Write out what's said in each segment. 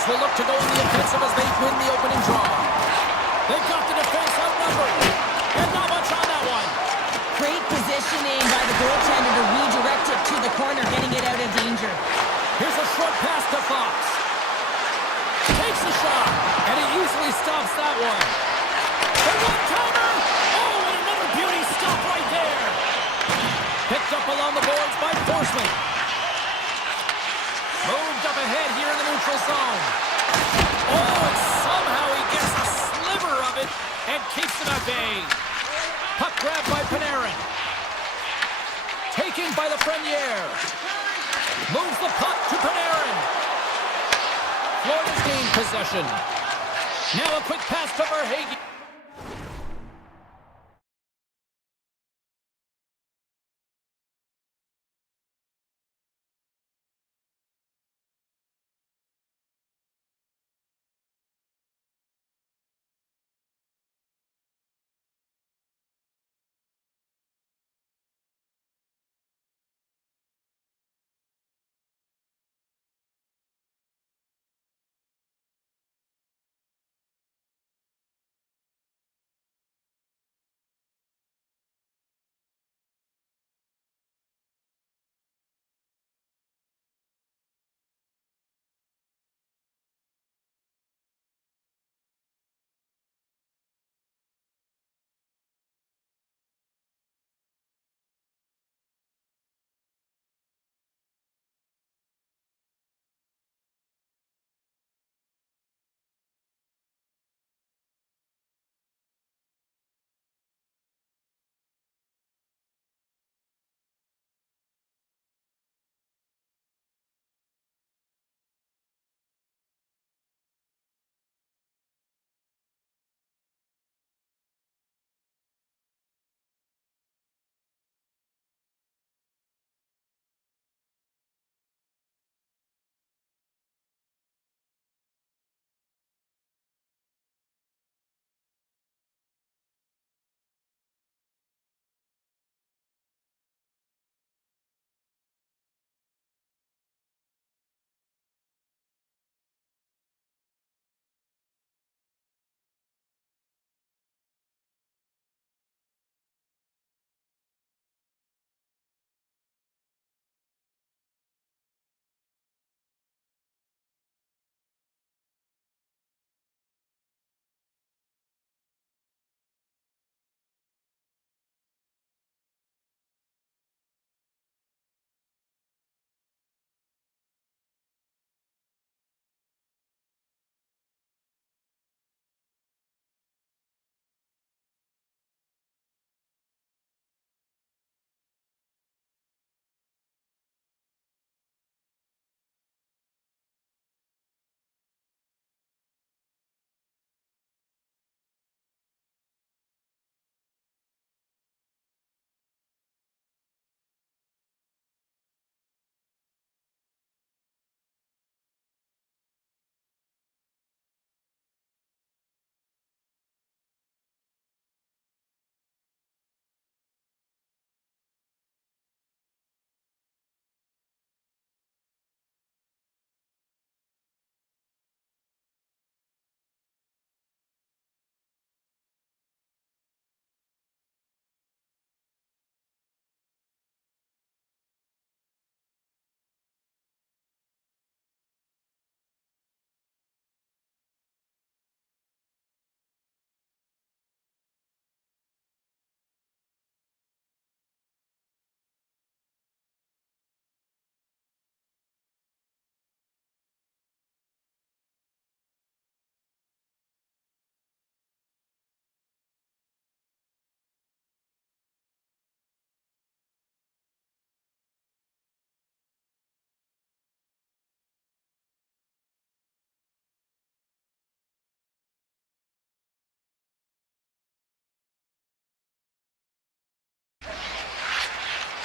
Esports will look to go on the offensive as they win the opening draw. They've got the defense outnumbered. And not much on that one. Great positioning by the goaltender to redirect it to the corner, getting it out of danger. Here's a short pass to Fox. Takes a shot, and he easily stops that one. The one-timer! Oh, and another beauty stop right there. Picked up along the boards by Forsling. Moved up ahead here in the neutral zone. Oh, and somehow he gets a sliver of it and keeps it at bay. Puck grab by Panarin. Taken by the Premier. Moves the puck to Panarin. Florida's gained possession. Now a quick pass to Verhaeghe.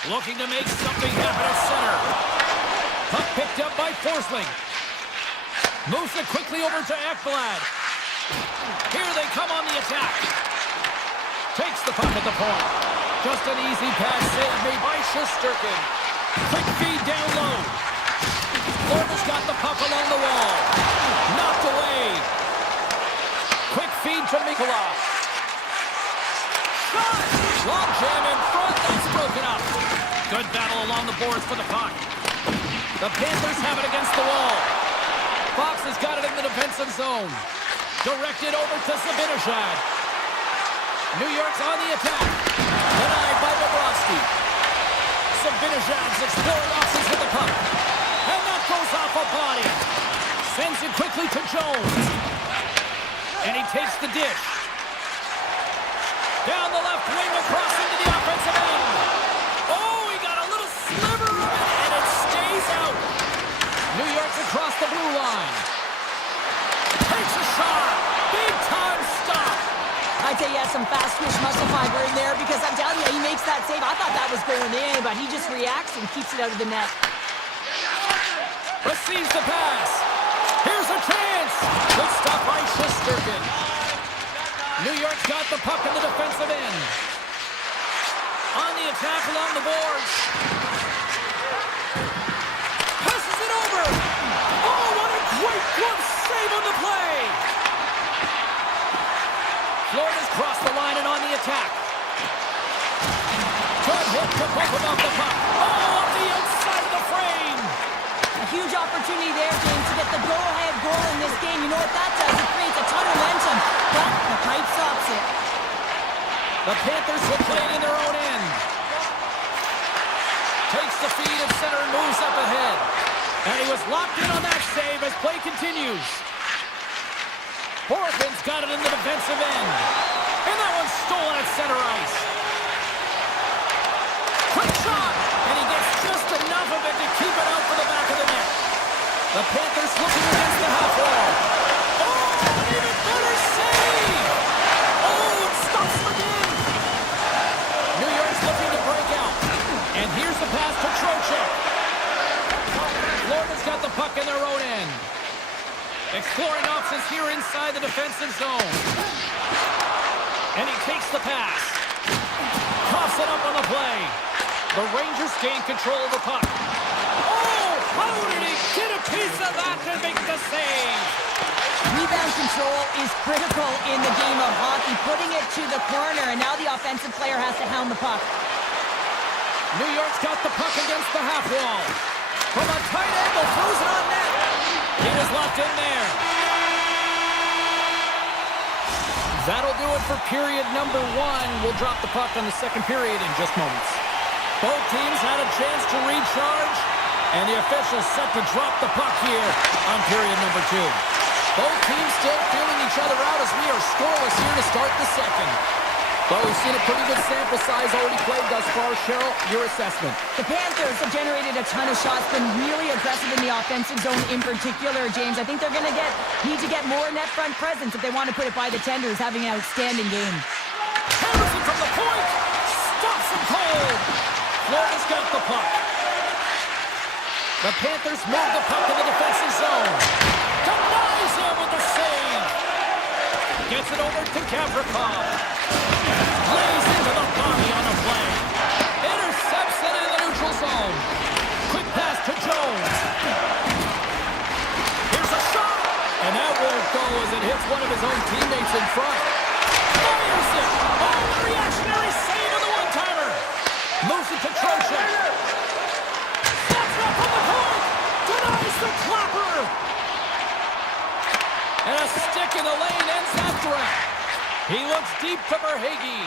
Looking to make something happen at center. Puck picked up by Forsling. Moves it quickly over to Ekblad. Here they come on the attack. Takes the puck at the point. Just an easy pass save made by Shesterkin. Quick feed down low. Florida's got the puck along the wall. Knocked away. Quick feed to Mikula. Shot! Long jam in front. That's broken up. Good battle along the boards for the puck. The Panthers have it against the wall. Fox has got it in the defensive zone. Directed over to Zibanejad. New York's on the attack. Denied by Bobrovsky. Zibanejad's exploring options with the puck. And that goes off a body. Sends it quickly to Jones. And he takes the dish. Down the left wing across into the offensive end. Oh, he got a little sliver of it, and it stays out. New York's across the blue line. Takes a shot. Big time stop. I tell you, he has some fast twitch muscle fiber in there because I'm telling you, he makes that save. I thought that was going in, but he just reacts and keeps it out of the net. Receives the pass. Here's a chance. Good stop by Shesterkin. New York's got the puck in the defensive end. On the attack along the boards. Passes it over. Oh, what a great glove save on the play. Florida's crossed the line and on the attack. Good hit to bump him off the puck. Oh, off the outside of the frame. A huge opportunity there, James, to get the go-ahead goal in this game. You know what that does? It creates a ton of momentum, but the pipe stops it. The Panthers will play it in their own end. Takes the feed at center and moves up ahead. And he was locked in on that save as play continues. Borgen's got it in the defensive end. And that one's stolen at center ice. Quick shot! And he gets just enough of it to keep it out for the back of the net. The Panthers looking against the half wall. Oh, an even better save! Oh, it stops him again. New York's looking to break out. And here's the pass to Trocheck. Florida's got the puck in their own end. Exploring options here inside the defensive zone. And he takes the pass. Coughs it up on the play. The Rangers gain control of the puck. Oh, how did he get a piece of that to make the save? Rebound control is critical in the game of hockey. Putting it to the corner, and now the offensive player has to hound the puck. New York's got the puck against the half wall. From a tight angle, throws it on net. He was locked in there. That'll do it for period number one. We'll drop the puck on the second period in just moments. Both teams had a chance to recharge, and the officials set to drop the puck here on period number two. Both teams still feeling each other out as we are scoreless here to start the second. But we've seen a pretty good sample size already played thus far. Cheryl, your assessment. The Panthers have generated a ton of shots, been really aggressive in the offensive zone in particular, James. I think they're going to need to get more net front presence if they want to put it by the Tenders, having an outstanding game. Henderson from the point! Stops him cold! Florida's got the puck. The Panthers move the puck in the defensive zone. Denies him with the save! Gets it over to Gavrikov. Lays into the body on the play. Intercepts it in the neutral zone. Quick pass to Jones. Here's a shot. And that won't go as it hits one of his own teammates in front. Fires it. Oh, the reactionary save on the one-timer. Moves it to Trocheck. Snaps up from the point. Denies the clapper. And a stick in the lane ends that threat. He looks deep to Verhaeghe.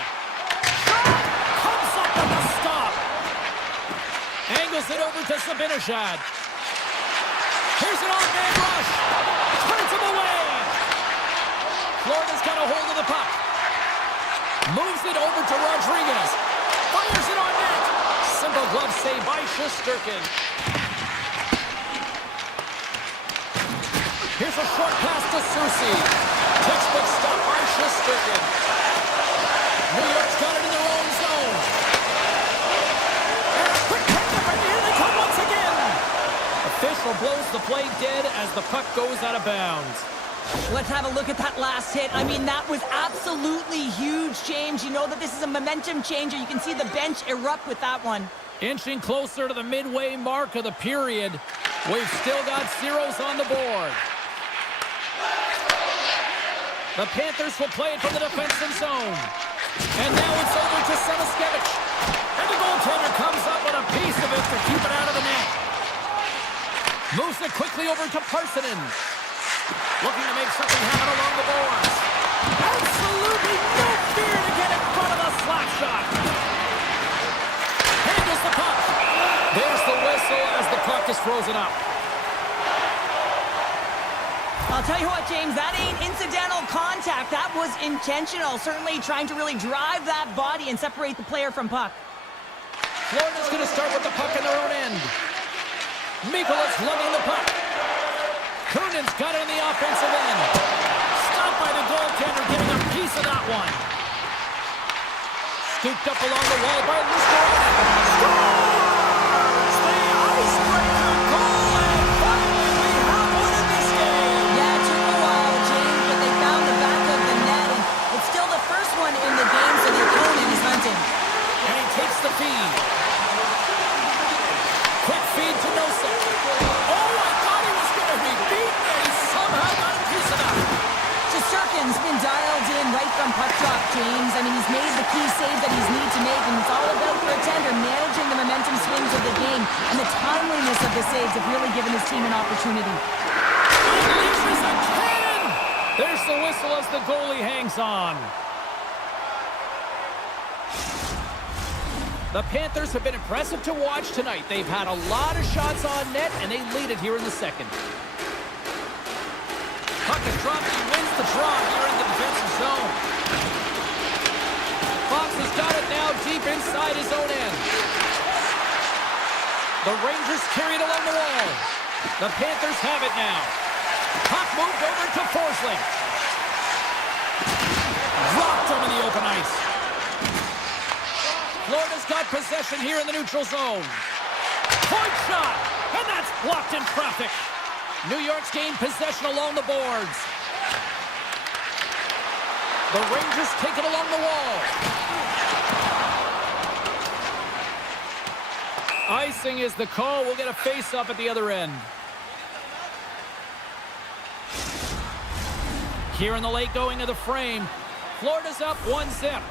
Comes up with a stop. Angles it over to Zibanejad. Here's an on-man rush. Turns him away. Florida's got a hold of the puck. Moves it over to Rodriguez. Fires it on net. Simple glove save by Shesterkin. Here's a short pass to Soucy. Textbook stop by Shesterkin. New York's got it in their own zone. And a quick pickup, and here they come once again. Official blows the play dead as the puck goes out of bounds. Let's have a look at that last hit. I mean, that was absolutely huge, James. You know that this is a momentum changer. You can see the bench erupt with that one. Inching closer to the midway mark of the period. We've still got zeros on the board. The Panthers will play it from the defensive zone. And now it's over to Samaskevich. And the goaltender comes up with a piece of it to keep it out of the net. Moves it quickly over to Parsonen. Looking to make something happen along the boards. Absolutely no fear to get in front of the slap shot. Handles the puck. There's the whistle as the puck is frozen up. I'll tell you what, James, that ain't incidental contact. That was intentional. Certainly trying to really drive that body and separate the player from puck. Florida's going to start with the puck in their own end. Mikolas lugging the puck. Kunin's got it on the offensive end. Stopped by the goaltender, getting a piece of that one. Scooped up along the wall by Luskowski. Scores! The icebreaker goal, and finally we have one in this game. Yeah, it took a while, James, but they found the back of the net, and it's still the first one in the game, so the opponent is hunting. And he takes the feed. Quick feed to Nosek. Oh, I thought he was going to be beaten, and he somehow got a piece of that. Shesterkin's been dialed in right from puck drop, James. I mean, he's made the key saves that he's need to make, and it's all about for a tender, managing the momentum swings of the game, and the timeliness of the saves have really given his team an opportunity. Unleashes a cannon! There's the whistle as the goalie hangs on. The Panthers have been impressive to watch tonight. They've had a lot of shots on net, and they lead it here in the second. Puck is dropped. He wins the draw here in the defensive zone. Fox has got it now deep inside his own end. The Rangers carry it along the wall. The Panthers have it now. Puck moved over to Forsling. Dropped him in the open ice. Florida's got possession here in the neutral zone. Point shot! And that's blocked in traffic. New York's gained possession along the boards. The Rangers take it along the wall. Icing is the call. We'll get a face-up at the other end. Here in the late going of the frame. Florida's up 1-0.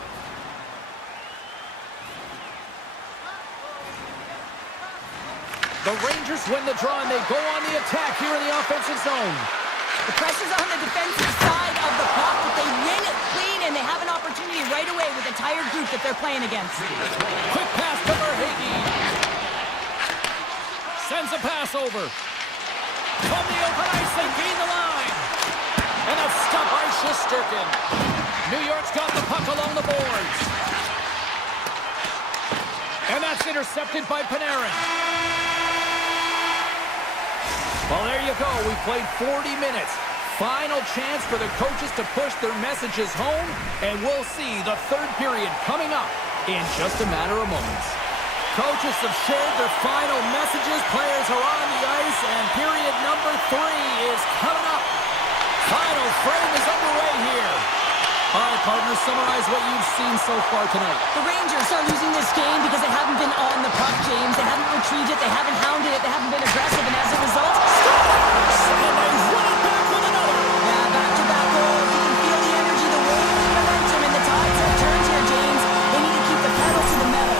The Rangers win the draw, and they go on the attack here in the offensive zone. The pressure's on the defensive side of the puck, but they win it clean, and they have an opportunity right away with the tired group that they're playing against. Quick pass to Verhaeghe. Sends a pass over. From the open ice, they gain the line. And that's stopped by Shesterkin. New York's got the puck along the boards. And that's intercepted by Panarin. Well, there you go. We played 40 minutes. Final chance for the coaches to push their messages home, and we'll see the third period coming up in just a matter of moments. Coaches have shared their final messages. Players are on the ice, and period number 3 is coming up. Final frame is underway here. All right, partners, summarize what you've seen so far tonight. The Rangers are losing this game because they haven't been on the puck, James. They haven't retrieved it, they haven't hounded it, they haven't been aggressive, and as a result, scores! And they run it back with another. Yeah, back-to-back goals. You can feel the energy, the wave, the momentum, and the tides have turned here, James. They need to keep the pedal to the metal.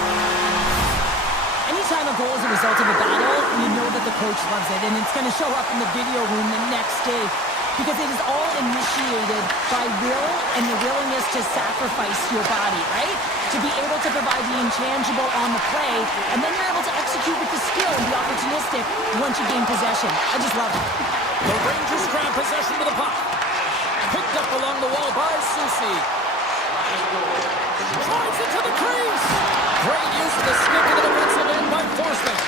Anytime a goal is a result of a battle, you know that the coach loves it, and it's going to show up in the video room the next day. Because it is all initiated by will and the willingness to sacrifice your body, right? To be able to provide the intangible on the play, and then you're able to execute with the skill and be opportunistic once you gain possession. I just love it. The Rangers grab possession with the puck. Picked up along the wall by Susi. Drives it to the crease. Great use of the stick in the defensive end by Forsling.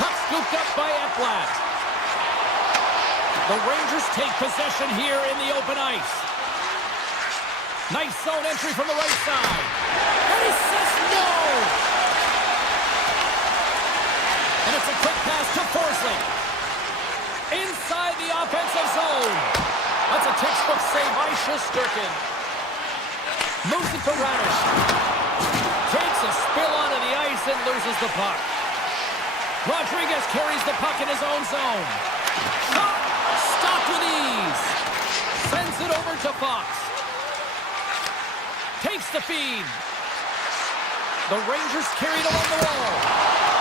Puck scooped up by Ekblad. The Rangers take possession here in the open ice. Nice zone entry from the right side. And he says no! And it's a quick pass to Forsling. Inside the offensive zone. That's a textbook save by Shesterkin. Moves it to Radish. Takes a spill onto the ice and loses the puck. Rodriguez carries the puck in his own zone. Shot! Stopped with ease. Sends it over to Fox. Takes the feed. The Rangers carried along the wall.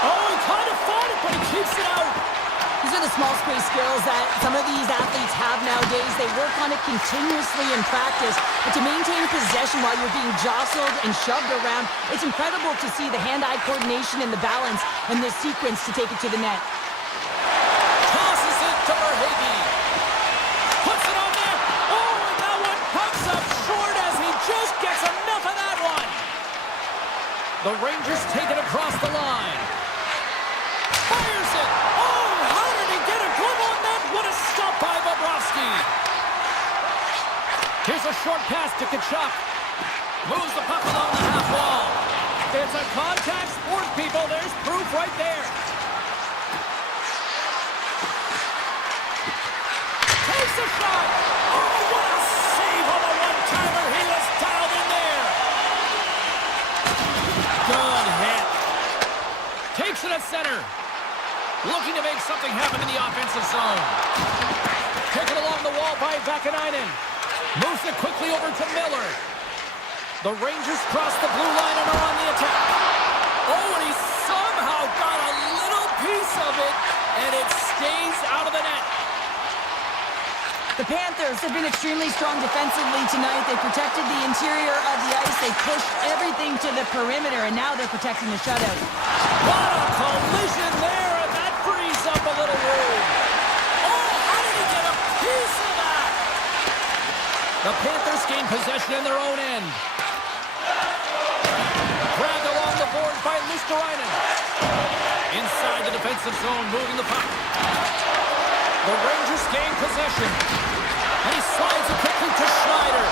Oh, he kind of fought it, but he keeps it out. These are the small space skills that some of these athletes have nowadays. They work on it continuously in practice. But to maintain possession while you're being jostled and shoved around, it's incredible to see the hand-eye coordination and the balance in this sequence to take it to the net. Tosses it to Verhaeghe. Puts it on net. Oh, and that one comes up short as he just gets enough of that one. The Rangers take it across the line. Fires it. Oh, how did he get a glove on that? What a stop by Bobrovsky. Here's a short pass to Tkachuk. Moves the puck along the half wall. It's a contact sport, people. There's proof right there. Takes a shot. Oh, what a save on the one-timer. He was dialed in there. Good hit. Takes it at center. Looking to make something happen in the offensive zone. Taken along the wall by Vakanainen. Moves it quickly over to Miller. The Rangers cross the blue line and are on the attack. Oh, and he somehow got a little piece of it, and it stays out of the net. The Panthers have been extremely strong defensively tonight. They protected the interior of the ice. They pushed everything to the perimeter, and now they're protecting the shutout. What a collision there, and that frees up a little room. Oh, how did he get a piece of that? The Panthers gain possession in their own end. Grabbed along the boards by Luosterainen. Inside the defensive zone, moving the puck. The Rangers gain possession. And he slides it quickly to Schneider.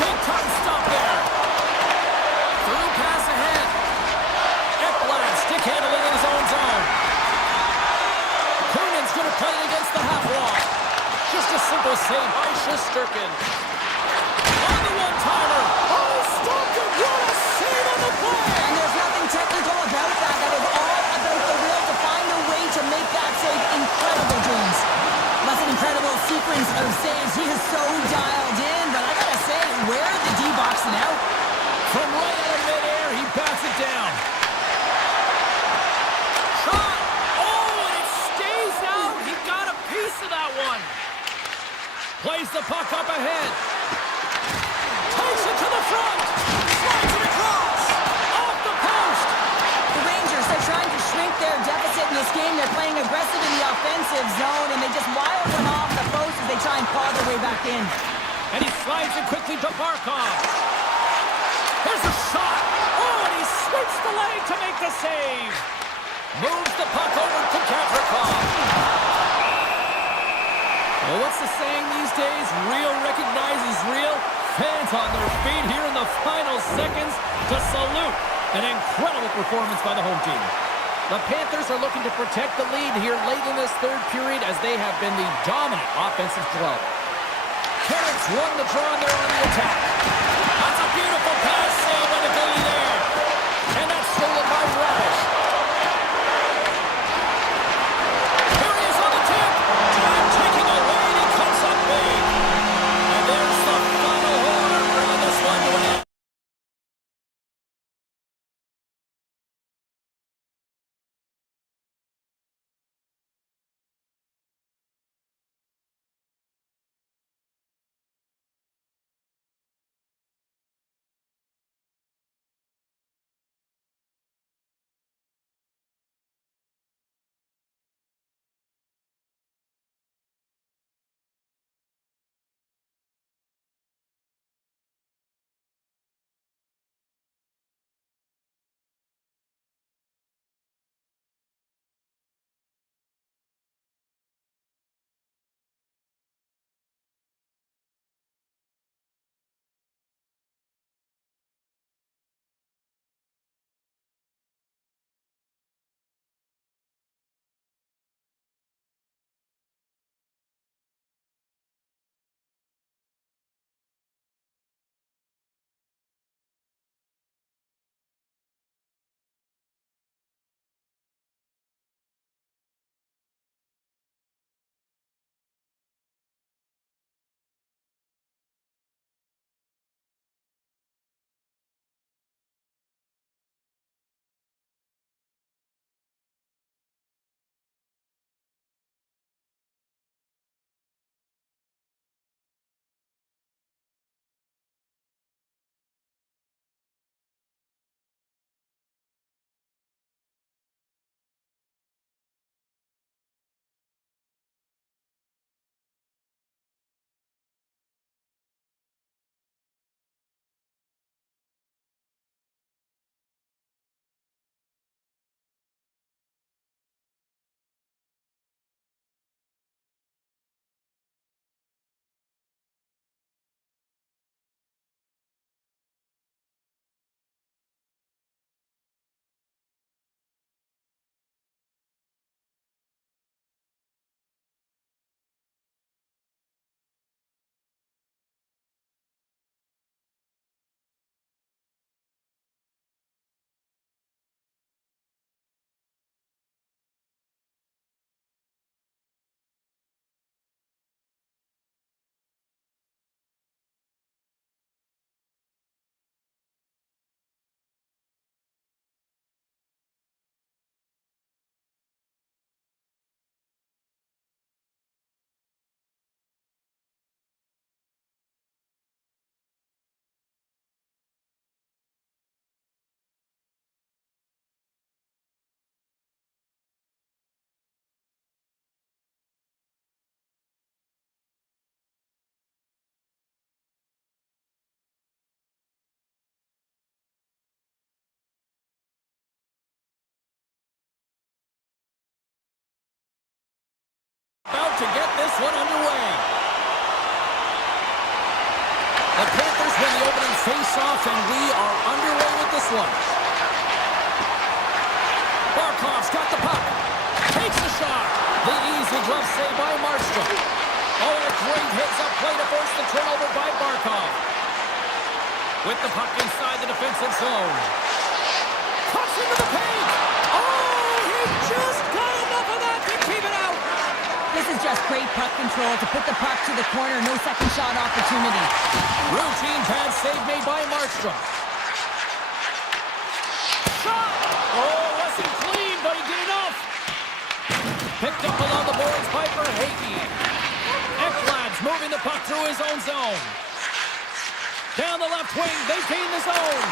Big time stop there. Through pass ahead. Ekblad stick handling in his own zone. Kunin's going to play it against the half wall. Just a simple save by Shesterkin. On the one-timer. Oh, stopped it. What a save on the play. And there's nothing technical about that. That was all about the will to find a way to make that save incredible, James. That's an incredible sequence of saves. He is so dialed in, but I gotta say, where are the D-boxing out? From right out of midair, he bats it down. Shot! Oh, and it stays out. He got a piece of that one. Plays the puck up ahead. Takes it to the front. Slides it across. Off the post. The Rangers are trying to shrink their deficit in this game. They're playing aggressive in the offensive zone, and they just wire one off the post as they try and claw their way back in. And he slides it quickly to Barkov. Here's a shot. Oh, and he sweeps the leg to make the save. Moves the puck over to Gavrikov. Well, what's the saying these days? Real recognizes real. Fans on their feet here in the final seconds to salute an incredible performance by the home team. The Panthers are looking to protect the lead here late in this third period as they have been the dominant offensive club. Carrots won the draw and they're on the attack. That's a beautiful pass save by the goalie there. And that's stolen by Radish. face-off, and we are underway with this one. Barkov's got the puck. Takes the shot. The easy glove save by Markstrom. Oh, and a great hits-up play to force the turnover by Barkov. With the puck inside the defensive zone. Cuts into the paint. Oh, he just got enough of that to keep it out. This is just great puck control to put the puck to the corner. No second shot opportunity. Routine pad save made by Markstrom. Shot! Oh, wasn't clean, but he did enough. Picked up along the boards by Verhaeghe. Ekblad's moving the puck through his own zone. Down the left wing, they gain the zone.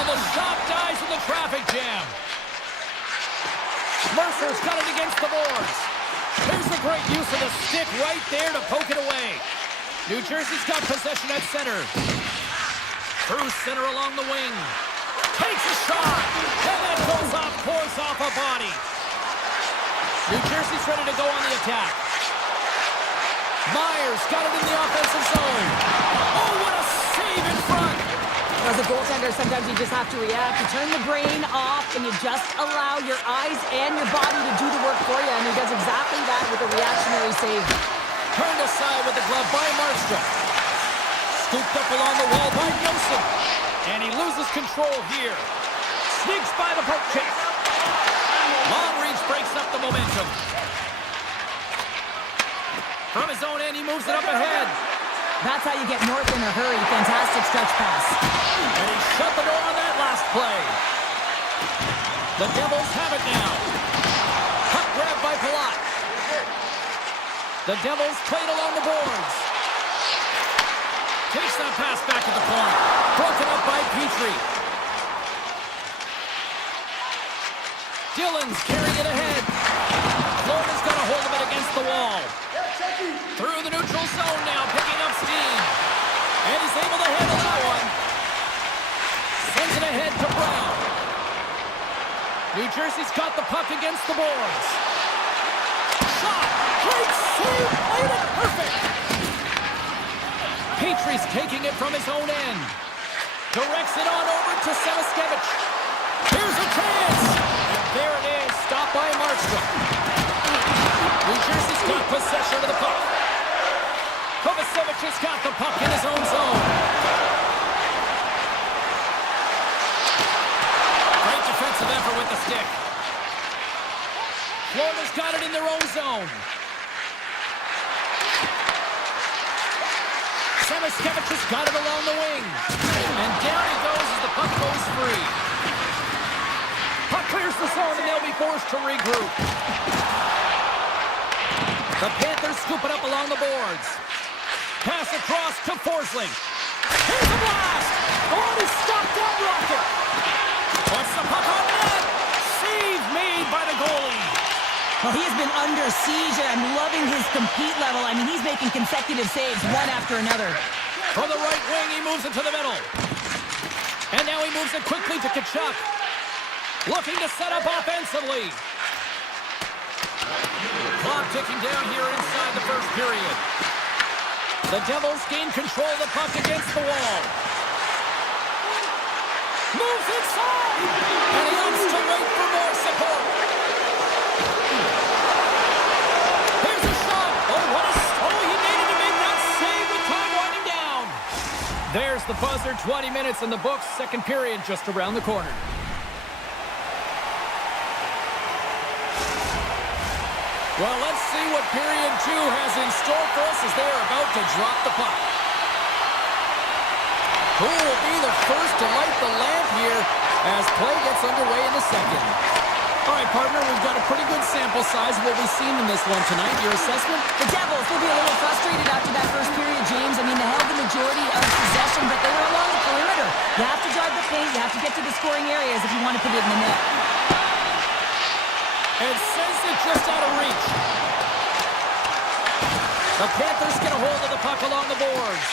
And the shot dies in the traffic jam. Mercer's got it against the boards. Here's the great use of the stick right there to poke it away. New Jersey's got possession at center. Through center along the wing. Takes a shot. And that goes off course off a body. New Jersey's ready to go on the attack. Myers got it in the offensive zone. Oh, what a save in front. As a goaltender, sometimes you just have to react. You turn the brain off and you just allow your eyes and your body to do the work for you. And he does exactly that with a reactionary save. Turned aside with the glove by Markstrom. Scooped up along the wall by Nelson. And he loses control here. Sneaks by the poke check. Long reach breaks up the momentum. From his own end, he moves it up ahead. That's how you get north in a hurry. Fantastic stretch pass. And he shut the door on that last play. The Devils have it now. Puck grab by Palat. The Devils played along the boards. Takes that pass back at the point. Broken up by Petrie. Dillon's carrying it ahead. Florida's got a hold of it against the wall. Through the neutral zone now, picking up steam. And he's able to handle that one. Sends it ahead to Brown. New Jersey's got the puck against the boards. Shot! Great save! Played it perfect! Petrie's taking it from his own end. Directs it on over to Semiskevich. Here's a chance! And there it is, stopped by Markstrom. New Jersey's got possession of the puck. Kovacevic has got the puck in his own zone. Great defensive effort with the stick. Florida's got it in their own zone. Semiskevich has got it along the wing. And down he goes as the puck goes free. Puck clears the zone and they'll be forced to regroup. The Panthers scoop it up along the boards. Pass across to Forsling. Here's a blast! Oh, he stopped that rocket! What's the puck on net? Save made by the goalie. Well, he has been under siege, and I'm loving his compete level. I mean, he's making consecutive saves, one after another. From the right wing, he moves it to the middle. And now he moves it quickly to Tkachuk. Looking to set up offensively. Clock ticking down here inside the first period. The Devils gain control of the puck against the wall. Moves inside! And he opts to wait for more support. Here's a shot! Oh, what a... Oh, he needed to make that save with time winding down. There's the buzzer, 20 minutes in the books. Second period just around the corner. Well, let's see what period 2 has in store for us as they are about to drop the puck. Who will be the first to light the lamp here as play gets underway in the second? All right, partner, we've got a pretty good sample size of what we've seen in this one tonight. Your assessment? The Devils will be a little frustrated after that first period, James. I mean, they held the majority of possession, but they were along the perimeter. You have to drive the paint. You have to get to the scoring areas if you want to put it in the net. And sends it just out of reach. The Panthers get a hold of the puck along the boards.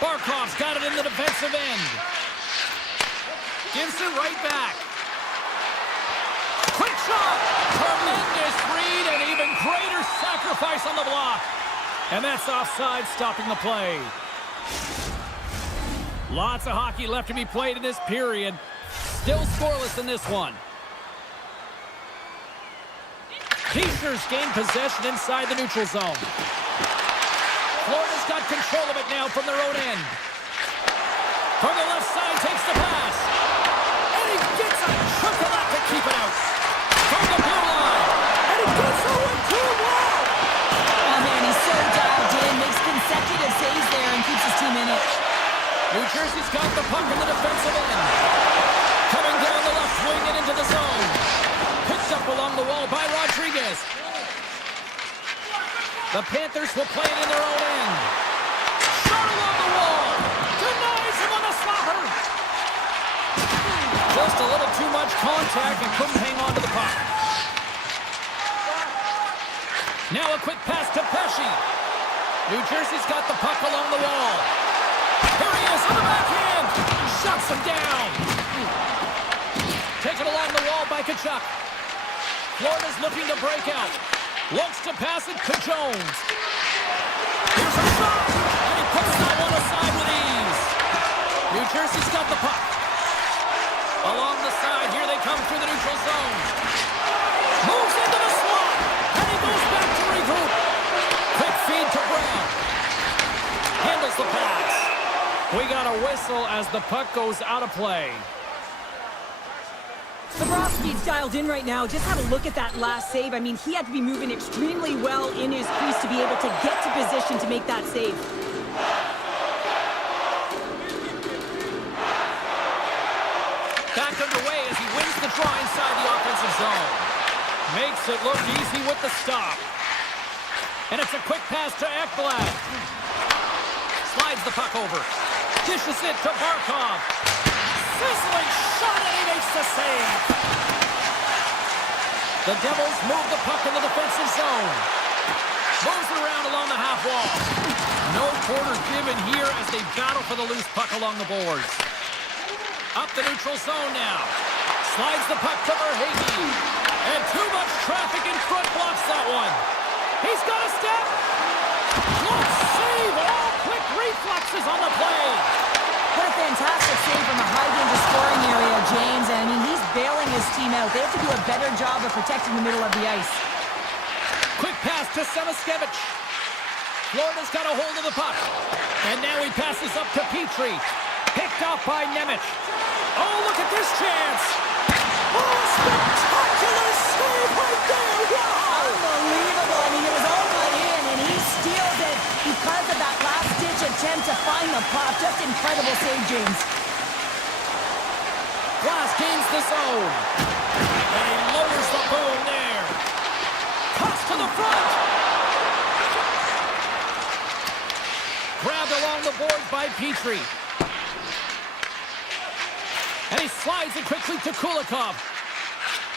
Barkov's got it in the defensive end. Gives it right back. Quick shot! Tremendous read and even greater sacrifice on the block. And that's offside, stopping the play. Lots of hockey left to be played in this period. Still scoreless in this one. Pacers gain possession inside the neutral zone. Florida's got control of it now from their own end. From the left side, takes the pass. And he gets a chunk of that to keep it out. From the blue line. And he gets a 1-2 wall. Oh man, he's so dialed in, makes consecutive saves there and keeps his team in it. New Jersey's got the puck in the defensive end. Coming down the left wing and into the zone. Picked up along the wall by Rodriguez. The Panthers will play it in their own end. Shot along the wall. Denies him on the slapper. Just a little too much contact and couldn't hang on to the puck. Now a quick pass to Pesci. New Jersey's got the puck along the wall. Here he is on the backhand. Shuts him down. Taken along the wall by Tkachuk. Florida's looking to break out. Looks to pass it to Jones. Here's a shot. And he puts that one aside with ease. New Jersey's got the puck. Along the side, here they come through the neutral zone. Moves into the slot. And he goes back to regroup. Quick feed to Brown. Handles the pass. We got a whistle as the puck goes out of play. Bobrovsky's dialed in right now. Just have a look at that last save. I mean, he had to be moving extremely well in his crease to be able to get to position to make that save. Back underway as he wins the draw inside the offensive zone. Makes it look easy with the stop. And it's a quick pass to Ekblad. Slides the puck over. Dishes it to Barkov. Sizzling shot and he makes the save. The Devils move the puck in the defensive zone. Moves it around along the half wall. No quarter given here as they battle for the loose puck along the boards. Up the neutral zone now. Slides the puck to Verhaeghe. And too much traffic in front blocks that one. He's got a step. Good save. All quick reflexes on the play. What a fantastic save from a high-danger scoring area, James. And I mean, he's bailing his team out. They have to do a better job of protecting the middle of the ice. Quick pass to Samaskevich. Florida's got a hold of the puck. And now he passes up to Petrie. Picked off by Nemec. Oh, look at this chance. Oh, spectacular save right there. Wow. Unbelievable. I mean, it was all put in, and he steals it because of that last-ditch attempt to find the puck. Just incredible save, James. Glass gains the zone. And he lowers the boom there. Cuts to the front. Grabbed along the boards by Petrie. And he slides it quickly to Kulikov.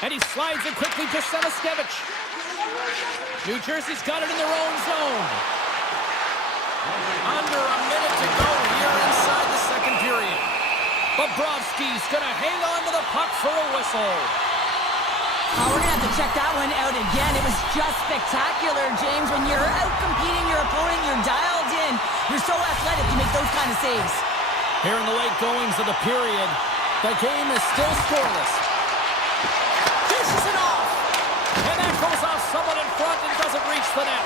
And he slides it quickly to Samaskevich. New Jersey's got it in their own zone. Under a minute to go here inside the second period. Bobrovsky's going to hang on to the puck for a whistle. Oh, we're going to have to check that one out again. It was just spectacular, James. When you're out-competing your opponent, you're dialed in. You're so athletic to make those kind of saves. Here in the late goings of the period, the game is still scoreless. Dishes it off. And that goes off someone in front and doesn't reach the net.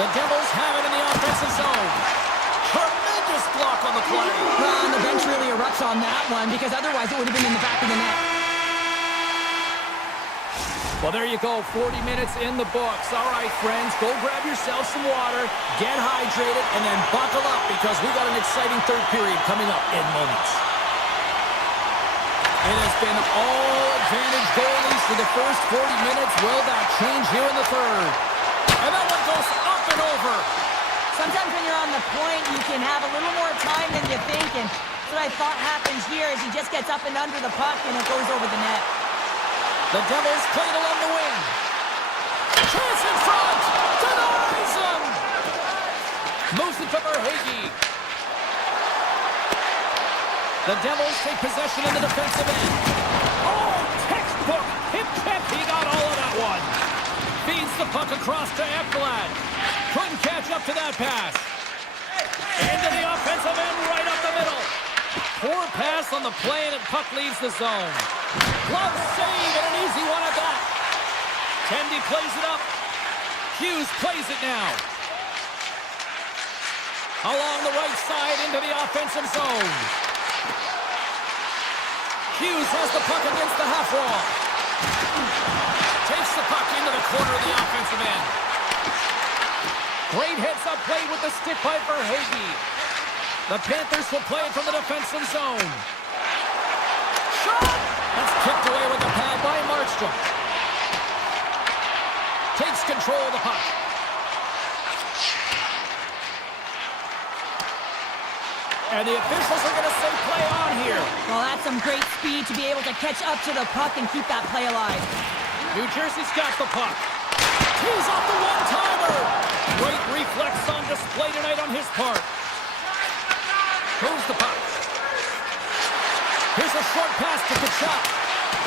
The Devils have it in the offensive zone. Tremendous block on the play. Well, and the bench really erupts on that one because otherwise it would have been in the back of the net. Well, there you go. 40 minutes in the books. All right, friends, go grab yourself some water, get hydrated, and then buckle up because we got an exciting third period coming up in moments. It has been all advantage goalies for the first 40 minutes. Will that change here in the third? And that one goes up and over. Sometimes when you're on the point, you can have a little more time than you think, and that's what I thought happens here is he just gets up and under the puck and it goes over the net. The Devils played along the wing. Chance in front. Denies him. Moves it to Verhaeghe. The Devils take possession in the defensive end. Oh, textbook. Hip check. He got all of that one. Feeds the puck across to Ekblad. Couldn't catch up to that pass. Into the offensive end right up the middle. Poor pass on the play, and puck leaves the zone. Glove save, and an easy one at that. Tendy plays it up. Hughes plays it now. Along the right side into the offensive zone. Hughes has the puck against the half wall. Takes the puck into the corner of the offensive end. Great heads-up play with the stick by Verhage. The Panthers will play it from the defensive zone. Shot! That's kicked away with the pad by Markstrom. Takes control of the puck. And the officials are going to say play on here. Well, that's some great speed to be able to catch up to the puck and keep that play alive. New Jersey's got the puck. Tees off the one-timer. Great reflex on display tonight on his part. Moves the puck. Here's a short pass to Kachuk.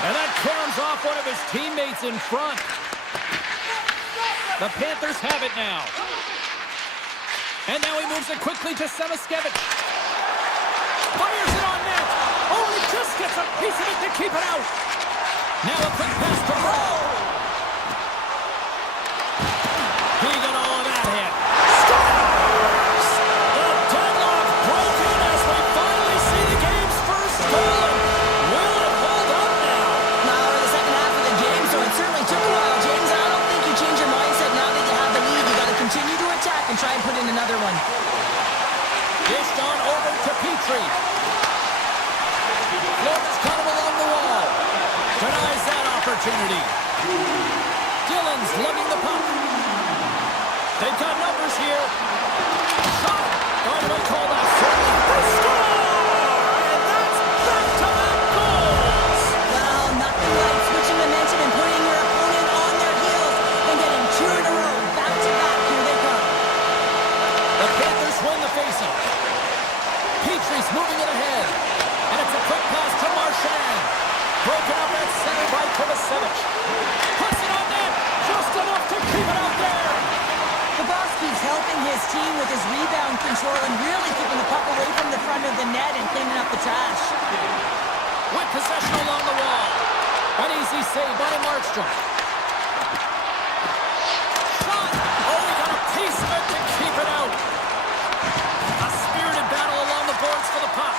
And that caroms off one of his teammates in front. The Panthers have it now. And now he moves it quickly to Semaskevich. Fires it on net. Oh, he just gets a piece of it to keep it out. Now a quick pass to Rowe. He got all of that hit. Scores! The deadlock broken as we finally see the game's first goal. Will it hold up now? Now we're in the second half of the game, so it certainly took a while, James. I don't think you change your mindset now that you have the lead. You got to continue to attack and try and put in another one. Dished on over to Petrie. Florida's cut him along the wall. Denies that opportunity. Dillon's lugging the puck. They've got numbers here. Shot. Oh, do I call that? They score! And that's back-to-back goals! Well, nothing like switching momentum and putting your opponent on their heels and getting two in a row. Back-to-back. Here they come. The Panthers win the faceoff. Petrie's moving it ahead. And it's a quick pass to Marchand. Broken up at center by Kovacevic. Puts it on net. Just enough to keep it out there. The boss keeps helping his team with his rebound control and really keeping the puck away from the front of the net and cleaning up the trash. With possession along the wall. An easy save by Markstrom. Shot. Oh, he got a piece of it to keep it out. A spirited battle along the boards for the puck.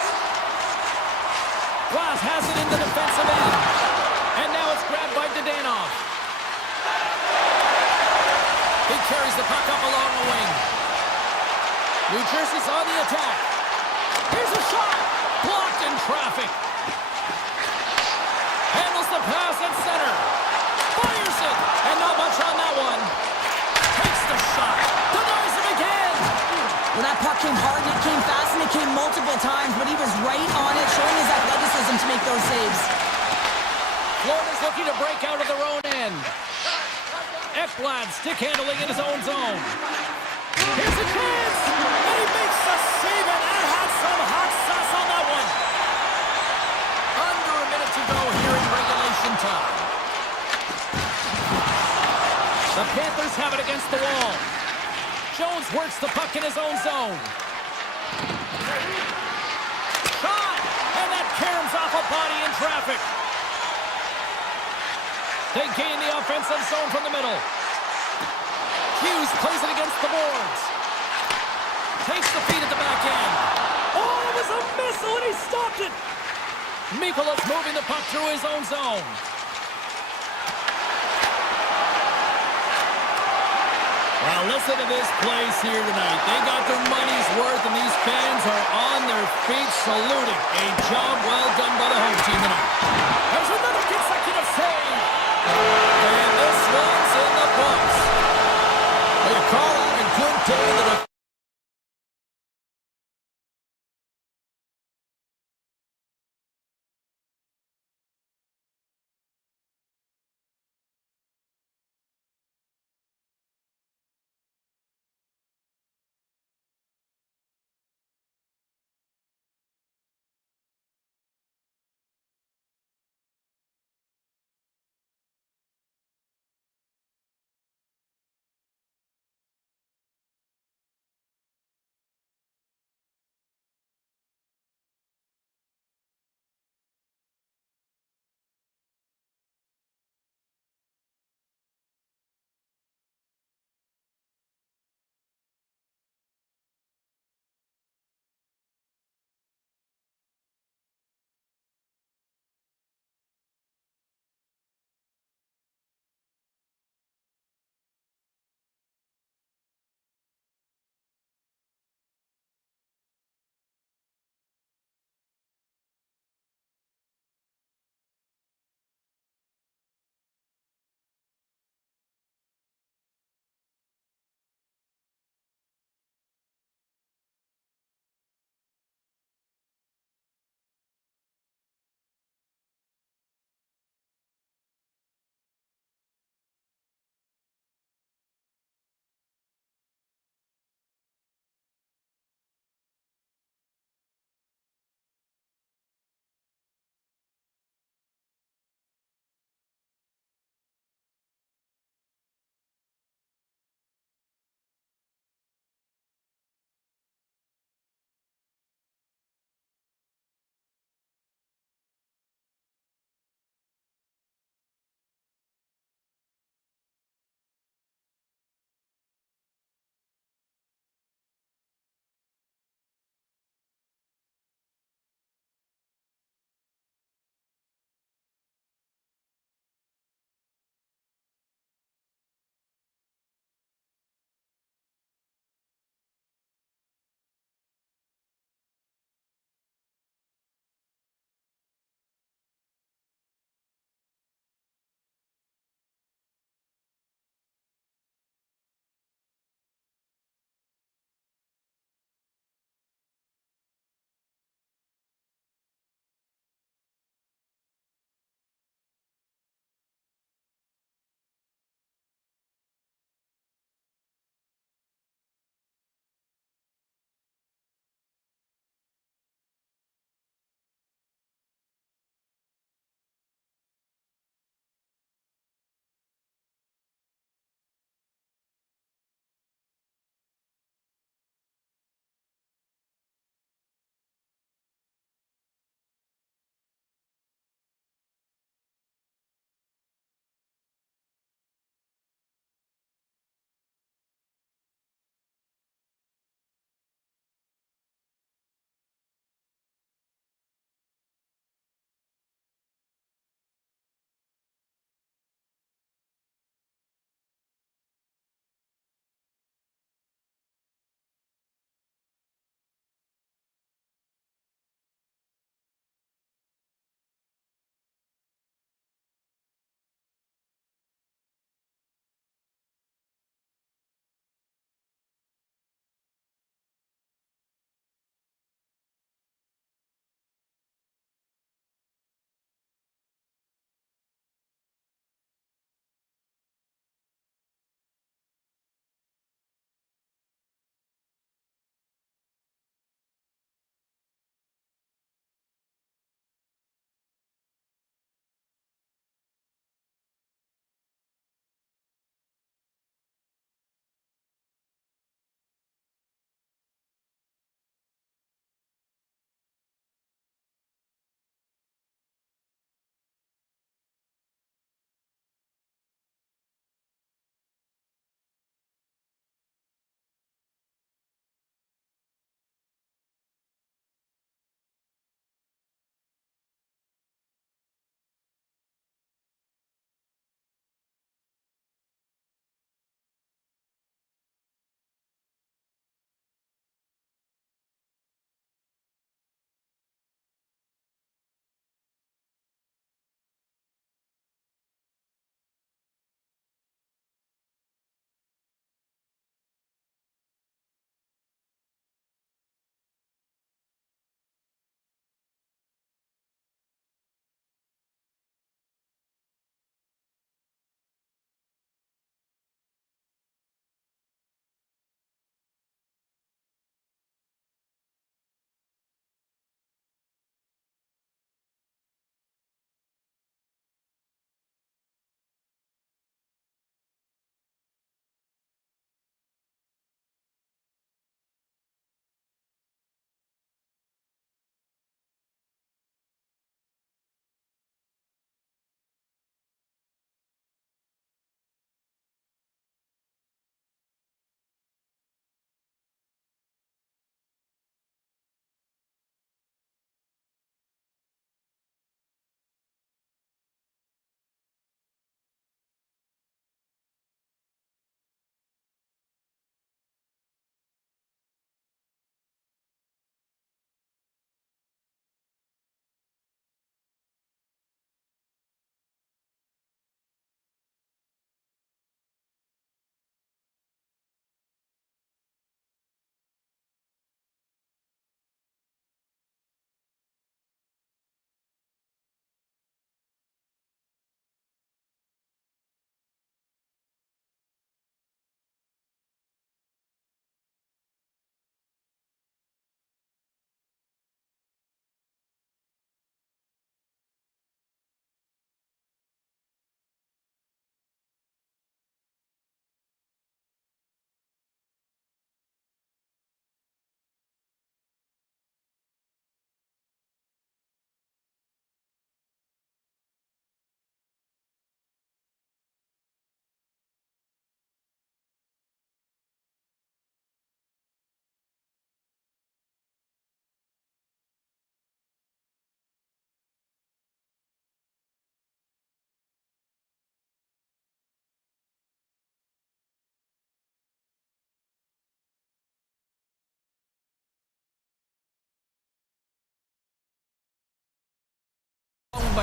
Glass has it in the defensive end. And now it's grabbed by Dadonov. He carries the puck up along the wing. New Jersey's on the attack. Here's a shot. Blocked in traffic. Handles the pass at center. Fires it. And not much on that one. Takes the shot. Denies it again. Well, that puck came hard and it came fast and it came multiple times, but he was right on it, showing his athleticism to make those saves. Florida's looking to break out of their own end. Ekblad stick handling in his own zone. Here's a chance! And he makes the save, and that had some hot sauce on that one. Under a minute to go here in regulation time. The Panthers have it against the wall. Jones works the puck in his own zone. Shot! And that caroms off a body in traffic. They gain the offensive zone from the middle. Hughes plays it against the boards. Takes the feed at the back end. Oh, it was a missile and he stopped it. Mikola's moving the puck through his own zone. Well, listen to this place here tonight. They got their money's worth, and these fans are on their feet saluting. A job well done by the home team tonight. There's another consecutive save. And this one's in the books. They call out a good day to the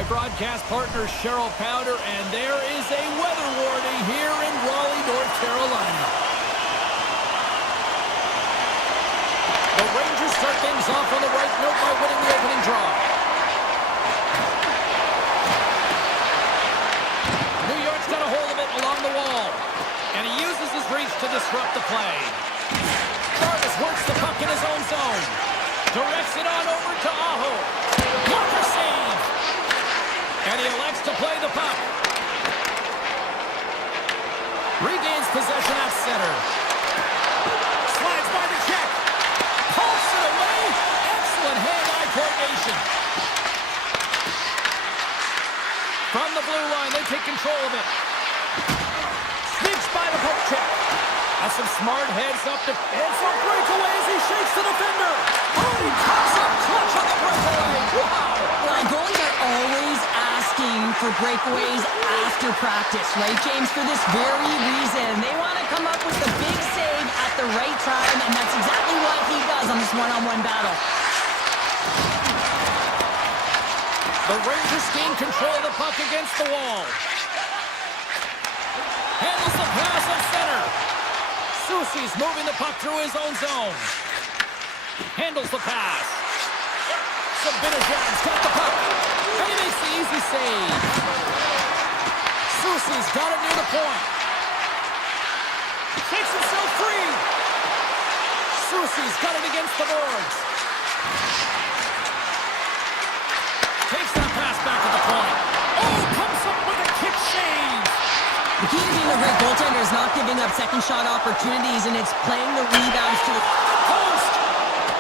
broadcast partner, Cheryl Powder, and there is a weather warning here in Raleigh, North Carolina. The Rangers start things off on the right note by winning the opening draw. New York's got a hold of it along the wall, and he uses his reach to disrupt the play. Jarvis works the puck in his own zone. Directs it on over to Aho. Blocker save. And he elects to play the puck. Regains possession at center. Slides by the check. Pulls it away. Excellent hand-eye coordination. From the blue line, they take control of it. Sneaks by the poke check. That's some smart heads up to some breakaway as he shakes the defender. Oh, he comes up clutch on the breakaway. Wow. Well, goalies are always asking for breakaways after practice, right, James? For this very reason. They want to come up with the big save at the right time, and that's exactly what he does on this one-on-one battle. The Rangers gain control of the puck against the wall. Handles the pass at center. Soucy's moving the puck through his own zone. Handles the pass. Sabinajad's got the puck. And he makes the easy save. Soucy's got it near the point. Takes himself free. Soucy's got it against the boards. Takes that pass back to the point. Oh, comes up with a kick save. The key to being a great goaltender is not giving up second shot opportunities, and it's playing the rebounds to the Post.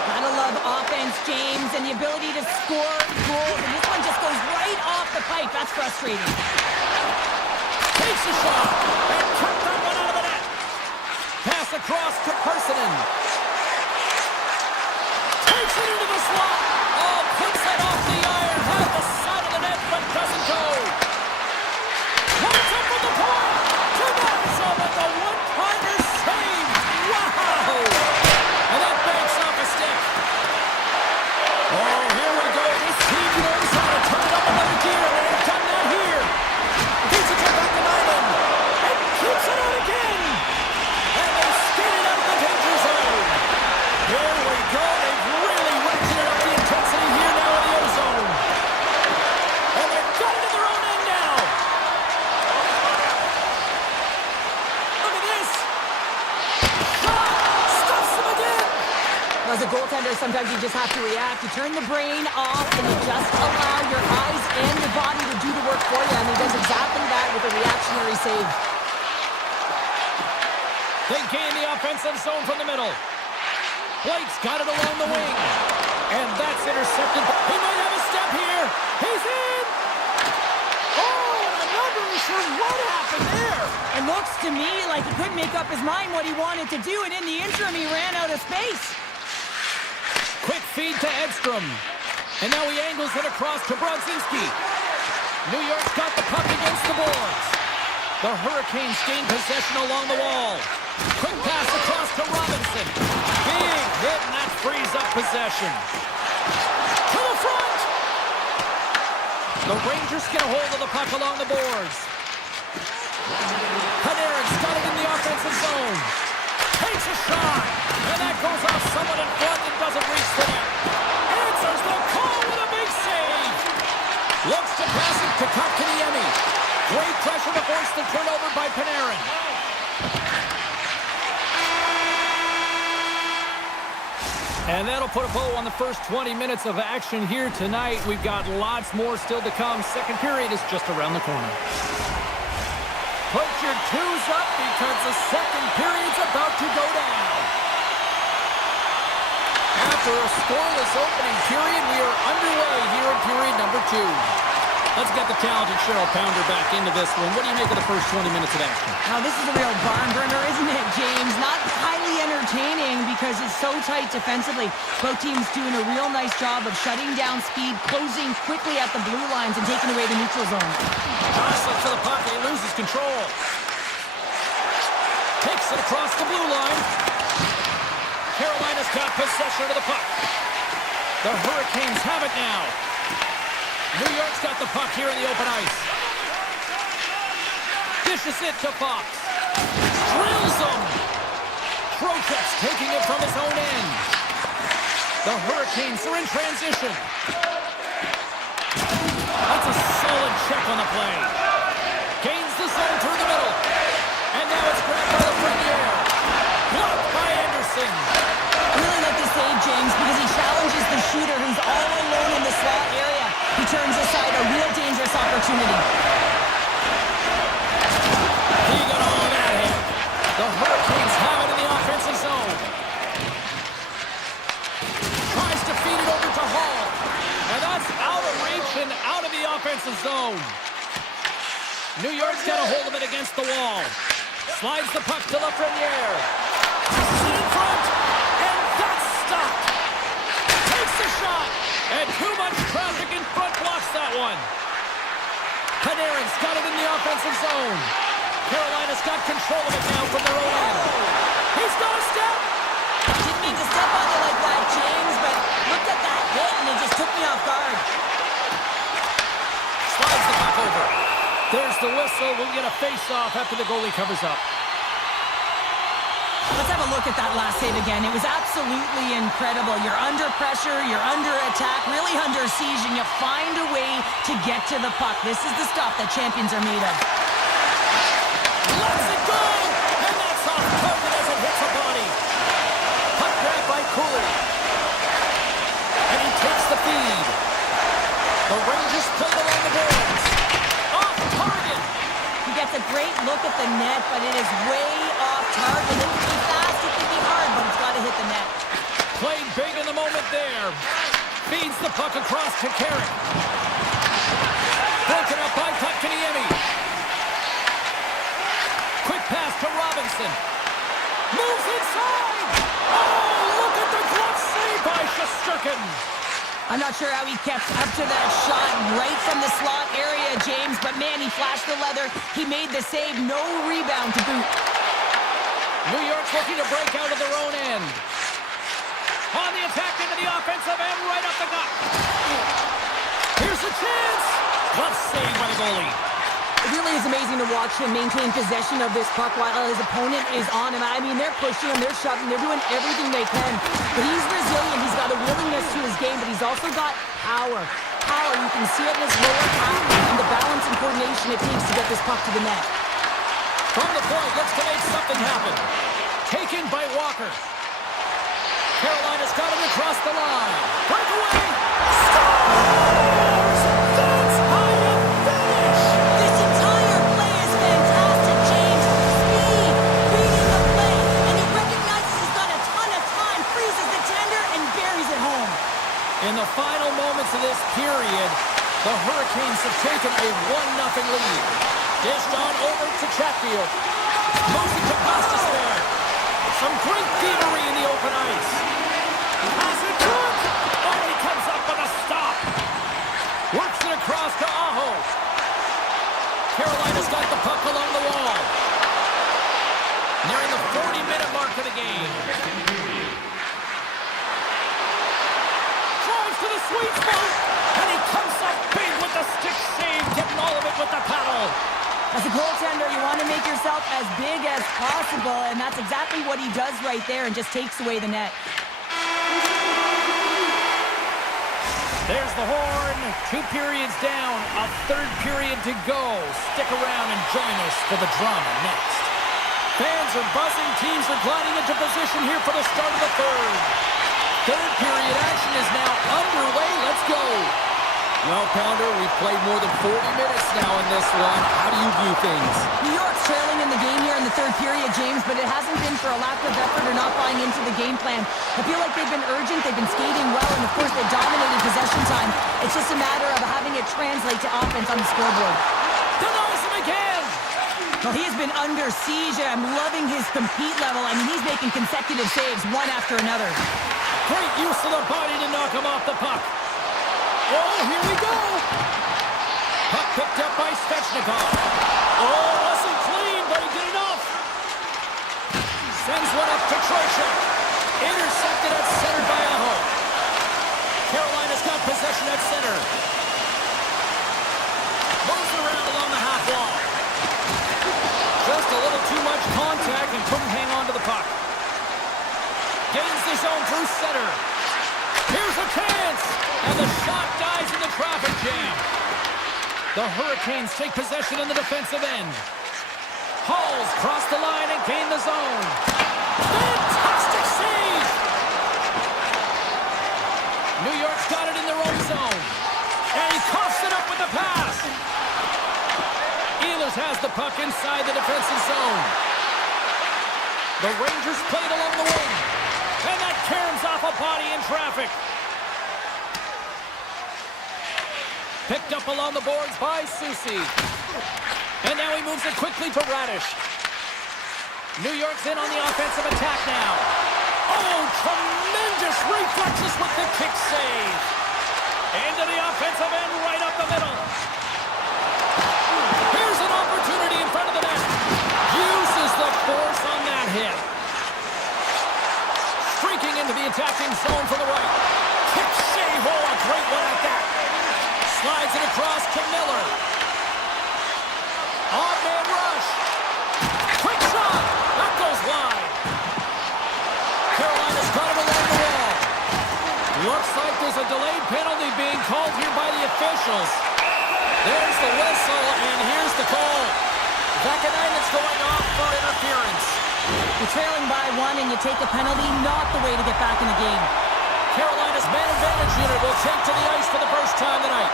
Gotta love offense, James, and the ability to score goals. And this one just goes right off the pipe. That's frustrating. Takes a shot. And cut that one out of the net. Pass across to Parsonen. Takes it into the slot. Oh, puts it off the iron. Had the side of the net, but doesn't go. Runs up with the point. Tremendous with the one-timer save. Wow. And that banks off a stick. Oh, here we go. This team knows how to turn it up another gear. They've done that here. Beats it back to Nyman. And keeps it out again. And they skate it out of the danger zone. Here we go. They've really ratcheted up the intensity here now in the ozone. And they've got it to their own end now. Look at this. Shot. Stuffs them again. As a goaltender, sometimes you just have to react. You turn the brain off, and you just allow your eyes and your body to do the work for you. And he does exactly that with a reactionary save. They gain the offensive zone from the middle. Blake's got it along the wing. And that's intercepted. He might have a step here. He's in. Oh, and I'm not really sure what happened there. It looks to me like he couldn't make up his mind what he wanted to do, and in the interim, he ran out of space. Quick feed to Edstrom. And now he angles it across to Brodzinski. New York's got the puck against the boards. The Hurricanes gain possession along the wall. Quick pass across to Robinson. Big hit, and that frees up possession. To the front! The Rangers get a hold of the puck along the boards. Panarin's got it in the offensive zone. Takes a shot, and that goes off someone in front and doesn't reach the net. Answers the call with a big save. Looks to pass it to Kotkaniemi. Great pressure to force the turnover by Panarin. And that'll put a bow on the first 20 minutes of action here tonight. We've got lots more still to come. Second period is just around the corner. Put your twos up because the second period's about to go down. After a scoreless opening period, we are underway here in period number 2. Let's get the talented Cheryl Pounder back into this one. What do you make of the first 20 minutes of action? Now, this is a real barn burner, isn't it, James? Not highly entertaining because it's so tight defensively. Both teams doing a real nice job of shutting down speed, closing quickly at the blue lines, and taking away the neutral zone. Jostling for the puck, he loses control. Takes it across the blue line. Carolina's got possession of the puck. The Hurricanes have it now. New York's got the puck here in the open ice. Dishes it to Fox. Drills him. Trocheck's taking it from his own end. The Hurricanes are in transition. That's a solid check on the play. Gains the zone through the middle. And now it's grabbed by the Premier. Blocked by Anderson. I really like this save, James, because he challenges the shooter who's all alone in the slot area. He turns aside a real dangerous opportunity. He got all of that hit. The Hurricanes have it in the offensive zone. Tries to feed it over to Hall. And that's out of reach and out of the offensive zone. New York's got a hold of it against the wall. Slides the puck to Lafreniere. Passes it in front. And that's stopped. Takes the shot. And too much traffic in front blocks that one. Panarin's got it in the offensive zone. Carolina's got control of it now from their own end. He's got a step. Didn't mean to step on it like that, James, but looked at that hit and it just took me off guard. Slides the puck over. There's the whistle. We'll get a face-off after the goalie covers up. Let's have a look at that last save again. It was absolutely incredible. You're under pressure, you're under attack, really under siege, and you find a way to get to the puck. This is the stuff that champions are made of. Lets it go! And that's off target as it hits a body. Puck grab by Cooley. And he takes the feed. The Rangers play along the boards. Off target! He gets a great look at the net, but it is way off target. It can be fast, it can be hard, but it's got to hit the net. Played big in the moment there. Feeds the puck across to Carrick. Broken up by Kotkaniemi. Quick pass to Robinson. Moves inside. Oh, look at the glove save by Shesterkin. I'm not sure how he kept up to that shot right from the slot area, James, but man, he flashed the leather. He made the save, no rebound to boot. New York's looking to break out of their own end. On the attack into the offensive end, right up the gut. Here's a chance. Glove save by the goalie. It really is amazing to watch him maintain possession of this puck while his opponent is on him. I mean, they're pushing him, they're shoving, they're doing everything they can. But he's resilient, he's got a willingness to his game, but he's also got power. Power, you can see it in his lower half and the balance and coordination it takes to get this puck to the net. From the point, looks to make something happen. Taken by Walker. Carolina's got him across the line. Breakaway! Scores! That's how you finish! This entire play is fantastic, James. Speed, reading the play, and he recognizes he's got a ton of time, freezes the tender, and buries it home. In the final moments of this period, the Hurricanes have taken a 1-0 lead. Dished on over to Chatfield. Moves it to Costas there. Some great thievery in the open ice. Pass it good. Oh, he comes up with a stop. Works it across to Aho. Carolina's got the puck along the wall. Nearing the 40-minute mark of the game. Drives to the sweet spot. And he comes up big with the stick save, getting all of it with the paddle. As a goaltender, you want to make yourself as big as possible, and that's exactly what he does right there and just takes away the net. There's the horn. 2 periods down, a 3rd period to go. Stick around and join us for the drama next. Fans are buzzing. Teams are gliding into position here for the start of the 3rd. 3rd period action is now underway. Let's go. Well, Pounder, we've played more than 40 minutes now in this one. How do you view things? New York's trailing in the game here in the 3rd period, James, but it hasn't been for a lack of effort or not buying into the game plan. I feel like they've been urgent, they've been skating well, and of course they dominated possession time. It's just a matter of having it translate to offense on the scoreboard. Denies him again! Well, he has been under siege, and I'm loving his compete level. I mean, he's making consecutive saves, one after another. Great use of the body to knock him off the puck. Oh, here we go! Puck picked up by Svechnikov. Oh, wasn't clean, but he did enough. Sends one up to Trocheck. Intercepted at center by Aho. Carolina's got possession at center. Moves it around along the half wall. Just a little too much contact and couldn't hang on to the puck. Gains the zone through center. Here's a chance! And the shot dies in the traffic jam. The Hurricanes take possession in the defensive end. Halls cross the line and gain the zone. Fantastic save! New York's got it in their own zone. And he coughs it up with the pass. Ehlers has the puck inside the defensive zone. The Rangers played along the wing. And that caroms off a body in traffic. Picked up along the boards by Susie. And now he moves it quickly to Radish. New York's in on the offensive attack now. Oh, tremendous reflexes with the kick save. Into the offensive end, right up the middle. Here's an opportunity in front of the net. Uses the force on that hit. Streaking into the attacking zone from the right. Kick save, oh, a great one at that. Slides it across to Miller. On-man rush. Quick shot. That goes wide. Carolina's got it along the wall. Looks like there's a delayed penalty being called here by the officials. There's the whistle, and here's the call. Vakanainen's going off for interference. You're trailing by one and you take a penalty, not the way to get back in the game. Carolina's man advantage unit will take to the ice for the first time tonight.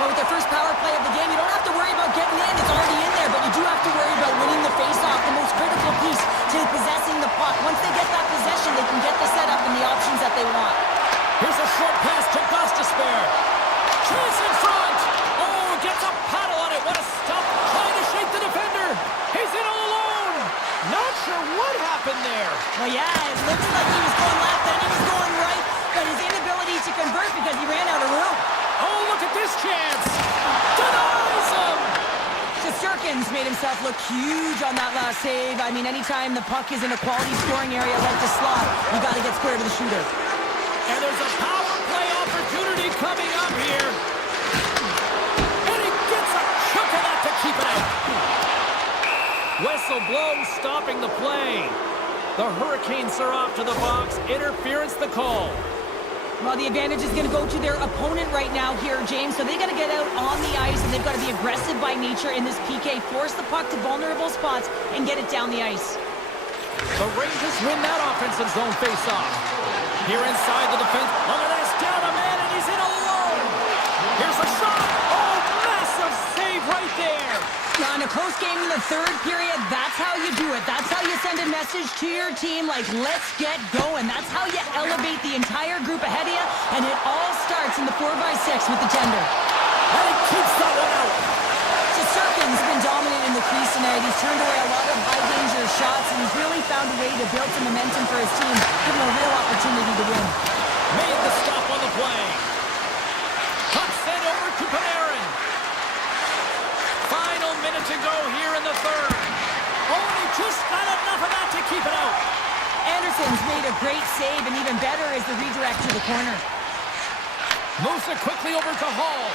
But with their first power play of the game, you don't have to worry about getting in. It's already in there, but you do have to worry about winning the face-off, the most critical piece to possessing the puck. Once they get that possession, they can get the setup and the options that they want. Here's a short pass to Gostisbehere. Chase in front. Oh, gets a paddle on it. What a stop. Trying to shake the defender. He's in all alone. Not sure what happened there. Well, yeah, it looks like he was going left and he was going right, but his inability to convert because he ran out of room. Oh, look at this chance. Denies him. Shesterkin's made himself look huge on that last save. I mean, anytime the puck is in a quality scoring area like the slot, you got to get square to the shooter. And there's a power play opportunity coming up here. And he gets a chunk of that to keep it out. Whistle blows, stopping the play. The Hurricanes are off to the box. Interference the call. Well, the advantage is going to go to their opponent right now here, James. So they got to get out on the ice, and they've got to be aggressive by nature in this PK. Force the puck to vulnerable spots and get it down the ice. The Rangers win that offensive zone face-off. Here inside the defense. Look at this, down a man, and he's in alone. Here's a shot. Oh, massive save right there. Now, in a close game in the third period, that's how you do it. That's how you send a message to your team like, let's get going. That's how you elevate the entire group ahead of you, and it all starts in the 4x6 with the tender. And he keeps that one out. Shesterkin's been dominant in the crease tonight. He's turned away a lot of high-danger shots, and he's really found a way to build some momentum for his team, give him a real opportunity to win. Made the stop on the play. Puck sent over to Panarin. Final minute to go here in the third. Oh, and he just got enough of that to keep it out. Anderson's made a great save, and even better is the redirect to the corner. Moves it quickly over to Hall.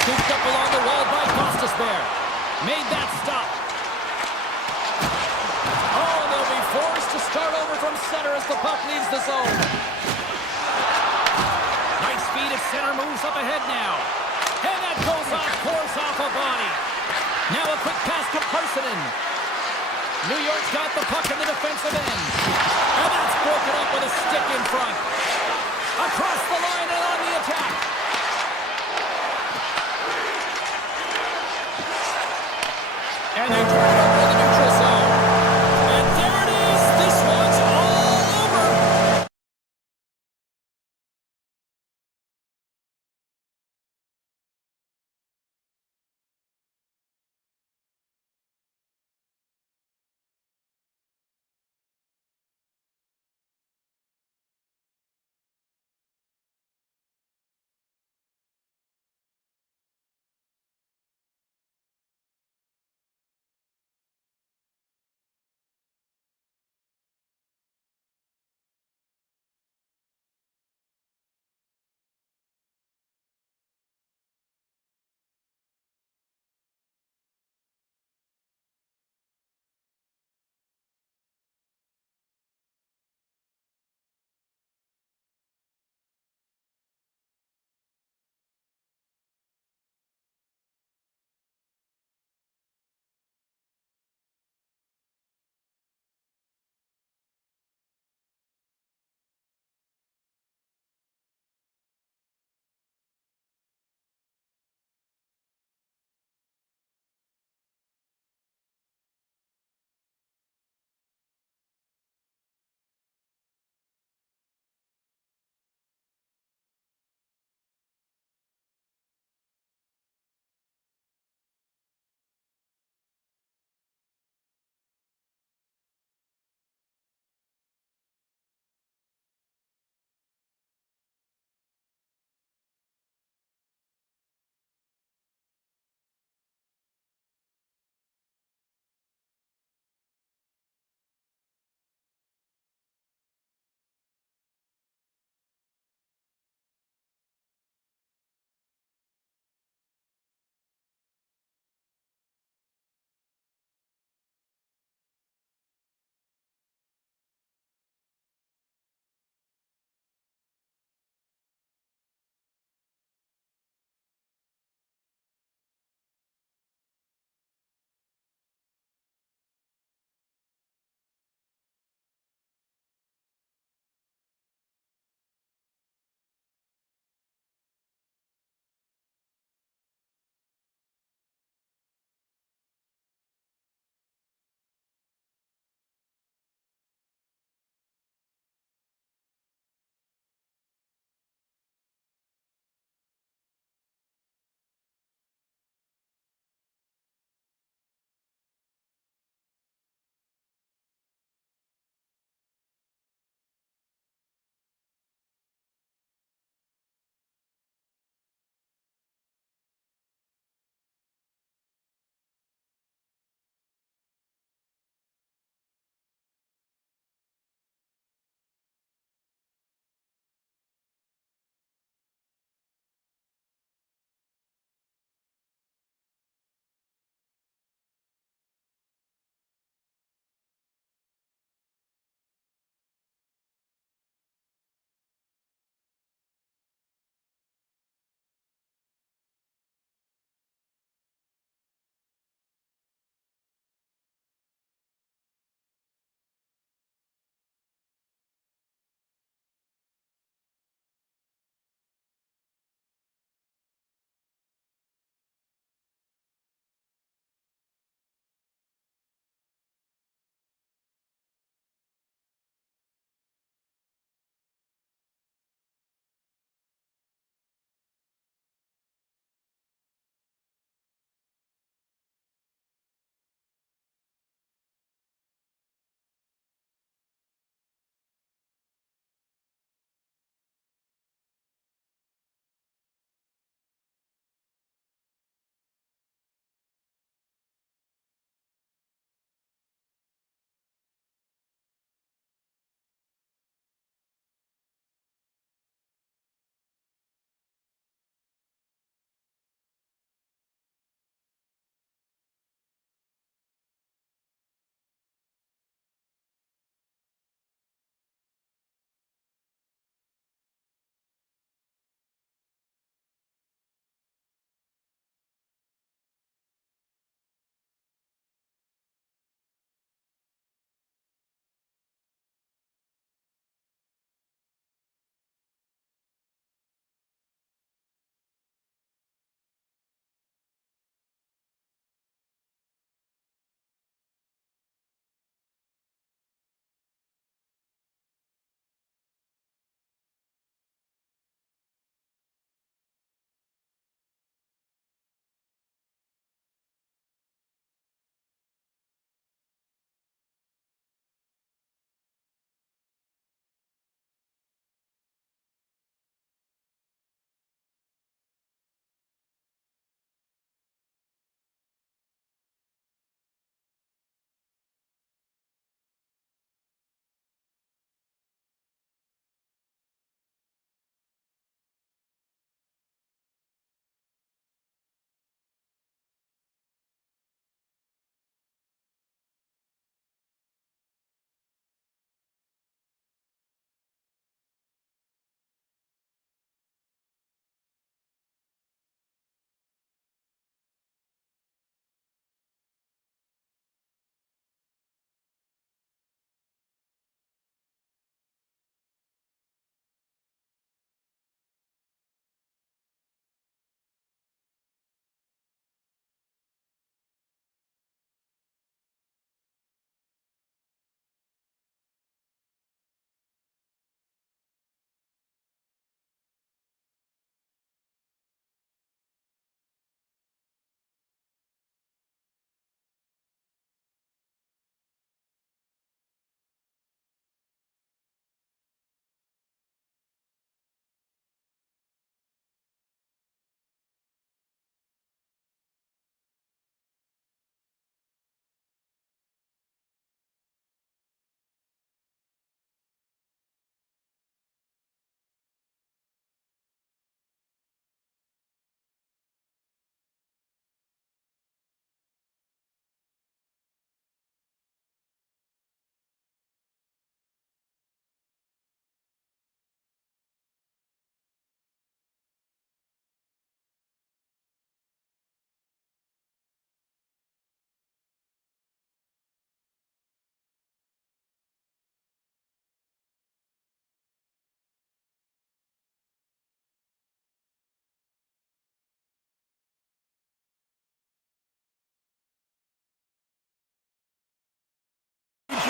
Scooped up along the wall by Gostisbehere. Made that stop. Oh, they'll be forced to start over from center as the puck leaves the zone. Nice speed at center, moves up ahead now. And that goes off course off a body. Now a quick pass to Parsonen. New York's got the puck in the defensive end. And that's broken up with a stick in front. Across the line and on the attack. And they turn it over to the neutral zone. And there it is. This one's all over.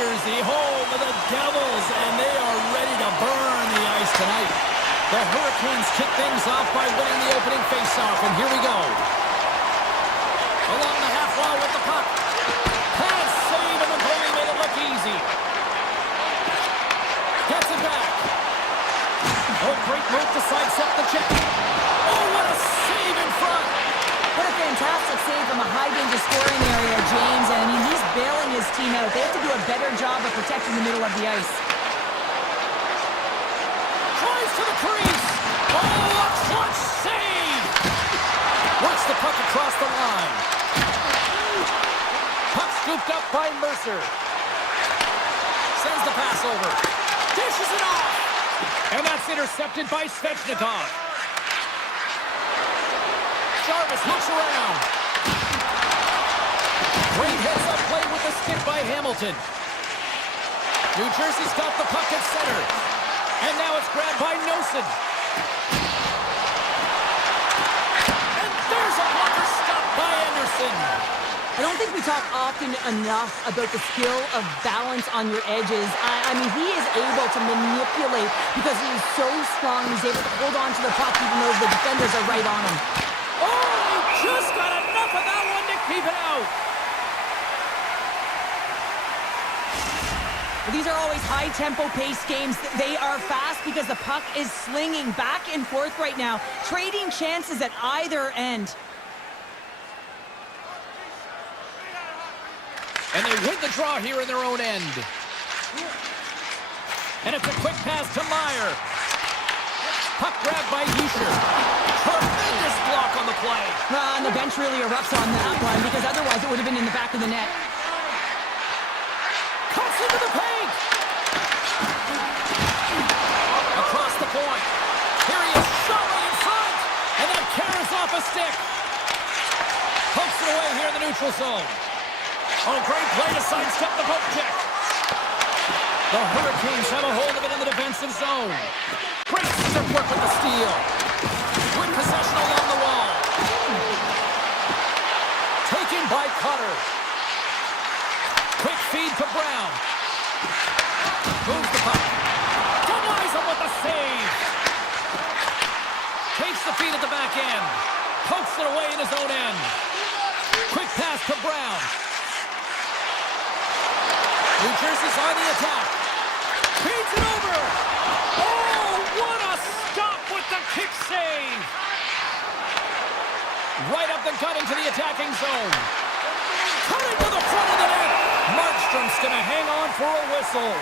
jersey, home of the Devils, and they are ready to burn the ice tonight. The Hurricanes kick things off by winning the opening faceoff, and here we go. Along the half wall with the puck. Pass save, and the goalie made it look easy. Gets it back. Oh, great move to sidestep the check. Oh, what a save in front. What a fantastic save from a high-danger scoring area, James. And I mean, he's bailing his team out. They have to do a better job of protecting the middle of the ice. Tries to the crease. Oh, a clutch save. Works the puck across the line. Puck scooped up by Mercer. Sends the pass over. Dishes it off. And that's intercepted by Svechnikov. Jarvis looks around. Great heads-up play with the stick by Hamilton. New Jersey's got the puck at center. And now it's grabbed by Nosen. And there's a blocker stop by Anderson. I don't think we talk often enough about the skill of balance on your edges. I mean, he is able to manipulate because he is so strong. He's able to hold on to the puck even though the defenders are right on him. Oh, he just got enough of that one to keep it out. These are always high-tempo pace games. They are fast because the puck is slinging back and forth right now, trading chances at either end. And they win the draw here in their own end. And it's a quick pass to Meyer. Puck grabbed by Yusher. Tremendous block on the play. And the bench really erupts on that one because otherwise it would have been in the back of the net. Cuts into the paint. Across the point. Here he is, shot right in front. And that carries off a stick. Pokes it away here in the neutral zone. Oh, great play to sidestep the poke check. The Hurricanes have a hold of it in the defensive zone. Great stick work with the steal. Good possession along the wall. Taken by Cutter. Quick feed to Brown. Moves the puck. Denies him with the save. Takes the feed at the back end. Pokes it away in his own end. Quick pass to Brown. New Jersey's on the attack. Feeds it over. Oh, what a stop with the kick save. Right up the gut into the attacking zone. Cutting to the front of the net. Markstrom's going to hang on for a whistle.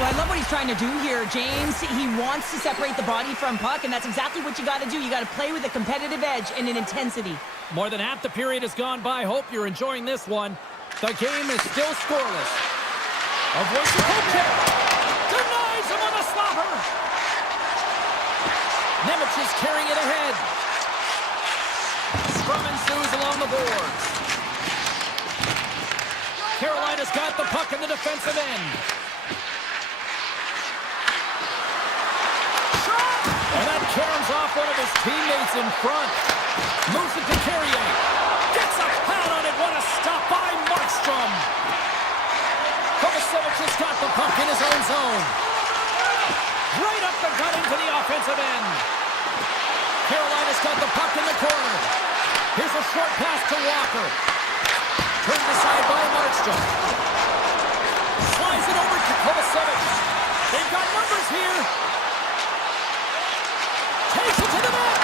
Well, I love what he's trying to do here, James. He wants to separate the body from puck, and that's exactly what you got to do. You got to play with a competitive edge and an intensity. More than half the period has gone by. Hope you're enjoying this one. The game is still scoreless. Avoids the poke check. Denies him on the slapper. Nemec is carrying it ahead. Scrum ensues along the boards. Carolina's got the puck in the defensive end. Shot! And that caroms off one of his teammates in front. Moves it to Carrier. Gets a pad on it. What a stop by Markstrom. Kovacevic has got the puck in his own zone. Right up the gut into the offensive end. Carolina's got the puck in the corner. Here's a short pass to Walker. Turned aside by Markstrom. Slides it over to Kovacevic. They've got numbers here. Takes it to the net.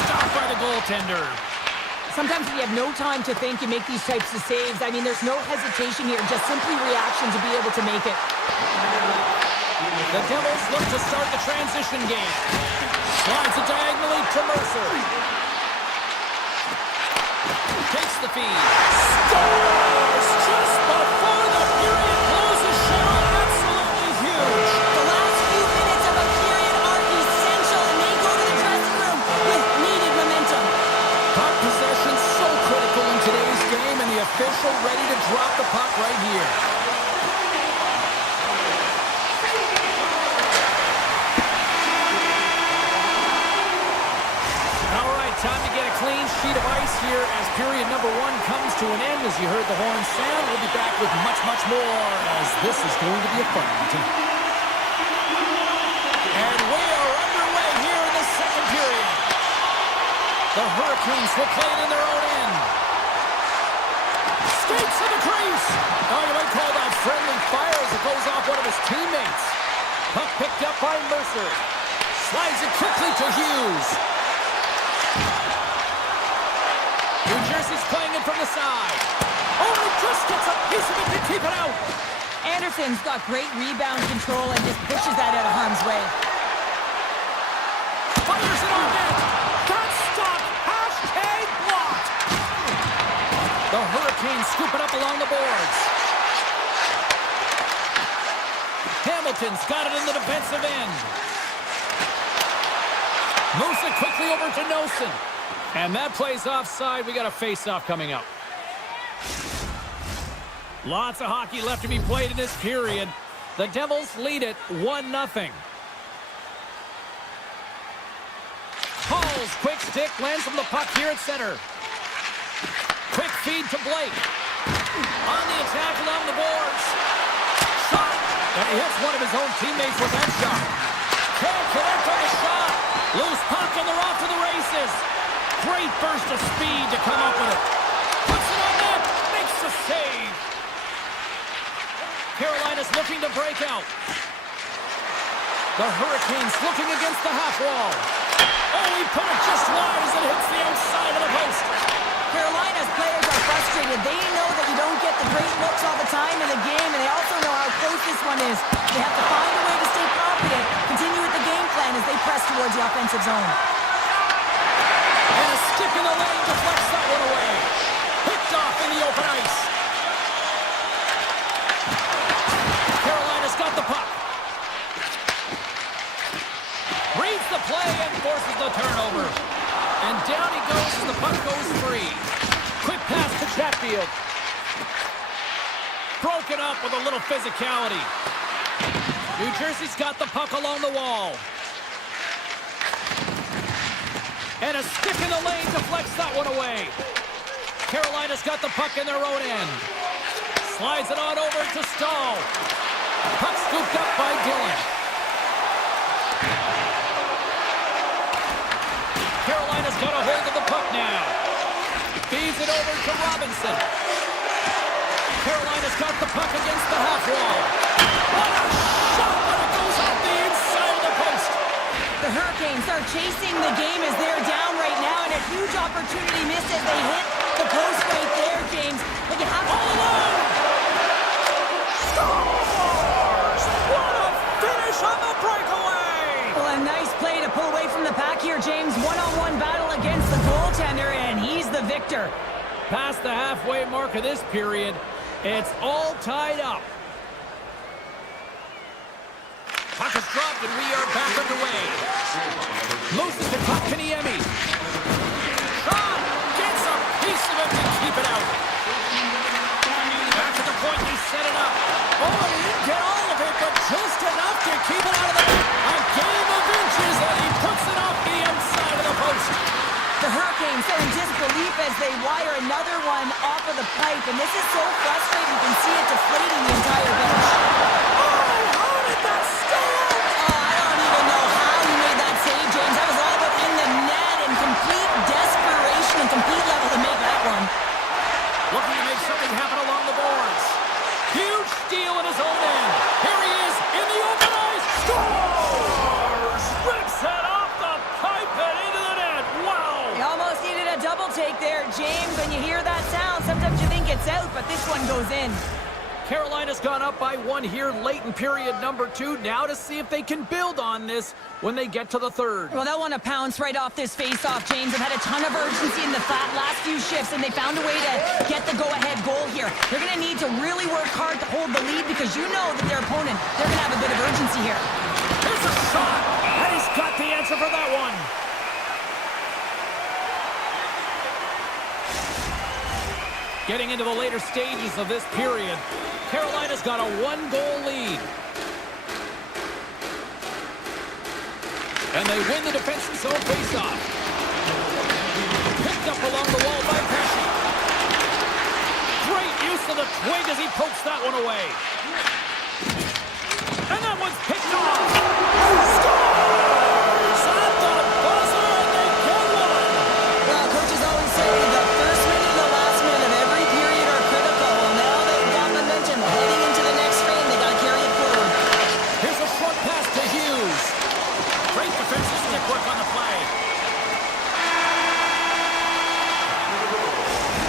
Stopped by the goaltender. Sometimes when you have no time to think, you make these types of saves. I mean, there's no hesitation here, just simply reaction to be able to make it. The Devils look to start the transition game. Slides it diagonally to Mercer. Takes the feed. Scores just before the period closes. Cheryl, absolutely huge. The last few minutes of a period are essential, and they go to the dressing room with needed momentum. Puck possession so critical in today's game, and the official ready to drop the puck right here. All right, time to get a clean sheet of ice here as period number 1 comes to an end. As you heard the horn sound, we'll be back with much, much more as this is going to be a fun one. And we are underway here in the second period. The Hurricanes will play it in their own end. Skates to the crease. Oh, you might call that friendly fire as it goes off one of his teammates. Puck picked up by Mercer. Slides it quickly to Hughes. New Jersey's playing it from the side. Oh, he just gets a piece of it to keep it out. Anderson's got great rebound control and just pushes that out of harm's way. Fires it on net. That's stopped. Hashtag blocked. The Hurricanes scoop it up along the boards. Hamilton's got it in the defensive end. Moves it quickly over to Nosen. And that plays offside. We got a face-off coming up. Lots of hockey left to be played in this period. The Devils lead it 1-0. Hall's quick stick lands from the puck here at center. Quick feed to Blake. On the attack along the boards. Shot. And he hits one of his own teammates with that shot. Can't connect on the shot. Loose puck and they're off to the races. Great burst of speed to come up with it. Puts it on net. Makes the save. Carolina's looking to break out. The Hurricanes looking against the half wall. Oh, he put it just wide as it hits the outside of the post. Carolina's players are frustrated. They know that you don't get the great looks all the time in the game, and they also know how close this one is. They have to find a way to stay confident, continue with the game plan as they press towards the offensive zone. And a stick in the lane deflects that one away. Picked off in the open ice. Carolina's got the puck. Reads the play and forces the turnover. And down he goes as the puck goes free. Quick pass to Chatfield. Broken up with a little physicality. New Jersey's got the puck along the wall. And a stick in the lane deflects that one away. Carolina's got the puck in their own end. Slides it on over to Stahl. Puck scooped up by Dillon. Carolina's got a hold of the puck now. Feeds it over to Robinson. Carolina's got the puck against the half wall. What a shot when it goes off the inside of the post. The Hurricanes are chasing the game as they're down right now, and a huge opportunity missed as they hit the post right there, James. But you have to... All alone! Scores! What a finish on the breakaway! Well, a nice play to pull away from the pack here, James. One-on-one battle against the goaltender, and he's the victor. Past the halfway mark of this period, it's all tied up. Puck is dropped and we are back underway. Moves it to Kotkaniemi. Shot! Gets a piece of it to keep it out. Back at the point, he set it up. Oh, he didn't get all of it, but just enough to keep it out of the net. A game of inches, and he puts it off the outside of the post. The Hurricanes are in disbelief as they wire another one off of the pipe, and this is so frustrating. You can see it deflating the entire bench. Oh, how did that stay out? Oh, I don't even know how he made that save, James. That was all but in the net in complete desperation and complete level to make that one. Looking to make something happen along the boards. Huge steal in his own end. Here he is in the open ice. Scores! Rips it off the pipe and into the net. Wow! He almost needed a double take there, James. When you hear that sound, sometimes you think it's out, but this one goes in. Carolina's gone up by one here late in period number 2. Now to see if they can build on this when they get to the third. Well, they'll want to pounce right off this face-off, James. They've had a ton of urgency in the last few shifts, and they found a way to get the go-ahead goal here. They're going to need to really work hard to hold the lead because you know that their opponent, they're going to have a bit of urgency here. Here's a shot, and he's got the answer for that one. Getting into the later stages of this period, Carolina's got a 1-goal lead. And they win the defensive zone faceoff. Picked Picked up along the wall by Pesci. Great use of the twig as he pokes that one away. And that one's picked off. Scores! At the buzzer, and they get one. Well, coaches always say the first minute and the last minute of every period are critical. Well, now they've got momentum. Heading into the next frame, they got to carry it forward. Here's a short pass to Hughes. Great defensive stick work on the play.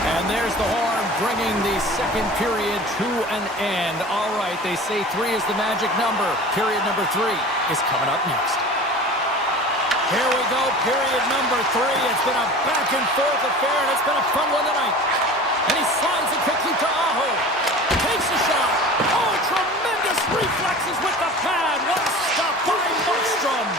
And there's the horn, bringing the second period to an end. All right, they say 3 is the magic number. Period number 3 is coming up next. Here we go, period number 3. It's been a back-and-forth affair, and it's been a fun one tonight. And he slides it quickly to Aho. Takes a shot. Oh, tremendous reflexes with the pad. What a stop by Markstrom.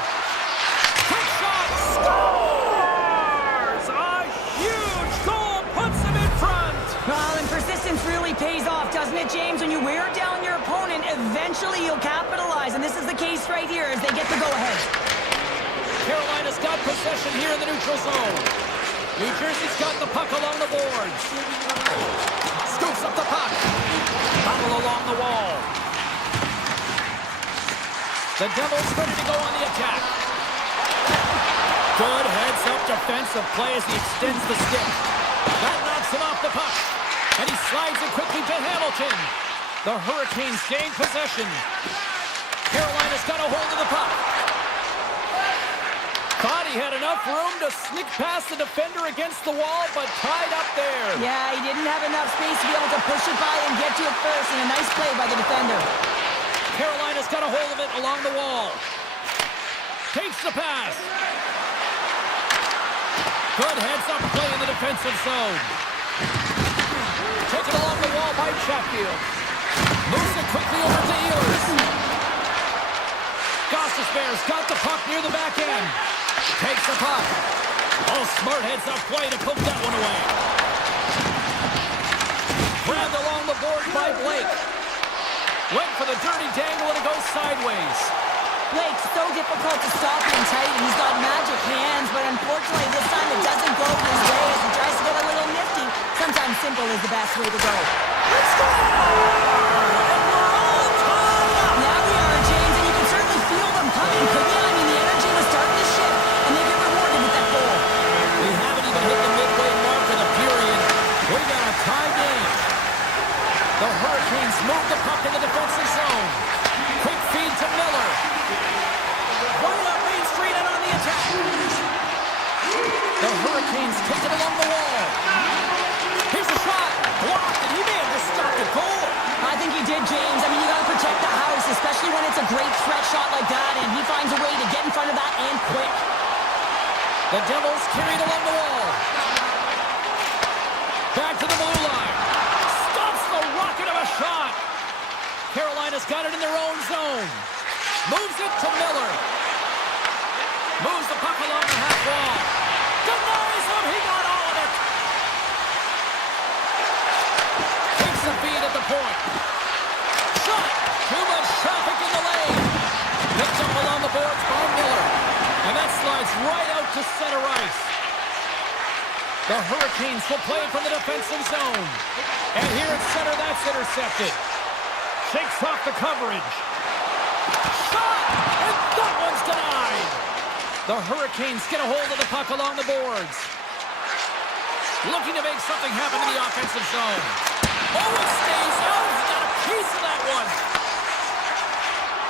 Quick shot. Scores! A huge goal puts him in front. Well, and persistence really pays off, doesn't it, James? When you wear down your opponent, eventually you'll capitalize. And this is the case right here as they get the go-ahead. Carolina's got possession here in the neutral zone. New Jersey's got the puck along the boards. Scoops up the puck. Battle along the wall. The Devils ready to go on the attack. Good heads-up defensive play as he extends the stick. That knocks him off the puck. And he slides it quickly to Hamilton. The Hurricanes gain possession. Carolina's got a hold of the puck. Thought he had enough room to sneak past the defender against the wall, but tied up there. Yeah, he didn't have enough space to be able to push it by and get to it first, and a nice play by the defender. Carolina's got a hold of it along the wall. Takes the pass. Good heads-up play in the defensive zone. Taken along the wall by Chatfield. Moves it quickly over to Ehlers. Goss's Bears got the puck near the back end. Takes the puck. Oh, smart heads-up play to poke that one away. Grabbed along the board by Blake. Went for the dirty dangle and it goes sideways. Blake's so difficult to stop in tight, and he's got magic hands, but unfortunately this time it doesn't go his way as he tries to get a little nifty. Sometimes simple is the best way to go. Let's go! And we're all tied up! Now we are, James, and you can certainly feel them coming, couldn't you? I mean, the energy was starting to shift, and they get rewarded with that goal. We haven't even hit the midway mark of the period. We got a tie game. The Hurricanes move the puck in the defensive zone. Quick feed to Miller. Right up Main Street and on the attack. The Hurricanes take it along the wall. Here's a shot. Blocked, and he may have just stopped the goal. I think he did, James. I mean, you got to protect the house, especially when it's a great threat shot like that, and he finds a way to get in front of that and quick. The Devils carried along the wall. Back to the blue line. Stops the rocket of a shot. Carolina's got it in their own zone. Moves it to Miller. Moves the puck along the half wall. Denies him. He got all of it. Takes the feed at the point. Shot. Too much traffic in the lane. Picked up along the boards by Miller. And that slides right out to center ice. The Hurricanes will play it from the defensive zone. And here at center, that's intercepted. Shakes off the coverage. Shot! And that one's denied. The Hurricanes get a hold of the puck along the boards. Looking to make something happen in the offensive zone. Oh, it stays out. He got a piece of that one.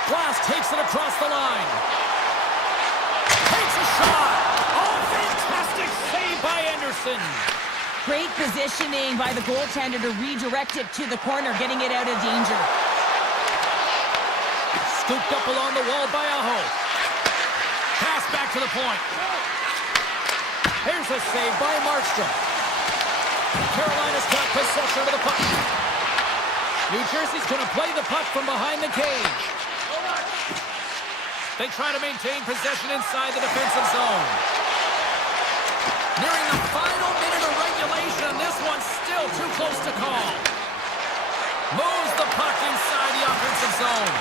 Glass takes it across the line. Takes a shot. Oh, fantastic save by Anderson. Great positioning by the goaltender to redirect it to the corner, getting it out of danger. Scooped up along the wall by Aho. Pass back to the point. Here's a save by Markstrom. Carolina's got possession of the puck. New Jersey's going to play the puck from behind the cage. They try to maintain possession inside the defensive zone. Nearing the final minute of regulation, and this one's still too close to call. Moves the puck inside the offensive zone.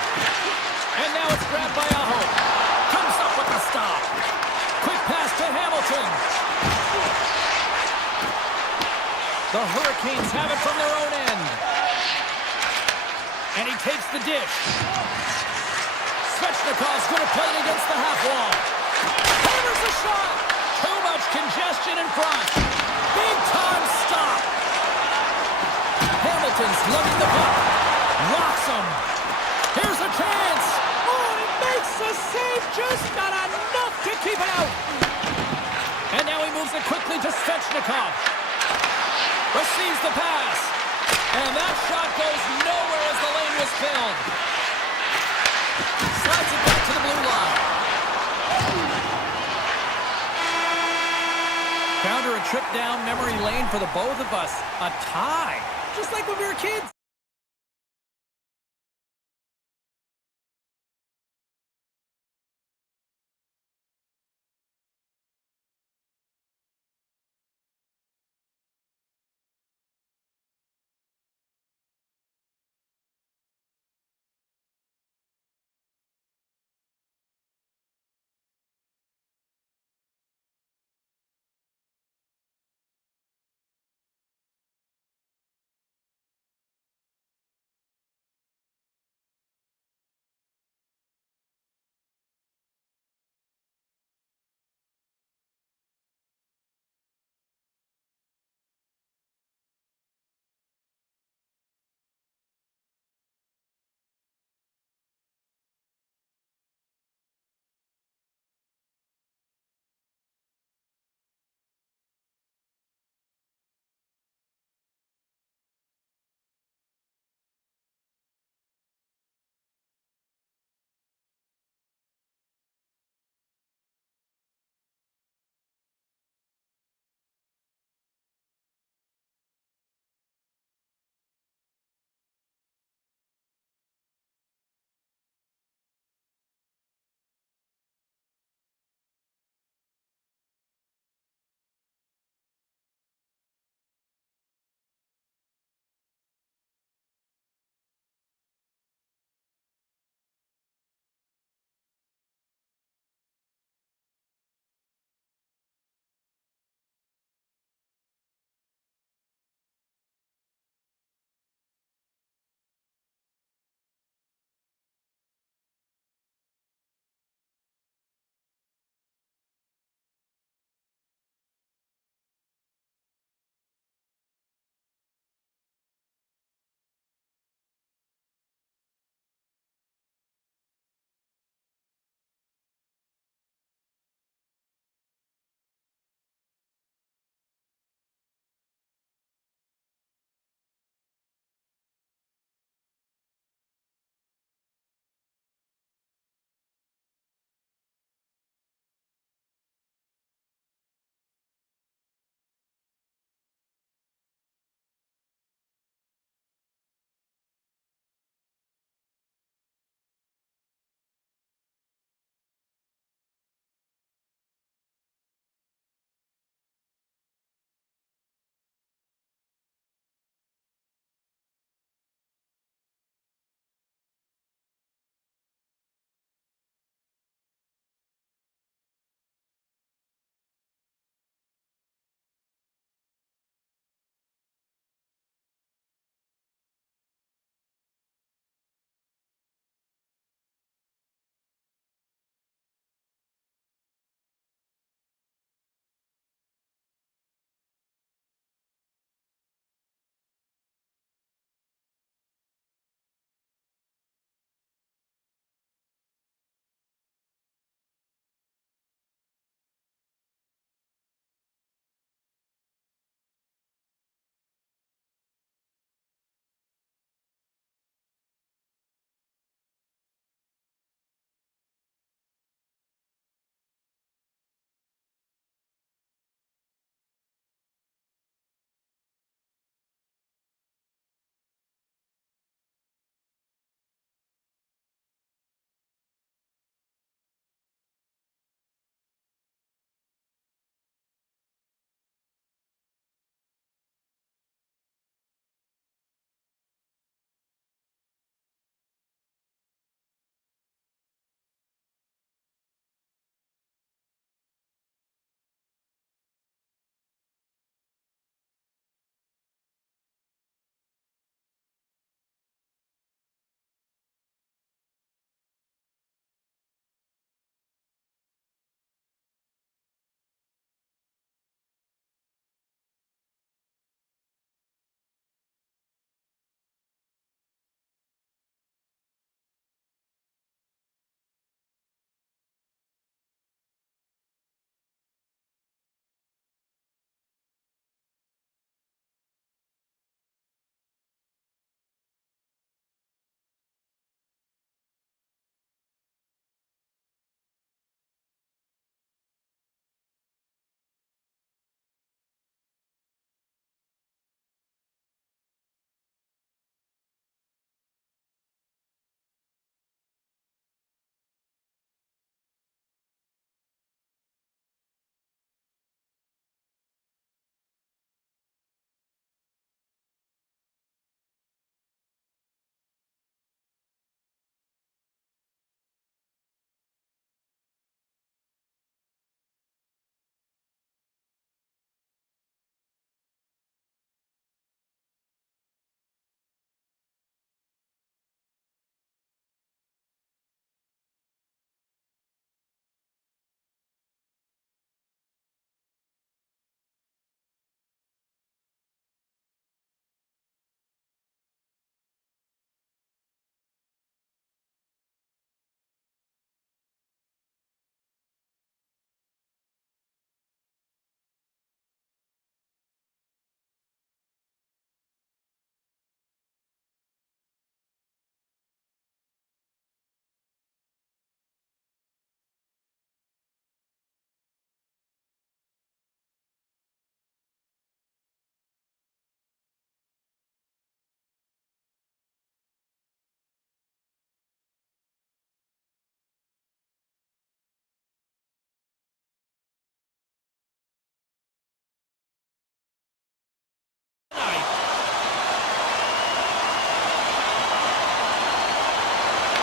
And now it's grabbed by Aho. Comes up with the stop. Quick pass to Hamilton. The Hurricanes have it from their own end. And he takes the dish. Svechnikov's going to play it against the half wall. Hammers the shot. Too much congestion in front. Big time stop. Hamilton's lugging the puck. Rocks him. Here's a chance. Oh, he makes the save. Just not enough to keep it out. And now he moves it quickly to Svechnikov. Receives the pass. And that shot goes nowhere as the lane was filled. Slides it back to the blue line. Counter a trip down memory lane for the both of us. A tie. Just like when we were kids.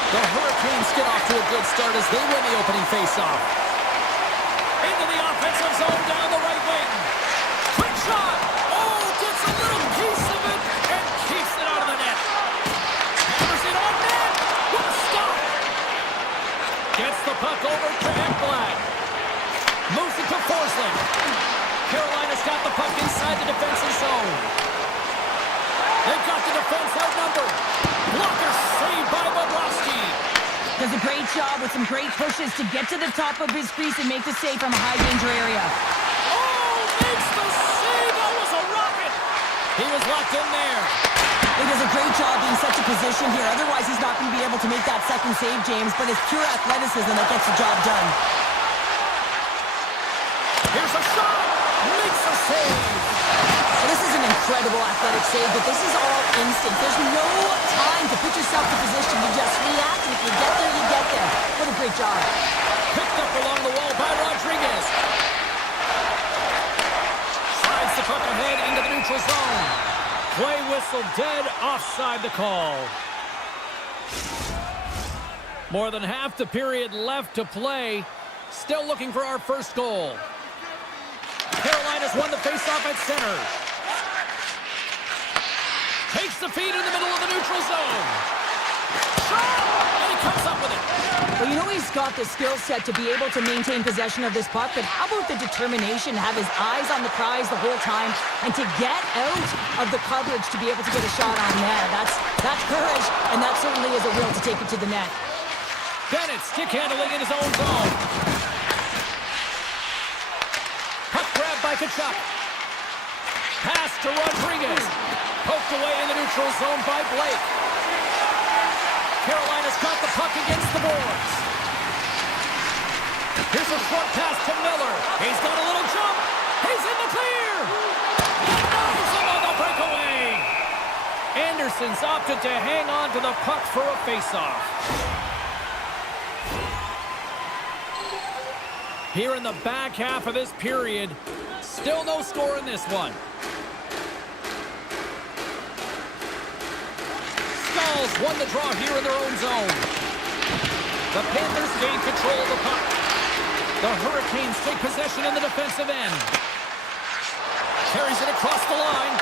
The Hurricanes get off to a good start as they win the opening faceoff. Into the offensive zone down the right wing. Quick shot. Oh, gets a little piece of it and keeps it out of the net. Hammers it on net. What a stop. Gets the puck over to Ekblad. Moves it to Forsling. Carolina's got the puck inside the defensive zone. They've got the defense outnumbered. Blocker saved by Bobrovsky. Does a great job with some great pushes to get to the top of his crease and make the save from a high danger area. Oh, makes the save. That was a rocket. He was locked in there. He does a great job being such a position here. Otherwise, he's not going to be able to make that second save, James. But it's pure athleticism that gets the job done. Here's a shot. Makes the save. Well, this is an incredible athletic save, but this is all instinct. There's no time to put yourself in position to just react. If you get there, you get there. What a great job. Picked up along the wall by Rodriguez. Slides the puck ahead into the neutral zone. Play whistle dead, offside the call. More than half the period left to play. Still looking for our first goal. Carolina's won the faceoff at center. Takes the feed in the middle of the neutral zone. Shot! And he comes up with it. Well, you know he's got the skill set to be able to maintain possession of this puck, but how about the determination to have his eyes on the prize the whole time and to get out of the coverage to be able to get a shot on net? That's courage, and that certainly is a will to take it to the net. Bennett stick handling in his own zone. Puck grab by Kachuk. Pass to Rodriguez. Poked away in the neutral zone by Blake. Carolina's got the puck against the boards. Here's a short pass to Miller. He's got a little jump. He's in the clear. Knows him on the breakaway. Anderson's opted to hang on to the puck for a faceoff. Here in the back half of this period, still no score in this one. Skulls won the draw here in their own zone. The Panthers gain control of the puck. The Hurricanes take possession in the defensive end. Carries it across the line.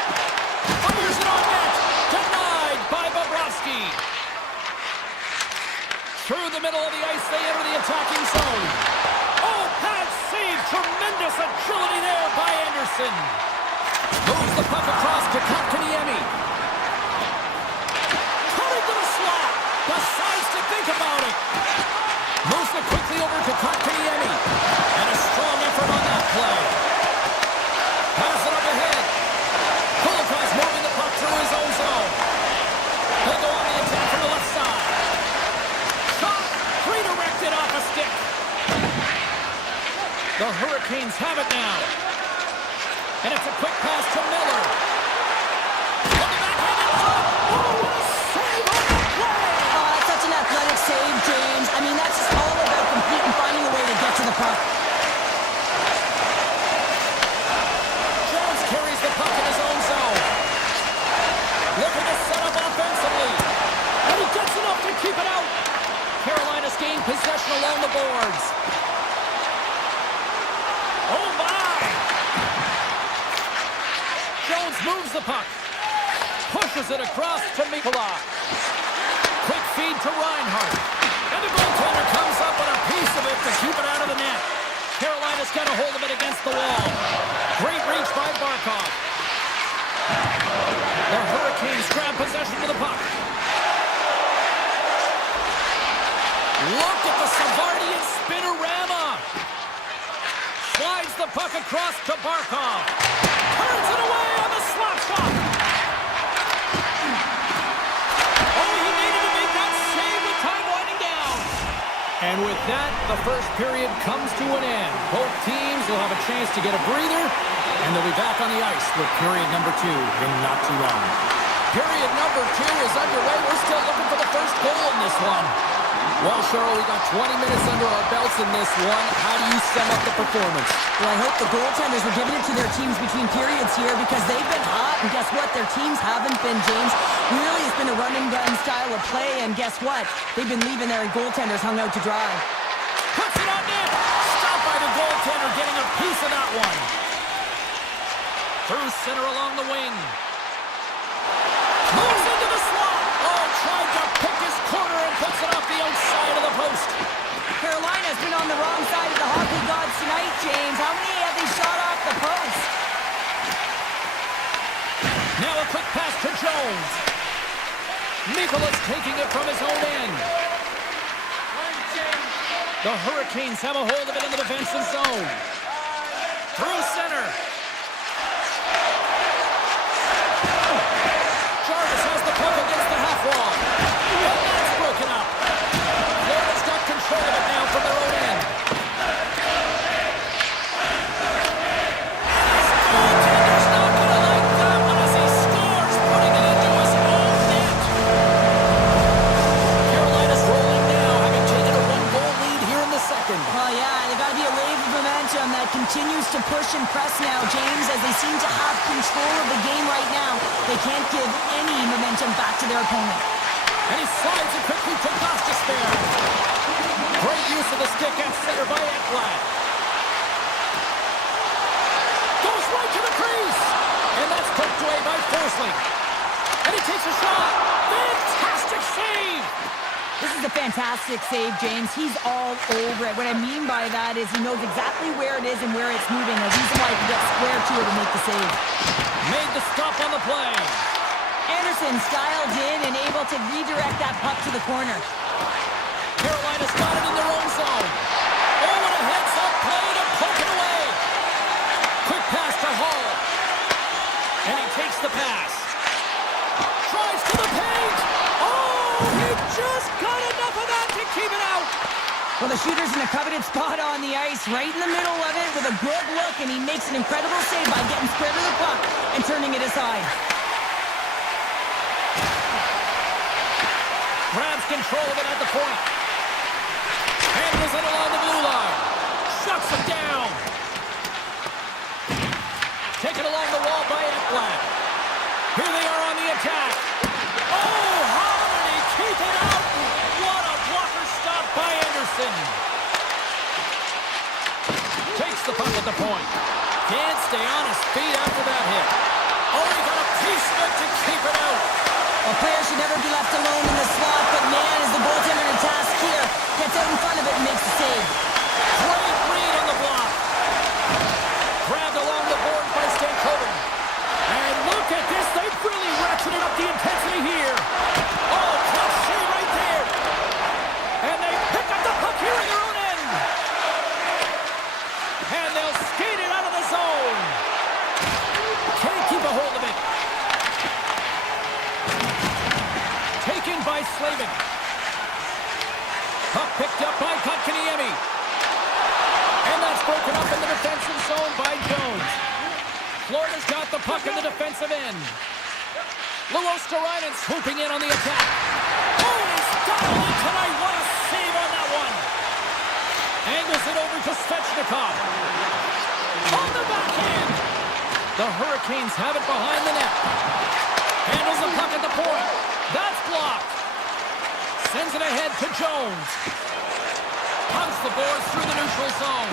Fires it on net. Denied by Bobrovsky. Through the middle of the ice, they enter the attacking zone. Oh, pad save. Tremendous agility there by Anderson. Moves the puck across to Kotkaniemi. Coming to the slot. Decides to think about it. Moves it quickly over to Kotkaniemi. And a strong effort on that play. Pass it up ahead. Kulikov's moving the puck through his own zone. He'll go on the attack from the left side. Shot. Redirected off a stick. The Hurricanes have it now. And it's a quick pass to Miller. On the backhand and shot. Oh, what a save on that play! Oh, that's such an athletic save, James. I mean, that's just all about competing, finding a way to get to the puck. Jones carries the puck in his own zone. Looking to set up offensively. And he gets enough to keep it out. Carolina's gained possession along the boards. Oh, my! Jones moves the puck. Pushes it across to Mikula. Quick feed to Reinhart. And the goaltender comes up with a piece of it to keep it out of the net. Carolina's got a hold of it against the wall. Great reach by Barkov. The Hurricanes grab possession of the puck. Look at the Savardian spinorama. Slides the puck across to Barkov. Turns it away on the slap shot. Oh, he needed to make that save with time winding down. And with that, the first period comes to an end. Both teams will have a chance to get a breather, and they'll be back on the ice with period number 2 in not too long. Period number 2 is underway. We're still looking for the first goal in this one. Well, Cheryl, we got 20 minutes under our belts in this one. How do you sum up the performance? Well, I hope the goaltenders were giving it to their teams between periods here because they've been hot, and guess what? Their teams haven't been, James. Really, it's been a run and gun style of play, and guess what? They've been leaving their goaltenders hung out to dry. Puts it on net. Stopped by the goaltender, getting a piece of that one. Through center along the wing. Moves into the slot. Oh, tried to pick his corner and puts it off the outside of the post. Carolina's been on the wrong side of the hockey gods tonight, James. How many have they shot off the post? Now a quick pass to Jones. Nicholas taking it from his own end. The Hurricanes have a hold of it in the defensive zone. Through center. Jarvis has the puck against the half wall. And that's broken up. Florida's got control of it now from their own end. Goaltender's not going to like that one as he scores, putting it into his own net. Carolina's rolling now, having taken a one-goal lead here in the second. Well, yeah, they got to be a wave of momentum that continues to push and press now, James, as they seem to have control of the game right now. They can't give any momentum back to their opponent. And he slides it quickly to Gostisbehere. Great use of the stick at center by Ekblad. Goes right to the crease. And that's poked away by Forsling. And he takes a shot. Fantastic save. This is a fantastic save, James. He's all over it. What I mean by that is he knows exactly where it is and where it's moving. A reason why he can get square to it and make the save. Made the stop on the play. Anderson's dialed in and able to redirect that puck to the corner. Carolina's got it in their own zone. Oh, and a heads-up play to poke it away. Quick pass to Hall. And he takes the pass. Tries to the paint. Oh, he just got enough of that to keep it out. Well, the shooter's in a coveted spot on the ice, right in the middle of it with a good look, and he makes an incredible save by getting square to the puck and turning it aside. Grabs control of it at the point. Handles it along the blue line. Shuts it down. Taken along the wall by Ekblad. Here they are on the attack. Oh, how did he keep it out? What a blocker stop by Anderson. Takes the puck at the point. Can't stay on his feet after that hit. Oh, he got a piece of it to keep it out. A player should never be left alone in the slot, but man, is the goaltender in a task here. Gets out in front of it and makes the save. Great read on the block. Grabbed along the board by Stankoven. And look at this. They've really ratcheted up the intensity here. Oh, clutch save right there. And they pick up the puck here in their own end. And they'll skate it out of the zone. Can't keep a hold of it. Taken by Slavin. Puck picked up by Kotkaniemi. And that's broken up in the defensive zone by Jones. Florida's got the puck in the defensive end. Luosterainen swooping in on the attack. Oh, he's dialed in tonight. What a save on that one. Angles it over to Svechnikov. On the backhand. The Hurricanes have it behind the net. Handles the puck at the point. That's blocked. Sends it ahead to Jones. Pumps the boards through the neutral zone.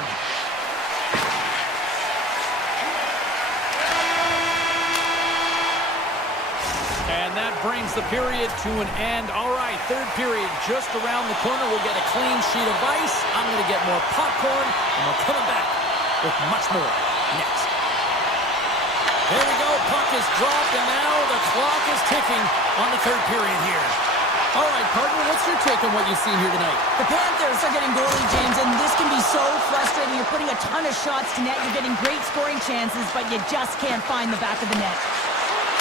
And that brings the period to an end. All right, third period just around the corner. We'll get a clean sheet of ice. I'm going to get more popcorn, and we're coming back with much more next. There we go. Puck is dropped, and now the clock is ticking on the third period here. All right, partner, what's your take on what you've seen here tonight? The Panthers are getting goalie, James, and this can be so frustrating. You're putting a ton of shots to net. You're getting great scoring chances, but you just can't find the back of the net.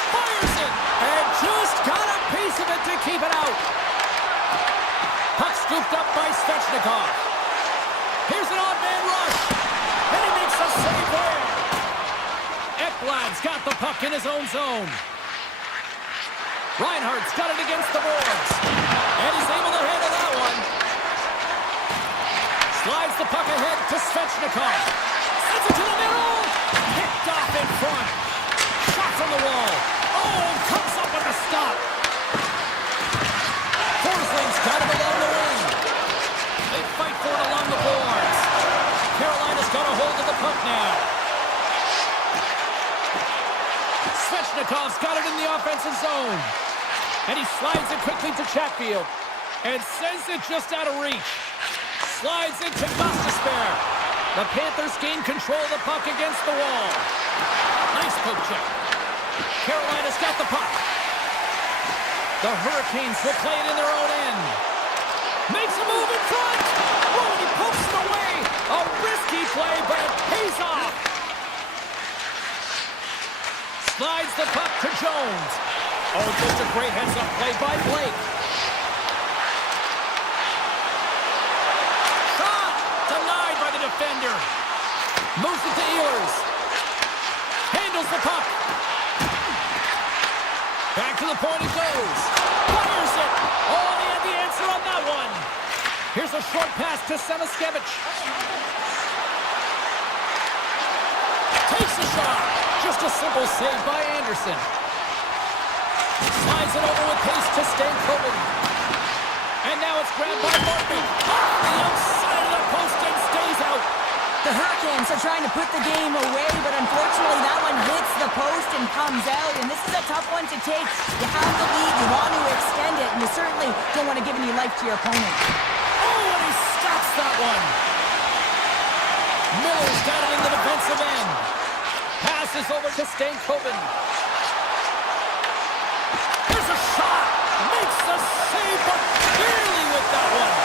Fires it, and just got a piece of it to keep it out. Puck scooped up by Svechnikov. Here's an odd man rush, and he makes a save there. Ekblad's got the puck in his own zone. Reinhardt's got it against the boards. And he's able to handle that one. Slides the puck ahead to Svechnikov. Sends it to the middle. Picked off in front. Shot from the wall. Oh, comes up with a stop. Svenikov's got it in the offensive zone. And he slides it quickly to Chatfield. And sends it just out of reach. Slides it to Gostisbehere. The Panthers gain control of the puck against the wall. Nice poke check. Carolina's got the puck. The Hurricanes will play it in their own end. Makes a move in front. Oh, and he pokes it away. A risky play, but it pays off. Slides the puck to Jones. Oh, just a great heads-up play by Blake. Shot! Denied by the defender. Moves it to Ehlers. Handles the puck. Back to the point it goes. Fires it. Oh, he had the answer on that one. Here's a short pass to Samaskevich. Takes the shot. Just a simple save by Anderson. Slides it over with pace to Stankoven. And now it's grabbed by Martin. Off the outside of the post and stays out. The Hurricanes are trying to put the game away, but unfortunately that one hits the post and comes out, and this is a tough one to take. You have the lead, you want to extend it, and you certainly don't want to give any life to your opponent. Oh, and he stops that one. Miller's got it in the defensive end. Passes over to Stankoven. There's a shot. Makes the save, but barely with that one.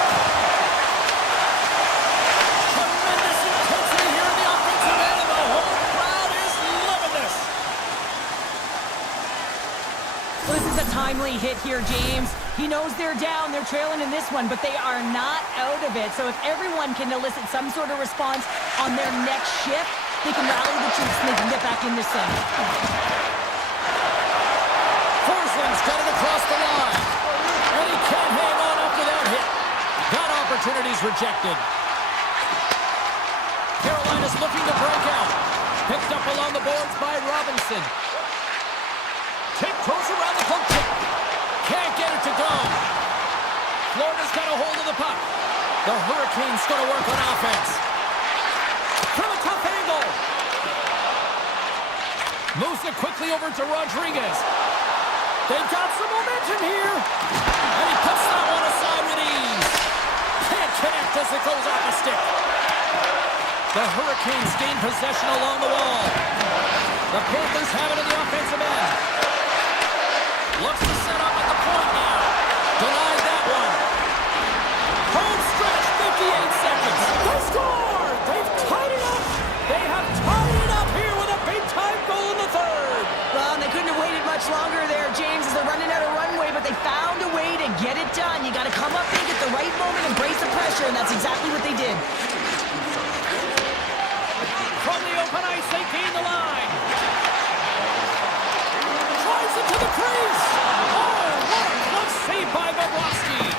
Tremendous intensity here in the offensive end, and the whole crowd is loving this. Well, this is a timely hit here, James. He knows they're down, they're trailing in this one, but they are not out of it. So if everyone can elicit some sort of response on their next shift, they can rally the troops and they can get back in this thing. Forsland's got it across the line. And he can't hang on after that hit. That opportunity's rejected. Carolina's looking to break out. Picked up along the boards by Robinson. Tiptoes around the poke check. Can't get it to go. Florida's got a hold of the puck. The Hurricanes going to work on offense. From a tough angle. Moves it quickly over to Rodriguez. They've got some momentum here. And he puts that one aside with ease. Can't connect as it goes off the stick. The Hurricanes gain possession along the wall. The Panthers have it in the offensive end. Looks to set up at the point now. Denied that one. Home stretch, 58 seconds. They score! They've tied it up. They have tied it up here with a big-time goal in the third. Well, and they couldn't have waited much longer there, James, as they're running out of runway, but they found a way to get it done. You got to come up big at the right moment and brace the pressure, and that's exactly what they did. From the open ice, they gain the line. Drives it to the crease. Oh, what a close save by Bobrovsky.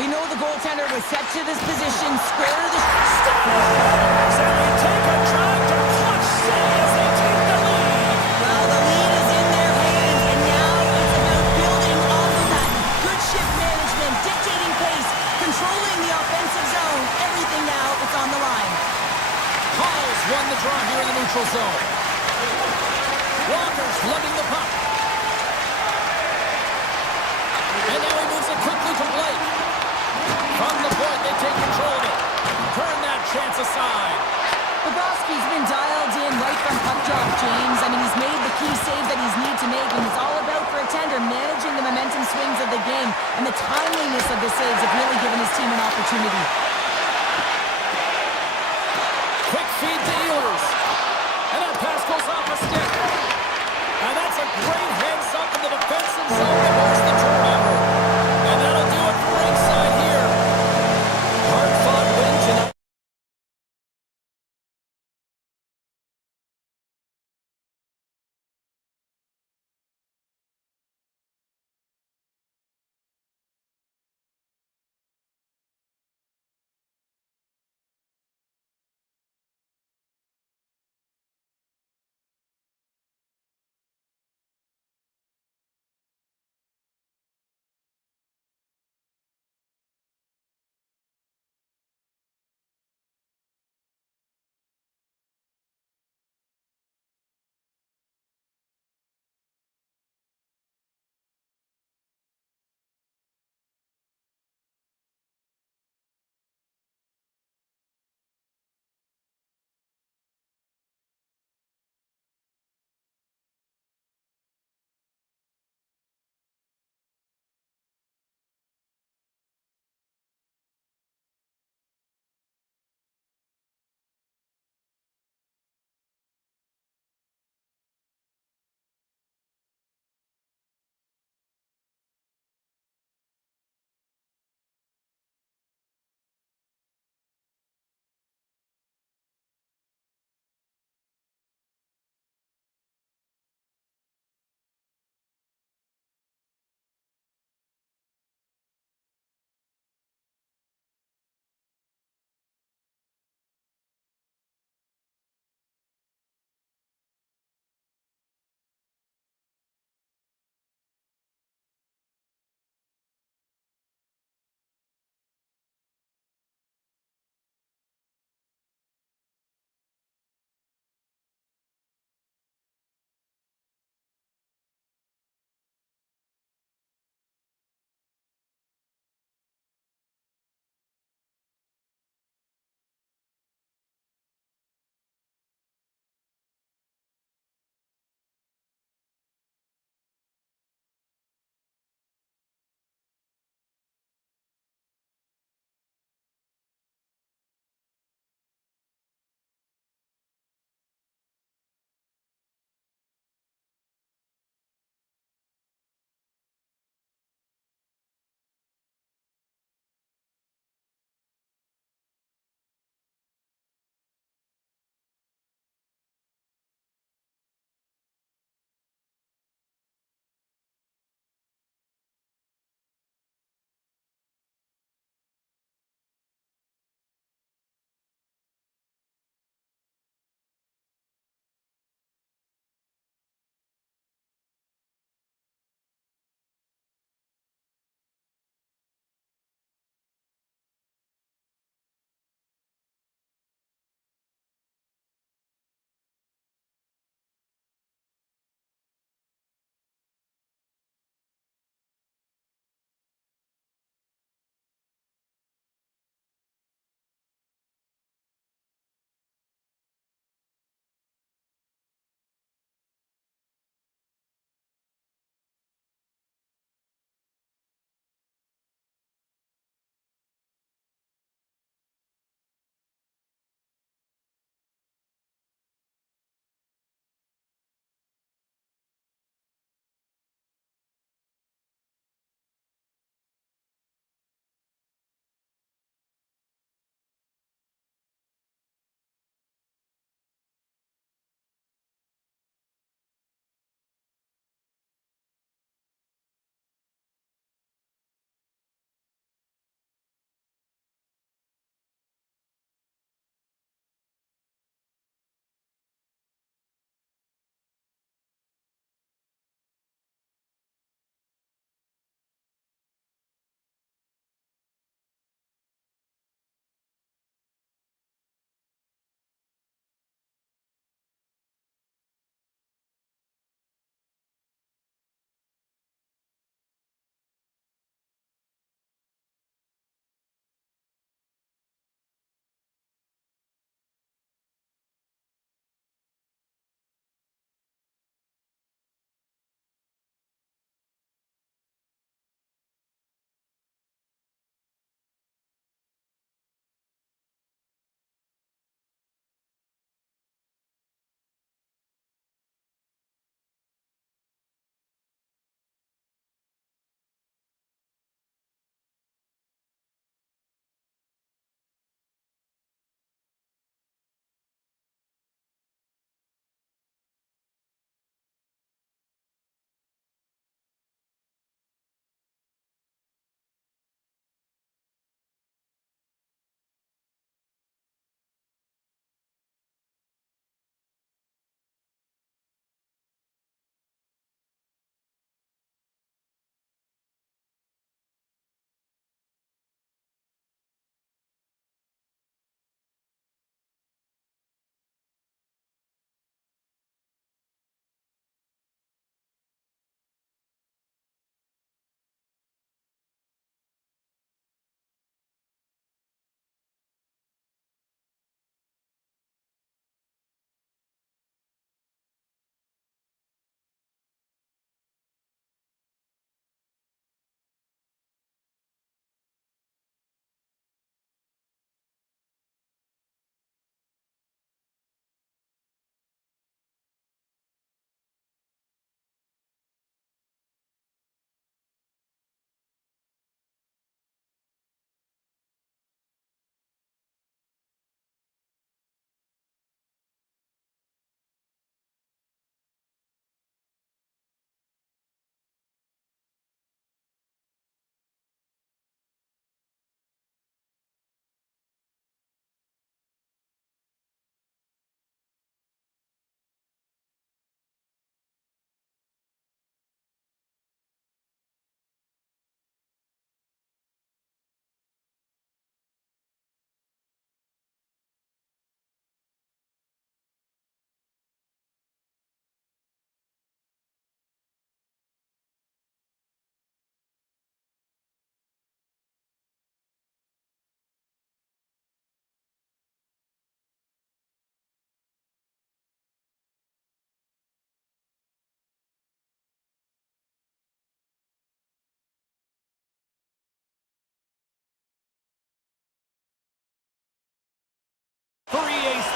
We know the goaltender was set to this position, square to the... And they take a drive to clutch save as they take the lead. Well, the lead is in their hands, and now it's about building off of that. Good shift management, dictating pace, controlling the offensive zone. Everything now, it's on the line. Hall's won the draw here in the neutral zone. Walker's lugging the puck. And now he moves it quickly to Blake. From the point, they take control of it. Turn that chance aside. Bobrovsky's been dialed in right from puck drop, James. I mean, he's made the key save that he's need to make, and it's all about, for a tender, managing the momentum swings of the game, and the timeliness of the saves have really given his team an opportunity. Quick feed to Ehlers. And that pass goes off a stick. And that's a great heads up in the defensive zone to force the turnover. And that'll do it for ringside here. Hard-fought win tonight.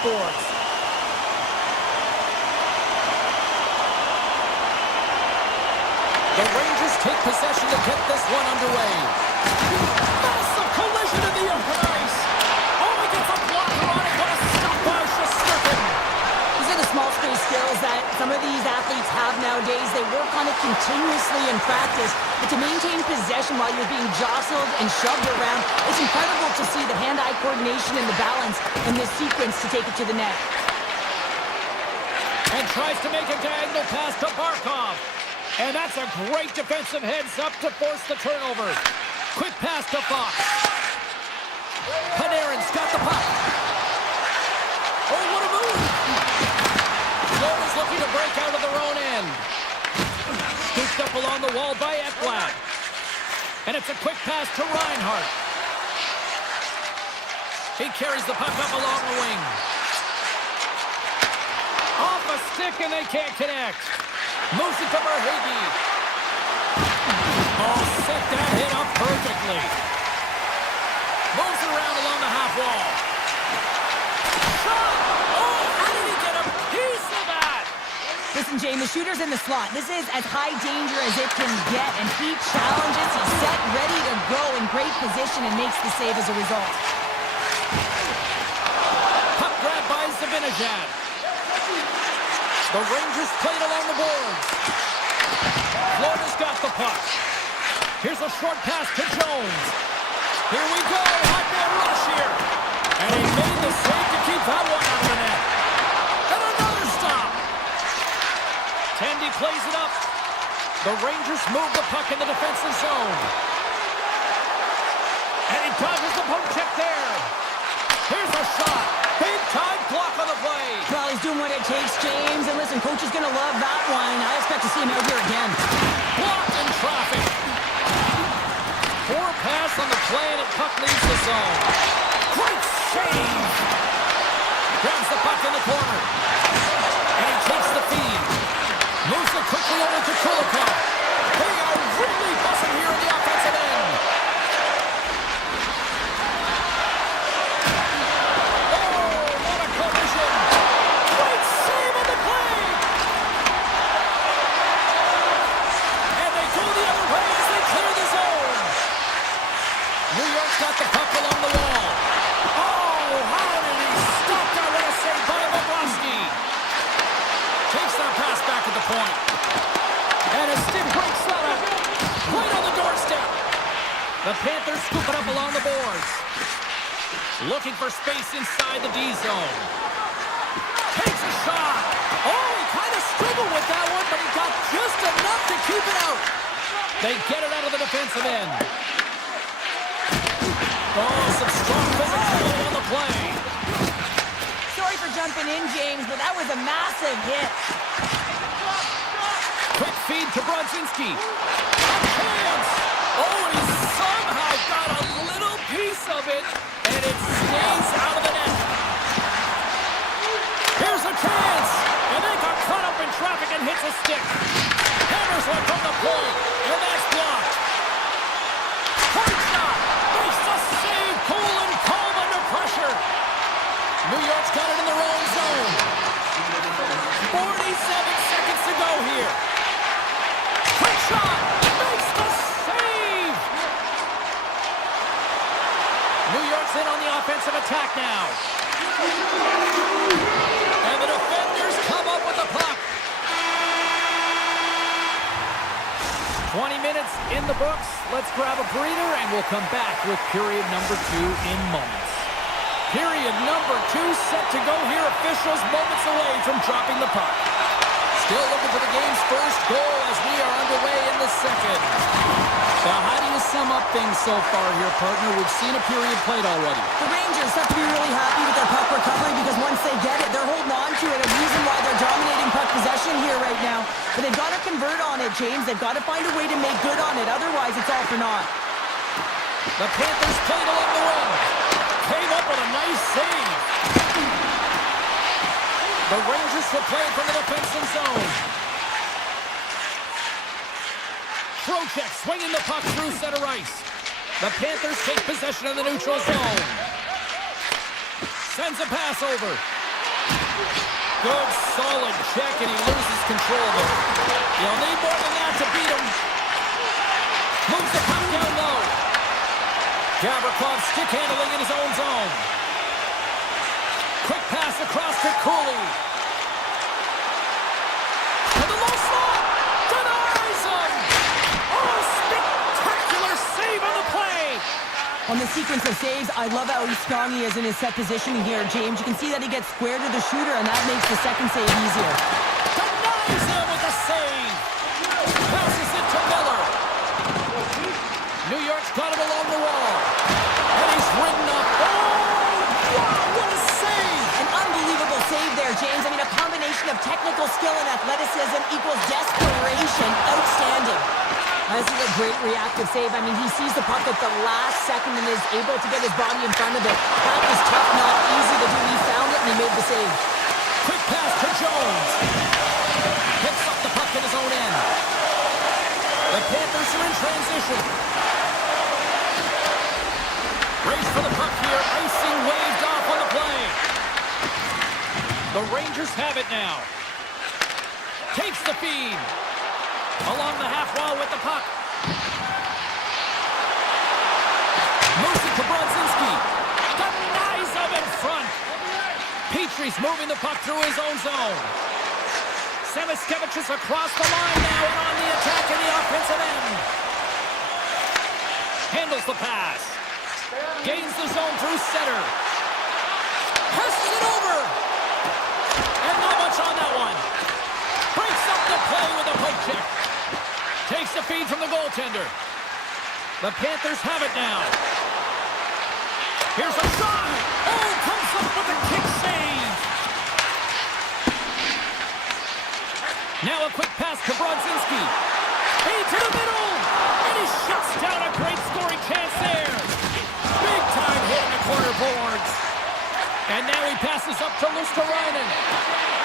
esports. The Rangers take possession to get this one underway. Massive collision in the open ice. Oh, he gets a blocker on it. What a stop by Shesterkin. These are the small space skills that some of these athletes have nowadays. They work on it continuously in practice. But to maintain possession while you're being jostled and shoved around, it's incredible to see the hand-eye coordination and the balance in this sequence to take it to the net. And tries to make a diagonal pass to Barkov. And that's a great defensive heads-up to force the turnover. Quick pass to Fox. Panarin's got the puck. Oh, what a move! Florida's looking to break out of their own end. Scooped up along the wall by Ekblad. And it's a quick pass to Reinhart. He carries the puck up along the wing. Off a stick and they can't connect. Moves it to Merhage. Oh, set that hit up perfectly. Moves it around along the half wall. Shot! Oh, how did he get a piece of that? Listen, Jane, the shooter's in the slot. This is as high danger as it can get, and he challenges. He's set, ready to go in great position, and makes the save as a result. Puck grab by Zibanejad. The Rangers played along the boards. Florida's got the puck. Here's a short pass to Jones. Here we go. Hot man rush here. And he made the save to keep that one out of the net. And another stop. Tandy plays it up. The Rangers move the puck in the defensive zone. And he dodges the poke check there. Here's a shot. Big time block on the play. Well, he's doing what it takes, James. And listen, coach is going to love that one. I expect to see him out here again. Blocked in traffic. Poor pass on the play, and the puck leaves the zone. Great save. Grabs the puck in the corner. And he takes the feed. Moves it quickly over to Kulikov. They are really buzzing here in the offensive end. Got the puck along the wall. Oh, how did he stop that? What a save by Bobrovsky. Takes that pass back at the point. And a stick breaks that up. Right on the doorstep. The Panthers scoop it up along the boards. Looking for space inside the D zone. Takes a shot. Oh, he kind of struggled with that one, but he got just enough to keep it out. They get it out of the defensive end. Oh, some strong physicality on the play. Sorry for jumping in, James, but that was a massive hit. Quick feed to Brodzinski. A chance! Oh, and he somehow got a little piece of it, and it stays out of the net. Here's a chance! And they got caught up in traffic and hits a stick. Hammers one from the point, and that's blocked. Hard shot! Makes the save, cool and calm under pressure. New York's got it in their own zone. 47 seconds to go here. Quick shot! Makes the save! New York's in on the offensive attack now. And the defenders come up with the puck. 20 minutes in the books. Let's grab a breather, and we'll come back with period number 2 in moments. Period number 2 set to go here. Officials moments away from dropping the puck. Still looking for the game's first goal as we are underway in the second. Now, how do you sum up things so far here, partner? We've seen a period played already. The Rangers have to be really happy with their puck recovery because once they get it, they're holding on to it. A reason why they're dominating puck possession here right now. But they've got to convert on it, James. They've got to find a way to make good on it. Otherwise, it's all for naught. The Panthers played along the wing. Came up with a nice save. The Rangers will play from the defensive zone. Trocheck swinging the puck through center ice. The Panthers take possession of the neutral zone. Sends a pass over. Good, solid check, and he loses control there. He'll need more than that to beat him. Moves the puck down low. Gavrikov stick handling in his own zone. Quick pass across to Cooley. To the low slot. Denies him. Oh, spectacular save on the play. On the sequence of saves, I love how strong he is in his set positioning here, James. You can see that he gets square to the shooter, and that makes the second save easier. Denies him with a save. Passes it to Miller. New York's got him along the wall. And he's ridden up. Oh, wow, what a save. An unbelievable save there, James. I mean, a combination of technical skill and athleticism equals desperation. Outstanding. This is a great reactive save. I mean, he sees the puck at the last second and is able to get his body in front of it. That was tough, not easy to do. He found it and he made the save. Quick pass to Jones. Picks up the puck in his own end. The Panthers are in transition. Race for the puck here. Icing waved off on the play. The Rangers have it now. Takes the feed. Along the half wall with the puck. Moves it to Brodzinski. Denies him in front. Petrie's moving the puck through his own zone. Semiskevich is across the line now and on the attack in the offensive end. Handles the pass. Gains the zone through center. Passes it over. And not much on that one. Breaks up the play with a poke check. Takes the feed from the goaltender. The Panthers have it now. Here's a shot. Oh, comes up with a kick save. Now a quick pass to Brodzinski. Feed to the middle. And he shuts down a great scoring chance there. Big time hit in the corner boards. And now he passes up to Luosterainen.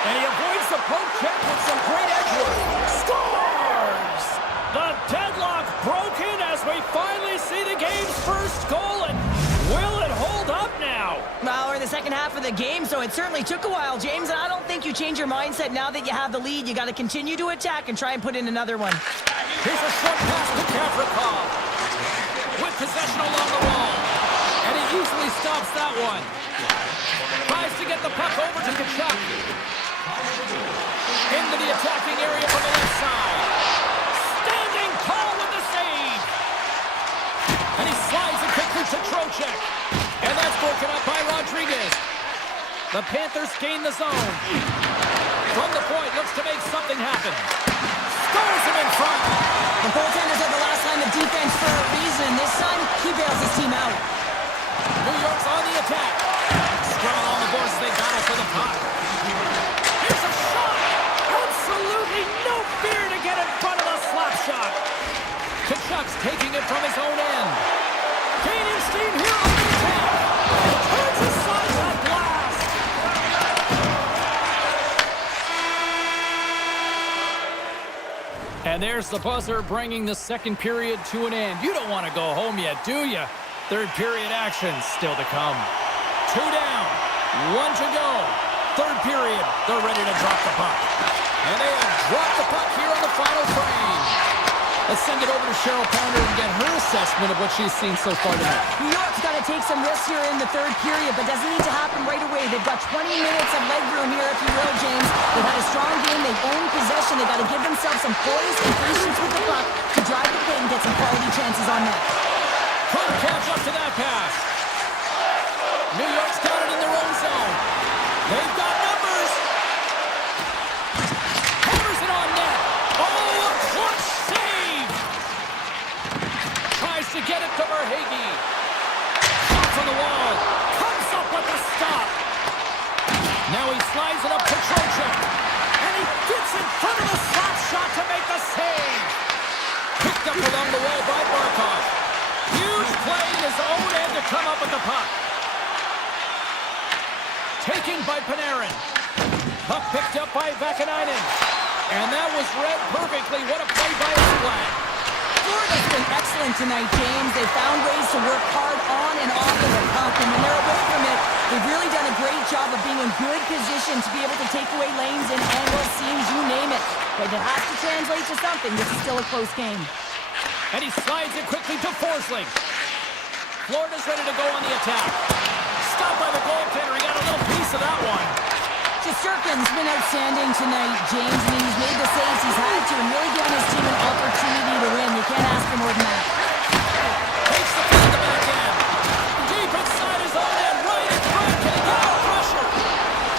And he avoids the poke check with some great edge work. Scores! The deadlock broken as we finally see the game's first goal. And will it hold up now? Well, we're in the second half of the game, so it certainly took a while, James. And I don't think you change your mindset now that you have the lead. You got to continue to attack and try and put in another one. Here's a short pass to Gavrikov. With possession along the wall. And he easily stops that one. Tries to get the puck over to Tkachuk. Into the attacking area from the left side. Standing tall with the save. And he slides it quickly to Trocheck. And that's broken up by Rodriguez. The Panthers gain the zone. From the point, looks to make something happen. Scores him in front. The goaltenders are the last line of defense for a reason. This time, he bails his team out. New York's on the attack. Scrum along the boards as they battle for the puck. Here's a shot. Absolutely no fear to get in front of the slap shot. Tkachuk's taking it from his own end. Gaining steam here on the attack. Turns aside that blast. And there's the buzzer bringing the second period to an end. You don't want to go home yet, do you? Third period action still to come. 2 down, 1 to go. Third period, they're ready to drop the puck. And they have dropped the puck here on the final frame. Let's send it over to Cheryl Pounder and get her assessment of what she's seen so far tonight. New York's got to take some risks here in the third period, but doesn't need to happen right away. They've got 20 minutes of leg room here, if you will, James. They've had a strong game. They've owned possession. They've got to give themselves some poise and patience with the puck to drive the play and get some quality chances on net. Couldn't catch up to that pass. New York's got it in their own zone. They've got numbers. Hammers it on net. Oh, a clutch save. Tries to get it to Verhaeghe. Shots on the wall. Comes up with a stop. Now he slides it up to Trocheck. And he gets in front of the slap shot to make the save. Picked up along the wall by Barkov. Huge play in his own end to come up with the puck. Taken by Panarin. Puck picked up by Vakanainen. And that was read perfectly. What a play by Oakland. Florida's been excellent tonight, James. They found ways to work hard on and off of the puck. And when they're away from it, they've really done a great job of being being in good position to be able to take away lanes and angles, seams, you name it. But it has to translate to something. This is still a close game. And he slides it quickly to Forsling. Florida's ready to go on the attack. Stopped by the goaltender. He got a little piece of that one. Shesterkin's been outstanding tonight, James. I mean, he's made the saves he's had to and really given his team an opportunity to win. You can't ask for more than that. Takes the feed to the back end. Deep inside his own end. Right in front. Can he get out? Pressure.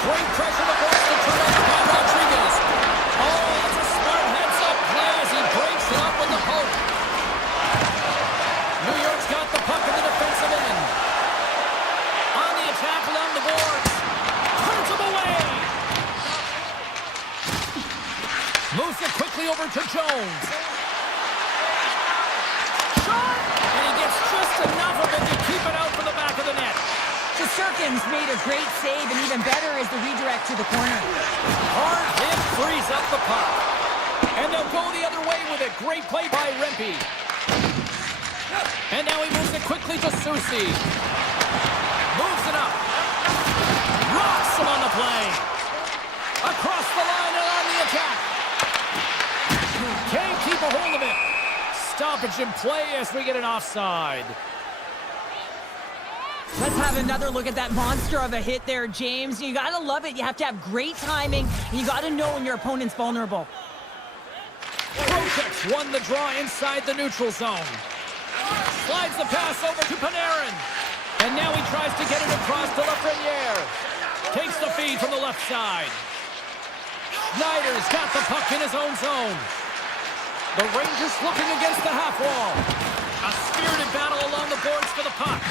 Great pressure to force the turnover by Rodriguez. Oh, that's a smart heads-up play as he breaks it up with the poke. New York's got the puck in the defensive end. On the attack along the boards. Turns him away. Moves it quickly over to Jones. Shot! And he gets just enough of it to keep it out from the back of the net. Shesterkin's made a great save, and even better is the redirect to the corner. Hard hit frees up the puck. And they'll go the other way with it. Great play by Rempe. And now he moves it quickly to Susi. Moves it up. Rocks him on the play. Across the line and on the attack. Can't keep a hold of it. Stoppage in play as we get an offside. Let's have another look at that monster of a hit there, James. You gotta love it. You have to have great timing, and you gotta know when your opponent's vulnerable. Protex won the draw inside the neutral zone. Slides the pass over to Panarin. And now he tries to get it across to Lafreniere. Takes the feed from the left side. Schneider's got the puck in his own zone. The Rangers looking against the half wall. A spirited battle along the boards for the puck.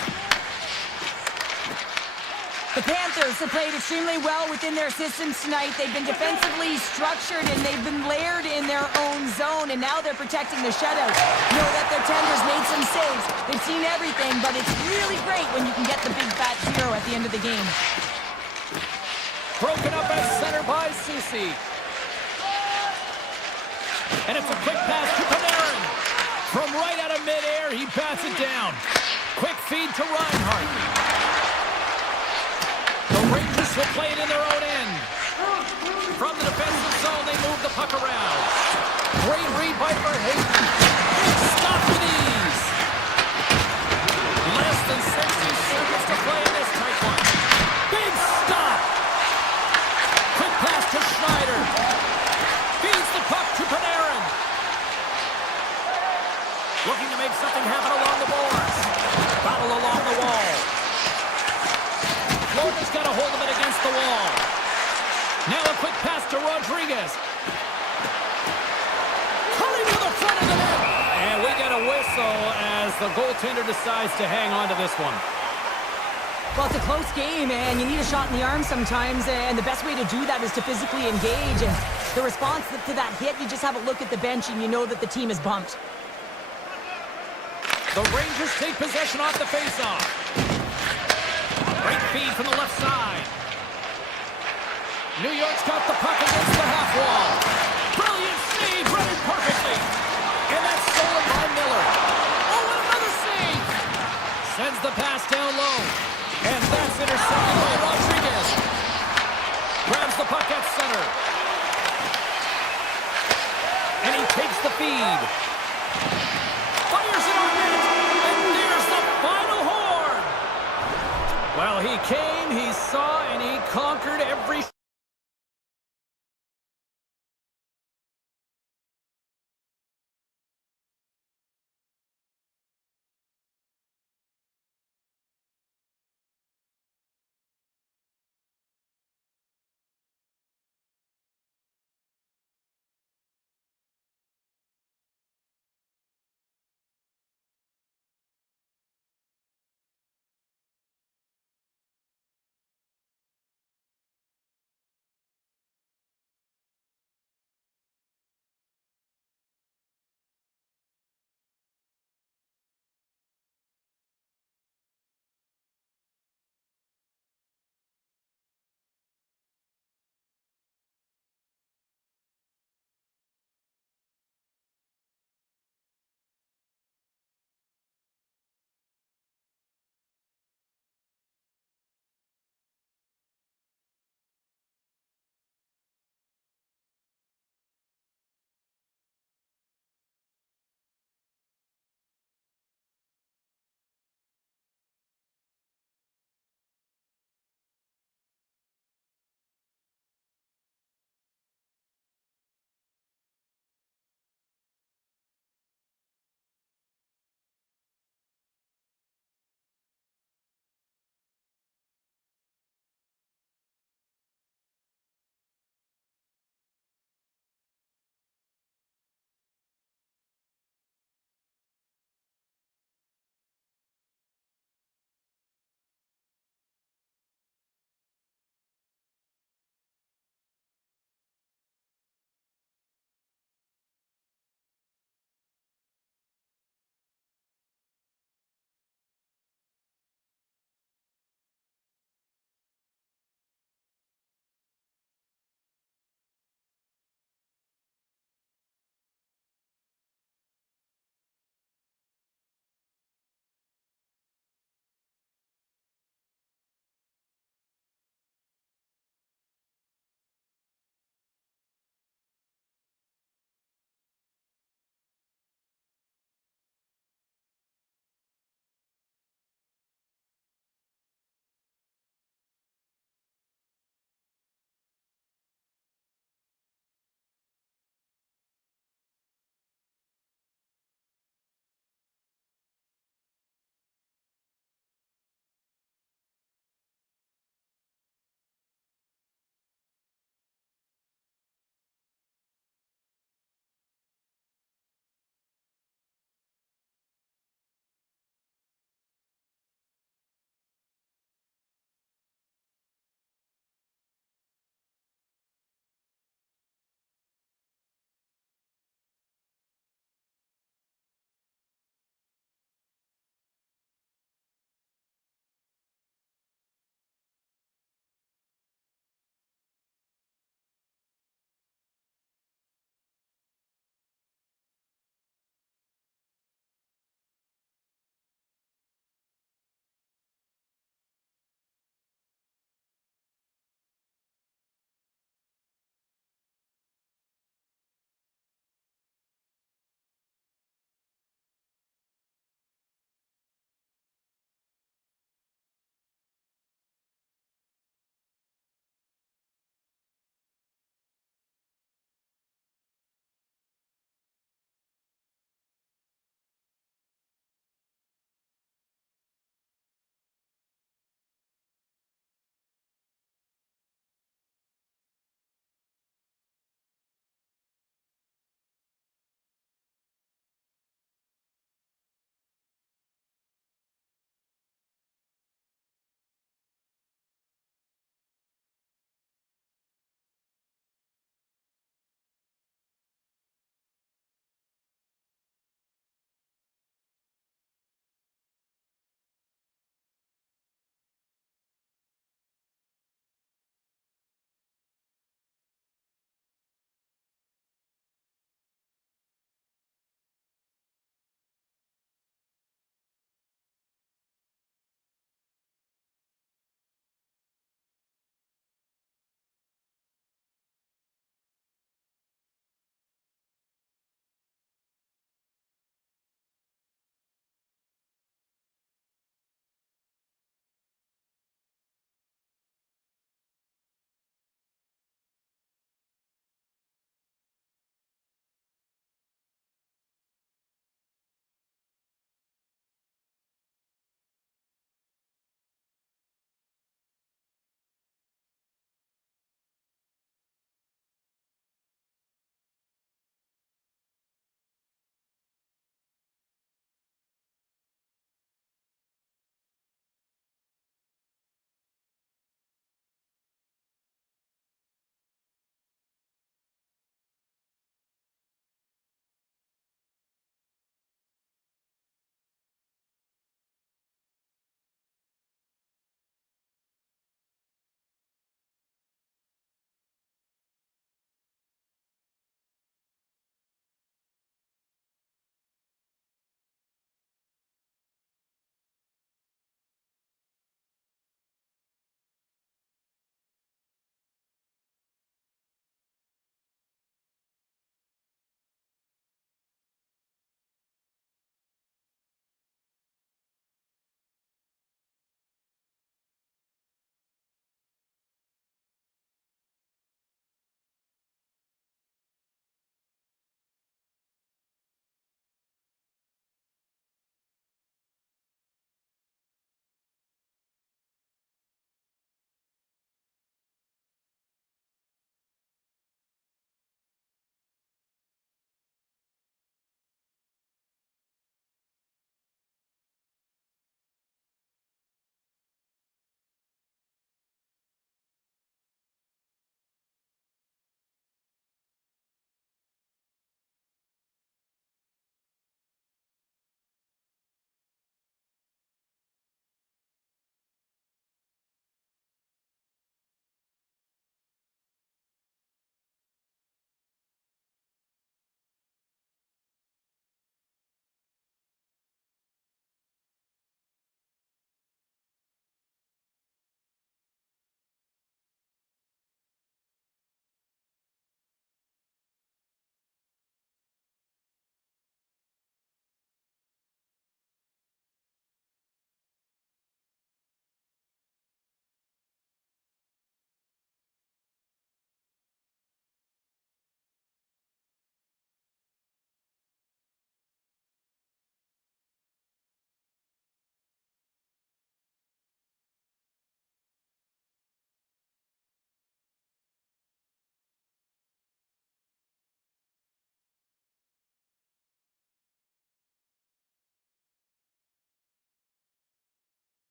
The Panthers have played extremely well within their systems tonight. They've been defensively structured, and they've been layered in their own zone, and now they're protecting the shutout. Know that their tenders made some saves. They've seen everything, but it's really great when you can get the big fat zero at the end of the game. Broken up at center by Susi. And it's a quick pass to Panarin. From right out of midair, he bats it down. Quick feed to Reinhart. The Rangers will play it in their own end. From the defensive zone, they move the puck around. Great read by Verhaeghe. Stop with ease. Less than 60 seconds to play in this tight one. Big stop. Quick pass to Schneider. Feeds the puck to Panarin. Looking to make something happen along the boards. Battle along the wall. Florida's got a hold of it against the wall. Now a quick pass to Rodriguez. Cutting to the front of the net. And we get a whistle as the goaltender decides to hang on to this one. Well, it's a close game, and you need a shot in the arm sometimes, and the best way to do that is to physically engage. And the response to that hit, you just have a look at the bench, and you know that the team is bumped. The Rangers take possession off the faceoff. Great feed from the left side. New York's got the puck against the half wall. Brilliant save, read it perfectly. And that's stolen by Miller. Oh, and another save. Sends the pass down low. And that's intercepted by Rodriguez. Grabs the puck at center. And he takes the feed. Fires it on net. And there's the final horn. Well, he came, he saw, and he conquered every...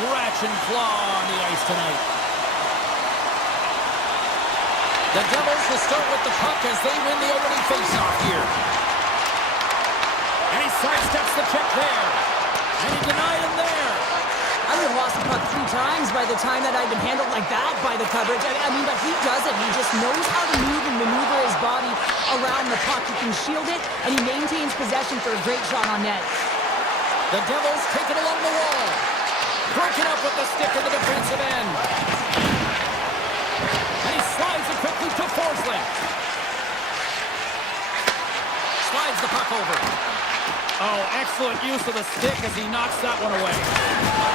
scratch and claw on the ice tonight. The Devils will start with the puck as they win the opening faceoff here. And he sidesteps the check there. And he denied him there. I would have lost the puck 3 times by the time that I'd been handled like that by the coverage. I mean, but he doesn't. He just knows how to move and maneuver his body around the puck. He can shield it, and he maintains possession for a great shot on net. The Devils take it along the wall. Breaking up with the stick in the defensive end. And he slides it quickly to Forsling. Slides the puck over. Oh, excellent use of the stick as he knocks that one away.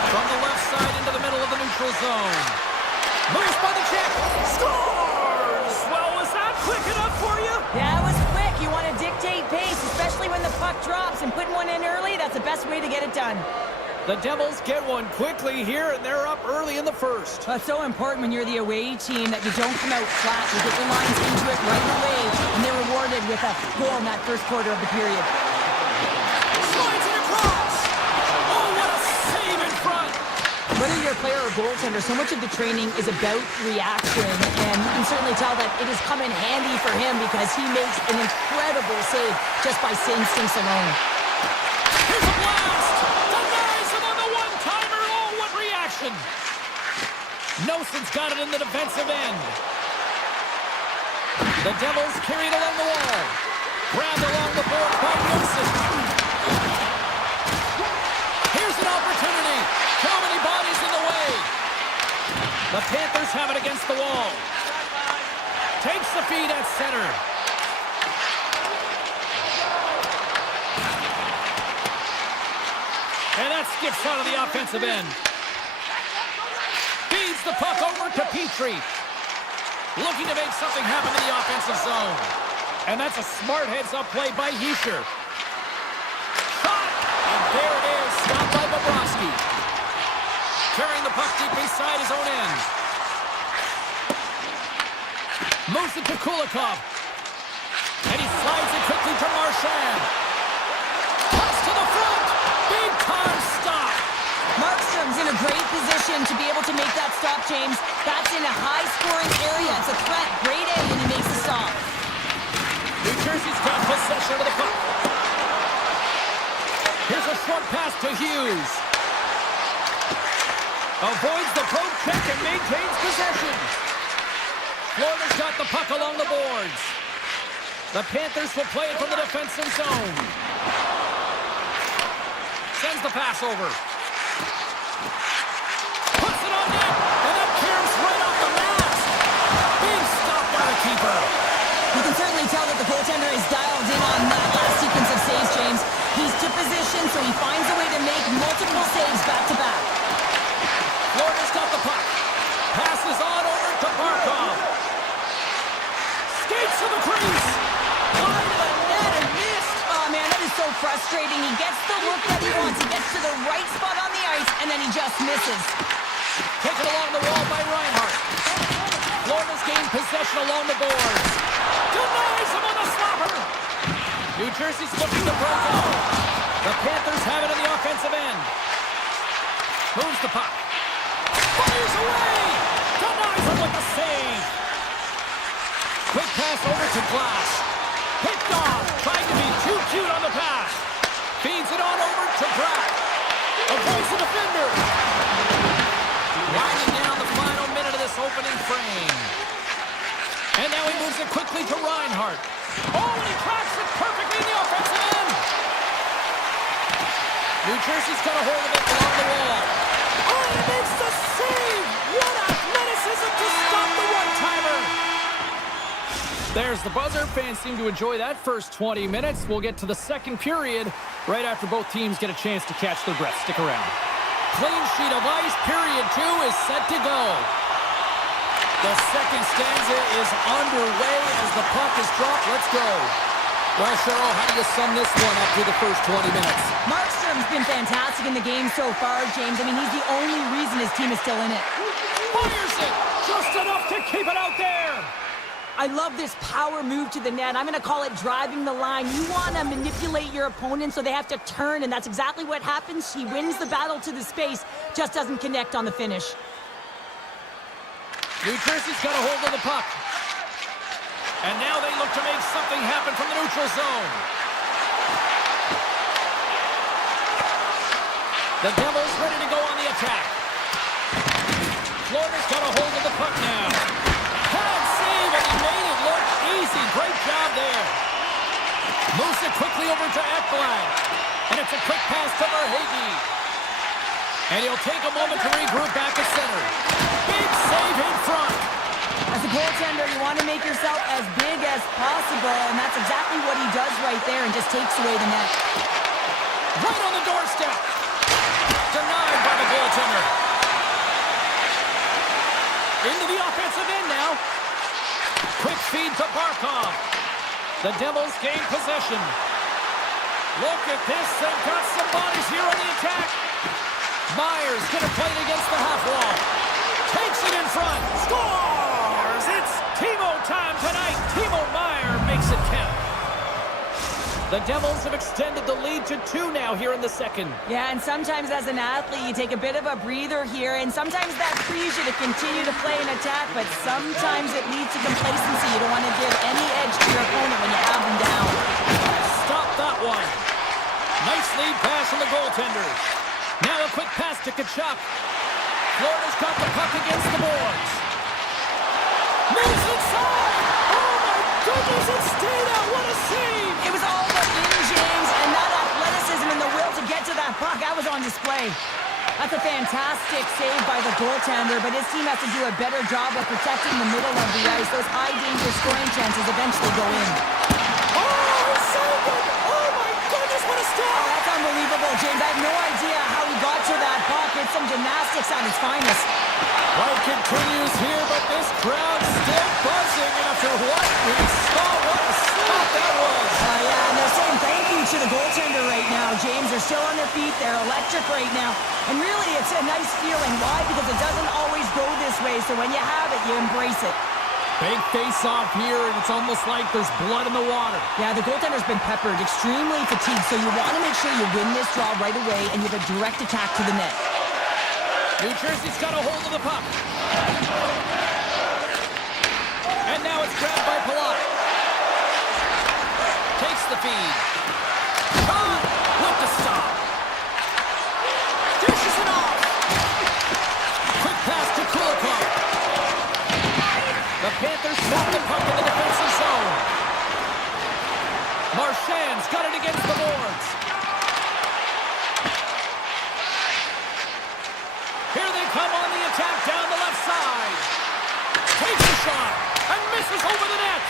From the left side into the middle of the neutral zone. Moves by the check. Scores! Well, was that quick enough for you? Yeah, it was quick. You want to dictate pace, especially when the puck drops, and putting one in early, that's the best way to get it done. The Devils get one quickly here, and they're up early in the first. It's so important when you're the away team that you don't come out flat. You get your lines into it right away, and they're rewarded with a goal in that first quarter of the period. Slides it across. Oh, what a save in front. Whether you're a player or goaltender, so much of the training is about reaction, and you can certainly tell that it has come in handy for him because he makes an incredible save just by instincts alone. Here's a blast. Denies him on the one-timer. Oh, what reaction. Nelson's got it in the defensive end. The Devils carried along the wall. Grabbed along the board by Nelson. Here's an opportunity. How many bodies in the way? The Panthers have it against the wall. Takes the feed at center. And that skips out of the offensive end. Feeds the puck over to Petrie. Looking to make something happen in the offensive zone. And that's a smart heads-up play by Hischer. Shot! And there it is, stopped by Bobrovsky. Carrying the puck deep inside his own end. Moves it to Kulikov. And he slides it quickly to Marchand. Pass to the front. Big time stop. Markstrom's in a great position to be able to make that stop, James. That's in a high-scoring area. It's a threat. Great A, and he makes the stop. New Jersey's got possession of the puck. Here's a short pass to Hughes. Avoids the poke check and maintains possession. Florida's got the puck along the boards. The Panthers will play it from the defensive zone. Sends the pass over. Puts it on net, and that caroms right off the mask. Big stop by the keeper. You can certainly tell that the goaltender is dialed in on that last sequence of saves, James. He's to position, so he finds a way to make multiple saves back-to-back. Florida's got the puck. Passes on over to Barkov. Skates to the crease. Line to the net and missed. Oh, man, that is so frustrating. He gets the look that he wants. He gets to the right spot on the ice, and then he just misses. Taken along the wall by Reinhart. Florida's gained possession along the boards. Denies him on the slapper. New Jersey's looking to break out. The Panthers have it in the offensive end. Moves the puck. Fires away. Denies him with the save. Quick pass over to Glass. Picked off. Trying to be too cute on the pass. Feeds it on over to Pratt. Avoids the defender. Winding down the final minute of this opening frame. And now he moves it quickly to Reinhart. Oh, and he cracks it perfectly in the offensive end. New Jersey's got a hold of it along the wall. Oh, and he makes the save. What athleticism to stop the one-timer. There's the buzzer. Fans seem to enjoy that first 20 minutes. We'll get to the second period right after both teams get a chance to catch their breath. Stick around. Clean sheet of ice. Period 2 is set to go. The second stanza is underway as the puck is dropped. Let's go. Well, Cheryl, how do you sum this one up through the first 20 minutes? Markstrom's been fantastic in the game so far, James. I mean, he's the only reason his team is still in it. Fires it! Just enough to keep it out there! I love this power move to the net. I'm going to call it driving the line. You want to manipulate your opponent so they have to turn, and that's exactly what happens. He wins the battle to the space, just doesn't connect on the finish. New Jersey's got a hold of the puck. And now they look to make something happen from the neutral zone. The Devils ready to go on the attack. Florida's got a hold of the puck now. Hard save, and he made it look easy. Great job there. Moves it quickly over to Ekblad. And it's a quick pass to Verhaeghe. And he'll take a moment to regroup back at center. Big save in front. As a goaltender, you want to make yourself as big as possible, and that's exactly what he does right there and just takes away the net. Right on the doorstep. Denied by the goaltender. Into the offensive end now. Quick feed to Barkov. The Devils gain possession. Look at this. They've got some bodies here on the attack. Myers gonna play it against the half wall. Takes it in front. Scores! It's Timo time tonight. Timo Meier makes it count. The Devils have extended the lead to 2 now here in the second. Yeah, and sometimes as an athlete, you take a bit of a breather here, and sometimes that frees you to continue to play an attack, but sometimes it leads to complacency. You don't want to give any edge to your opponent when you have them down. Stop that one. Nice lead pass from the goaltender. Now a quick pass to Tkachuk. Florida's got the puck against the boards. Moves inside! Oh my goodness, it stayed out! What a save! It was all but in, James, and that athleticism and the will to get to that puck, that was on display. That's a fantastic save by the goaltender, but his team has to do a better job of protecting the middle of the ice. Those high-danger scoring chances eventually go in. Oh, it's so good! Oh my goodness, what a stop! Oh, that's unbelievable, James. I have no idea how he got to that puck. It's some gymnastics at its finest. Life continues here, but this crowd's still buzzing after what we saw. What a stop that was! Yeah, and they're saying thank you to the goaltender right now, James. They're still on their feet. They're electric right now. And really, it's a nice feeling. Why? Because it doesn't always go this way, so when you have it, you embrace it. Big face-off here, and it's almost like there's blood in the water. Yeah, the goaltender's been peppered, extremely fatigued, so you want to make sure you win this draw right away, and you have a direct attack to the net. New Jersey's got a hold of the puck. And now it's grabbed by Palat. Takes the feed. Shot! With the stop. Dishes it off. Quick pass to Kulikov. The Panthers swap the puck in the defensive zone. Marchand's got it against the boards. Here they come on the attack down the left side. Takes a shot and misses over the net.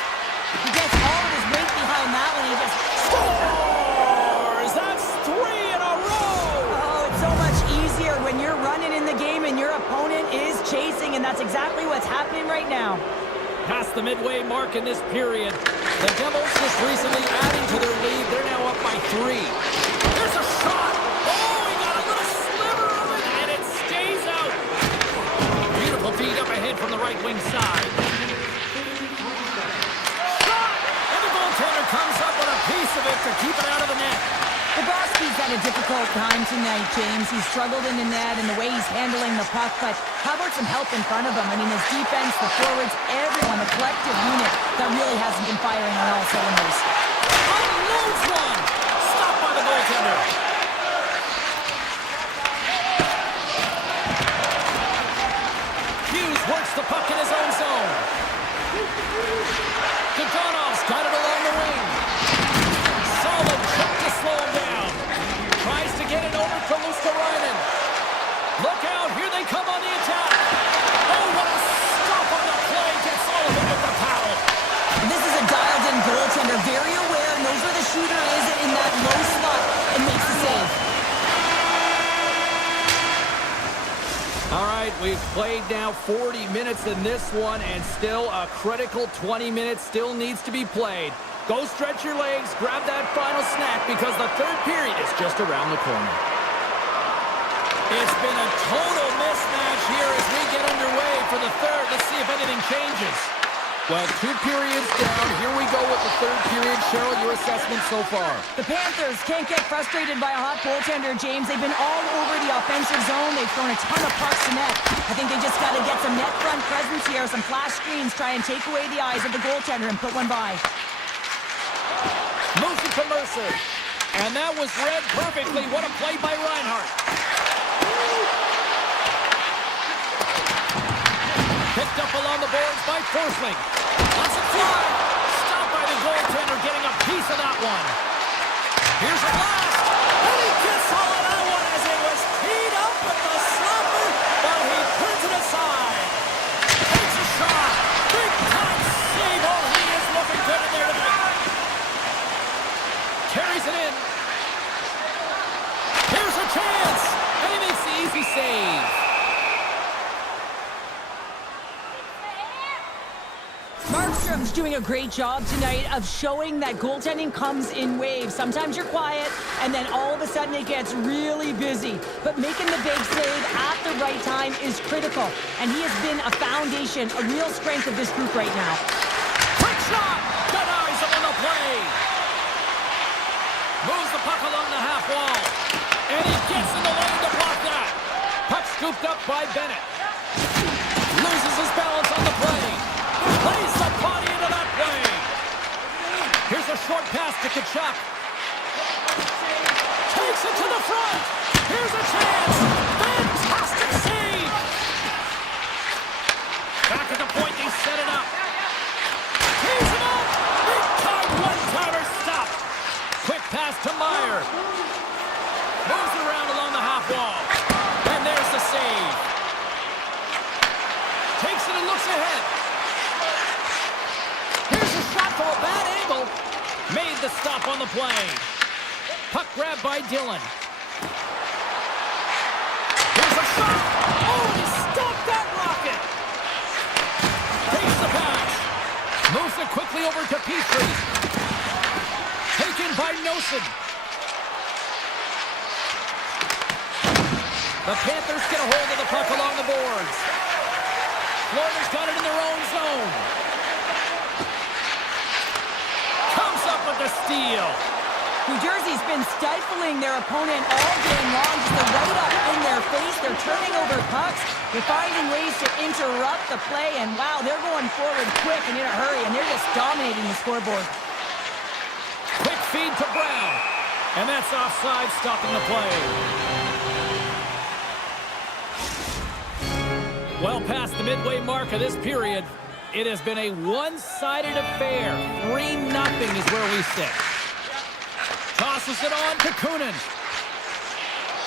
He gets all of his weight behind that one. He just scores! That's 3 in a row! Oh, it's so much easier when you're running in the game and your opponent is chasing, and that's exactly what's happening right now. Past the midway mark in this period. The Devils just recently adding to their lead. They're now up by 3. There's a shot! Oh, he got a little sliver of it, and it stays out. Beautiful feed up ahead from the right wing side. Shot! And the goaltender comes up with a piece of it to keep it out of the net. Bobrovsky's had a difficult time tonight, James. He's struggled in the net and the way he's handling the puck, but how about some help in front of him? I mean, his defense, the forwards, everyone, the collective unit that really hasn't been firing on all cylinders. Unloads one! Stopped by the goaltender. Hughes works the puck in his own zone. Gadonov's got it along the wing. Solid trick to slow him down. Tries to get it over to Luosterainen. Look out, here they come on the attack. Oh, what a stop on the play. Gets all of it with the paddle. This is a dialed-in goaltender, very aware, knows where the shooter is in that low slot, and makes the save. All right, we've played now 40 minutes in this one, and still a critical 20 minutes still needs to be played. Go stretch your legs, grab that final snack, because the third period is just around the corner. It's been a total mismatch here as we get underway for the third. Let's see if anything changes. Well, 2 periods down. Here we go with the 3rd period. Cheryl, your assessment so far? The Panthers can't get frustrated by a hot goaltender, James. They've been all over the offensive zone. They've thrown a ton of pucks to net. I think they just got to get some net front presence here, some flash screens, try and take away the eyes of the goaltender and put one by. Moves it to Mercer. And that was read perfectly. What a play by Reinhart. Picked up along the boards by Forsling. Lots of fly. Stopped by the goaltender, getting a piece of that one. Here's a blast. And he gets all of that one as it was teed up with the slapper, but he turns it aside. Takes a shot. Big time save. Oh, he is looking good in there tonight. Carries it in. Here's a chance. And he makes the easy save. Markstrom's doing a great job tonight of showing that goaltending comes in waves. Sometimes you're quiet, and then all of a sudden it gets really busy. But making the big save at the right time is critical, and he has been a foundation, a real strength of this group right now. Quick shot! Denies him on the play! Moves the puck along the half wall. And he gets in the lane to block that. Puck scooped up by Bennett. Loses his balance on the play. Plays the body into that play. Here's a short pass to Tkachuk. Takes it to the front. Here's a chance. Fantastic save. Back at the point, they set it up. Tees him up. Big time one-timer stop. Quick pass to Meyer. Moves it around along the half wall. And there's the save. Takes it and looks ahead. Shot from a bad angle. Made the stop on the play. Puck grabbed by Dillon. Here's a shot. Oh, he stopped that rocket. Takes the pass. Moves it quickly over to Petrie. Taken by Nosen. The Panthers get a hold of the puck along the boards. Florida's got it in their own zone. With the steal. New Jersey's been stifling their opponent all game long, just right up in their face. They're turning over pucks. They're finding ways to interrupt the play, and wow, they're going forward quick and in a hurry, and they're just dominating the scoreboard. Quick feed to Brown, and that's offside, stopping the play. Well past the midway mark of this period, it has been a one-sided affair. 3-0 is where we sit. Tosses it on to Kunin.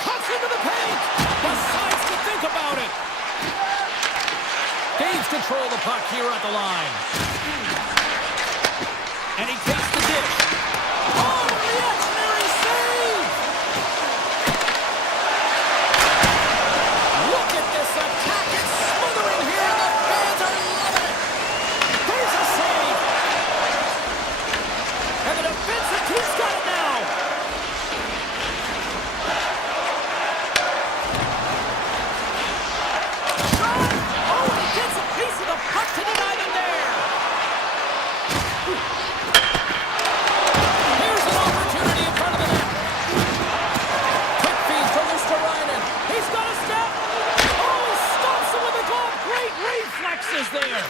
Cuts into the paint. Decides to think about it. Gains control of the puck here at the line. And he takes the dish. Oh, the reactionary save! Look at this attack. It's smothering here, and the fans are loving it. There's a save. And the defensive team's got it now. Shot. Oh, and he gets a piece of the puck to deny them there. Here's an opportunity in front of the net. Quick feed from Ristolainen. He's got a step. Oh, he stops him with a glove. Great reflexes there.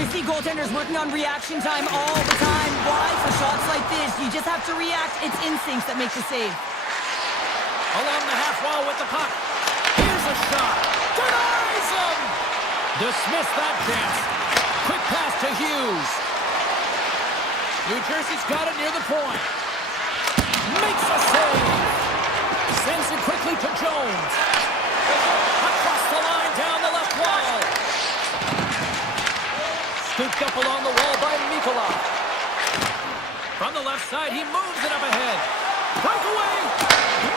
You see goaltenders working on reaction time all the time. Why? For shots like this, you just have to react. It's instincts that make the save. Along the half wall with the puck. Here's a shot. Denies him. Dismiss that chance. Quick pass to Hughes. New Jersey's got it near the point. Makes a save. Sends it quickly to Jones. Across the line down the left wall. Scooped up along the wall by Mikula. From the left side, he moves it up ahead. Breakaway.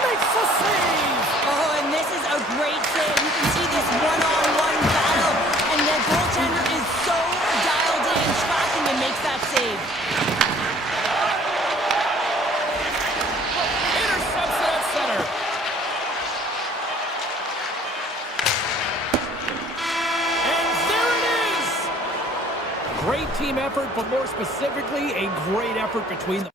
Makes the save. Oh, and this is a great save. You can see this one-on-one battle, and the goaltender is so dialed in, tracking and makes that save. Intercepts it at center. And there it is. Great team effort, but more specifically, a great effort between the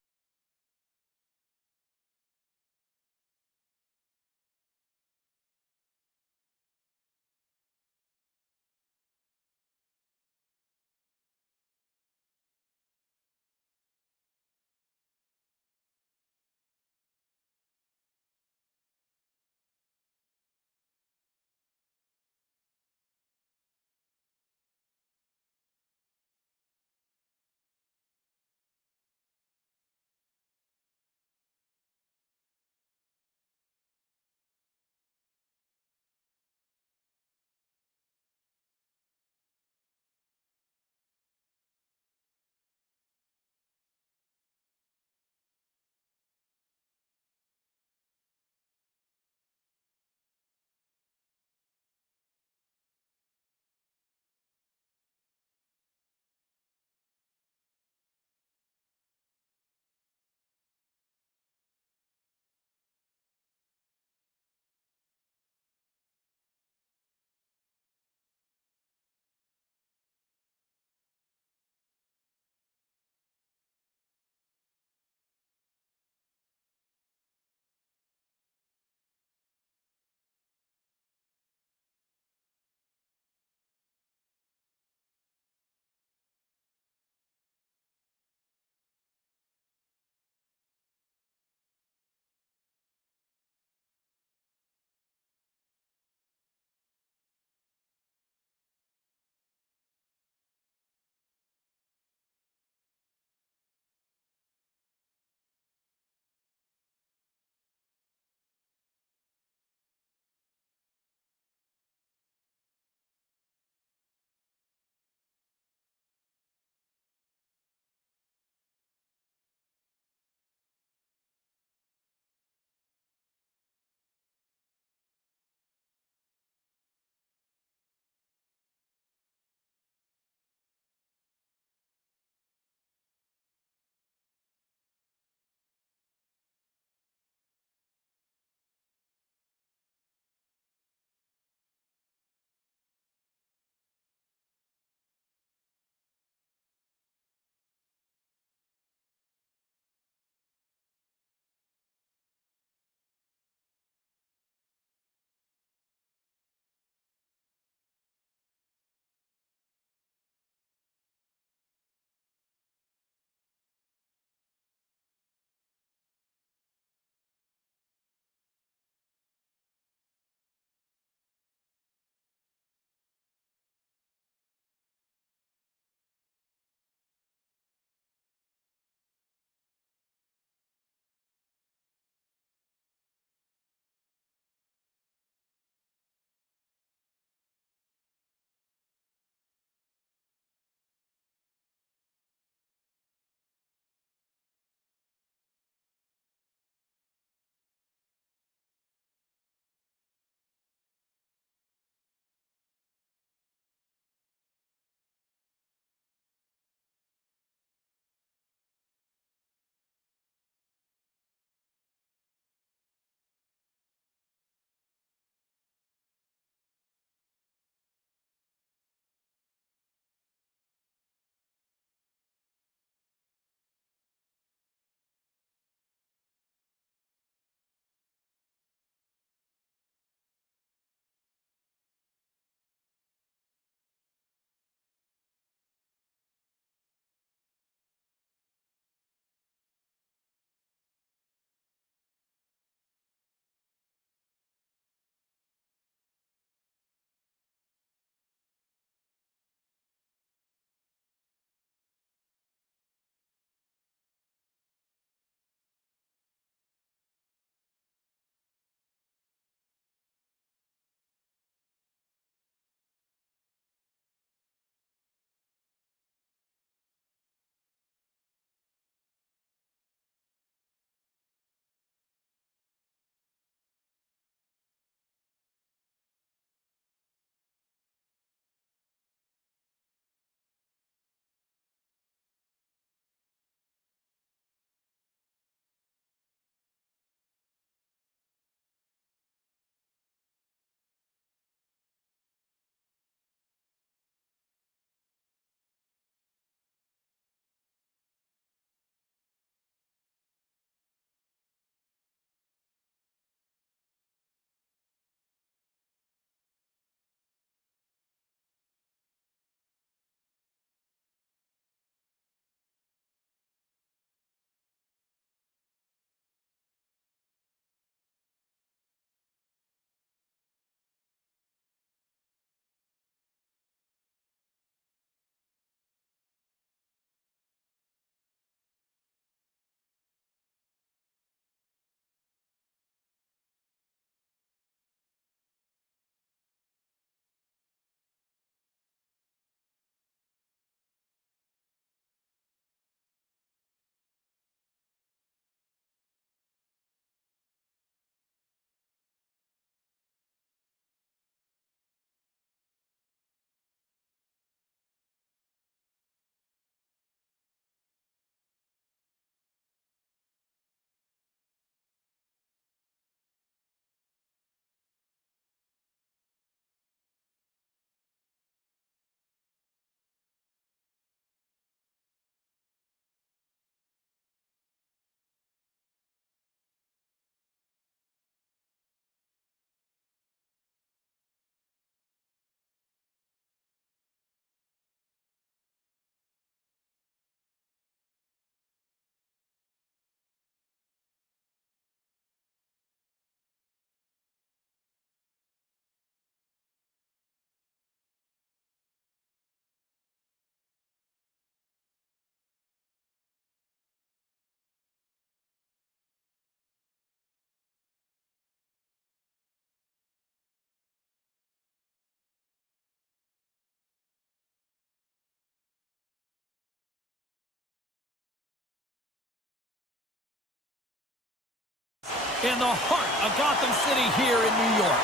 in the heart of Gotham City here in New York.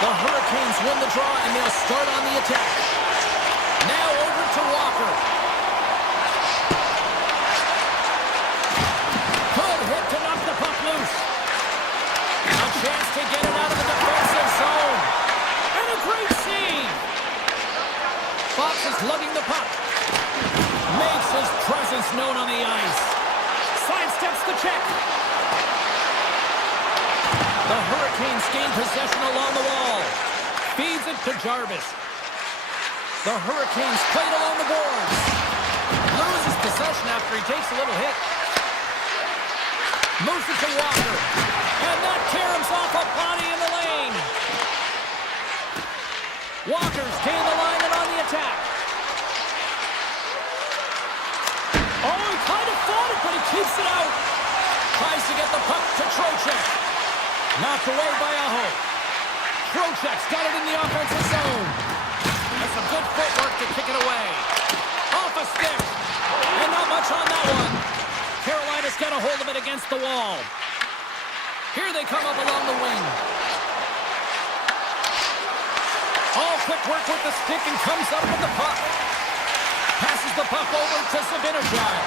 The Hurricanes win the draw, and they'll start on the attack. Now over to Walker. Good hit to knock the puck loose. A chance to get it out of the defensive zone. And a great save. Fox is lugging the puck. Makes his presence known on the ice. Sidesteps the check. The Hurricanes gain possession along the wall. Feeds it to Jarvis. The Hurricanes played along the boards. Loses possession after he takes a little hit. Moves it to Walker. And that caroms off a body in the lane. Walker's gained the line and on the attack. Oh, he kind of fought it, but he keeps it out. Tries to get the puck to Trocheck. Knocked away by Aho. Trocheck's got it in the offensive zone. That's some good footwork to kick it away. Off a stick. And not much on that one. Carolina's got a hold of it against the wall. Here they come up along the wing. All quick work with the stick and comes up with the puck. Passes the puck over to Sabinajad.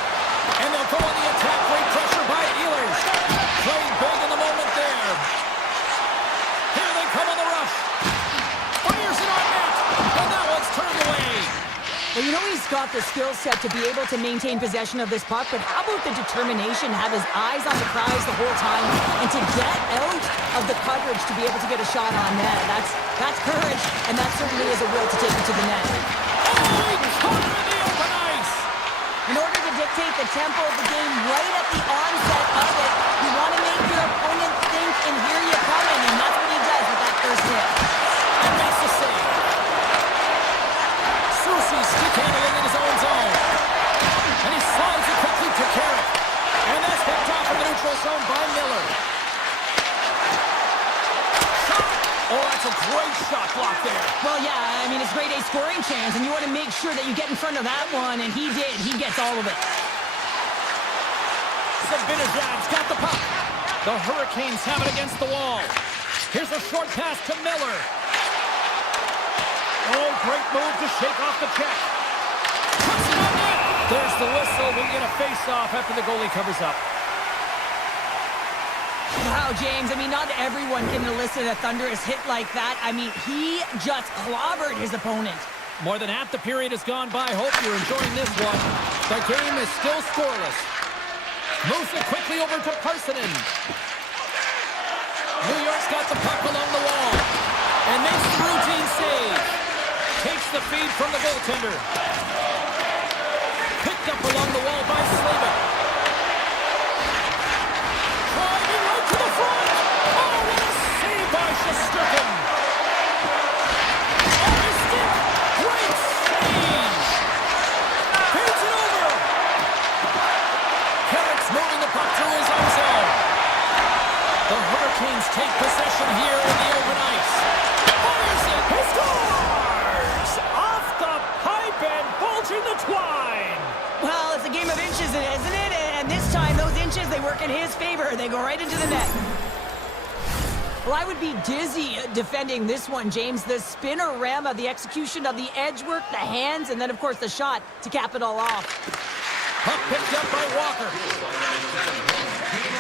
And they'll go on the attack. Great pressure by Ehlers. Playing big in the moment there. Here they come on the rush. Fires it on net. And that one's turned away. Well, you know he's got the skill set to be able to maintain possession of this puck, but how about the determination, have his eyes on the prize the whole time, and to get out of the coverage to be able to get a shot on net. That's courage, and that certainly is a will to take it to the net. Oh, he caught him in the open ice. In order to dictate the tempo of the game right at the onset of it, you want to make your opponent think and hear you coming, and that's what he does with that first hit. And makes the save. Soucy stick handling in his own zone. And he slides it quickly to Carrick. And that's picked off in the neutral zone by Miller. Shot! Oh, that's a great shot block there. Well, yeah, I mean, it's grade A scoring chance, and you want to make sure that you get in front of that one, and he did. He gets all of it. Sabinajad's got the puck. The Hurricanes have it against the wall. Here's a short pass to Miller. Oh, great move to shake off the check. Puts it on net. There's the whistle. We'll get a face-off after the goalie covers up. Wow, James, I mean, not everyone can elicit a thunderous hit like that. I mean, he just clobbered his opponent. More than half the period has gone by. Hope you're enjoying this one. The game is still scoreless. Moves it quickly over to Parsonen. New York's got the puck along the wall. And makes the routine save. Takes the feed from the goaltender. Picked up along the wall by Slavin. Driving right to the front. Oh, what a save by Shesterkin. On his stick. Great save. Feeds it over. Carrick's moving the puck through his own zone. The Hurricanes take possession here in the open ice. Fires it. He scores! Off the pipe and bulging the twine. Well, it's a game of inches, isn't it? And this time, those inches, they work in his favor. They go right into the net. Well, I would be dizzy defending this one, James. The spinorama, the execution of the edge work, the hands, and then, of course, the shot to cap it all off. Puck picked up by Walker.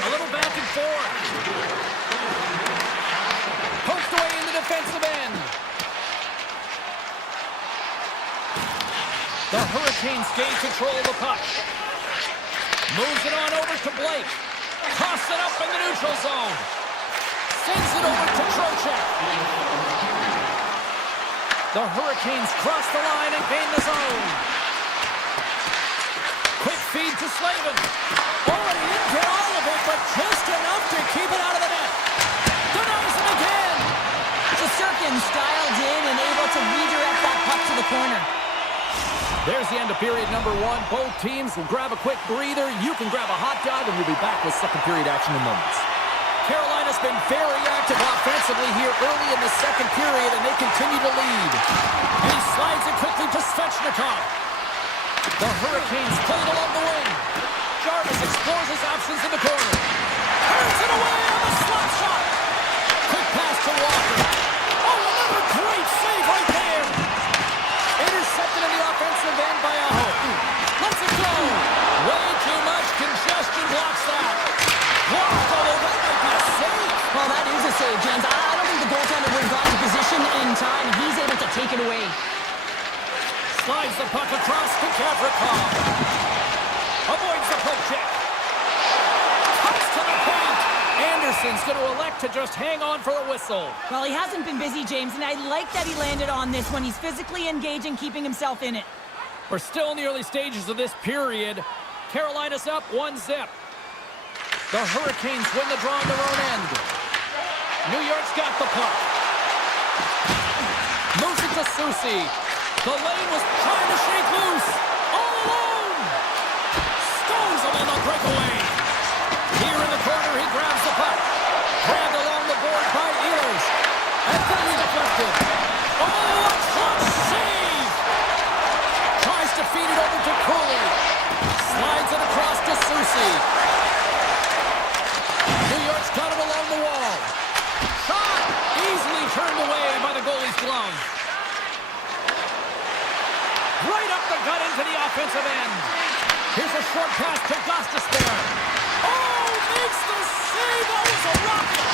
A little back and forth. Poked away in the defensive end. The Hurricanes gain control of the puck. Moves it on over to Blake. Toss it up in the neutral zone. Sends it over to Trocheck. The Hurricanes cross the line and gain the zone. Quick feed to Slavin. Oh, and he didn't get all of it, but just enough to keep it out of the net. Denies him again. Shesterkin styled in and able to redirect that puck to the corner. There's the end of period number one. Both teams will grab a quick breather. You can grab a hot dog, and we'll be back with second period action in moments. Carolina's been very active offensively here early in the second period, and they continue to lead. And he slides it quickly to Svechnikov. The Hurricanes played along the wing. Jarvis explores his options in the corner. Turns it away on the slap shot. Quick pass to Walker. Oh, another great save right there. Intercepted in the offensive end by Aho. Lets it go. Way too much congestion blocks that. Blocked all over. That might be a save. Well, that is a save, James. I don't think the goaltender would have gotten to position in time. He's able to take it away. Slides the puck across to Gavrikov. Avoids the poke check. Cuts to the point. Anderson's going to elect to just hang on for the whistle. Well, he hasn't been busy, James, and I like that he landed on this one. He's physically engaging, keeping himself in it. We're still in the early stages of this period. Carolina's up 1-0. The Hurricanes win the draw on their own end. New York's got the puck. Moves it to Susi. The lane was trying to shake loose. All alone. Stones him on the breakaway. Here in the corner, he grabs the puck. Grabbed along the board by Ehlers. And then he deflected. Oh, a clutch save. Tries to feed it over to Cooley. Slides it across to Susi. New York's got it along the wall. Shot easily turned away by the goalie's glove. Right up the gut into the offensive end. Here's a short pass to Gostisbehere. Oh, makes the save. That was a rocket.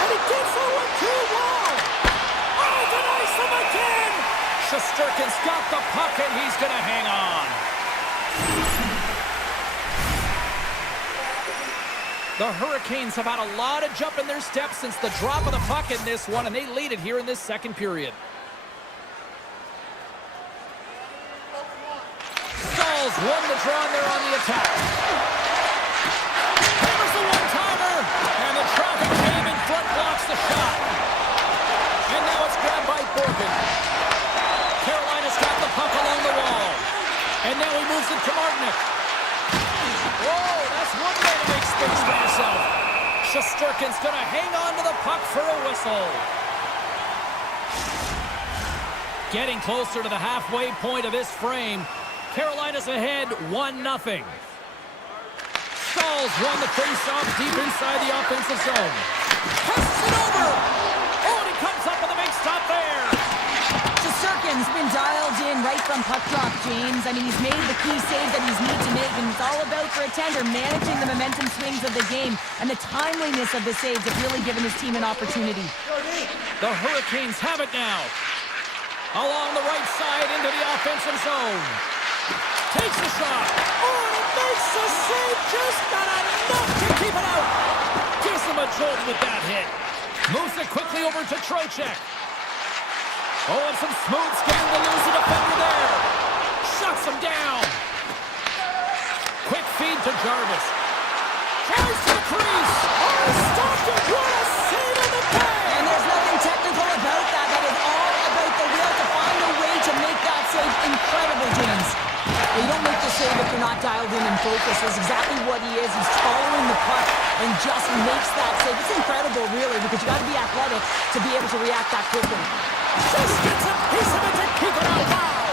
And he gets it with two wall. Oh, denies him again. Shesterkin's got the puck and he's going to hang on. The Hurricanes have had a lot of jump in their steps since the drop of the puck in this one, and they lead it here in this second period. Stahls won the draw, and they're on the attack. Hammers the one-timer, and the traffic jam in front blocks the shot. And now it's grabbed by Borgen. Carolina's got the puck along the wall. And now he moves it to Martinick. Whoa, that's one way to make space for yourself. Shesterkin's going to hang on to the puck for a whistle. Getting closer to the halfway point of this frame. Carolina's ahead 1-0. Stahls won the face-off deep inside the offensive zone. Passes it over. Oh, and he comes up with a big stop there. Shesterkin's been dialed in right from puck drop, James. I mean, he's made the key save that he's need to make, and it's all about for a tender managing the momentum swings of the game, and the timeliness of the saves have really given his team an opportunity. The Hurricanes have it now. Along the right side into the offensive zone. Takes the shot. Oh, and it makes the save. Just not enough to keep it out. Gives him a jolt with that hit. Moves it quickly over to Trocheck. Oh, and some smooth skating to lose the defender there. Shuts him down. Quick feed to Jarvis. Tries to the crease. Oh, stopped it. What a save in the bag. And there's nothing technical about that. That is all about the will to find a way to make that save incredible, James. Well, you don't make the save if you're not dialed in and focused. That's exactly what he is. He's following the puck and just makes that save. It's incredible, really, because you got to be athletic to be able to react that quickly. Just gets a piece of it to keep it out. Wow!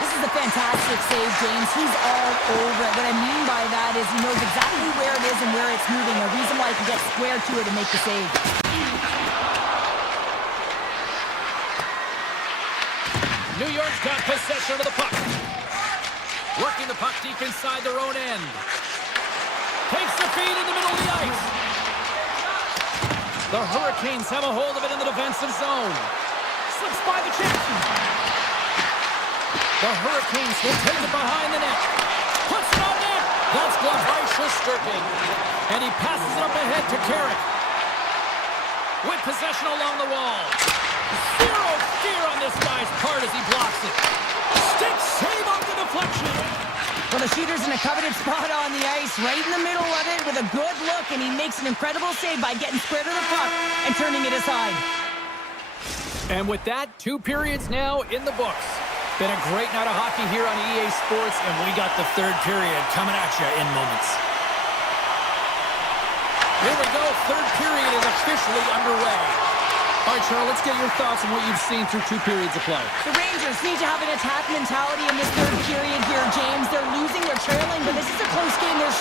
This is a fantastic save, James. He's all over it. What I mean by that is he knows exactly where it is and where it's moving. A reason why he can get square to it and make the save. New York's got possession of the puck. Working the puck deep inside their own end. Takes the feed in the middle of the ice. The Hurricanes have a hold of it in the defensive zone. Slips by the check. The Hurricanes will take it behind the net. Puts it on net. That's gloved by Shesterkin. And he passes it up ahead to Carrick. With possession along the wall. Zero fear on this guy's part as he blocks it. Stick save off the deflection. Well, the shooter's in a coveted spot on the ice, right in the middle of it with a good look, and he makes an incredible save by getting square to the puck and turning it aside. And with that, 2 periods now in the books. Been a great night of hockey here on EA Sports, and we got the 3rd period coming at you in moments. Here we go, 3rd period is officially underway. All right, Charles, let's get your thoughts on what you've seen through 2 periods of play. The Rangers need to have an attack mentality in this 3rd period here, James. They're losing, they're trailing, but this is a close game. They're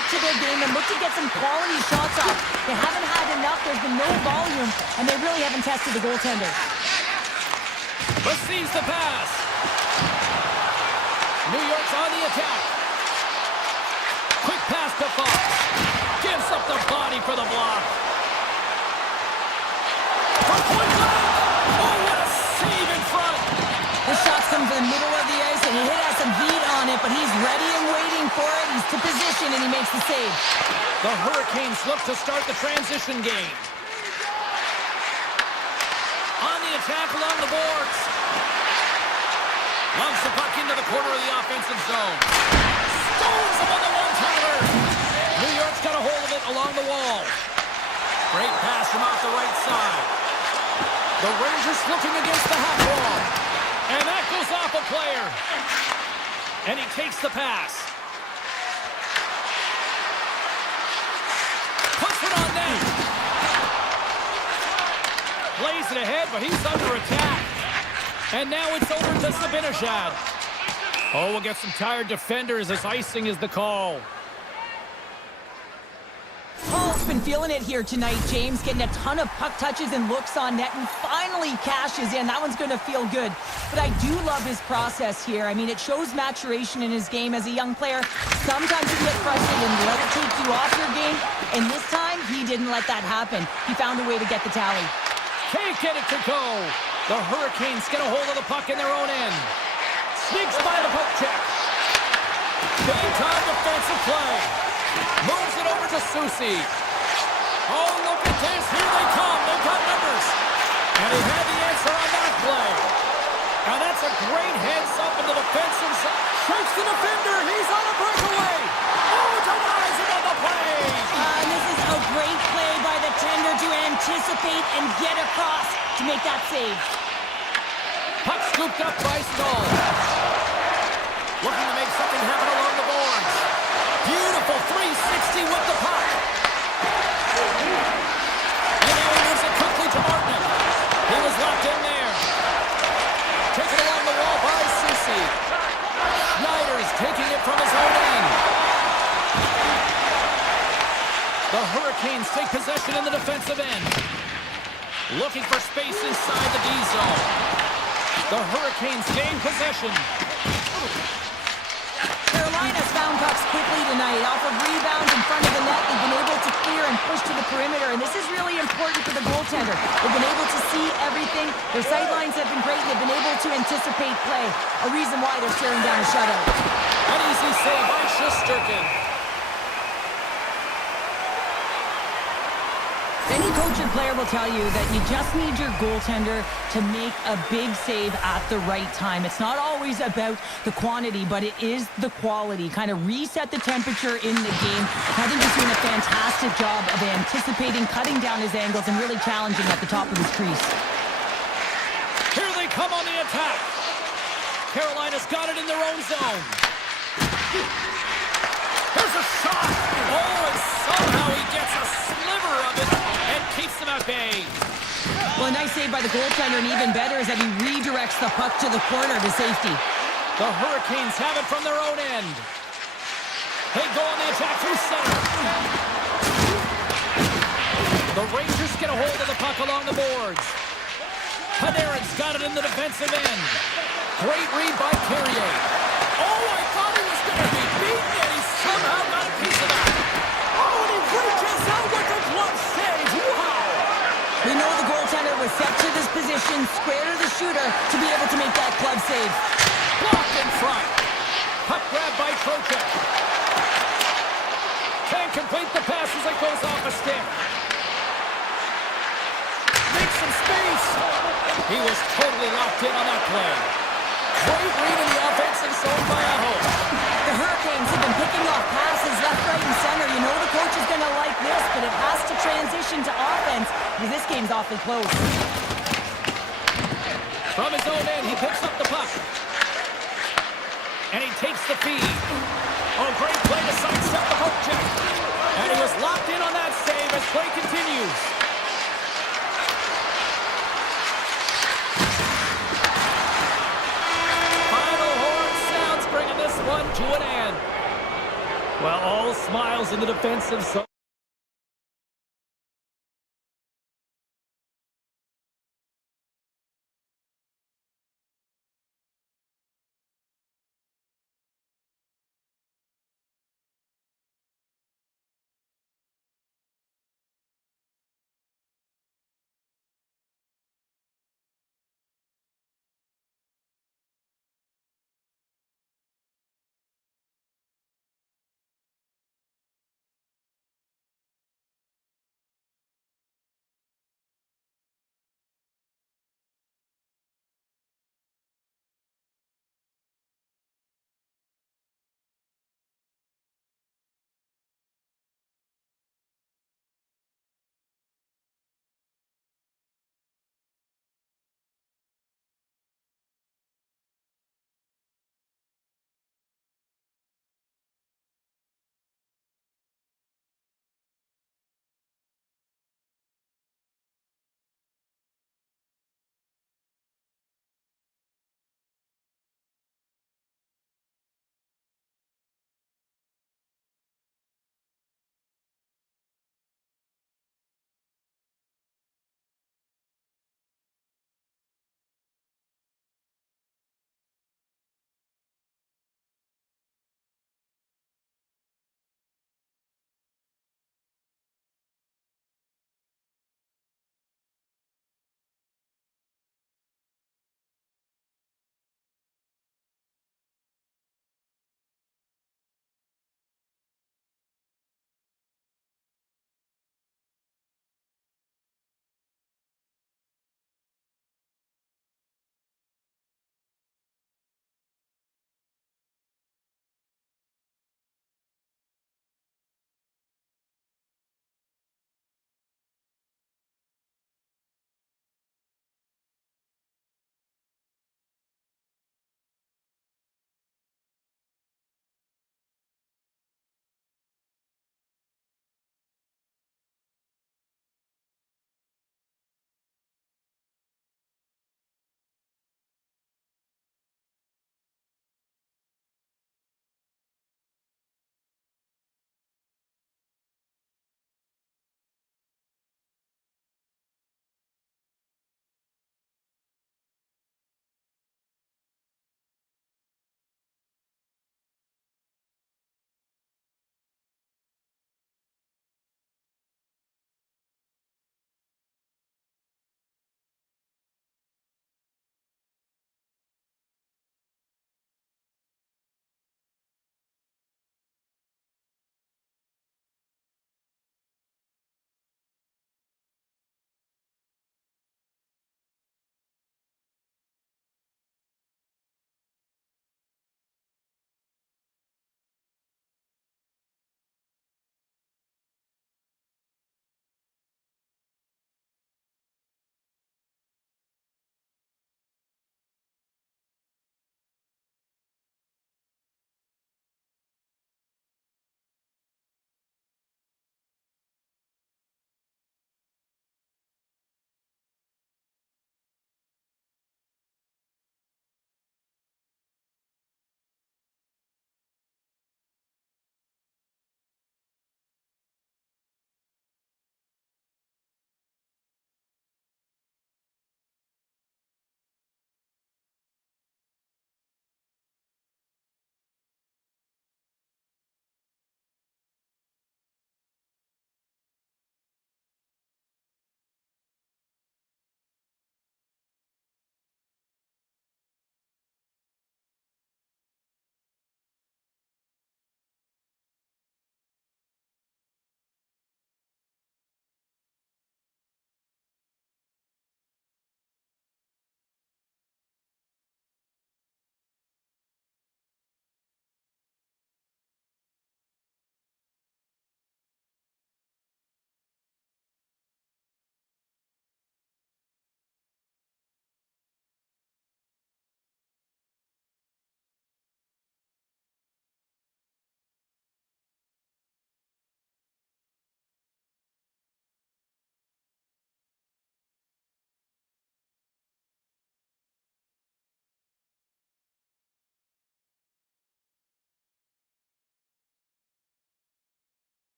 stick to their game and look to get some quality shots off. They haven't had enough. There's been no volume, and they really haven't tested the goaltender. Receives the pass. New York's on the attack. Quick pass to Fox. Gives up the body for the block. From point blank. Oh, what a save in front. The shots come from the middle of the ice, and he has some heat on it, but he's ready and waiting for it. He's to position, and he makes the save. The Hurricanes look to start the transition game. On the attack along the boards. Lumps the puck into the corner of the offensive zone. Stones him on the one-timer. New York's got a hold of it along the wall. Great pass from off the right side. The Rangers looking against the half wall. And that goes off a player. And he takes the pass. Puts it on net. Plays it ahead, but he's under attack. And now it's over to Zibanejad. Oh, we'll get some tired defenders as icing is the call. Paul's been feeling it here tonight, James, getting a ton of puck touches and looks on net, and finally cashes in. That one's going to feel good. But I do love his process here. I mean, it shows maturation in his game as a young player. Sometimes you get frustrated and let it take you off your game, and this time, he didn't let that happen. He found a way to get the tally. Can't get it to go. The Hurricanes get a hold of the puck in their own end. Sneaks by the poke check. Big-time defensive play. Moves it over to Susi. Oh, look at this. Here they come. They've got numbers. And he had the answer on that play. Now that's a great heads up in the defensive zone. Shakes the defender. He's on a breakaway. Oh, denies him on the play. And this is a great play by the tender to anticipate and get across to make that save. Puck scooped up by Stahl. Looking to make something happen along the boards. Beautiful 360 with the puck. And now he moves it quickly to Martin. He was locked in there. Taken along the wall by Susi. Schneider's taking it from his own end. The Hurricanes take possession in the defensive end. Looking for space inside the D zone. The Hurricanes gain possession. Carolina's found pucks quickly tonight. Off of rebounds in front of the net, they've been able to clear and push to the perimeter, and this is really important for the goaltender. They've been able to see everything. Their sight lines have been great, and they've been able to anticipate play. A reason why they're staring down a shutout. An easy save by Shesterkin. Any coach or player will tell you that you just need your goaltender to make a big save at the right time. It's not always about the quantity, but it is the quality. Kind of reset the temperature in the game. I think he's doing a fantastic job of anticipating, cutting down his angles, and really challenging at the top of his crease. Here they come on the attack. Carolina's got it in their own zone. There's a shot. Oh, and somehow he gets a sliver of it and keeps them at bay. Well, a nice save by the goaltender, and even better is that he redirects the puck to the corner to safety. The Hurricanes have it from their own end. They go on the attack through center. The Rangers get a hold of the puck along the boards. Panarin's got it in the defensive end. Great read by Carrier. Oh, I thought he was going to be beaten, and he somehow got a piece of that. Oh, and he reaches out with the glove save. Wow! We know the goaltender was set to this position, square to the shooter, to be able to make that glove save. Blocked in front. Puck grab by Trocheck. Can't complete the pass as it goes off a stick. Makes some space. He was totally locked in on that play. Great read in the offensive zone by Aho. The Hurricanes have been picking off passes left, right, and center. You know the coach is going to like this, but it has to transition to offense because this game's awfully close. From his own end, he picks up the puck. And he takes the feed. Oh, great play to sidestep the poke check. And he was locked in on that save as play continues. Final horn sounds, bringing this one to an end. Well, all smiles in the defensive zone.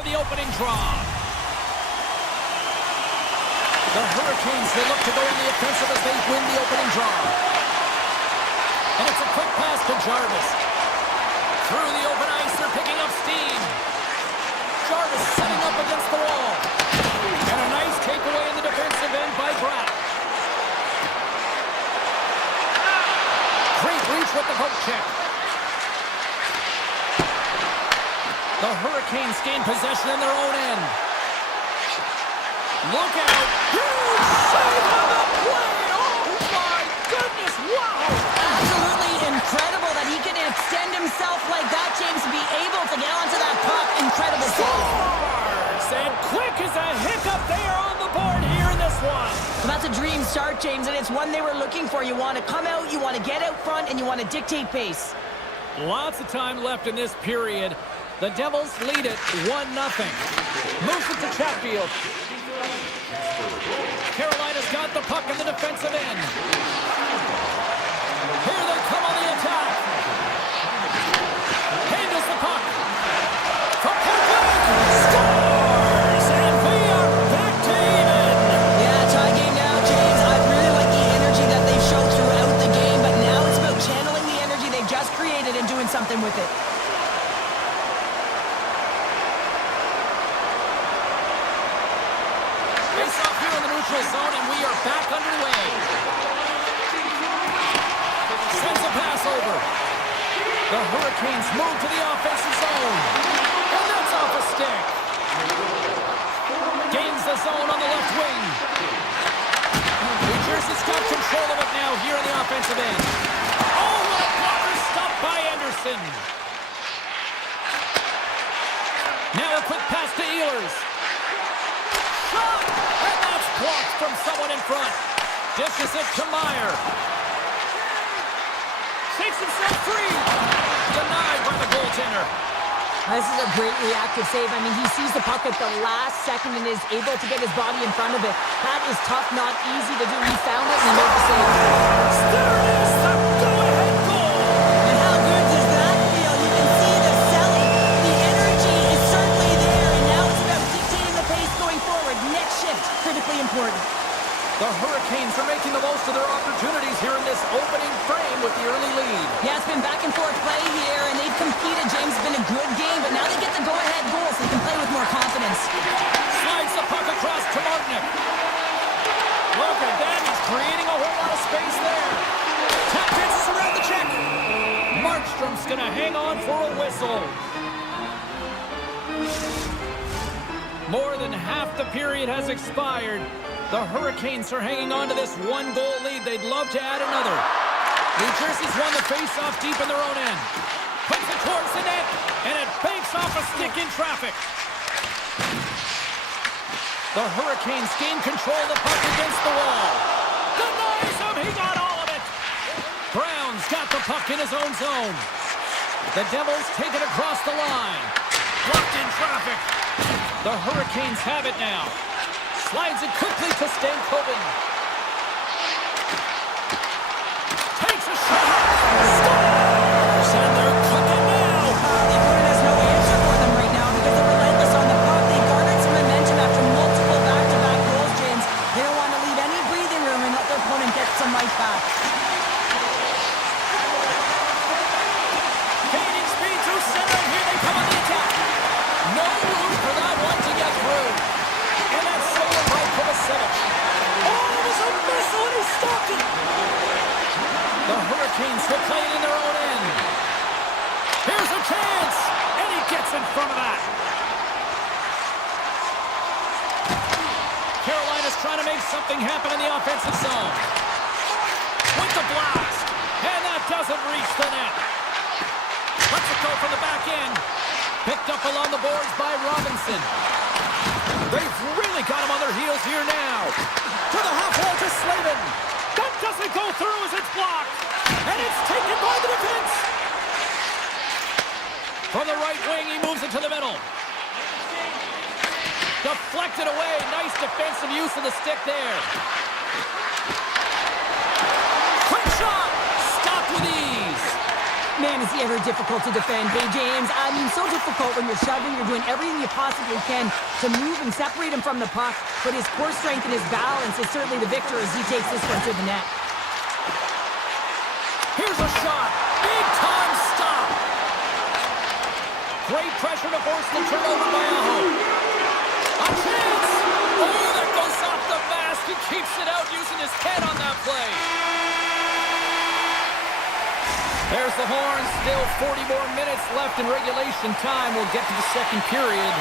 The opening draw. The Hurricanes, they look to go in the offensive as they win the opening draw. And it's a quick pass to Jarvis. Through the open ice, they're picking up steam. Jarvis setting up against the wall. And a nice takeaway in the defensive end by Bratt. Great reach with the poke check. The Hurricanes gain possession in their own end. Look out! Huge save on the play! Oh my goodness, wow! Absolutely incredible that he can extend himself like that, James, to be able to get onto that puck. Incredible save. Scores! And quick as a hiccup, they are on the board here in this one. So that's a dream start, James, and it's one they were looking for. You want to come out, you want to get out front, and you want to dictate pace. Lots of time left in this period. The Devils lead it 1-0. Moves it to Chatfield. Carolina's got the puck in the defensive end. Here they come on the attack. Handles the puck. From point blank. Scores! And we are back to even. Yeah, tie game now, James. I really like the energy that they've shown throughout the game, but now it's about channeling the energy they've just created and doing something with it. Zone, and we are back underway. Sends a pass over. The Hurricanes move to the offensive zone. And that's off a stick. Gains the zone on the left wing. New Jersey's got control of it now here in the offensive end. Oh, what a blocker stop by Anderson. Now a quick pass to Ehlers. Shot! And that's blocked from someone in front. Dishes it to Meyer. Takes himself free. Denied by the goaltender. This is a great reactive save. I mean, he sees the puck at the last second and is able to get his body in front of it. That is tough, not easy to do. He found it and he made the save. There it is, the go-ahead goal. And how good does that feel? You can see the selling. The energy is certainly there, and now it's about dictating the pace going forward. Next shift, critically important. The Hurricanes are making the most of their opportunities here in this opening frame with the early lead. Yeah, it's been back and forth play here, and they've competed. James, it's been a good game, but now they get the go-ahead goal, so they can play with more confidence. Slides the puck across to Martinick. Look at that, he's creating a whole lot of space there. Tap dances around the check. Markstrom's gonna hang on for a whistle. More than half the period has expired. The Hurricanes are hanging on to this one-goal lead. They'd love to add another. New Jersey's won the face-off deep in their own end. Puts it towards the net, and it banks off a stick in traffic. The Hurricanes gain control of the puck against the wall. Denies him, he got all of it. Brown's got the puck in his own zone. The Devils take it across the line. Blocked in traffic. The Hurricanes have it now. Slides it quickly to Stankoven. Takes a shot. Scores! And they're cooking now. The opponent has no answer for them right now because they're relentless on the puck. They garnered some momentum after multiple back-to-back goals, James. They don't want to leave any breathing room and let their opponent get some life back. Gaining speed through center, and here they come on the attack. No room for that one to get through. And that's stolen by Kovacevic. Oh, it was a missile, and he stopped it. The Hurricanes will play it in their own end. Here's a chance, and he gets in front of that. Carolina's trying to make something happen in the offensive zone. With the blast, and that doesn't reach the net. Lets it go from the back end. Picked up along the boards by Robinson. They've really got him on their heels here now. To the half wall to Slavin. That doesn't go through as it's blocked. And it's taken by the defense. From the right wing, he moves it to the middle. Deflected away. Nice defensive use of the stick there. Quick shot. Stopped with ease. Man, is is he ever difficult to defend? Hey, James, I mean, so difficult when you're shoving, you're doing everything you possibly can to move and separate him from the puck, but his core strength and his balance is certainly the victor as he takes this one to the net. Here's a shot. Big time stop. Great pressure to force the turnover by Aho. A chance. Oh, that goes off the mask. He keeps it out using his head on that play. There's the horn. Still 40 more minutes left in regulation time. We'll get to the second period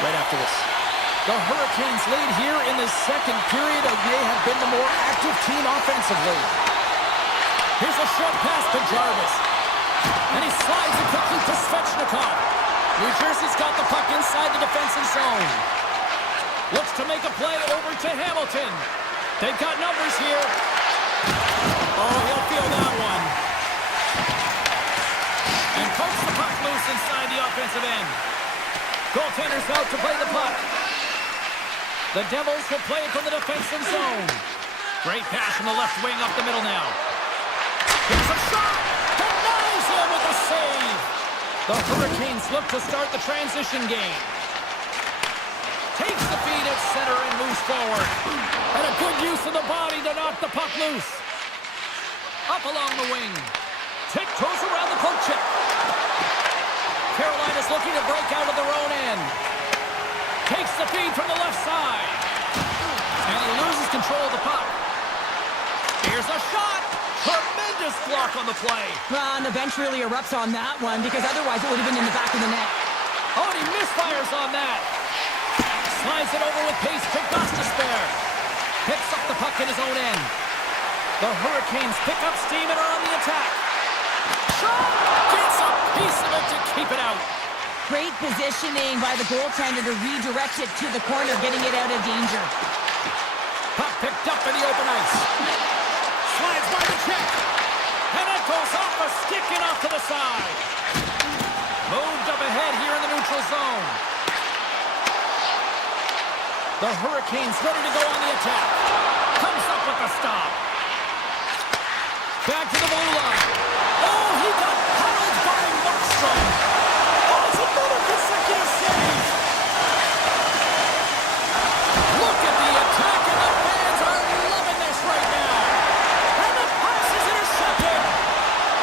right after this. The Hurricanes lead here in the second period. They have been the more active team offensively. Here's a short pass to Jarvis. And he slides it quickly to Svechnikov. New Jersey's got the puck inside the defensive zone. Looks to make a play over to Hamilton. They've got numbers here. Oh, he'll feel that one. And pokes the puck loose inside the offensive end. Goaltender's out to play the puck. The Devils will play it from the defensive zone. Great pass from the left wing up the middle now. Here's a shot! Denies him with a save! The Hurricanes look to start the transition game. Takes the feed at center and moves forward. And a good use of the body to knock the puck loose. Up along the wing. Tiptoes around the poke check. Carolina's looking to break out of their own end. Takes the feed from the left side. And he loses control of the puck. Here's a shot. Tremendous block on the play. And the bench really erupts on that one because otherwise it would have been in the back of the net. Oh, and he misfires on that. Slides it over with pace to Gostisbehere. Picks up the puck in his own end. The Hurricanes pick up steam and are on the attack. Shot! Gets a piece of it to keep it out. Great positioning by the goaltender to redirect it to the corner, getting it out of danger. Puck picked up in the open ice. Slides by the check. And it goes off a stick and off to the side. Moved up ahead here in the neutral zone. The Hurricanes ready to go on the attack. Comes up with a stop. Back to the blue line. Oh, he got huddled by Markstrom. Oh, it's another consecutive save. Look at the attack, and the fans are loving this right now. And the pass is intercepted.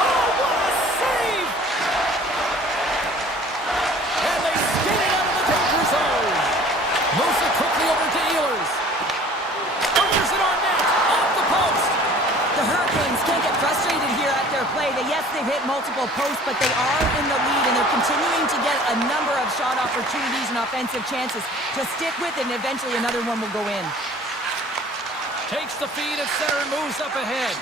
Oh, what a save. And they skate it out of the danger zone. Moves it quickly over to Ehlers. Fires it on net. Off the post. The Hurricanes can't get frustrated here at their play. Yes, they've hit multiple posts, but they are in the lead, and they're continuing to get a number of shot opportunities and offensive chances to stick with it, and eventually another one will go in. Takes the feed at center and moves up ahead.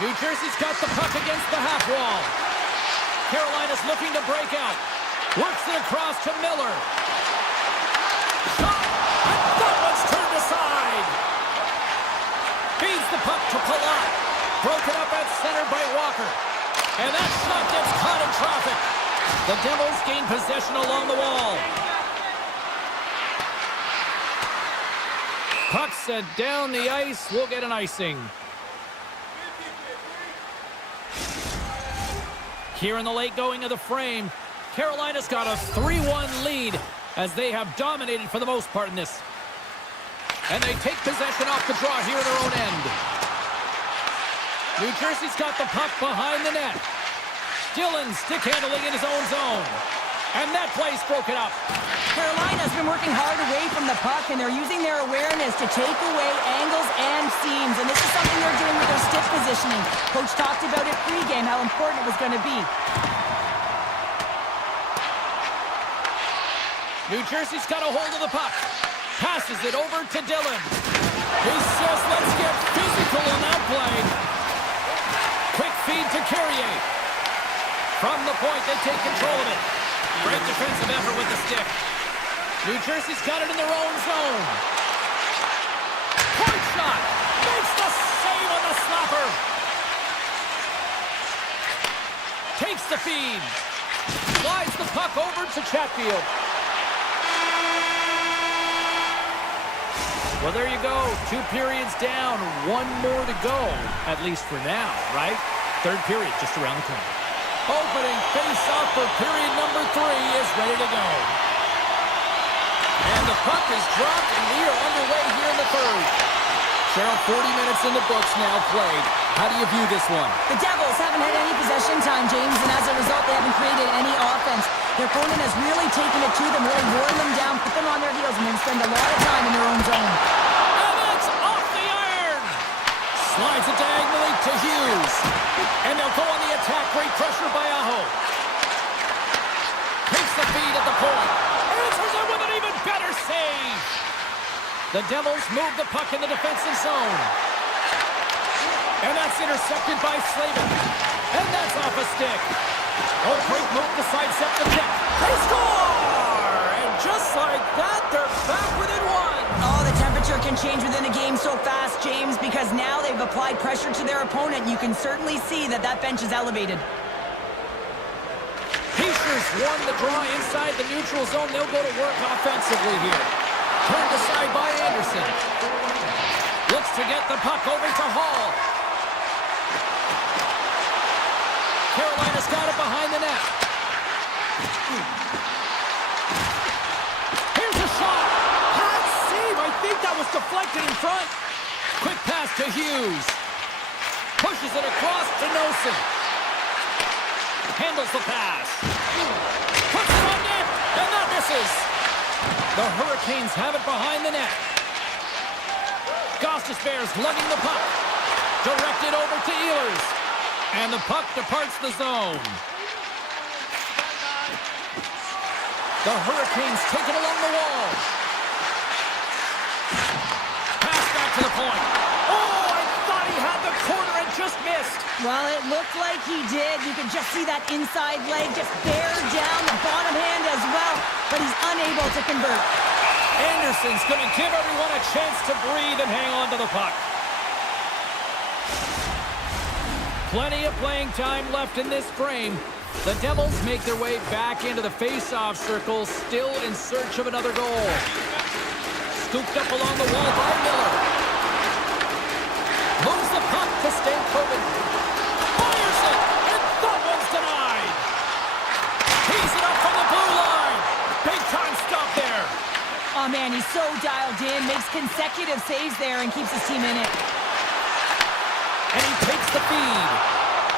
New Jersey's got the puck against the half wall. Carolina's looking to break out. Works it across to Miller. Shot! And that one's turned aside. Feeds the puck to Palat. Broken up at center by Walker. And that shot gets caught in traffic. The Devils gain possession along the wall. Puck set down the ice. We'll get an icing. Here in the late going of the frame, Carolina's got a 3-1 lead as they have dominated for the most part in this. And they take possession off the draw here in their own end. New Jersey's got the puck behind the net. Dillon stick handling in his own zone. And that play's broken up. Carolina's been working hard away from the puck, and they're using their awareness to take away angles and seams. And this is something they're doing with their stick positioning. Coach talked about it pregame, how important it was going to be. New Jersey's got a hold of the puck. Passes it over to Dillon. He says, let's get physical on that play. Quick feed to Carrier. From the point, they take control of it. Great defensive effort with the stick. New Jersey's got it in their own zone. Point shot. Makes the save on the slapper. Takes the feed. Slides the puck over to Chatfield. Well, there you go. 2 periods down. 1 more to go, at least for now, right? Third period just around the corner. Opening face-off for period number 3 is ready to go. And the puck is dropped, and we are underway here in the third. Cheryl, 40 minutes in the books now played. How do you view this one? The Devils haven't had any possession time, James, and as a result, they haven't created any offense. Their opponent has really taken it to them, really worn them down, put them on their heels, and then spend a lot of time in their own zone. And it's off the iron! Slides it diagonally to Hughes. And they'll go on the attack. Great pressure by Aho. Takes the feed at the point. Answers it with an even better save. The Devils move the puck in the defensive zone. And that's intercepted by Slavin. And that's off a stick. Oh, great move to sidestep the pick. They score! And just like that, they're back within one. Oh, the temperature can change within a game so fast, James, because now they've applied pressure to their opponent. You can certainly see that that bench is elevated. Pacers won the draw inside the neutral zone. They'll go to work offensively here. Turned aside by Anderson. Looks to get the puck over to Hall. Carolina's got it behind the net. Here's a shot. Hot save. I think that was deflected in front. Quick pass to Hughes. Pushes it across to Nosen. Handles the pass. Puts it on net. And that misses. The Hurricanes have it behind the net. Gostisbehere's lugging the puck. Directed over to Ehlers. And the puck departs the zone. The Hurricanes take it along the wall. Pass back to the point. Oh, I thought he had the corner and just missed. Well, it looked like he did. You could just see that inside leg just bear down the bottom hand as well, but he's unable to convert. Anderson's going to give everyone a chance to breathe and hang on to the puck. Plenty of playing time left in this frame. The Devils make their way back into the face-off circle, still in search of another goal. Scooped up along the wall by Miller. Moves the puck to Stankoven. Fires it, and that one's denied. Tees it up from the blue line. Big time stop there. Oh, man, he's so dialed in, makes consecutive saves there, and keeps his team in it. And he takes the feed.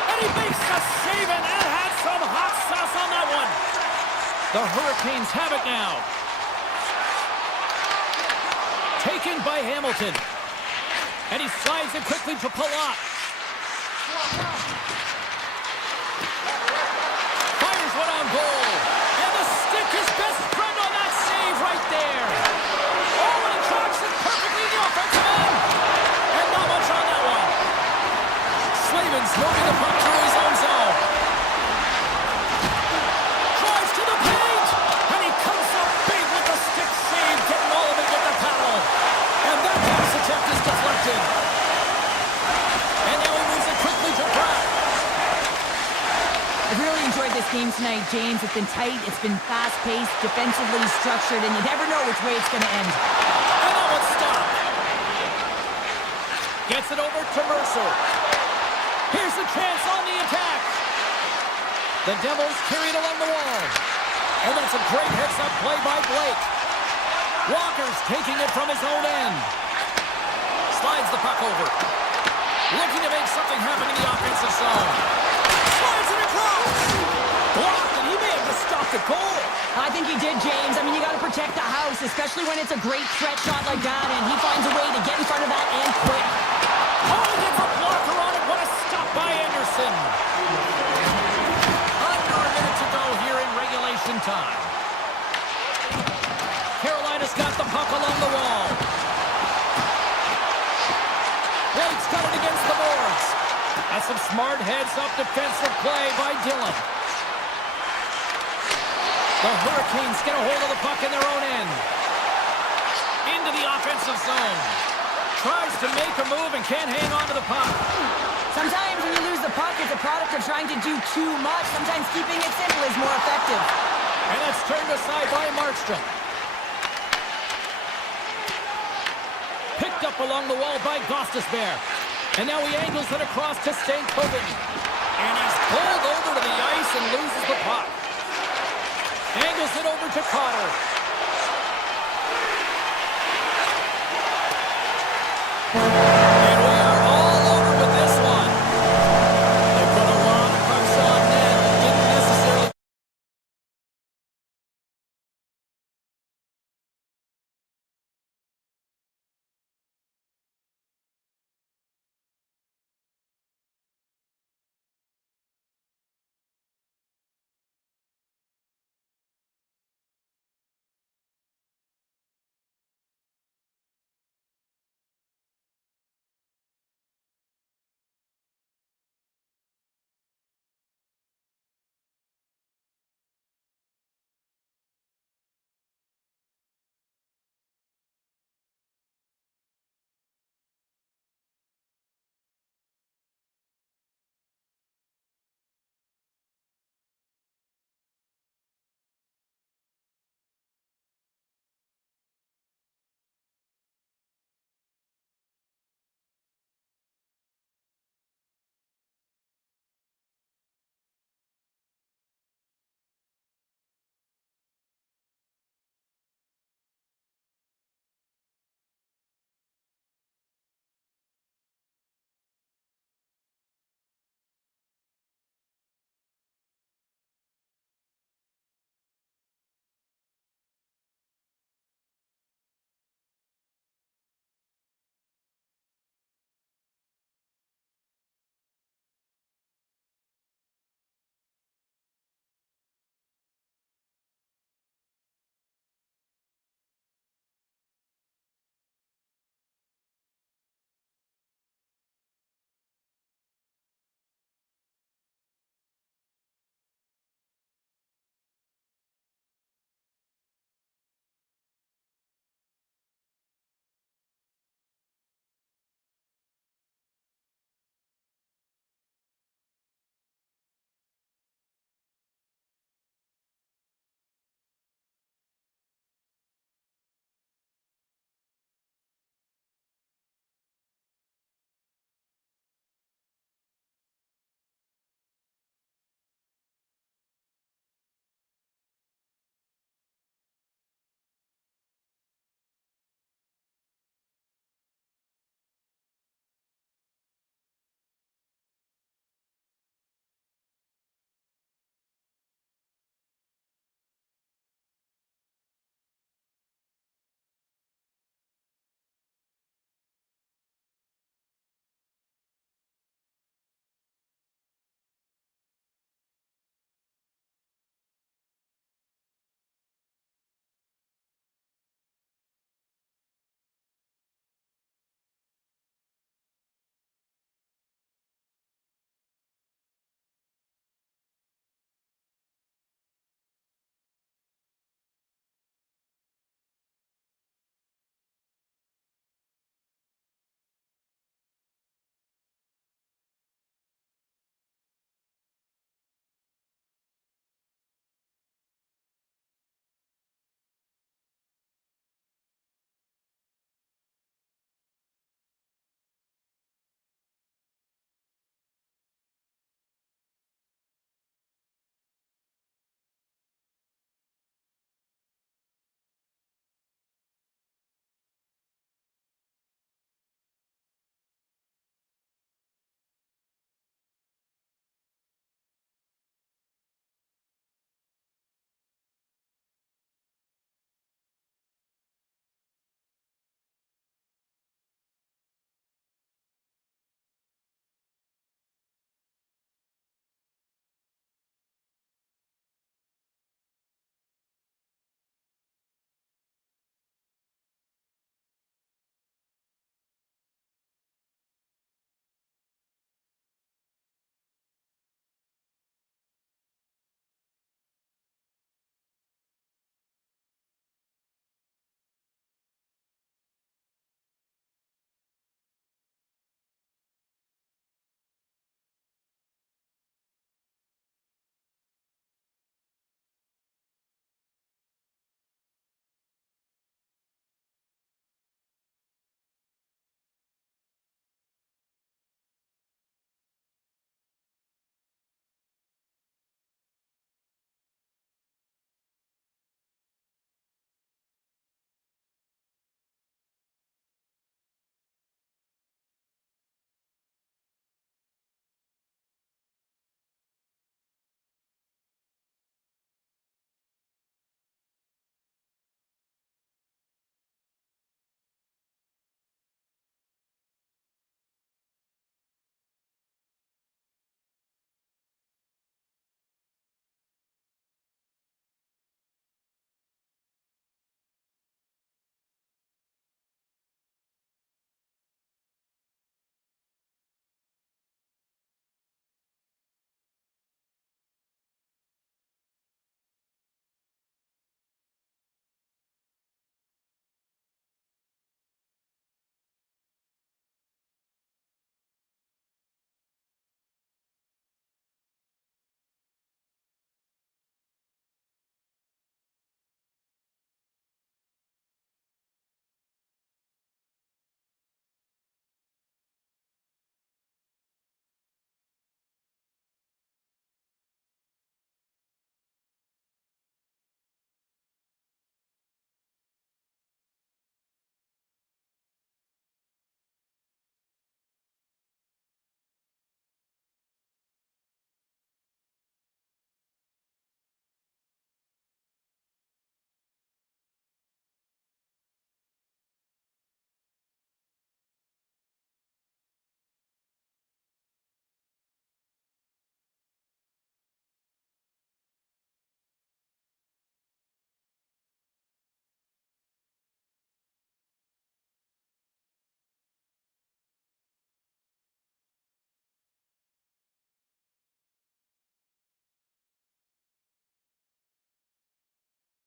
And he makes the save, and that had some hot sauce on that one. The Hurricanes have it now. Taken by Hamilton. And he slides it quickly to Palat. Fires one on goal. And the stick is best friend on that save right there. Oh, and he tracks it perfectly in the offensive end. And not much on that one. Slavin's moving the puck through his own zone. Drives to the paint. And he comes up big with the stick save, getting all of it with the paddle. And that pass attempt is deflected. And now he moves it quickly to Pratt. I've really enjoyed this game tonight, James. It's been tight, it's been fast-paced, defensively structured, and you never know which way it's going to end. And that one's stopped. Gets it over to Mercer. Here's the chance on the attack. The Devils carry it along the wall. And that's a great heads-up play by Blake. Walker's taking it from his own end. Slides the puck over. Looking to make something happen in the offensive zone. Slides it across. Blocked, and he may have just stopped the goal. I think he did, James. I mean, you got to protect the house, especially when it's a great threat shot like that, and he finds a way to get in front of that and quick. Oh, he gets a blocker on it. What a stop by Anderson. Under a minute to go here in regulation time. Carolina's got the puck along the wall. Blake's got it against the boards. That's some smart heads-up defensive play by Dillon. The Hurricanes get a hold of the puck in their own end. Into the offensive zone. Tries to make a move and can't hang on to the puck. Sometimes when you lose the puck, it's a product of trying to do too much. Sometimes keeping it simple is more effective. And that's turned aside by Markstrom. Picked up along the wall by Gostisbehere. And now he angles it across to Stankoven. And he's pulled over to the ice and loses the puck. Angles it over to Cotter.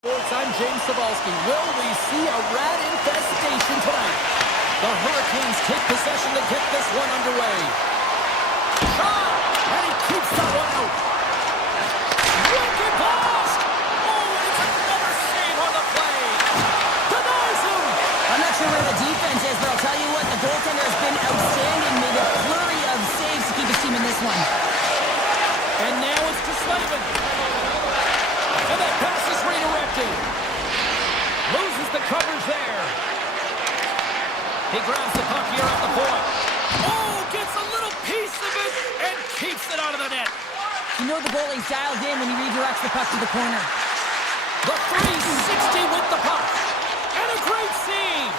Sports, I'm James Cebulski. Will we see a rat infestation tonight? The Hurricanes take possession to get this one underway. Shot! And he keeps that one out. Wicked blast! Oh, and it's another save on the play. Denies him! I'm not sure where the defense is, but I'll tell you what, the goaltender has been outstanding. Made a flurry of saves to keep his team in this one. And now it's to Slavin. And that pass is redirected. Loses the coverage there. He grabs the puck here at the point. Oh, gets a little piece of it and keeps it out of the net. You know the goalie's dialed in when he redirects the puck to the corner. The 360 with the puck. And a great save.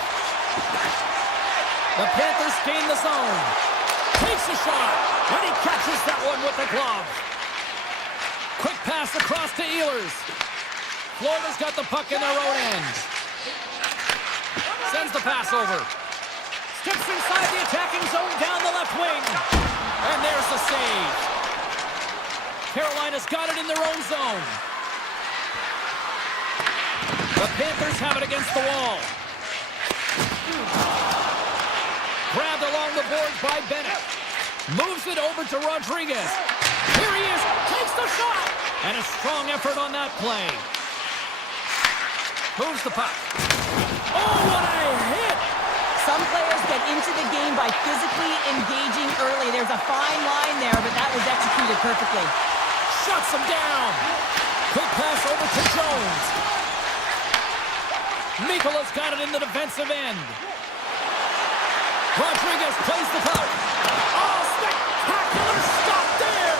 The Panthers gain the zone. Takes a shot. And he catches that one with the glove. Quick pass across to Ehlers. Florida's got the puck in their own end. Sends the pass over. Steps inside the attacking zone down the left wing. And there's the save. Carolina's got it in their own zone. The Panthers have it against the wall. Grabbed along the boards by Bennett. Moves it over to Rodriguez. Here he is. Takes the shot. And a strong effort on that play. Moves the puck. Oh, what a hit! Some players get into the game by physically engaging early. There's a fine line there, but that was executed perfectly. Shuts him down. Quick pass over to Jones. Mikola's got it in the defensive end. Rodriguez plays the puck. Oh, spectacular stop there.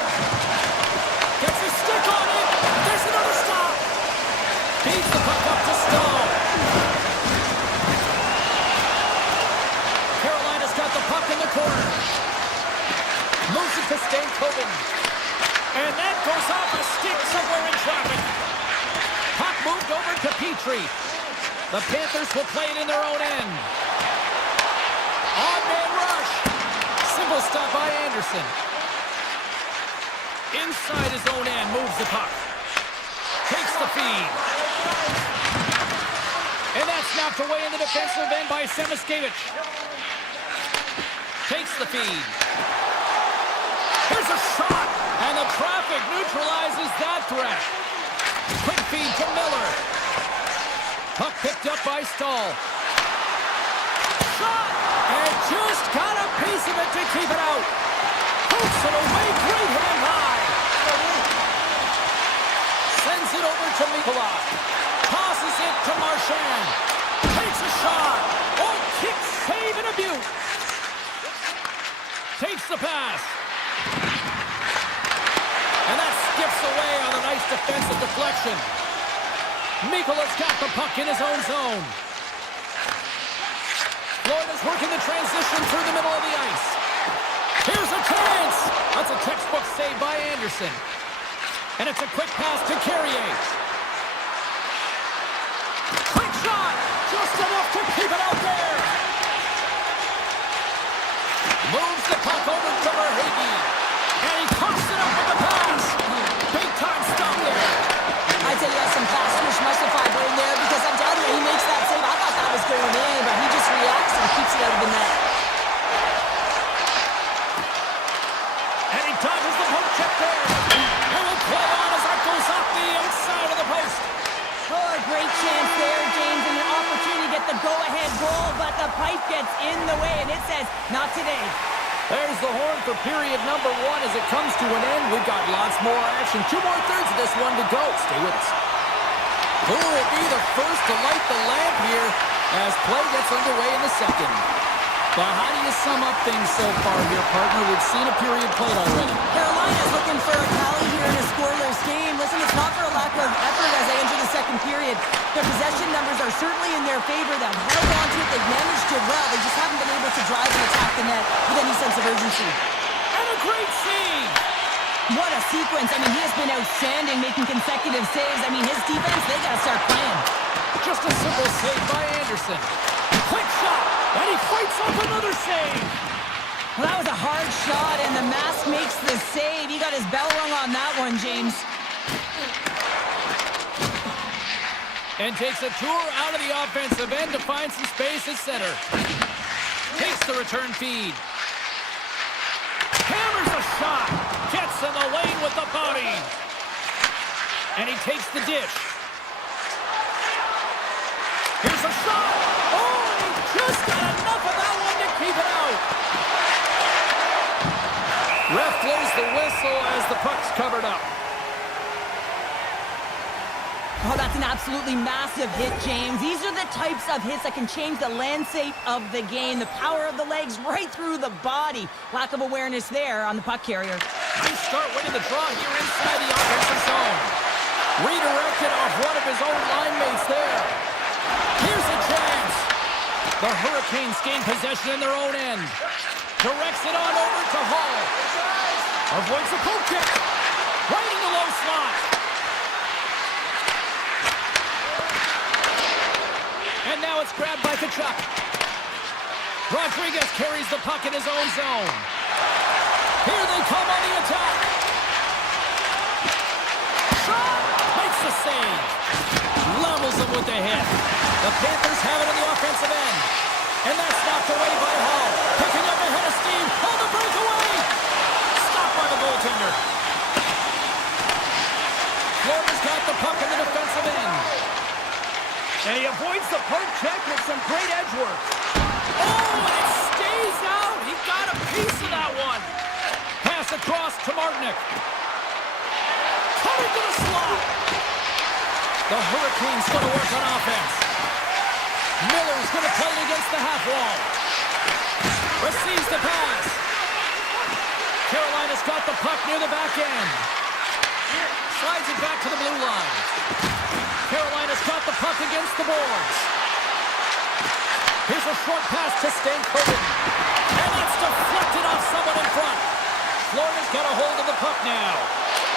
Gets his stick on it. There's another stop. Feeds the puck up to Stahl. Carolina's got the puck in the corner. Moves it to Stankoven. And that goes off a stick somewhere in traffic. Puck moved over to Petrie. The Panthers will play it in their own end. On-man rush. Simple stop by Anderson. Inside his own end, moves the puck. Takes the feed. And that's knocked away in the defensive end by Semiskevich. Takes the feed. Here's a shot. And the traffic neutralizes that threat. Quick feed to Miller. Puck picked up by Stahl. Shot! And just got a piece of it to keep it out. Pokes it away, great hand high. Sends it over to Mikola. Tosses it to Marchand. Takes a shot. Oh, kick, save, and a beaut. Takes the pass. And that skips away on a nice defensive deflection. Mikola's got the puck in his own zone. Florida's working the transition through the middle of the ice. Here's a chance. That's a textbook save by Anderson. And it's a quick pass to Carrier. Quick shot. Just enough to keep it out there. Moves the puck over to Verhaeghe. And he coughs it up with the pass. Big time stop there. I'd say he has some fast switch muscle fiber in there because I'm telling you, he makes that save. I thought that was going in, but he just reacts and keeps it out of the net. And he dodges the poke check there. And will play on as that goes off the outside of the post. Oh, a great chance there, James, and an opportunity to get the go-ahead goal, but the pipe gets in the way, and it says, not today. There's the horn for period number 1 as it comes to an end. We've got lots more action. 2 more thirds of this one to go. Stay with us. Who will be the first to light the lamp here as play gets underway in the second? But how do you sum up things so far here, partner? We've seen a period played already. Carolina's looking for a tally here in a scoreless game. Listen, it's not for a lack of effort as they enter the second period. Their possession numbers are certainly in their favor. They've held on to it. They've managed it well. They just haven't been able to drive and attack the net with any sense of urgency. And a great save! What a sequence. I mean, he has been outstanding making consecutive saves. I mean, his defense, they got to start playing. Just a simple save by Anderson. Quick shot, and he fights off another save. Well, that was a hard shot, and the mask makes the save. He got his bell rung on that one, James. And takes a tour out of the offensive end to find some space at center. Takes the return feed. Hammers a shot. Gets in the lane with the body. And he takes the dish. Here's a shot. Oh, he just got enough of that one to keep it out. Ref blows the whistle as the puck's covered up. Oh, that's an absolutely massive hit, James. These are the types of hits that can change the landscape of the game. The power of the legs right through the body. Lack of awareness there on the puck carrier. Nice start winning the draw here inside the offensive zone. Redirected off one of his own line mates there. Here's a chance. The Hurricanes gain possession in their own end. Directs it on over to Hall. Avoids the poke kick. Right in the low slot. And now it's grabbed by Kachuk. Rodriguez carries the puck in his own zone. Here they come on the attack. Shot! Makes the save. Levels him with the hit. The Panthers have it on the offensive end. And that's knocked away by Hall. Picking up ahead of steam. On the breakaway. Stopped by the goaltender. Florida's got the puck in the defensive end. And he avoids the poke check with some great edge work. Oh, and it stays out. He got a piece of that one. Pass across to Martinick. Coming to the slot. The Hurricanes going to work on offense. Miller's going to play it against the half wall. Receives the pass. Carolina's got the puck near the back end. Slides it back to the blue line. Carolina's got the puck against the boards. Here's a short pass to Stankoven. And that's deflected off someone in front. Florida's got a hold of the puck now.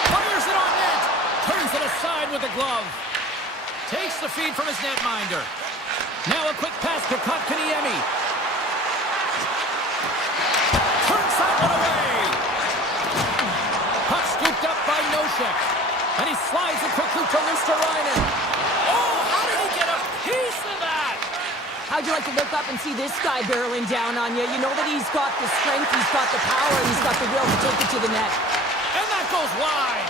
Fires it on net. Turns it aside with the glove. Takes the feed from his netminder. Now a quick pass to Kotkaniemi. Turns that one away. Puck scooped up by Nosek. And he slides it quickly to Luosterainen. Oh, how did he get a piece of that? How'd you like to look up and see this guy barreling down on you? You know that he's got the strength, he's got the power, and he's got the will to take it to the net. And that goes wide.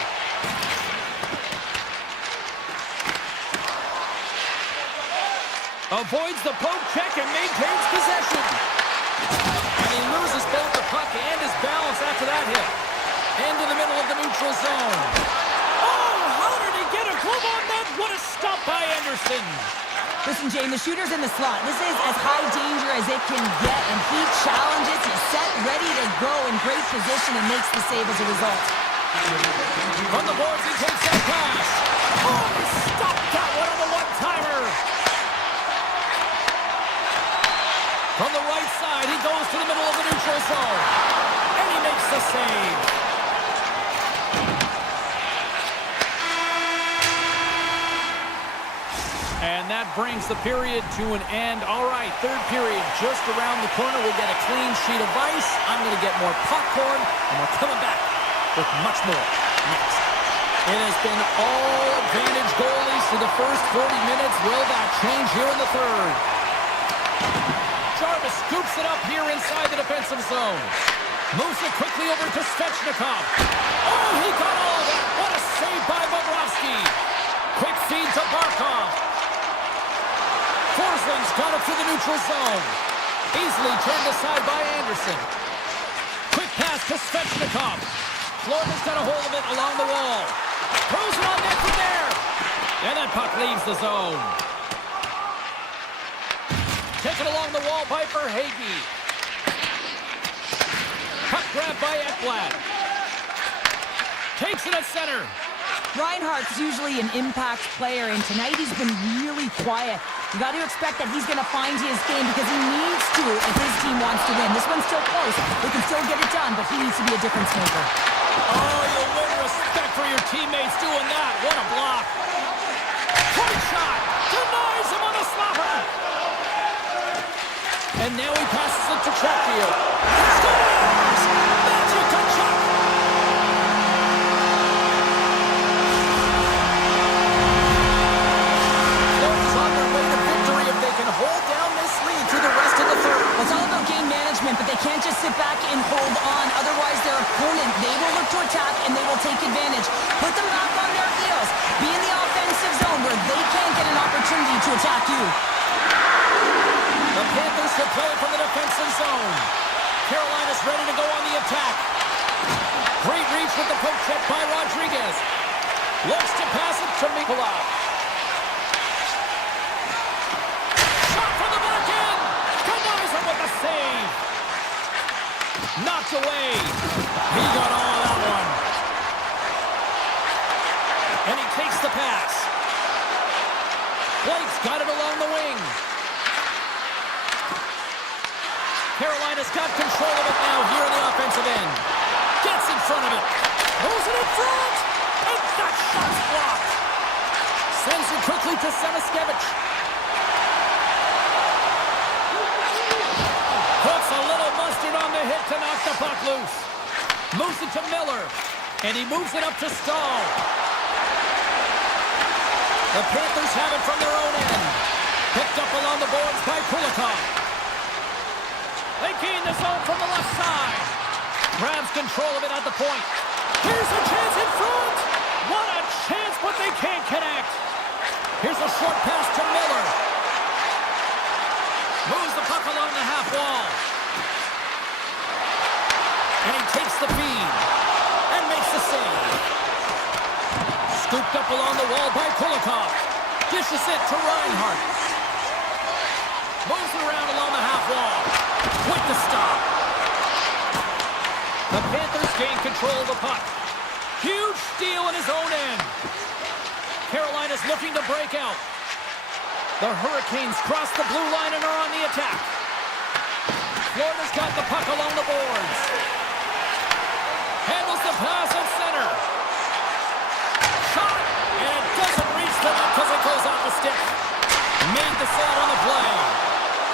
Avoids the poke check and maintains possession. And he loses both the puck and his balance after that hit. Into the middle of the neutral zone. Oh, how did he get a glove on that? What a stop by Anderson. Listen, Jane, the shooter's in the slot. This is as high danger as it can get, and he challenges. He's set, ready to go, in great position, and makes the save as a result. From the boards, he takes that pass. Oh, he stopped that one on the one-timer. From the right side, he goes to the middle of the neutral zone. And he makes the save. And that brings the period to an end. All right, third period just around the corner. We'll get a clean sheet of ice. I'm going to get more popcorn, and we're coming back with much more next. It has been all advantage goalies for the first 40 minutes. Will that change here in the third? Jarvis scoops it up here inside the defensive zone. Moves it quickly over to Svechnikov. Oh, he got all of that. What a save by Bobrovsky. Quick feed to Barkov. Forsling's got it through the neutral zone. Easily turned aside by Anderson. Quick pass to Svechnikov. Florida's got a hold of it along the wall. Throws it on net from there. And that puck leaves the zone. Taken along the wall by Verhaeghe. Puck grabbed by Ekblad. Takes it at center. Reinhardt's usually an impact player, and tonight he's been really quiet. You got to expect that he's going to find his game because he needs to if his team wants to win. This one's still close. They can still get it done, but he needs to be a difference maker. Oh, you'll win respect for your teammates doing that. What a block. Point shot. Denies him on the slapper. And now he passes it to Chapio. Scores! Matthew Tkachuk. They can't just sit back and hold on. Otherwise, their opponent, they will look to attack and they will take advantage. Put them back on their heels. Be in the offensive zone where they can't get an opportunity to attack you. The Panthers should play it from the defensive zone. Carolina's ready to go on the attack. Great reach with the poke check by Rodriguez. Looks to pass it to Nikolai. Shot from the back end. Kanizer with the save. Knocked away. He got all of that one. And he takes the pass. Blake's got it along the wing. Carolina's got control of it now here in the offensive end. Gets in front of it. Moves it in front. And that shot's blocked. Sends it quickly to Semiskevich. Puts a little mustard on the hit to knock the puck loose. Moves it to Miller. And he moves it up to Stahl. The Panthers have it from their own end. Picked up along the boards by Kulikov. They gain the zone from the left side. Grabs control of it at the point. Here's a chance in front. What a chance, but they can't connect. Here's a short pass to Miller. Moves the puck along the half wall. And he takes the feed. And makes the save. Scooped up along the wall by Kulikov. Dishes it to Reinhardt. Moves it around along the half wall. With the stop. The Panthers gain control of the puck. Huge steal in his own end. Carolina's looking to break out. The Hurricanes cross the blue line and are on the attack. Florida's got the puck along the boards. Handles the pass at center. Shot, and it doesn't reach the net because it goes off the stick. Made the save on the play.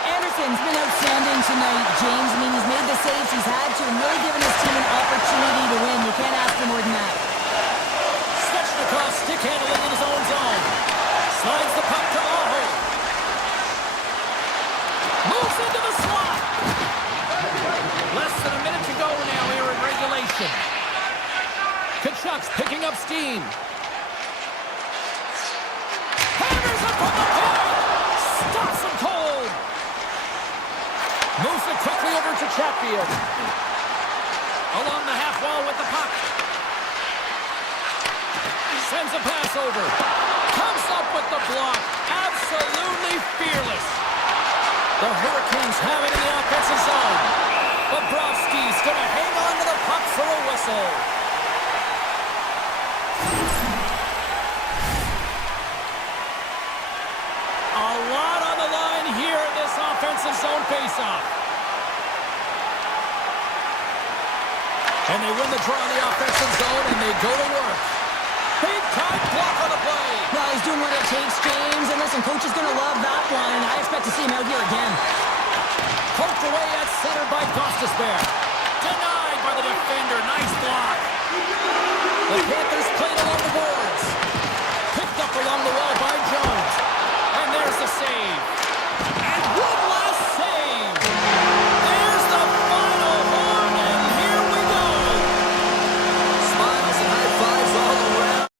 Anderson's been outstanding tonight, James. I mean, he's made the saves he's had to and really given his team an opportunity to win. You can't ask for more than that. Stretched across, stick handling in his own zone. Slides the puck to Aho. Moves into the slot. Less than a minute to go now here in regulation. Kachuk's picking up steam. Hammers it from the point. Stops him cold. Moves it quickly over to Chatfield. Along the half wall with the puck. Sends a pass over. Comes up with the block. Absolutely fearless. The Hurricanes have it in the offensive zone. Bobrovsky's going to hang on to the puck for a whistle. A lot on the line here in this offensive zone faceoff. And they win the draw in the offensive zone, and they go to work. Big time block on the play. Well, he's doing what it takes, James. And listen, coach is going to love that one, and I expect to see him out here again. Poked away at center by Gostisbehere. Denied by the defender. Nice block. The Panthers played along the boards. Picked up along the wall by Jones. And there's the save. And one last save. There's the final horn, and here we go. Smiles and high fives all around.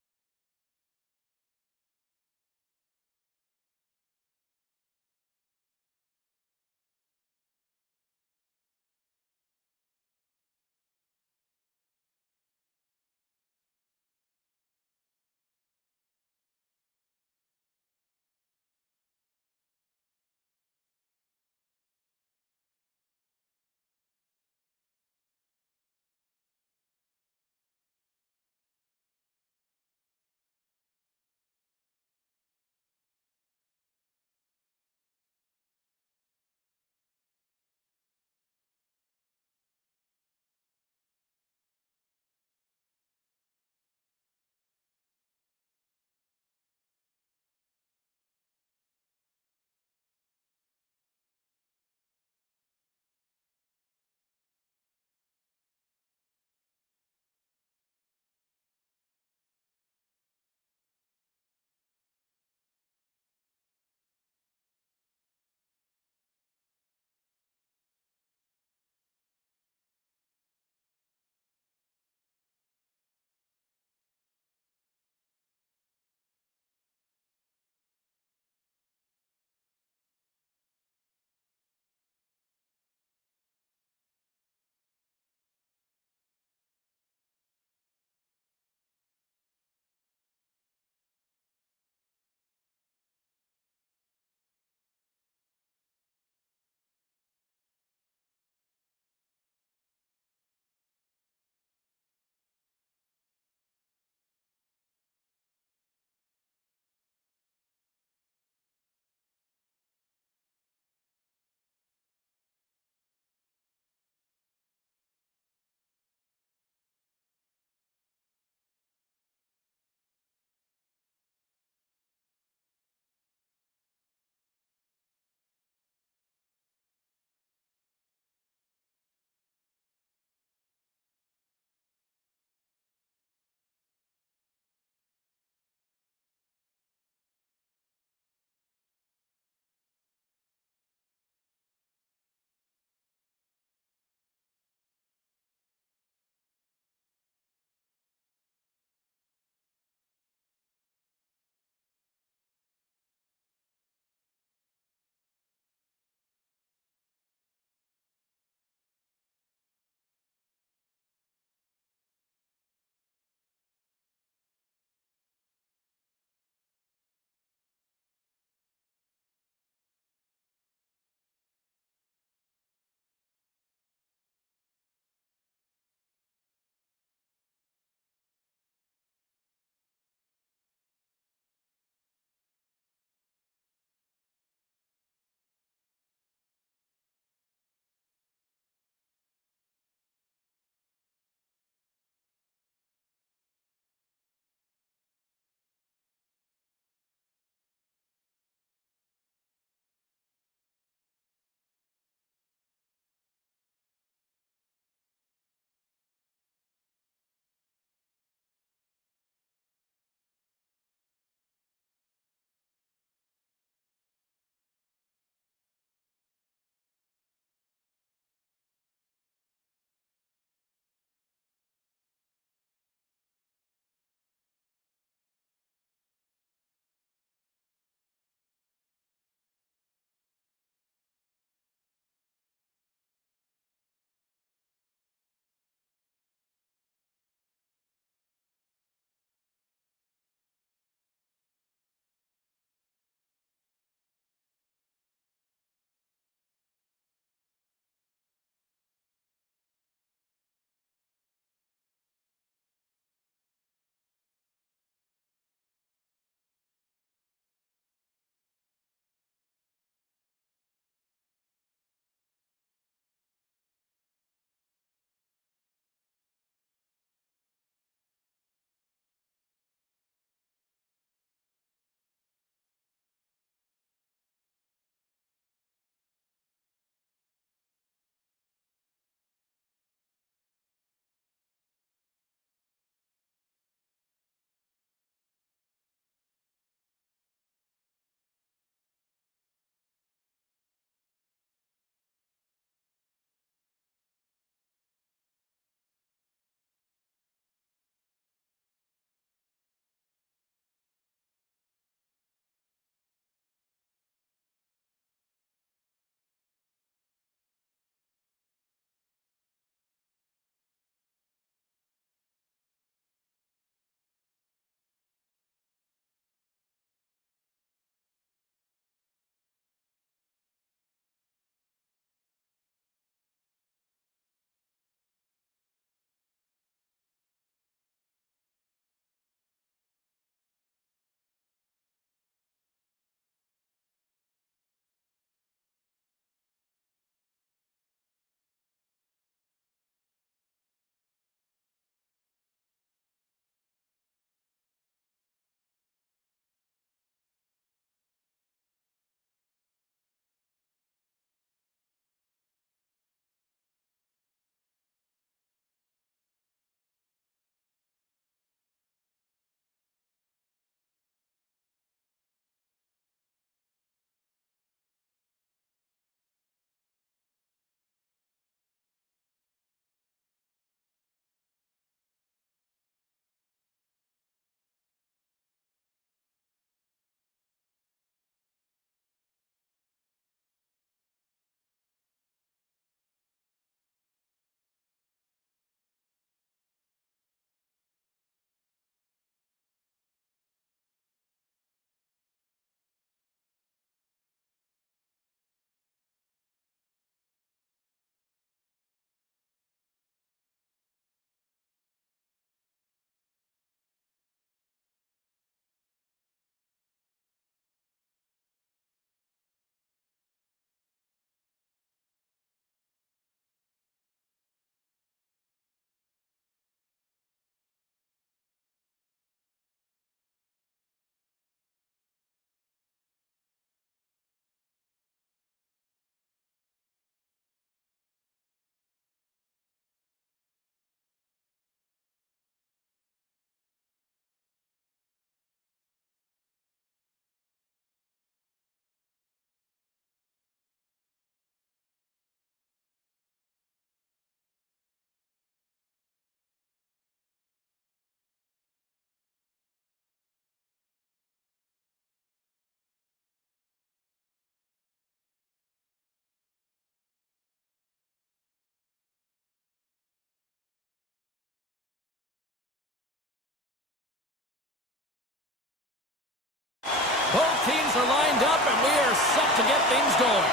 Both teams are lined up, and we are set to get things going.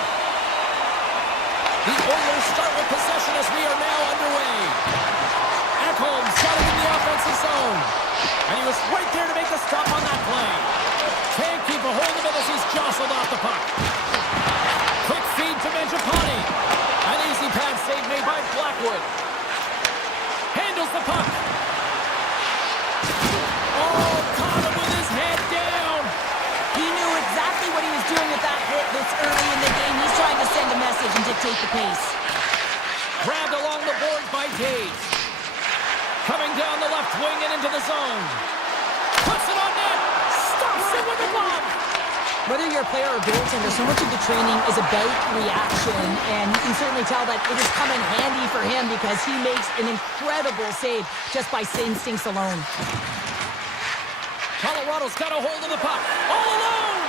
The Oilers start with possession as we are now underway. Ekholm shutting in the offensive zone. And he was right there to make the stop on that play. Can't keep a hold of it as he's jostled off the puck. Quick feed to Mangiapane. An easy pad save made by Blackwood. Handles the puck. Oh, caught him with his head down. He knew exactly what he was doing with that hit this early in the game. He's trying to send a message and dictate the pace. Grabbed along the boards by Taves. Coming down the left wing and into the zone. Puts it on net. Stops it with the glove. Whether you're a player or goaltender, so much of the training is about reaction, and you can certainly tell that it has come in handy for him because he makes an incredible save just by instincts alone. Colorado's got a hold of the puck. All alone!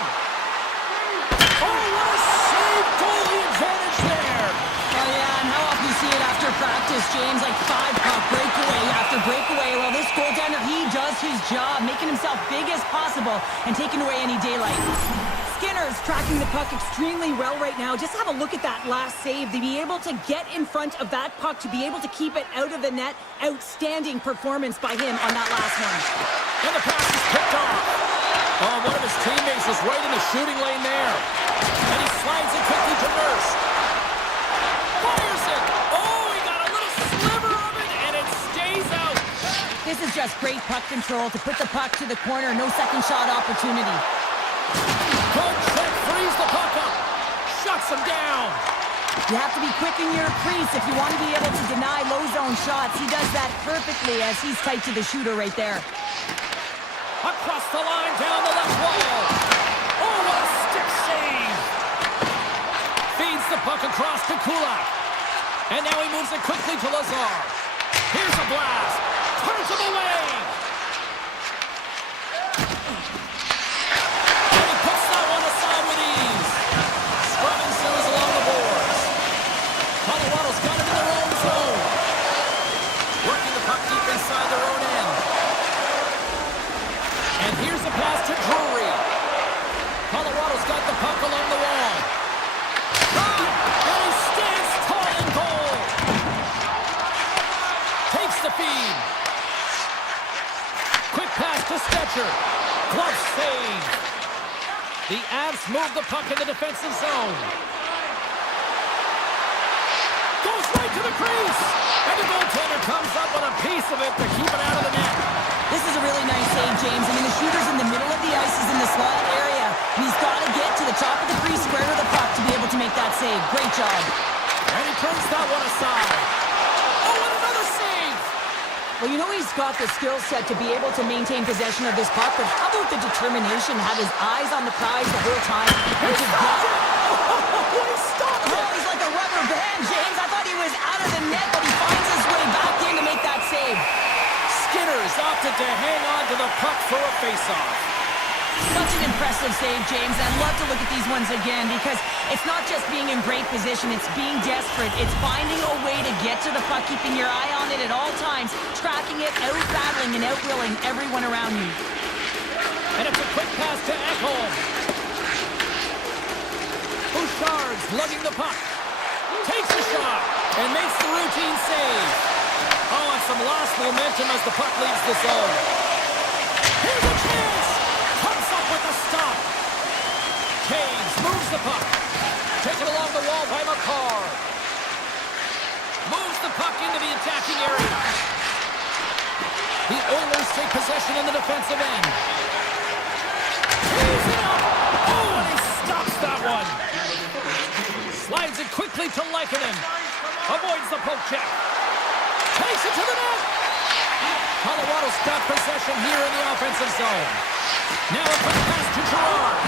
Oh, what a save! Goalie advantage there! Oh, yeah, and how often you see it after practice, James? Like 5-puck breakaway after breakaway. Well, this goaltender, he does his job, making himself big as possible and taking away any daylight. Skinner's tracking the puck extremely well right now. Just have a look at that last save. To be able to get in front of that puck, to be able to keep it out of the net, outstanding performance by him on that last one. And the pass is picked off. Oh, one of his teammates is right in the shooting lane there. And he slides it quickly to Nurse. Fires it. Oh, he got a little sliver of it, and it stays out. This is just great puck control to put the puck to the corner. No second shot opportunity. Coach Check frees the puck up. Shuts him down. You have to be quick in your crease if you want to be able to deny low zone shots. He does that perfectly as he's tight to the shooter right there. Across the line, down the left wall. Oh, what a stick save. Feeds the puck across to Kulak. And now he moves it quickly to Lazar. Here's a blast. Turns him away. And he puts that one aside with ease. Scrum ensues along the boards. Colorado's got it in their own zone. Working the puck deep inside their own end. And here's a pass to Drury. Colorado's got the puck along the wall. And he stands tall in goal. Takes the feed. Quick pass to Stetcher. Glove save. The Avs move the puck in the defensive zone. Goes right to the crease. And the goaltender comes up with a piece of it to keep it out of the net. This is a really nice save, James. I mean, the shooter's in the middle of the ice. He's in the slot area. And he's got to get to the top of the crease square to the puck to be able to make that save. Great job. And he turns that one aside. Oh, and another save! Well, you know he's got the skill set to be able to maintain possession of this puck, but how about the determination, have his eyes on the prize the whole time? He stopped it! Oh, he stopped it! Oh, he's like a rubber band, James. I thought he was out of the net, but he finds his way back in to make that save. Skinner's opted to hang on to the puck for a faceoff. Such an impressive save, James. I'd love to look at these ones again because it's not just being in great position, it's being desperate. It's finding a way to get to the puck, keeping your eye on it at all times, tracking it, out-battling and out-willing everyone around you. And it's a quick pass to Ekholm. Bouchard's lugging the puck. Takes a shot and makes the routine save. Oh, and some lost momentum as the puck leaves the zone. Here's a chance! Comes up with a stop. Taves moves the puck. Taken along the wall by McCarr. Moves the puck into the attacking area. The Oilers take possession in the defensive end. He's it up! Oh, and he stops that one. Slides it quickly to Lehkonen. Avoids the poke check. Takes it to the net. Colorado's got possession here in the offensive zone. Now a quick pass to Gerard.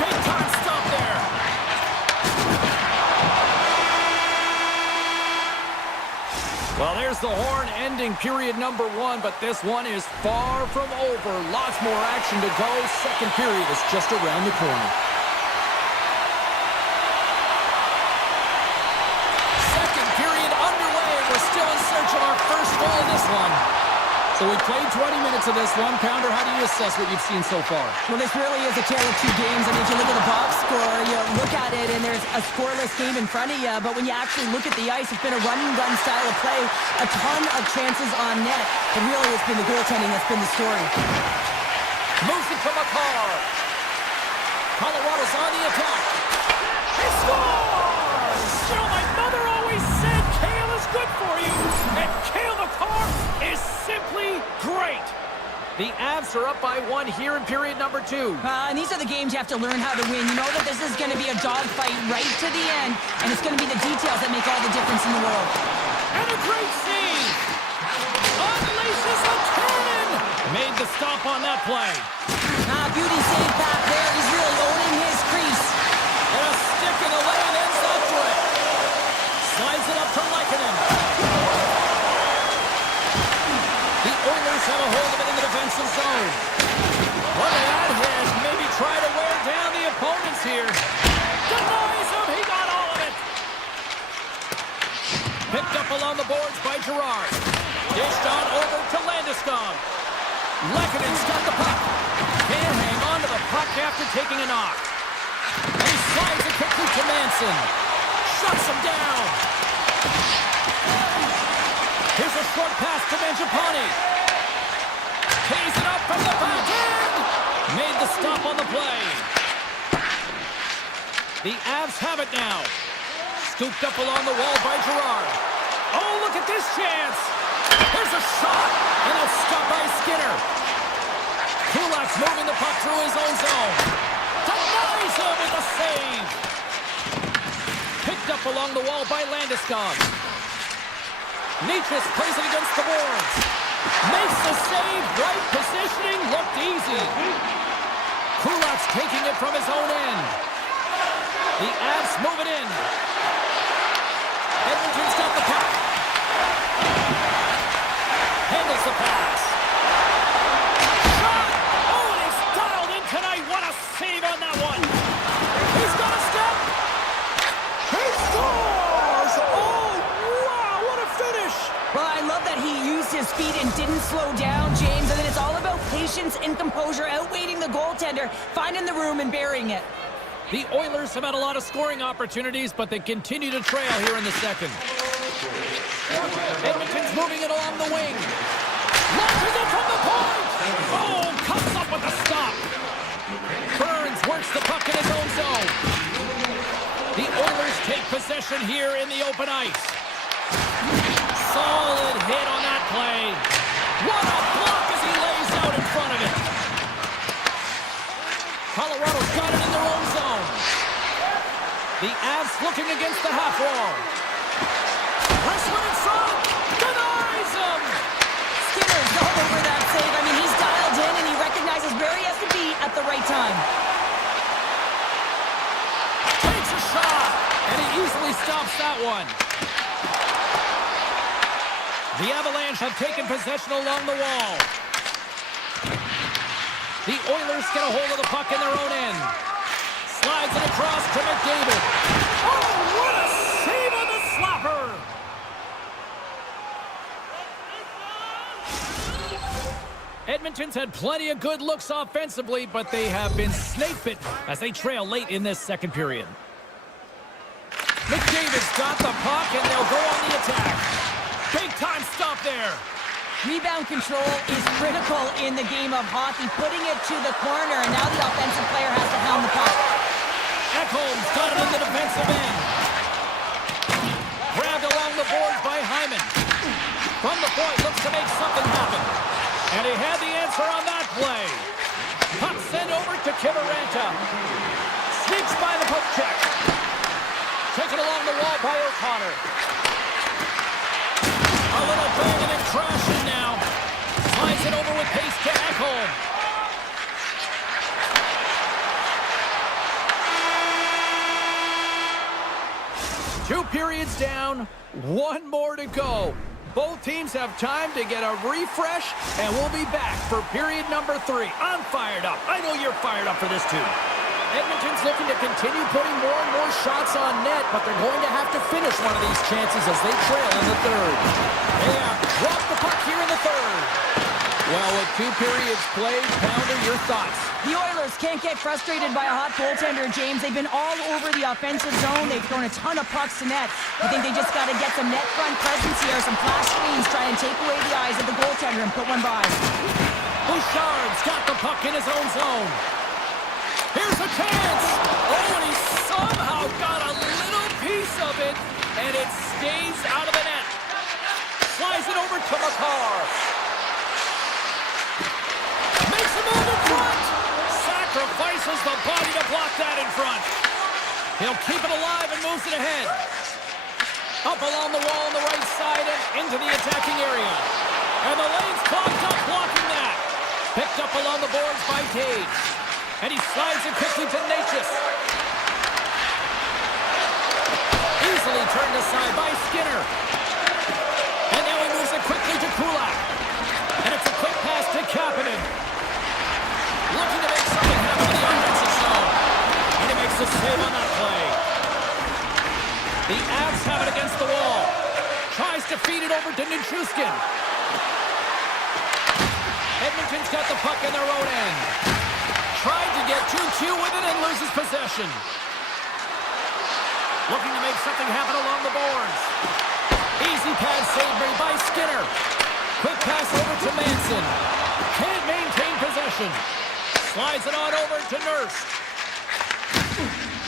Big time stop there. Well, there's the horn ending period number 1, but this one is far from over. Lots more action to go. Second period is just around the corner. Second period underway. We're still in search of our first goal in this one. So we played 20 minutes of this one. Pounder, how do you assess what you've seen so far? Well, this really is a tale of two games. I mean, if you look at the box score, you look at it, and there's a scoreless game in front of you. But when you actually look at the ice, it's been a run-and-gun style of play. A ton of chances on net. But really, it's been the goaltending that's been the story. Moves it from a car. Colorado's on the attack. He scores! You know, my mother always said kale is good for you. And Kale McCarr is simply great. The Avs are up by 1 here in period number 2. And these are the games you have to learn how to win. You know that this is going to be a dogfight right to the end, and it's going to be the details that make all the difference in the world. And a great save. Unleashes a cannon. Made the stop on that play. Beauty save back there. He's really owning his crease. And a stick in the lane ends that threat. Slides it up to Lehkonen. The Oilers have a hold of it in the defensive zone. What an ad-head. Maybe try to wear down the opponents here. Denies him. He got all of it. Picked up along the boards by Girard. Dished on over to Landeskog. Lehkonen's got the puck. Can't hang on to the puck after taking a knock. And he slides it quickly to Manson. Shuts him down. Here's a short pass to Mangiapane. Tees it up from the back end. Made the stop on the play. The Avs have it now. Scooped up along the wall by Girard. Oh, look at this chance. Here's a shot. And a stop by Skinner. Kulak's moving the puck through his own zone. Denies him with a save. Picked up along the wall by Landeskog. Nietzsche's plays it against the boards. Makes the save. Right positioning. Looked easy. Kulak's taking it from his own end. The Avs move it in. Edmonton's got the puck. Handles the pass. Shot! Oh, and he's dialed in tonight. What a save on that one. He's got a step. He scores! Oh, wow, what a finish. Well, I love that he used his speed and didn't slow down, James. And then it's all about patience and composure, outweighing the goaltender, finding the room and burying it. The Oilers have had a lot of scoring opportunities, but they continue to trail here in the second. Edmonton's moving it along the wing. Launches it from the point. Oh, comes up with a stop. Burns works the puck in his own zone. The Oilers take possession here in the open ice. Solid hit on that play. What a block as he lays out in front of it. Colorado's got it in their own zone. The Avs looking against the half wall. Wrestling in front. Denies him. Skinner's all over that save. I mean, he's dialed in and he recognizes where he has to be at the right time. Takes a shot. And he easily stops that one. The Avalanche have taken possession along the wall. The Oilers get a hold of the puck in their own end. Slides it across to McDavid. Oh, what a save on the slapper! Edmonton's had plenty of good looks offensively, but they have been snake-bitten as they trail late in this second period. McDavid's got the puck, and they'll go on the attack. Big-time stop there. Rebound control is critical in the game of hockey, putting it to the corner, and now the offensive player has to hound the puck. Ekholm's got it in the defensive end. Grabbed along the boards by Hyman. From the point, looks to make something happen. And he had the answer on that play. Puck sent over to Kiviranta. Sneaks by the poke check. Taken along the wall by O'Connor. A little banging and crashing now. Slides it over with pace to Ekholm. Two periods down, one more to go. Both teams have time to get a refresh, and we'll be back for period number 3. I'm fired up. I know you're fired up for this too. Edmonton's looking to continue putting more and more shots on net, but they're going to have to finish one of these chances as they trail in the third. They have dropped the puck here in the third. Well, with 2 periods played, Pounder, your thoughts? The Oilers can't get frustrated by a hot goaltender, James. They've been all over the offensive zone. They've thrown a ton of pucks to net. I think they just got to get some net front presence here, some flash screens, try and take away the eyes of the goaltender and put one by. Bouchard's got the puck in his own zone. Here's a chance! Oh, and he somehow got a little piece of it, and it stays out of the net. Slides it over to Makar. Makes a move in front! Sacrifices the body to block that in front. He'll keep it alive and moves it ahead. Up along the wall on the right side and into the attacking area. And the lane's clogged up blocking that. Picked up along the boards by Gage. And he slides it quickly to Natchez. Easily turned aside by Skinner. And now he moves it quickly to Kulak. And it's a quick pass to Kapanen. Looking to make something happen in the offensive zone. And he makes the save on that play. The Avs have it against the wall. Tries to feed it over to Nichushkin. Edmonton's got the puck in their own end. Tried to get too cute with it and loses possession. Looking to make something happen along the boards. Easy pad save made by Skinner. Quick pass over to Manson. Can't maintain possession. Slides it on over to Nurse.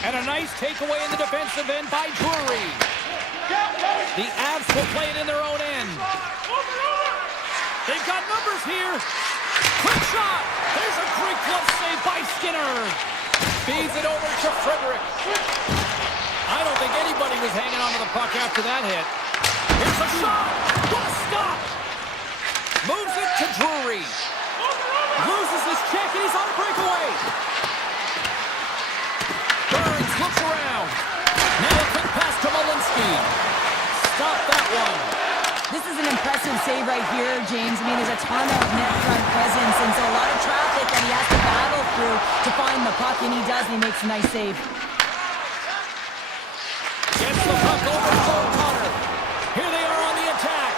And a nice takeaway in the defensive end by Drury. The Avs will play it in their own end. They've got numbers here. Quick shot. There's a great glove save by Skinner. Feeds it over to Frederick. I don't think anybody was hanging on to the puck after that hit. Here's a shot. What a stop. Moves it to Drury. Loses his check and he's on a breakaway. Burns looks around. Now a quick pass to Malinsky. Stop that one. This is an impressive save right here, James. I mean, there's a ton of net front presence, and so a lot of traffic that he has to battle through to find the puck, and he does, and he makes a nice save. Gets the puck over to O'Connor. Here they are on the attack.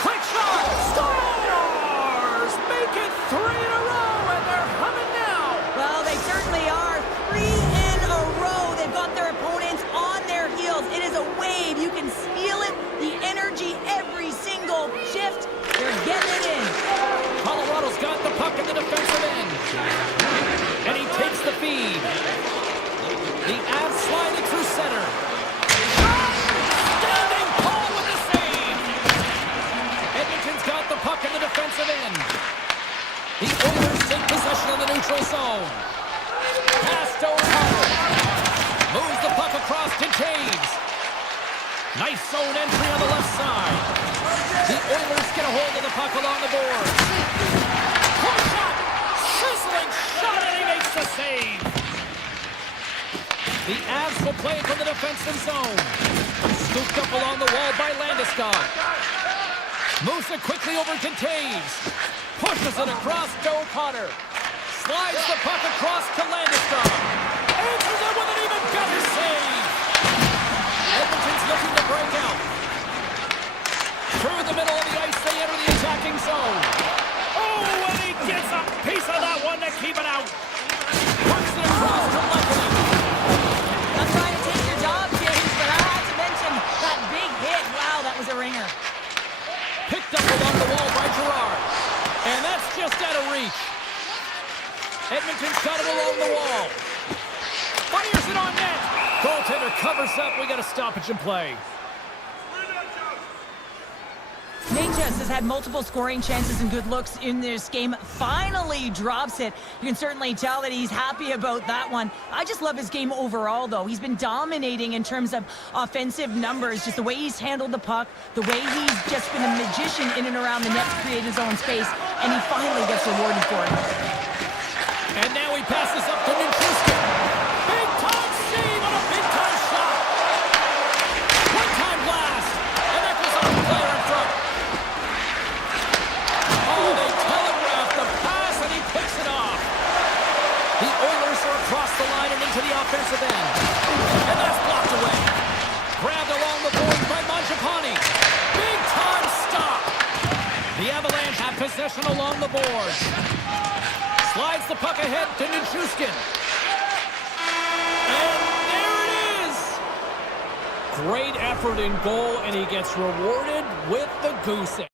Quick shot! Stars! Make it 3 in a row, and they're humming now. Well, they certainly are. 3 in a row. They've got their opponents on their heels. It is a wave. You can feel it. The energy every single shift. They're getting it in. Colorado's got the puck in the defensive end. And he takes the feed. The Avs slide it through center. Standing tall with the save. Edmonton's got the puck in the defensive end. The Oilers take possession of the neutral zone. Pass to O'Connor. Moves the puck across to James. Nice zone entry on the left side. The Oilers get a hold of the puck along the board. Quick shot! Sizzling shot, and he makes the save. The Avs will play it from the defensive zone. Scooped up along the wall by Landeskog. Moves it quickly over to Taves. Pushes it across to O'Connor. Slides the puck across to Landeskog. Answers it with an even better save. Edmonton's looking to break out. Through the middle of the ice, they enter the attacking zone. Oh, and he gets a piece of that one to keep it out. Puts it across to Lefkonen. I'm trying to take your job, James, but I have to mention that big hit. Wow, that was a ringer. Picked up along the wall by Gerard. And that's just out of reach. Edmonton's got it along the wall. Fires it on net. Goaltender covers up. We got a stoppage in play. Natchez has had multiple scoring chances and good looks in this game. Finally drops it. You can certainly tell that he's happy about that one. I just love his game overall, though. He's been dominating in terms of offensive numbers. Just the way he's handled the puck, the way he's just been a magician in and around the net to create his own space, and he finally gets rewarded for it. And now he passes up to Nichushkin. Big-time save on a big-time shot. One-time blast. And that goes off the player in front. Oh, they telegraph the pass, and he picks it off. The Oilers are across the line offensive end. And that's blocked away. Grabbed along the boards by Mangiapane. Big time stop. The Avalanche have possession along the boards. Slides the puck ahead to Nichushkin. And there it is. Great effort in goal, and he gets rewarded with the goose egg.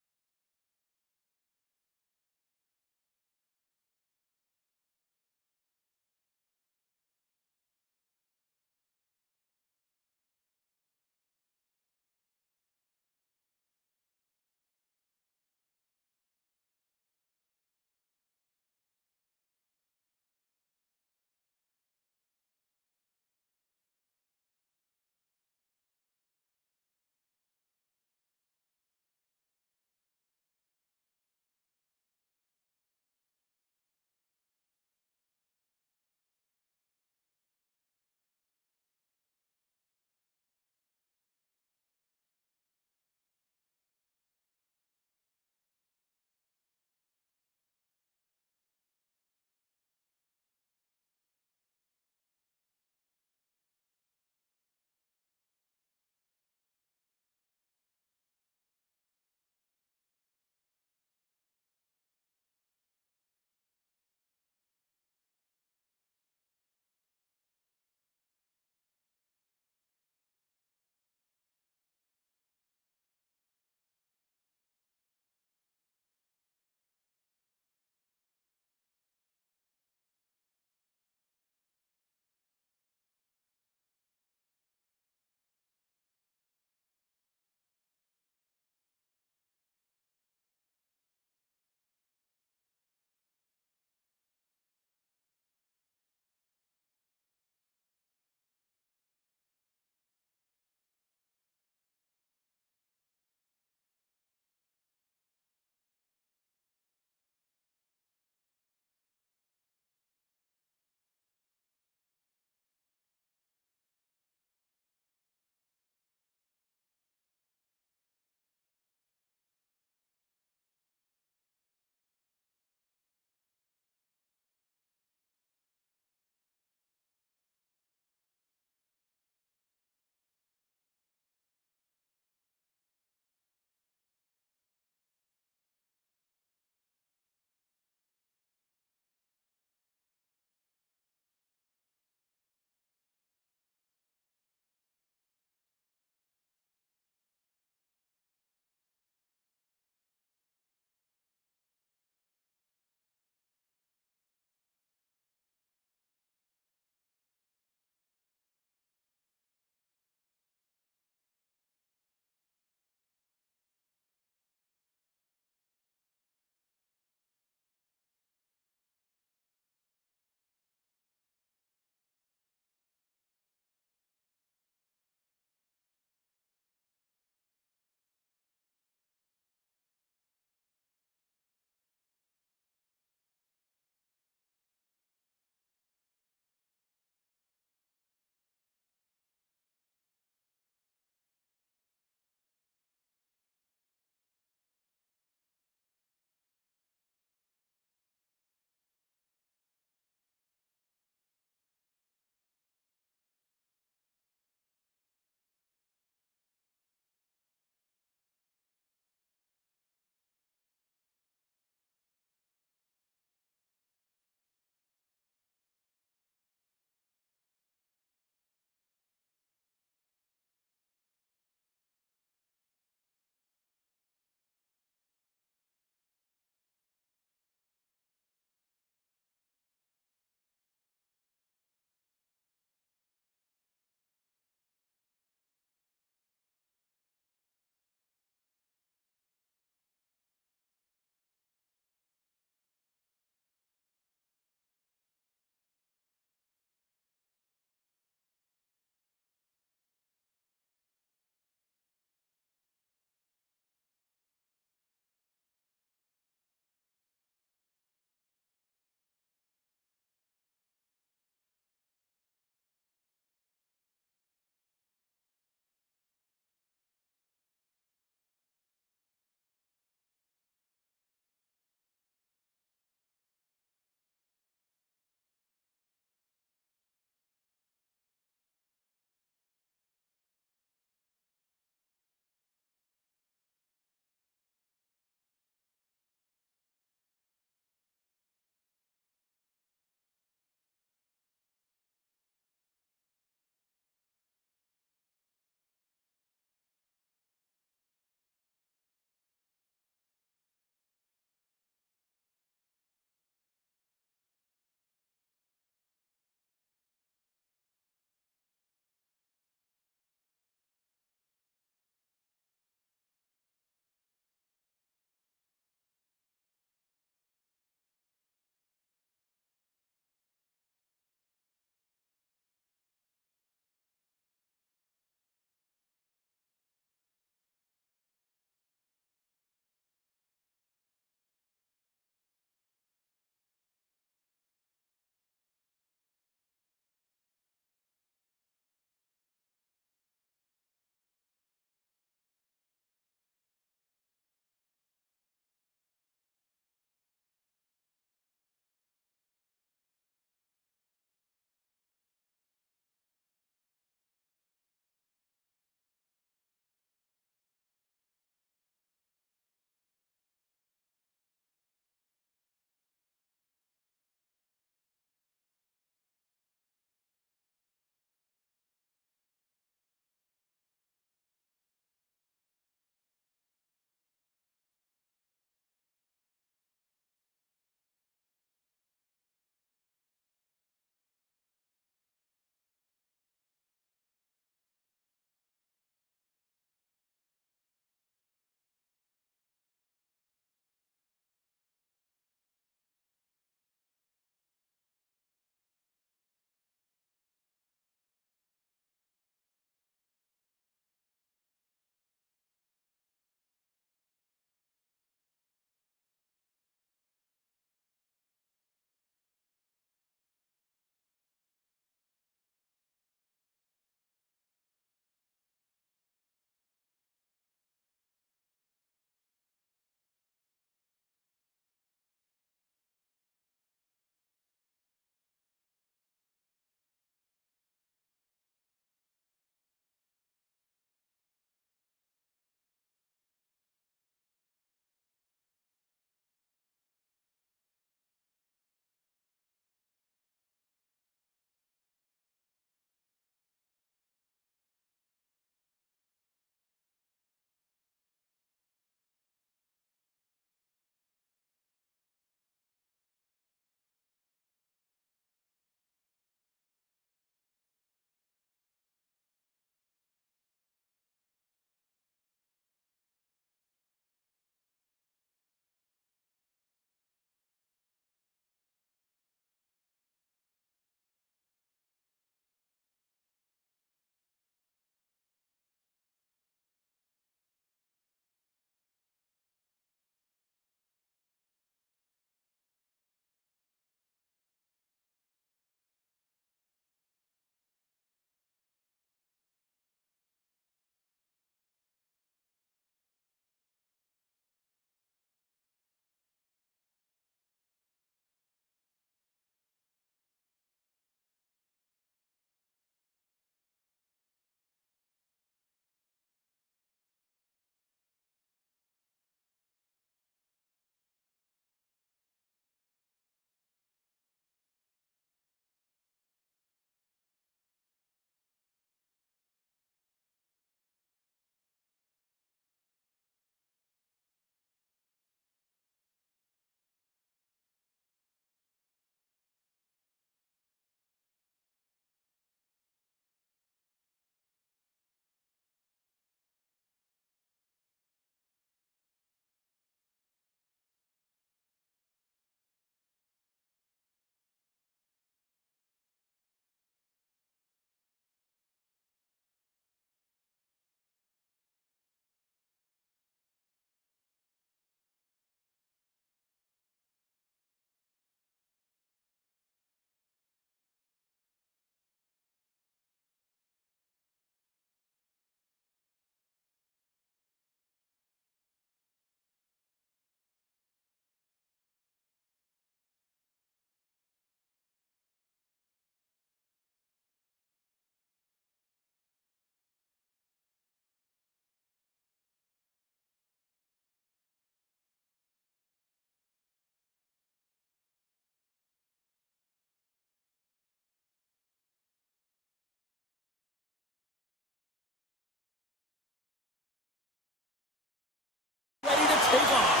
shave off.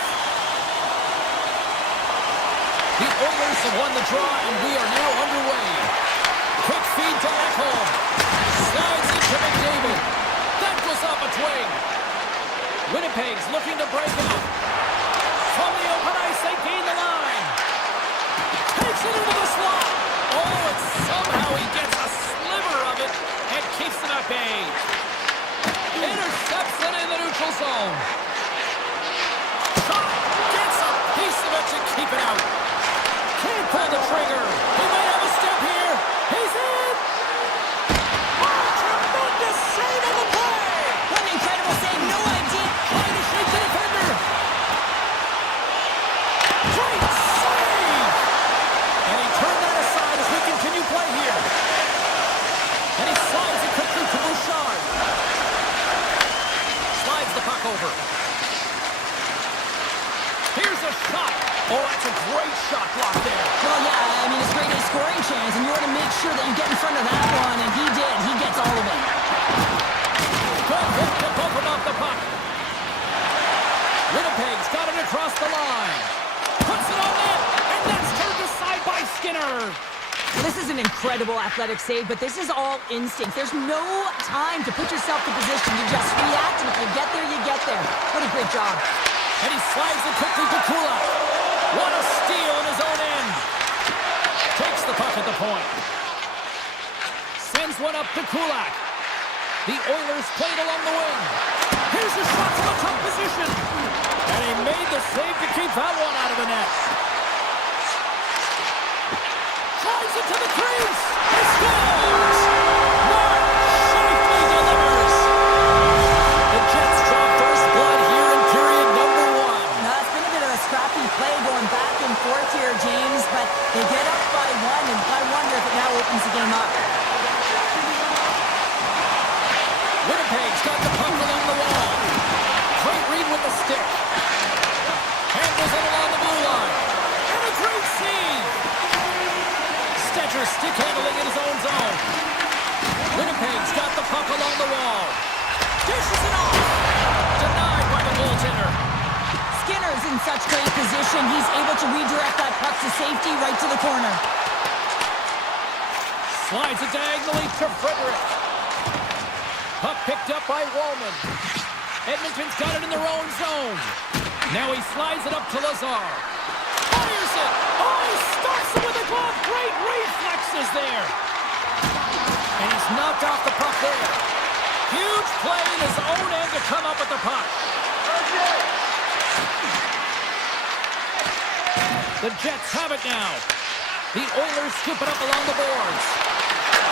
The Oilers have won the draw, and we are now underway. Quick feed to Ekholm. Slides into McDavid. That goes off a twig. Winnipeg's looking to break out. From the open ice, they gain the line. Takes it into the slot. Oh, and somehow he gets a sliver of it and keeps it at bay. Intercepts it in the neutral zone. Shot. Gets a piece of it to keep it out. Can't pull the trigger. He might have a step here. He's in. Oh, tremendous save on the play. What an incredible save. No idea. Trying to shake the defender. Great save. And he turned that aside as we continue play here. And he slides it quickly to Bouchard. Slides the puck over. Here's a shot. Oh, that's a great shot block there. Well, yeah, I mean, it's a great scoring chance, and you want to make sure that you get in front of that one, and he did. He gets all of it. Good hit to bump him off the puck. Winnipeg's got it across the line. Puts it on net, and that's turned aside by Skinner. Well, this is an incredible athletic save, but this is all instinct. There's no time to put yourself in position. You just react, and if you get there, you get there. What a great job. And he slides it quickly to Kulak. What a steal in his own end. Takes the puck at the point. Sends one up to Kulak. The Oilers played along the wing. Here's a shot from a tough position. And he made the save to keep that one out of the net. Drives it to the crease. He scores! Mark safely delivers. The Jets draw first blood here in period number 1. Now, it's been a bit of a scrappy play going back and forth here, James, but they get up by one, and I wonder if it now opens the game up. Winnipeg's got the puck along the wall. Great read with the stick. Handles it along the blue line. And a great save. Stetcher stick handling in his own zone. Winnipeg's got the puck along the wall. Dishes it off. Denied by the goaltender. Skinner's in such great position. He's able to redirect that puck to safety right to the corner. Slides it diagonally to Frederick. Puck picked up by Wallman. Edmonton's got it in their own zone. Now he slides it up to Lazar. Fires it. Oh, he stops it with a glove. Great reflexes there. And he's knocked off the puck there. Huge play in his own end to come up with the puck. The Jets have it now. The Oilers scoop it up along the boards.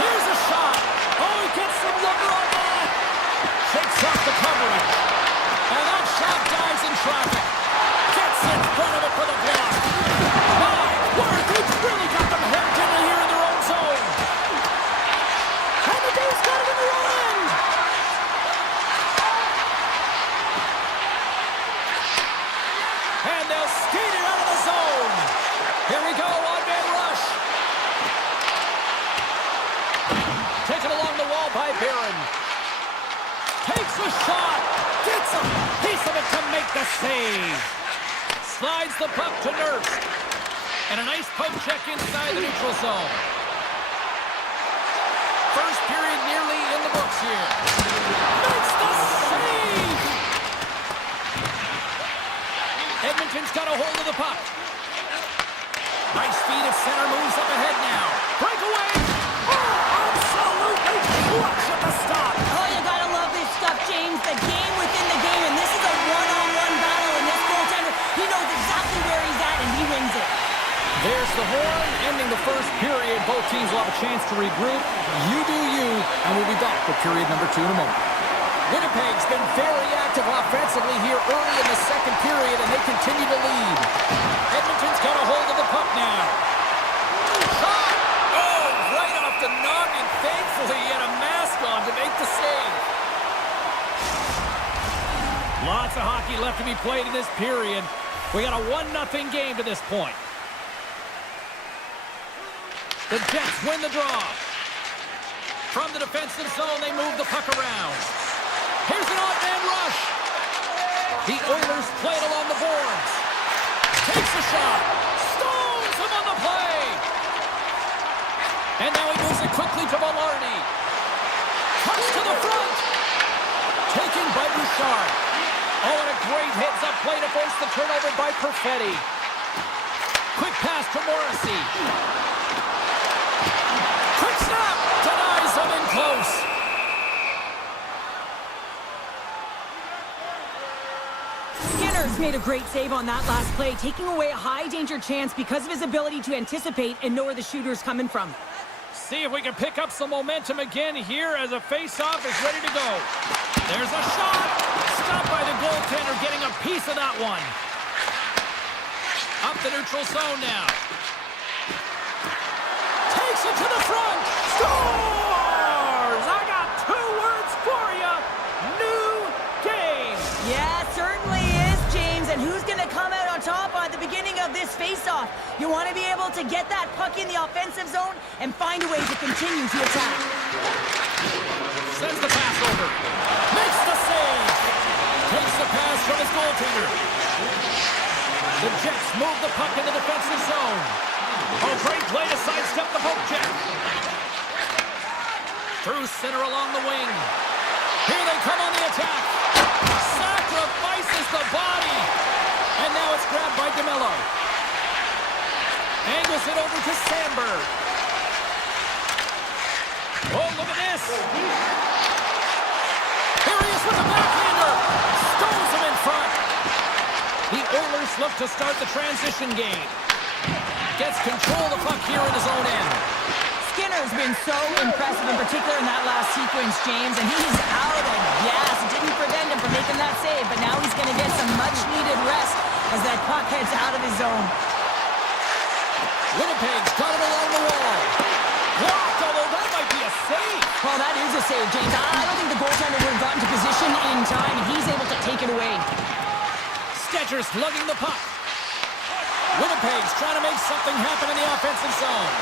Here's a shot. Oh, he gets some lumber on that. Shakes off the coverage. And that shot dives in traffic. Gets in front of it for the block. My word, they've really got them hemmed in here in their own zone. And the Dave's got it in their own end. And they'll skate it out of the zone. Here we go, one-man rush. Taken along the wall by Barron. Takes a shot. Gets a piece of it to make the save. Slides the puck to Nurse. And a nice poke check inside the neutral zone. First period nearly in the books here. Makes the save. Edmonton's got a hold of the puck. Nice feed at center, moves up ahead now. Breakaway. Oh, absolutely clutch at the stop. Oh, you gotta love this stuff, James. The game within the game, and this is a one-on-one battle, and this goaltender, he knows exactly where he's at, and he wins it. There's the horn, ending the first period. Both teams will have a chance to regroup. You do you, and we'll be back for period number 2 in a moment. Winnipeg's been very active offensively here early in the second period, and they continue to lead. Edmonton's got a hold of the puck now. Shot! Oh, right off the noggin. Thankfully, he had a mask on to make the save. Lots of hockey left to be played in this period. We got a 1-0 game to this point. The Jets win the draw. From the defensive zone, they move the puck around. Here's an off-man rush. The Oilers play it along the boards. Takes a shot. Stones him on the play. And now he moves it quickly to Velarde. Cuts to the front. Taken by Bouchard. Oh, and a great heads-up play to force the turnover by Perfetti. Quick pass to Morrissey. Quick snap. Denies him in close. Skinner's made a great save on that last play, taking away a high-danger chance because of his ability to anticipate and know where the shooter's coming from. See if we can pick up some momentum again here as a face-off is ready to go. There's a shot. Stopped by the goaltender, getting a piece of that one. Up the neutral zone now. Takes it to the front. Scores! I got 2 words for you. New game. Yeah, certainly is, James. And who's going to come out on top at the beginning of this face-off? You want to be able to get that puck in the offensive zone and find a way to continue to attack. Sends the pass over. Makes the save. Takes the pass from his goaltender. The Jets move the puck in the defensive zone. Oh, great play to sidestep the poke check. Through center along the wing. Here they come on the attack. Sacrifices the body. And now it's grabbed by DeMello. Angles it over to Sandberg. Oh, look at this. Here he is with the backhander. Stones him in front. The Oilers look to start the transition game. Gets control of the puck here in his own end. Skinner's been so impressive, in particular in that last sequence, James, and he's out of gas. It didn't prevent him from making that save, but now he's going to get some much-needed rest as that puck heads out of his zone. Winnipeg's got it along the wall. Blocked, although that might be a save. Well, that is a save, James. I don't think the goaltender would have gotten to position in time, and he's able to take it away. Stetcher's lugging the puck. Winnipeg's trying to make something happen in the offensive zone.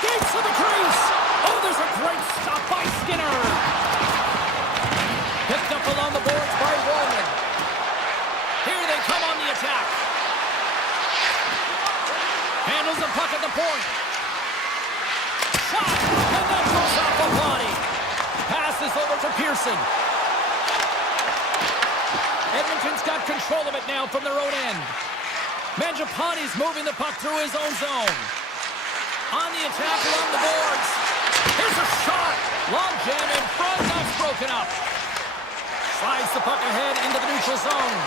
Skates to the crease. Oh, there's a great stop by Skinner. Picked up along the boards by Wallman. Here they come on the attack. Handles the puck at the point. Shot, and that goes off the body. Passes over to Pearson. Edmonton's got control of it now from their own end. Mangiapane's moving the puck through his own zone. On the attack along the boards. Here's a shot. Long jam in front. That's broken up. Slides the puck ahead into the neutral zone.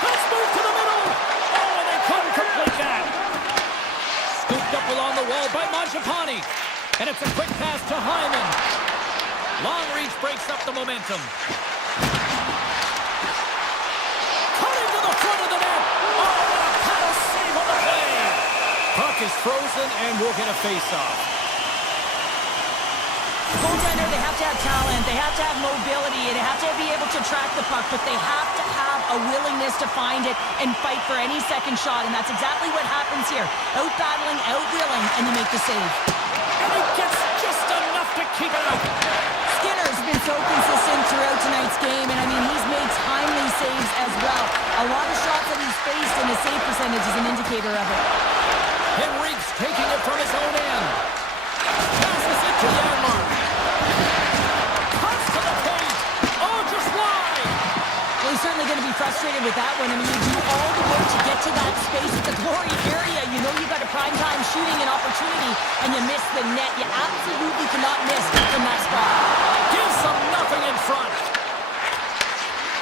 Let's move to the middle. Oh, and they couldn't complete that. Scooped up along the wall by Mangiapane. And it's a quick pass to Hyman. Long reach breaks up the momentum. Cutting to the front of the net. Oh, and a paddle save on the play. Puck is frozen and we'll get a face-off. Goaltender, they have to have talent, they have to have mobility, and they have to be able to track the puck, but they have to have a willingness to find it and fight for any second shot, and that's exactly what happens here. Out-battling, out-willing, and you make the save. And he gets just enough to keep it out. Skinner's been so consistent throughout tonight's game, and I mean, he's made timely saves as well. A lot of shots that he's faced, and his save percentage is an indicator of it. Henrique's taking it from his own end. Passes it to Janmark. Cuts to the paint. Oh, just wide. Well, he's certainly going to be frustrated with that one. I mean, you do all the work to get to that space at the glory area. You know you've got a prime-time shooting and opportunity, and you miss the net. You absolutely cannot miss from that spot. Gives them nothing in front.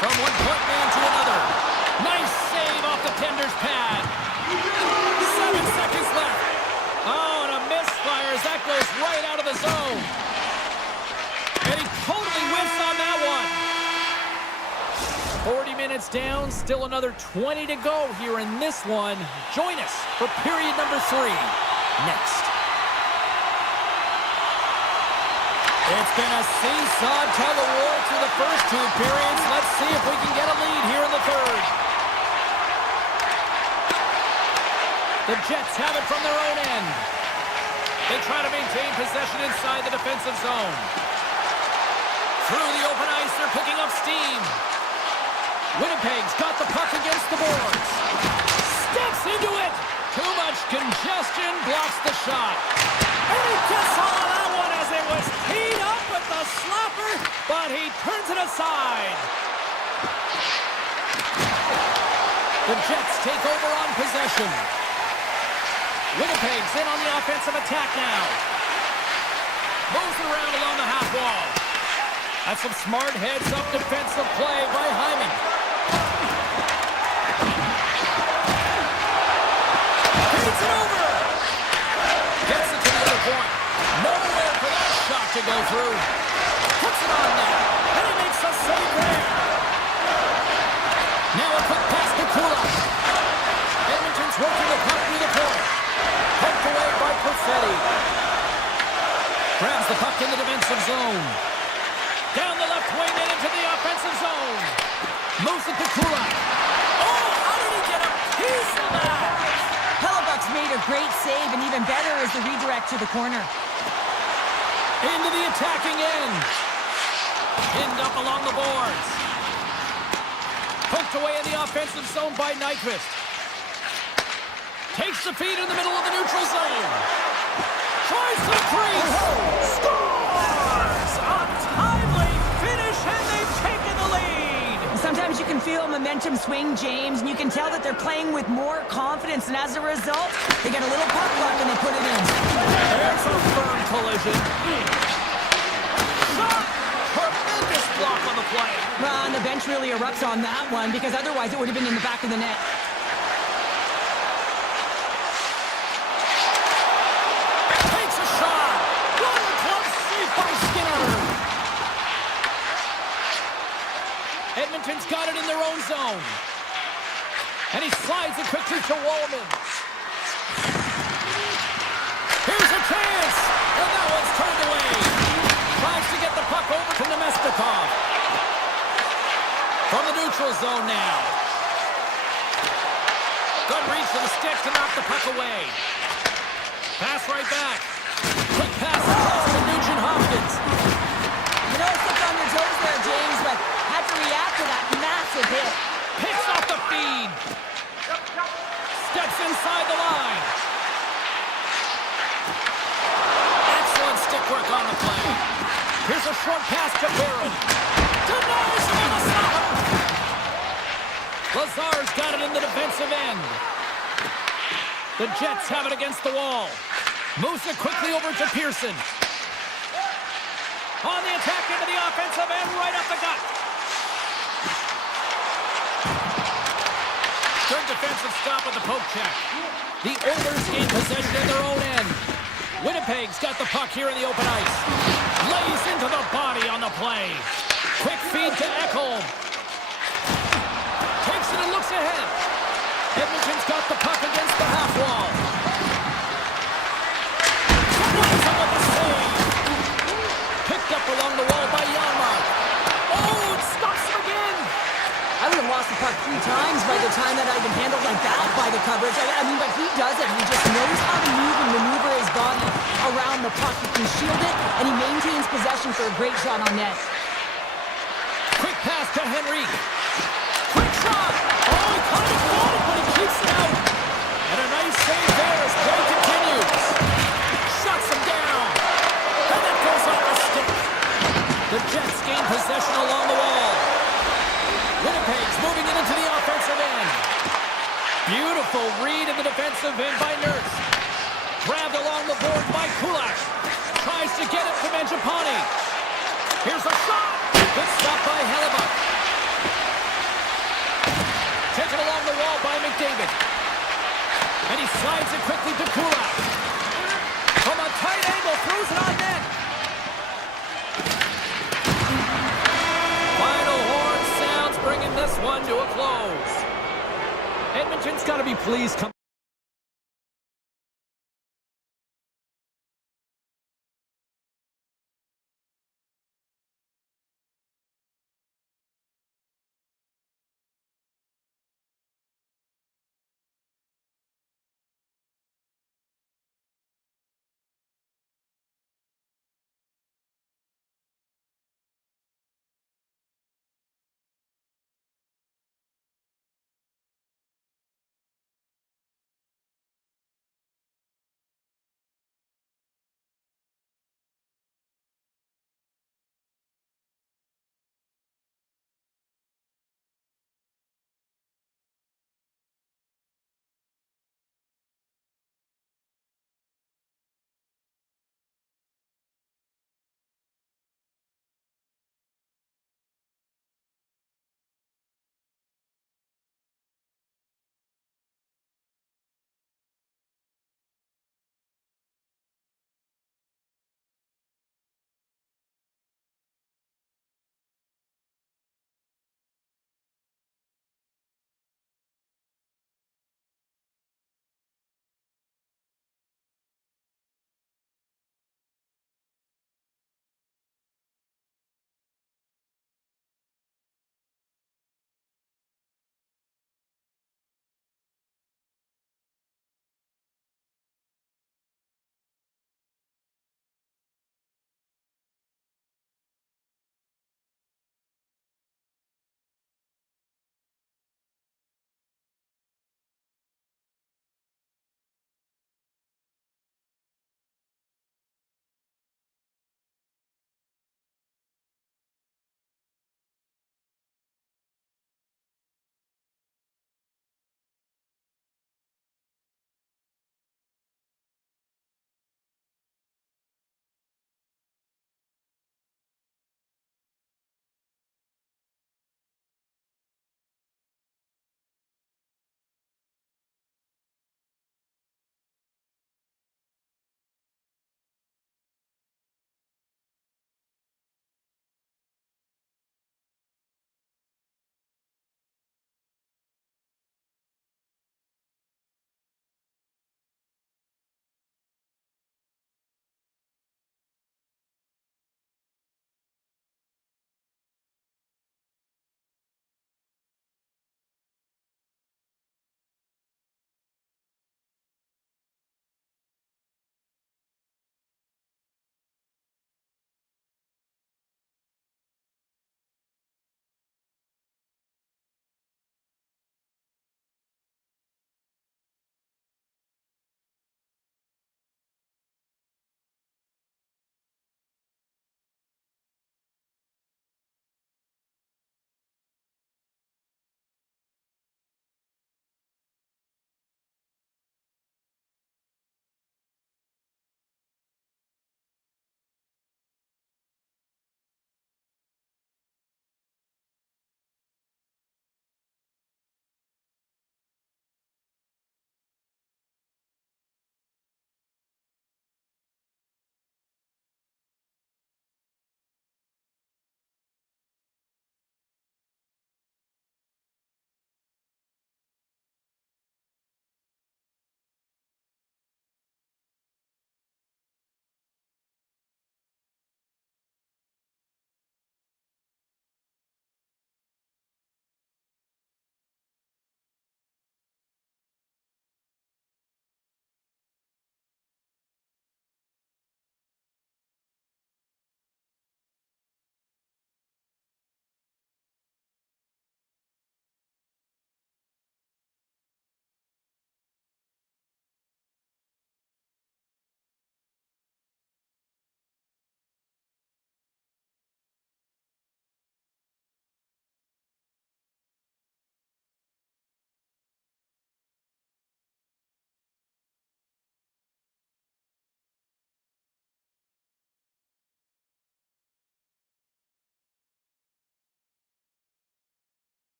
From one point man to another. Nice save off the tender's pad. 7 seconds left. Oh, and a misfire as that goes right out of the zone. And he totally whiffs on that one. 40 minutes down, still another 20 to go here in this one. Join us for period number 3 next. It's been a seesaw tug-of-war through the first 2 periods. Let's see if we can get a lead here in the third. The Jets have it from their own end. They try to maintain possession inside the defensive zone. Through the open ice, they're picking up steam. Winnipeg's got the puck against the boards. Steps into it. Too much congestion, blocks the shot. And he just saw that one as it was teed up with the slapper, but he turns it aside. The Jets take over on possession. Winnipeg's in on the offensive attack now. Moves around along the half wall. That's some smart heads-up defensive play by Hyman. Beats it over. Gets it to the other point. Nowhere for that shot to go through. Puts it on net. And he makes a save there. Now a quick pass to Kulak. Edmonton's working the puck through the point. Poked away by Perfetti. Grabs the puck in the defensive zone. Down the left wing and into the offensive zone. Moves it to Kulak. Oh, how did he get a piece of that? Hellebuck's made a great save, and even better is the redirect to the corner. Into the attacking end. Pinned up along the boards. Poked away in the offensive zone by Nyquist. Takes the feed in the middle of the neutral zone. Tries to crease. Scores! A timely finish, and they've taken the lead. Sometimes you can feel momentum swing, James, and you can tell that they're playing with more confidence, and as a result, they get a little puck luck and they put it in. There's a firm collision. Shot! Tremendous block on the play. Well, and the bench really erupts on that one, because otherwise it would have been in the back of the net. Takes a shot. One close save by Skinner. Edmonton's got it in their own zone. And he slides it quickly to Wallman. Here's a chance. And that one's turned away. Tries to get the puck over to Nemestikov. From the neutral zone now. Good reach to the stick to knock the puck away. Pass right back. Quick pass across to Nugent Hopkins. You know, slipped on your toes there, James, but had to react to that massive hit. Picks off the feed. Steps inside the line. Excellent stick work on the play. Here's a short pass to Barron. Denies him on the stopper. Lazar's got it in the defensive end. The Jets have it against the wall. Moves it quickly over to Pearson. On the attack into the offensive end, right up the gut. Good defensive stop at the poke check. The Oilers gain possession in their own end. Winnipeg's got the puck here in the open ice. Lays into the body on the play. Quick feed to Ekholm. Takes it and looks ahead. Edmonton's got the puck against the half wall. Runs up with the save. Picked up along the wall by Janmark. Oh, it stops him again. I would have lost the puck 3 times by the time that I'd been handled like that by the coverage. I mean, but he does it. He just knows how to move and maneuver his body around the puck. He can shield it, and he maintains possession for a great shot on net. Quick pass to Henrique. Quick shot. Oh, he kind of got it, but he keeps it out. And a nice save there as play continues. Shuts him down. And it goes off the stick. The Jets gain possession along the wall. Winnipeg's moving it into the offensive end. Beautiful read in the defensive end by Nurse. Grabbed along the board by Kulak. Tries to get it to Mangiapane. Here's a shot. Good stop by Hellebuck. Taken along the wall by McDavid. And he slides it quickly to Kulak. From a tight angle, throws it on net. Final horn sounds, bringing this one to a close. Edmonton's got to be pleased.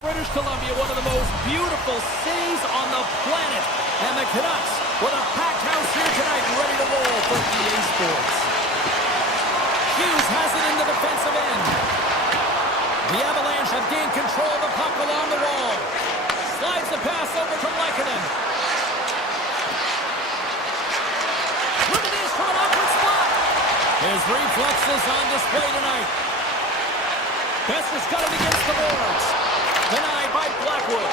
British Columbia, one of the most beautiful cities on the planet. And the Canucks with a packed house here tonight, ready to roll for EA Sports. Hughes has it in the defensive end. The Avalanche have gained control of the puck along the wall. Slides the pass over to Lehkonen. Look at this from an awkward spot. His reflexes on display tonight. Besser's got it against the boards. Denied by Blackwood.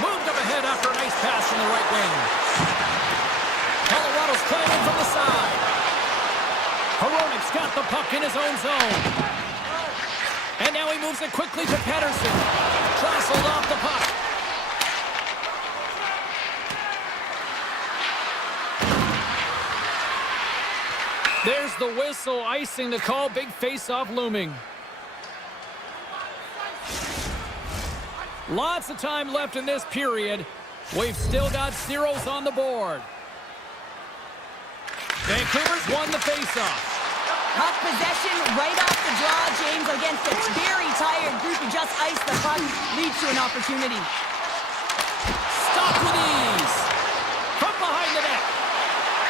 Moved up ahead after a nice pass from the right wing. Colorado's playing it from the side. Hronik's got the puck in his own zone. And now he moves it quickly to Pettersson. Jostled off the puck. There's the whistle, icing the call. Big face-off looming. Lots of time left in this period. We've still got zeros on the board. Vancouver's won the face-off. Puck possession right off the draw, James, against a very tired group who just iced the puck, leads to an opportunity. Stopped with ease. From behind the net.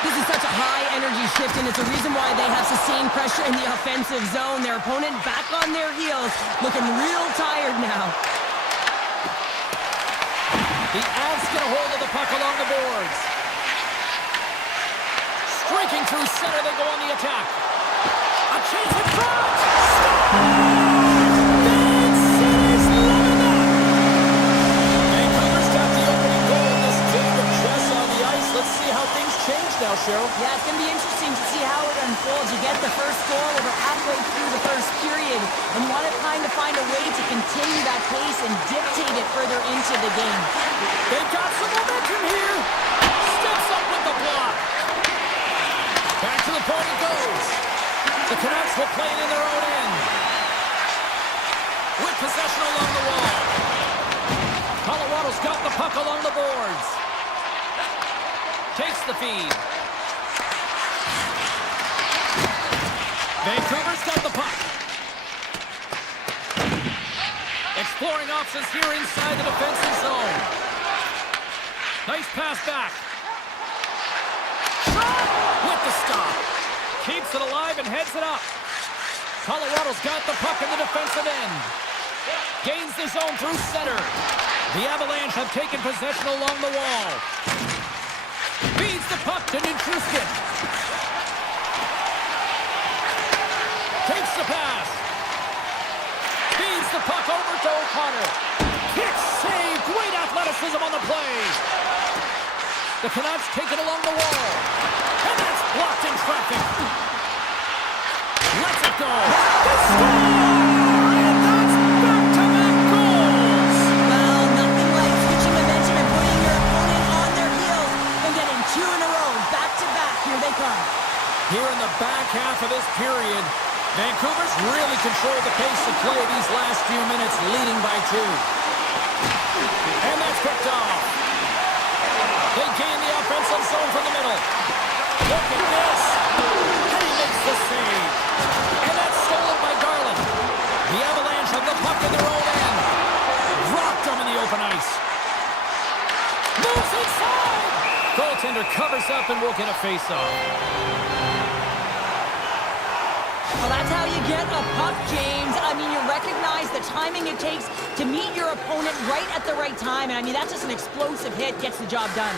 This is such a high-energy shift, and it's a reason why they have sustained pressure in the offensive zone. Their opponent back on their heels, looking real tired now. The Avs get a hold of the puck along the boards. Streaking through center, they go on the attack. A chance in front! Big City's loving that! Vancouver's got the opening goal in this game with Chess on the ice. Let's see how things change now, Cheryl. Yeah, it's going to be interesting to see how it unfolds. You get the first goal over halfway through the first period, and you want to kind of find a way to continue that pace and dictate it further into the game. They've got some momentum here. Steps up with the block. Back to the point it goes. The Canucks will play it in their own end. With possession along the wall. Colorado's got the puck along the boards. Takes the feed. Vancouver's got the puck. Exploring options here inside the defensive zone. Nice pass back. Shot with the stop. Keeps it alive and heads it up. Colorado's got the puck in the defensive end. Gains the zone through center. The Avalanche have taken possession along the wall. Feeds the puck to Nichushkin. Takes the pass. Feeds the puck over to O'Connor. Kick save. Great athleticism on the play. The Canucks take it along the wall. And that's blocked in traffic. Let's it go. They score! And that's back-to-back goals. Well, nothing like switching momentum and putting your opponent on their heels and getting two in a row, back-to-back. Here they come. Here in the back half of this period, Vancouver's really controlled the pace of play these last few minutes, leading by 2. And that's picked off. They gain the offensive zone from the middle. Look at this. And he makes the save. And that's stolen by Garland. The Avalanche have the puck in their own end. Dropped them in the open ice. Moves inside. Goaltender covers up and will get a face-off. Well, that's how you get a puck, James. I mean, you recognize the timing it takes to meet your opponent right at the right time. And I mean, that's just an explosive hit, gets the job done.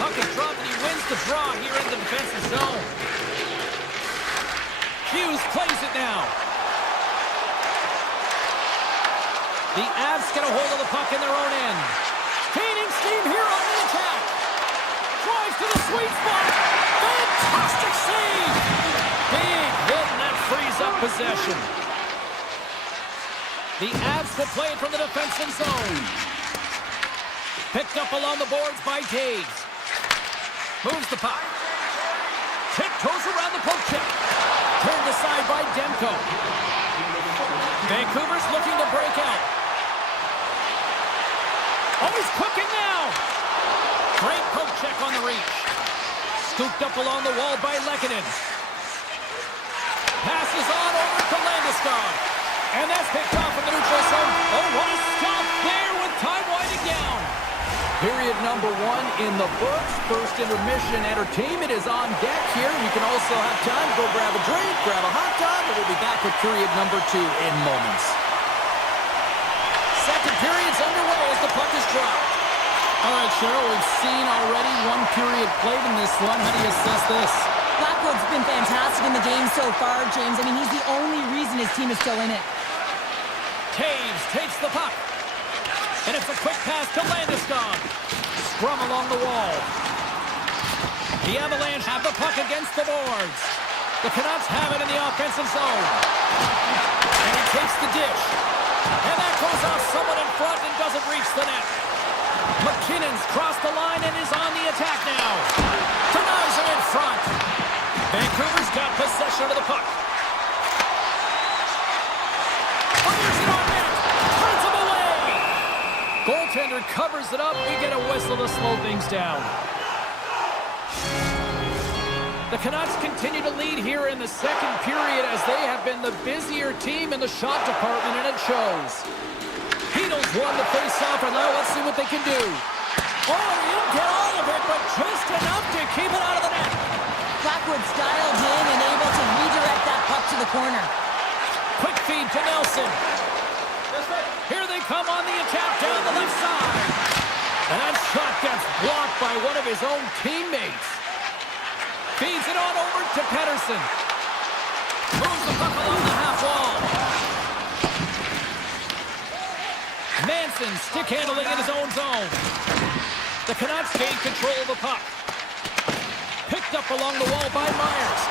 Puck is dropped and he wins the draw here in the defensive zone. Hughes plays it now. The Avs get a hold of the puck in their own end. Gaining steam here on the attack. Drives to the sweet spot. Fantastic save. Big hit, and that frees up possession. The Avs will play it from the defensive zone. Picked up along the boards by Taves. Moves the puck. Tiptoes around the poke check. Turned aside by Demko. Vancouver's looking to break out. Oh, he's cooking now. Great poke check on the reach. Scooped up along the wall by Lehkonen. Passes on over to Landeskog. And that's picked off in the neutral zone. Oh, what a stop there with time winding down. Period number 1 in the books. First intermission entertainment is on deck here. You can also have time to go grab a drink, grab a hot dog, and we'll be back with period number 2 in moments. Second period's underway as the puck is dropped. All right, Cheryl, we've seen already 1 period played in this one. How do you assess this? Blackwood's been fantastic in the game so far, James. I mean, he's the only reason his team is still in it. Taves takes the puck. And it's a quick pass to Landeskog. Scrum along the wall. The Avalanche have the puck against the boards. The Canucks have it in the offensive zone. And he takes the dish. And that goes off someone in front and doesn't reach the net. McKinnon's crossed the line and is on the attack now. Denies him in front. Vancouver's got possession of the puck. Fires it on net. Turns him away. Goaltender covers it up. We get a whistle to slow things down. The Canucks continue to lead here in the second period as they have been the busier team in the shot department, and it shows. Beatles won the face-off, and now let's see what they can do. Oh, he didn't get all of it, but just enough to keep it out of the net. Blackwood's dialed in and able to redirect that puck to the corner. Quick feed to Nelson. Here they come on the attack down the left side. And that shot gets blocked by one of his own teammates. Feeds it on over to Pettersson. Moves the puck along the half wall. Manson stick handling in his own zone. The Canucks gain control of the puck. Picked up along the wall by Myers.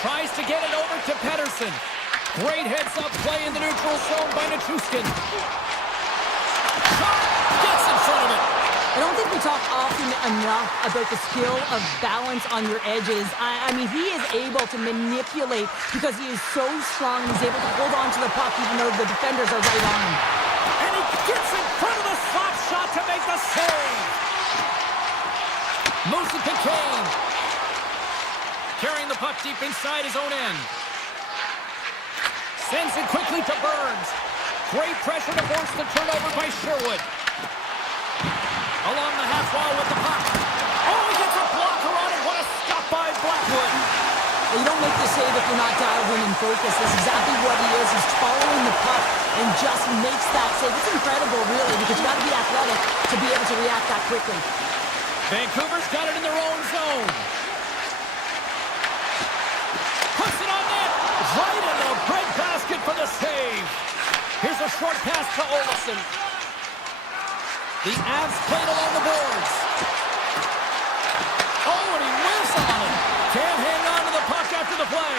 Tries to get it over to Pettersson. Great heads-up play in the neutral zone by Nichushkin. Shot gets in front of it. I don't think we talk often enough about the skill of balance on your edges. I mean, he is able to manipulate because he is so strong. He's able to hold on to the puck even though the defenders are right on him. And he gets in front of the slap shot to make the save. Moves it to Kane. Carrying the puck deep inside his own end. Sends it quickly to Burns. Great pressure to force the turnover by Sherwood. Along the half wall with the puck. Oh, he gets a blocker on it. What a stop by Blackwood. Well, you don't make the save if you're not dialed in and focused. That's exactly what he is. He's following the puck and just makes that save. It's incredible, really, because you got to be athletic to be able to react that quickly. Vancouver's got it in their own zone. Puts it on net. Right in the breadbasket for the save. Here's a short pass to Olsen. The Avs played along the boards. Oh, and he whiffs on it. Can't hang on to the puck after the play.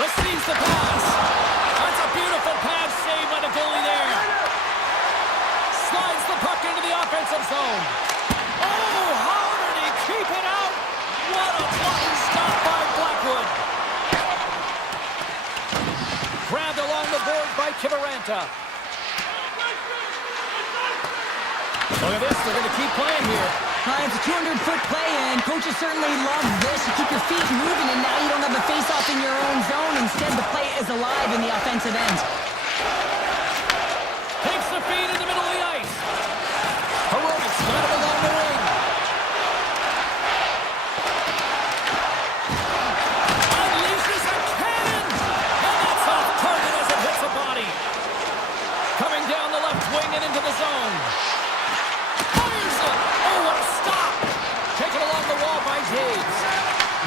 Receives the pass. That's a beautiful pass save by the goalie there. Slides the puck into the offensive zone. Oh, how did he keep it out? What a blocking stop by Blackwood. Grabbed along the board by Kiviranta. Look at this, they're going to keep playing here. It's a 200-foot play, and coaches certainly love this. You keep your feet moving, and now you don't have a face-off in your own zone. Instead, the play is alive in the offensive end. Takes the feed in the middle of the ice. Heroic's got it along the wing. Unleashes a cannon! And that's off target as it hits a body. Coming down the left wing and into the zone. Fires it! Oh, what a stop! Taken along the wall by Taves.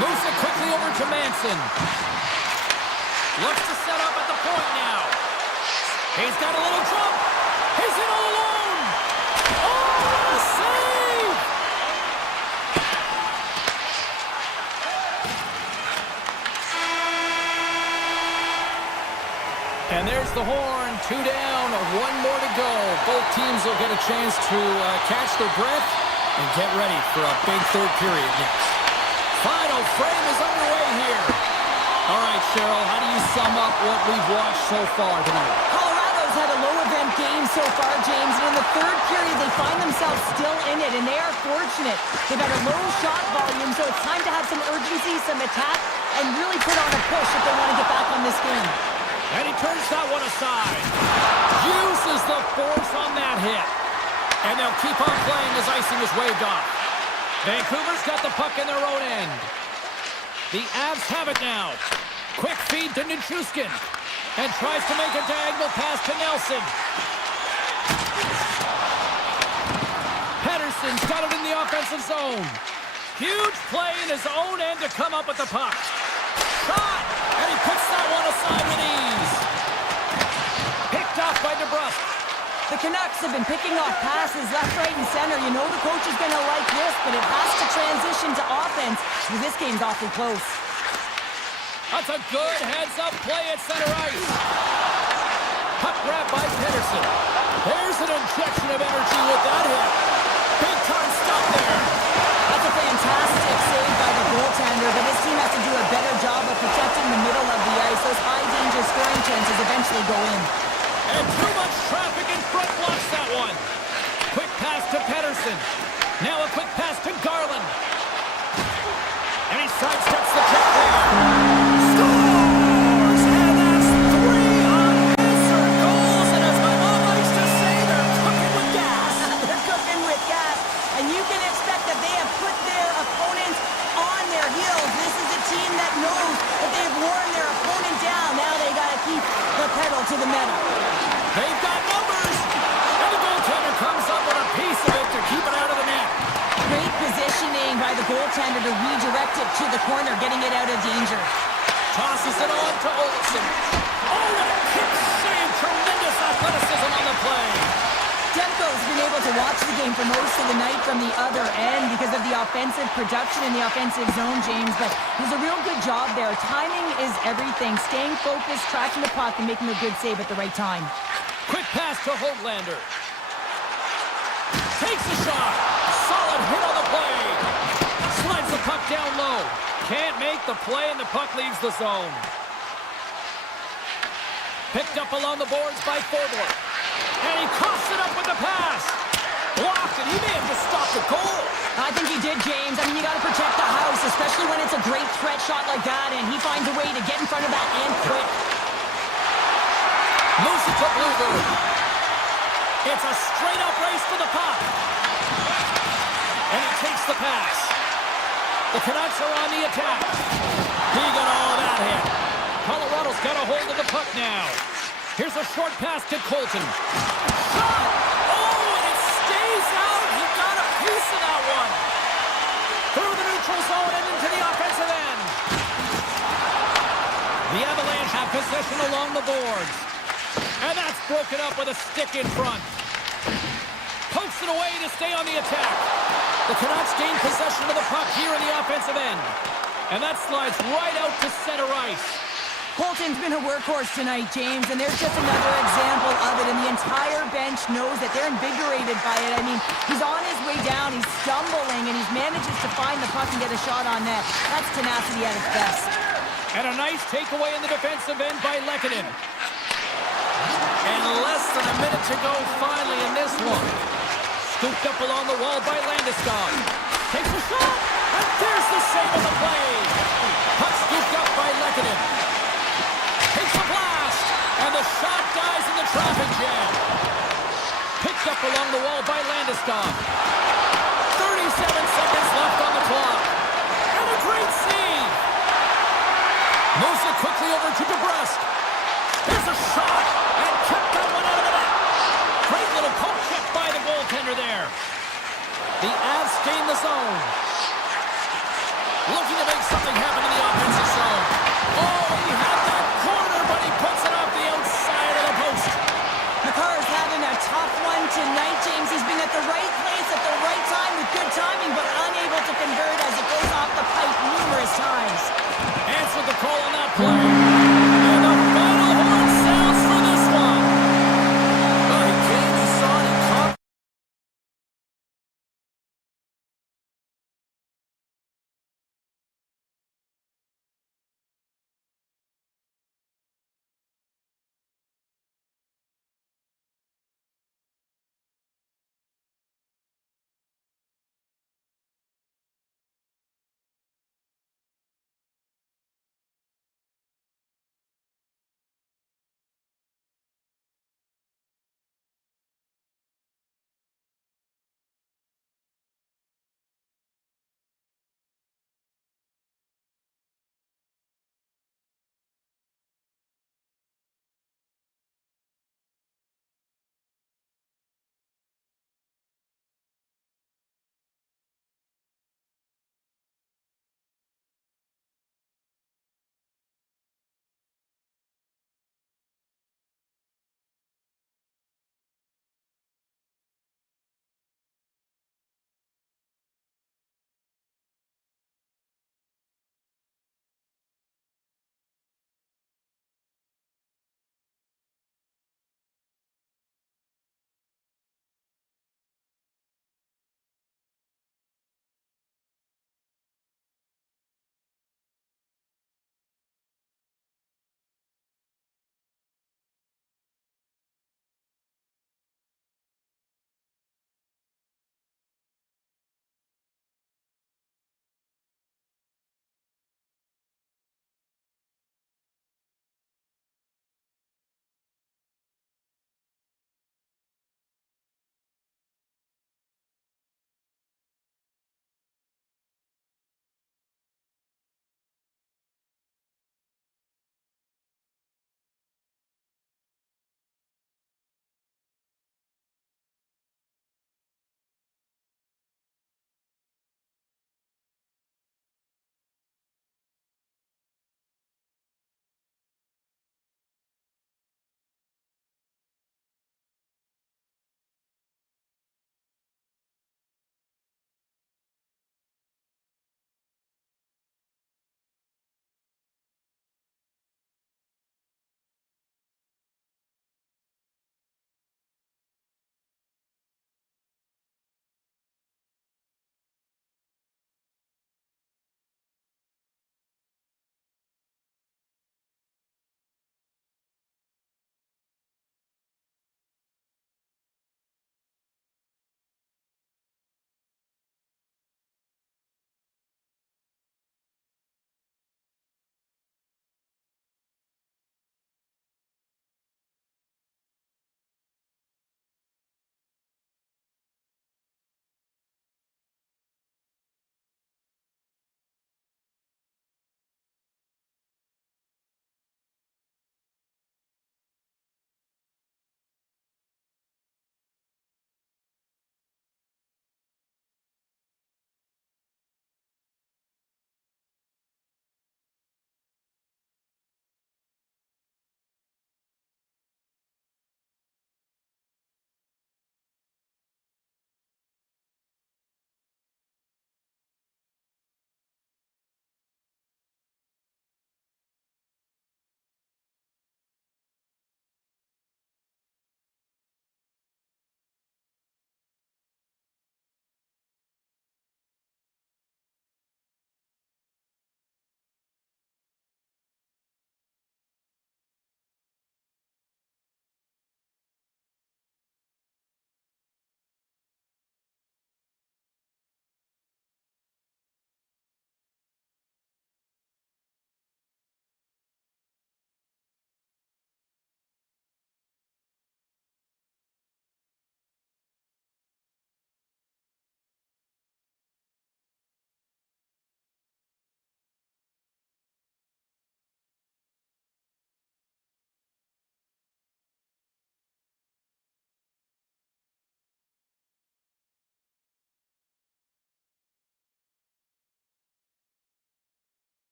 Moves it quickly over to Manson. Looks to set up at the point now. He's got a little jump. He's in all alone. Oh, what a save! And there's the horn. 2 down, 1 more to go. Both teams will get a chance to catch their breath and get ready for a big third period next. Final frame is underway here. All right, Cheryl, how do you sum up what we've watched so far tonight? Colorado's has had a low-event game so far, James, and in the third period, they find themselves still in it, and they are fortunate. They've had a low shot volume, so it's time to have some urgency, some attack, and really put on a push if they want to get back on this game. And he turns that one aside. Uses the force on that hit. And they'll keep on playing as icing is waved off. Vancouver's got the puck in their own end. The Avs have it now. Quick feed to Nichushkin. And tries to make a diagonal pass to Nelson. Pettersson's got it in the offensive zone. Huge play in his own end to come up with the puck. Shot! And he puts that one aside with ease. Picked off by DeBrusque. The Canucks have been picking off passes left, right, and center. You know the coach is going to like this, but it has to transition to offense because this game's awfully close. That's a good heads-up play at center ice. Puck grab by Pettersson. There's an injection of energy with that hit. Big-time stop there. That's a fantastic save by the goaltender, but this team has to do a better job of protecting the middle of the ice. Those high-danger scoring chances eventually go in. And too much traffic in front blocks that one. Quick pass to Pettersson. Now a quick pass to Garland. And he sidesteps the check there. Scores! And that's 3 unanswered goals. And as my mom likes to say, they're cooking with gas. They're cooking with gas. And you can expect that they have put their opponents on their heels. This is a team that knows that they've worn their opponent down. Now they got to keep the pedal to the metal. They've got numbers. And the goaltender comes up with a piece of it to keep it out of the net. Great positioning by the goaltender to redirect it to the corner, getting it out of danger. Tosses it on to Olsen. Oh, what a kick save. Tremendous athleticism on the play. Demko's been able to watch the game for most of the night from the other end because of the offensive production in the offensive zone, James, but he's a real good job there. Timing is everything. Staying focused, tracking the puck, and making a good save at the right time. Quick pass to Hoglander. Takes a shot. Solid hit on the play. Slides the puck down low. Can't make the play, and the puck leaves the zone. Picked up along the boards by Forbort. And he coughs it up with the pass. Blocked, and he may have just stopped the goal. I think he did, James. I mean, you got to protect the house, especially when it's a great threat shot like that, and he finds a way to get in front of that and quick. Moves it to Bluebird. It's a straight-up race for the puck. And he takes the pass. The Canucks are on the attack. He got all of that hit. Colorado's got a hold of the puck now. Here's a short pass to Colton. Shot! Oh, and it stays out. He got a piece of that one. Through the neutral zone and into the offensive end. The Avalanche have possession along the boards. And that's broken up with a stick in front. Pokes it away to stay on the attack. The Canucks gain possession of the puck here in the offensive end. And that slides right out to center ice. Colton's been a workhorse tonight, James, and there's just another example of it, and the entire bench knows that they're invigorated by it. I mean, he's on his way down, he's stumbling, and he manages to find the puck and get a shot on net. That's tenacity at its best. And a nice takeaway in the defensive end by Lehkonen. And less than a minute to go finally in this one. Scooped up along the wall by Landeskog. Takes a shot, and there's the save of the play. Puck scooped up by Lehkonen. Takes a blast, and the shot dies in the traffic jam. Picked up along the wall by Landeskog. 37 seconds left on the clock. And a great save. Moves it quickly over to DeBrusque. There's a shot, and kept that one out of the net. Great little poke check by the goaltender there. The Avs gain the zone. Looking to make something happen in the offensive zone. Oh, he had that corner, but he puts it off the outside of the post. McCarr's having a tough one tonight, James. He's been at the right place at the right time with good timing, but unable to convert as it goes off the pipe numerous times. Answered the call on that play.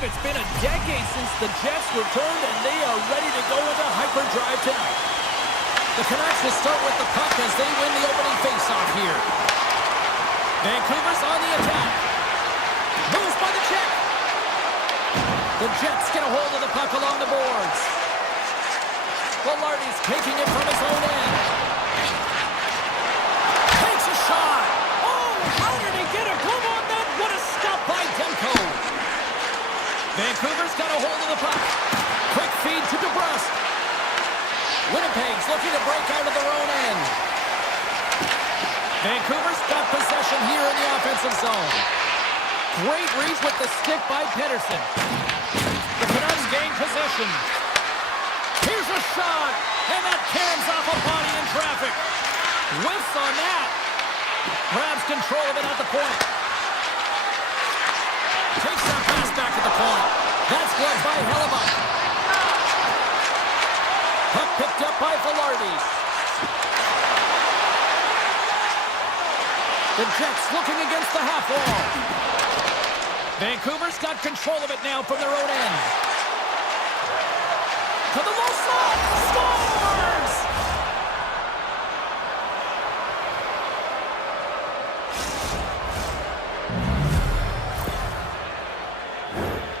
believe it's been a decade since the Jets returned, and they are ready to go into hyperdrive tonight. The Canucks will start with the puck as they win the opening faceoff here. Vancouver's on the attack. Moves by the Czech. The Jets get a hold of the puck along the boards. Velarde's taking it from his own end. Takes a shot. Oh, how did he get a glove on that? What a stop by Demko. Vancouver's got a hold of the puck. Quick feed to DeBrusque. Winnipeg's looking to break out of their own end. Vancouver's got possession here in the offensive zone. Great reach with the stick by Pettersson. The Canucks gain possession. Here's a shot, and that cams off a body in traffic. Whiffs on that. Grabs control of it at the point. Takes that pass back at the point. That's gloved by Hellebuck. Puck picked up by Velarde. The Jets looking against the half wall. Vancouver's got control of it now from their own end. To the low slot. Scores!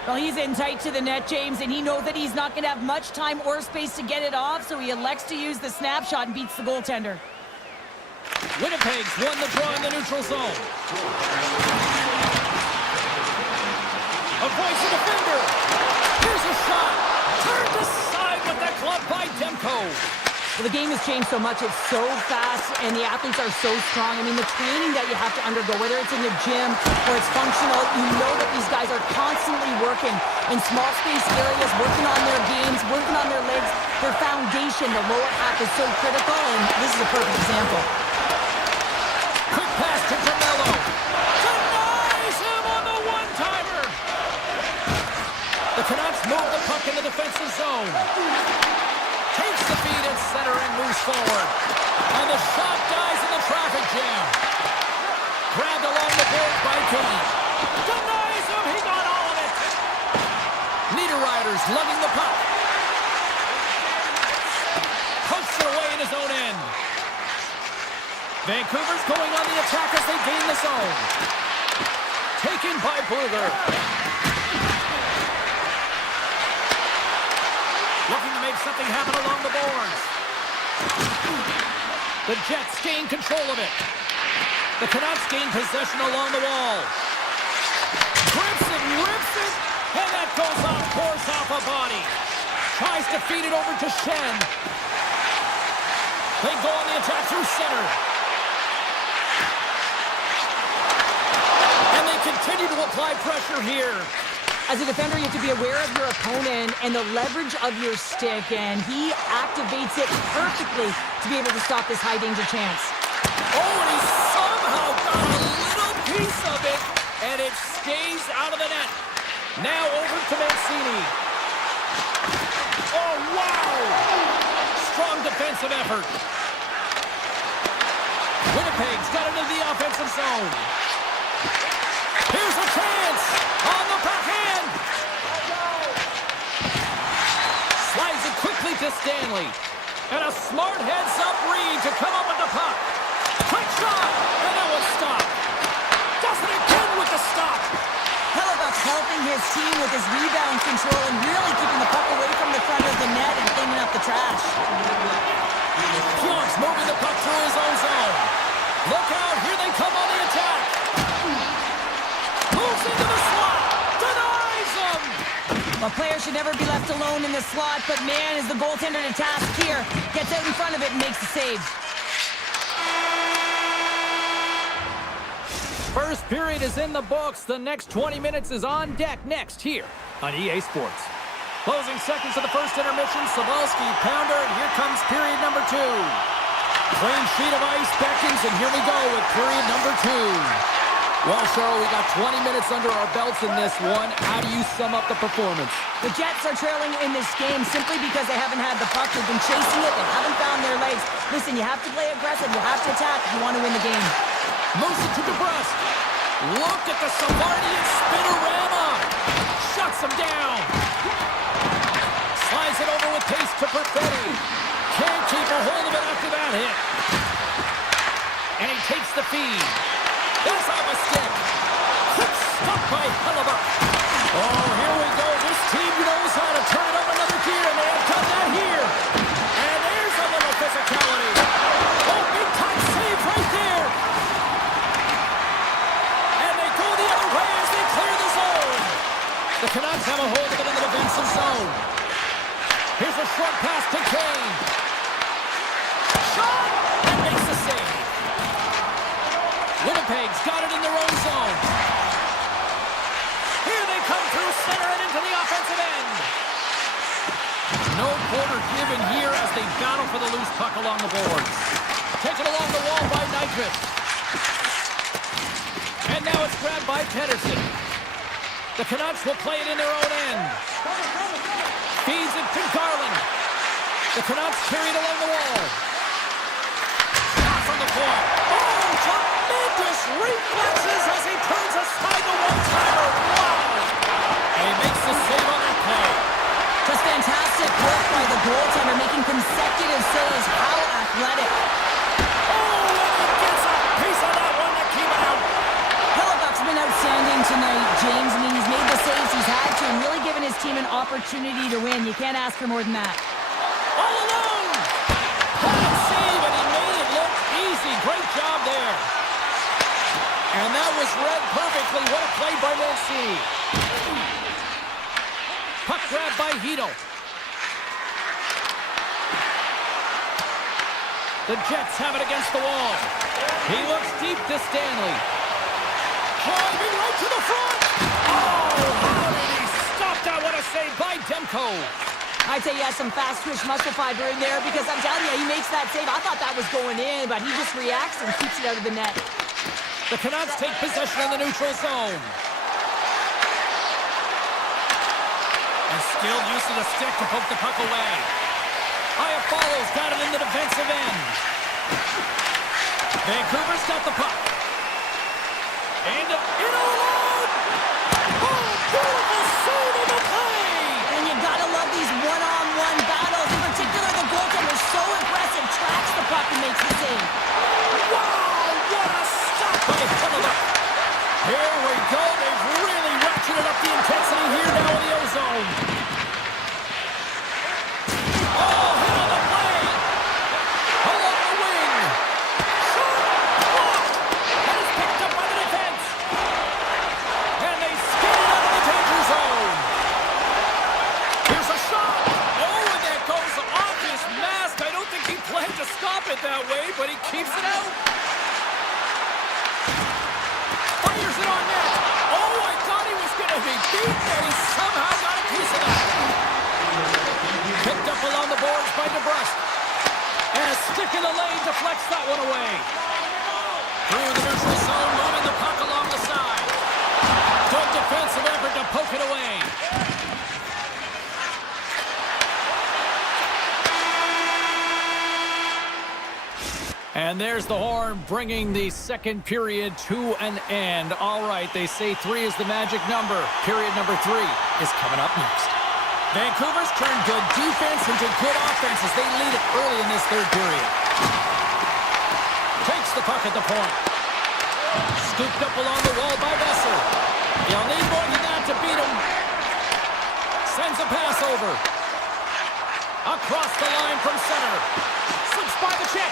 Well, he's in tight to the net, James, and he knows that he's not going to have much time or space to get it off, so he elects to use the snapshot and beats the goaltender. Winnipeg's won the draw in the neutral zone. Avoids the defender. Here's a shot. Turned aside with that glove by Demko. Well, the game has changed so much. It's so fast, and the athletes are so strong. I mean, the training that you have to undergo, whether it's in the gym or it's functional, you know that these guys are constantly working in small space areas, working on their games, working on their legs. Their foundation, the lower half, is so critical, and this is a perfect example. Quick pass to Carmelo. Denies him on the one-timer. The Canucks move the puck in the defensive zone. Takes the feed at center and moves forward. And the shot dies in the traffic jam. Grabbed along the board by Kane. Denies him. He got all of it. Niederreiter's lugging the puck. Pokes it away in his own end. Vancouver's going on the attack as they gain the zone. Taken by Bluger. Looking to make something happen along the boards. The Jets gain control of it. The Canucks gain possession along the wall. Grips it, rips it, and that goes off course off a body. Tries to feed it over to Shen. They go on the attack through center. And they continue to apply pressure here. As a defender, you have to be aware of your opponent and the leverage of your stick, and he activates it perfectly to be able to stop this high-danger chance. Oh, and he somehow got a little piece of it, and it stays out of the net. Now over to Mancini. Oh, wow! Strong defensive effort. Winnipeg's got into the offensive zone. Here's a chance on the backhand. Slides it quickly to Stanley. And a smart heads-up read to come up with the puck. Quick shot, and that was stopped. Does it again with the stop. Hellebuck's helping his team with his rebound control and really keeping the puck away from the front of the net and cleaning up the trash. Pionk's moving the puck through his own zone. Look out, here they come on the attack. Moves into the slot. Denies him. A player should never be left alone in the slot, but man, is the goaltender to task here. Gets out in front of it and makes the save. First period is in the books. The next 20 minutes is on deck next here on EA Sports. Closing seconds of the first intermission. Sabalski, pounder, and here comes period number 2. Clean sheet of ice beckons, and here we go with period number 2. Well, Cheryl, we got 20 minutes under our belts in this one. How do you sum up the performance? The Jets are trailing in this game simply because they haven't had the puck. They've been chasing it. They haven't found their legs. Listen, you have to play aggressive. You have to attack if you want to win the game. Moves it to DeBrusque. Look at the Savardian spinorama. Shuts him down. Slides it over with pace to Perfetti. Can't keep a hold of it after that hit. And he takes the feed. That's off a stick. Quick stop by Hellebuck. Oh, here we go. This team knows how to turn it up another gear, and they have done that here. And there's a little physicality. Oh, big time save right there. And they go the other way as they clear the zone. The Canucks have a hold of it in the defensive zone. Here's a short pass to Kane. Shot! And makes the save. Winnipeg's got it in their own zone. Here they come through center and into the offensive end. No quarter given here as they battle for the loose puck along the boards. Taken along the wall by Nyquist. And now it's grabbed by Pettersson. The Canucks will play it in their own end. Feeds it to Garland. The Canucks carry it along the wall. Shot from the point. Oh, tremendous reflexes as he turns aside the one-timer. Wow! And he makes the save on that play. Just fantastic work by the goaltender, making consecutive saves. How athletic. Oh, and he gets a piece of that one to keep it out. Hellebuck's been outstanding tonight, James. I mean, he's made the saves he's had to and really given his team an opportunity to win. You can't ask for more than that. All alone! Great save, and he made it look easy. Great job there. And that was read perfectly. What a play by Mancini. Puck grab by Hito. The Jets have it against the wall. He looks deep to Stanley. Driving right to the front. Oh, how did he stop that? What a save by Demko. I'd say he has some fast-twitch muscle fiber in there because I'm telling you, he makes that save. I thought that was going in, but he just reacts and keeps it out of the net. The Canucks take possession in the neutral zone. And skilled use of the stick to poke the puck away. Iafallo's got it in the defensive end. Vancouver's got the puck. And in alone! Oh, beautiful save of the play! And you gotta love these one-on-one battles. In particular, the goaltender is so impressive, tracks the puck and makes the save. Wow, what a stop by Hellebuck. Here we go. They've really ratcheted up the intensity here now in the ozone. Oh, hit on the play. Along the wing. Shot. Blocked. And it's picked up by the defense. And they skid it out of the danger zone. Here's a shot. Oh, and that goes off his mask. I don't think he planned to stop it that way, but he keeps it out. Fires it on net. Oh, I thought he was going to be beaten, and he somehow got a piece of that. Picked up along the boards by DeBrusque. And a stick in the lane deflects that one away. Through the neutral zone, moving the puck along the side. Good defensive effort to poke it away. And there's the horn, bringing the second period to an end. All right, they say 3 is the magic number. Period number 3 is coming up next. Vancouver's turned good defense into good offense as they lead it early in this third period. Takes the puck at the point. Scooped up along the wall by Besser. He'll need more than that to beat him. Sends a pass over. Across the line from center. Slips by the check.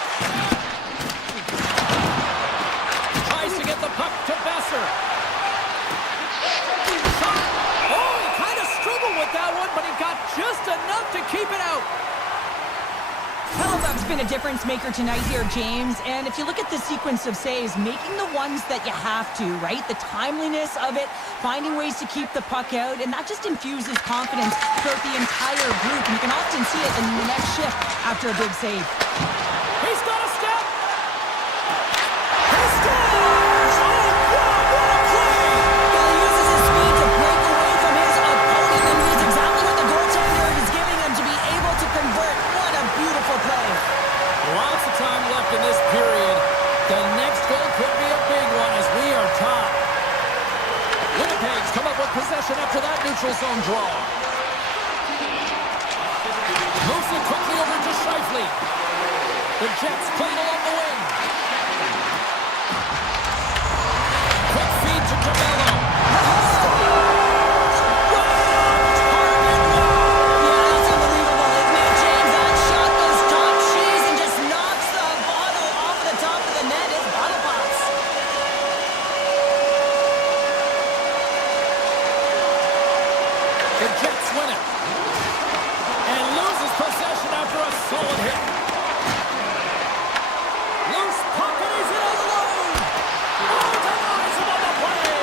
Tries to get the puck to Besser. Shot. Oh, he kind of struggled with that one, but he got just enough to keep it out. Hellebuck's been a difference maker tonight here, James. And if you look at the sequence of saves, making the ones that you have to, right? The timeliness of it, finding ways to keep the puck out, and that just infuses confidence throughout the entire group. And you can often see it in the next shift after a big save. He's got a step. He scores! Oh, God, what a play! Well, he uses his speed to break away from his opponent and reads exactly what the goaltender is giving him to be able to convert. What a beautiful play. Lots of time left in this period. The next goal could be a big one as we are top. Winnipeg's come up with possession after that neutral zone Moves it quickly over to Shifley. The Jets played along the wing. Quick feed to Cabello. The Jets win it. And loses possession after a solid hit. Loose puck and he's in alone. Oh, denies him on the play.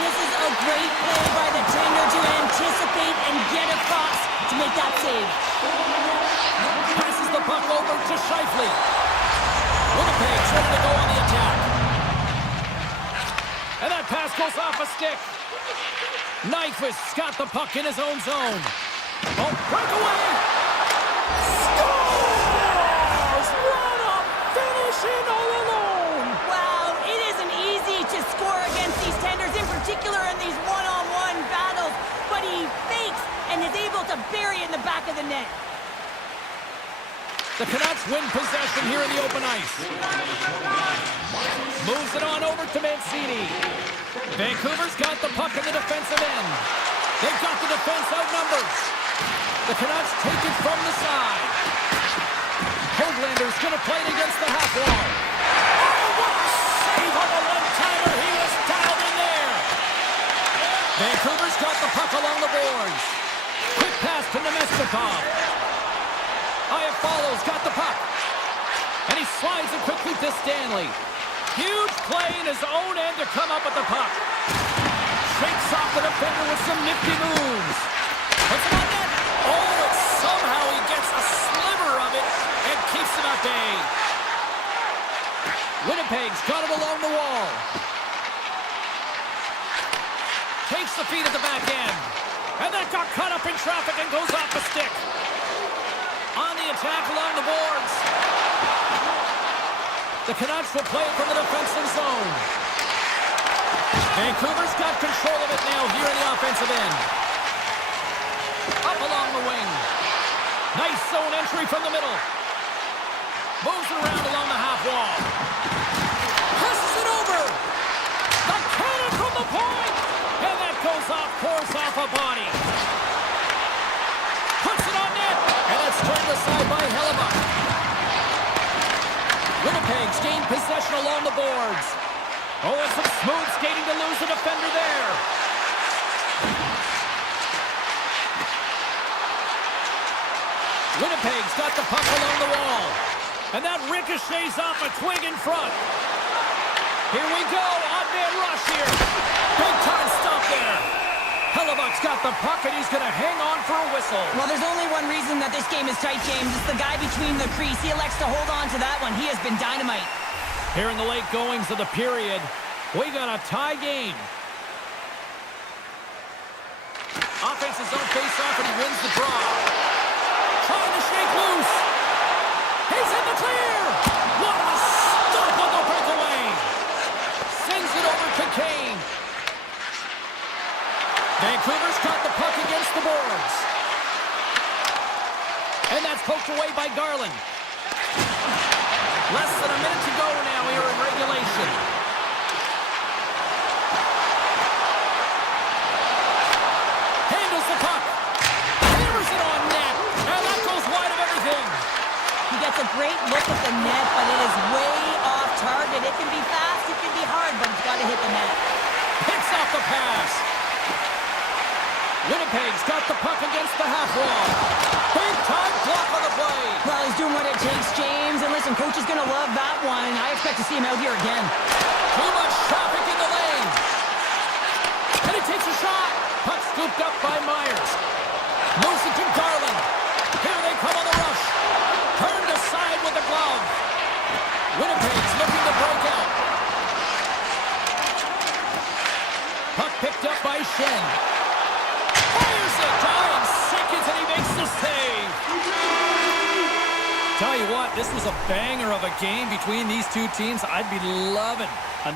This is a great play by the trainer to anticipate and get across to make that save. Passes the puck over to Shifley. Winnipeg's ready to go on the attack. And that pass goes off a stick. Nyquist's got the puck in his own zone. Oh, breakaway! Scores! What a finishing all alone! Wow, it isn't easy to score against these tenders, in particular in these one-on-one battles, but he fakes and is able to bury it in the back of the net. The Canucks win possession here in the open ice. Moves it on over to Mancini. Vancouver's got the puck in the defensive end. They've got the defense outnumbered. The Canucks take it from the side. Hoaglander's going to play it against the half wall. Oh, what a save on the one-timer. He was dialed in there. Vancouver's got the puck along the boards. Quick pass to Nemestikov. Follows, got the puck. And he slides it quickly to Stanley. Huge play in his own end to come up with the puck. Shakes off the defender with some nifty moves. Puts it on net. Oh, and somehow he gets a sliver of it and keeps him at bay. Winnipeg's got it along the wall. Takes the feed at the back end. And that got caught up in traffic and goes off the stick. On the attack along the boards. The Canucks will play it from the defensive zone. Vancouver's got control of it now here in the offensive end. Up along the wing. Nice zone entry from the middle. Moves it around along the half wall. Passes it over. The cannon from the point. And that goes off, pours off a body. Puts it on net. And it's turned aside by Hellebuck. Winnipeg's gained possession along the boards. Oh, and some smooth skating to lose the defender there. Winnipeg's got the puck along the wall. And that ricochets off a twig in front. Here we go, odd-man rush here. Big time stop there. Hellebuck's got the puck, and he's going to hang on for a whistle. Well, there's only one reason that this game is tight, James. It's the guy between the crease. He elects to hold on to that one. He has been dynamite. Here in the late goings of the period, we got a tie game. Offense is on face-off, and he wins the draw. Trying to shake loose. He's in the clear. What a stop on the breakaway. Sends it over to Kane. Vancouver's got the puck against the boards. And that's poked away by Garland. Less than a minute to go now here in regulation. Handles the puck. Hammers it on net. And that goes wide of everything. He gets a great look at the net, but it is way off target. It can be fast, it can be hard, but it's got to hit the net. Picks off the pass. Winnipeg's got the puck against the half wall. Big time block on the play. Well, he's doing what it takes, James. And listen, coach is going to love that one. I expect to see him out here again. Too much traffic in the lane. And he takes a shot. Puck scooped up by Myers. Moves it to Garland. Here they come on the rush. Turned aside with the glove. Winnipeg's looking to break out. Puck picked up by Shen. Fires it down, seconds, and he makes the save. Tell you what, this was a banger of a game between these two teams. I'd be loving a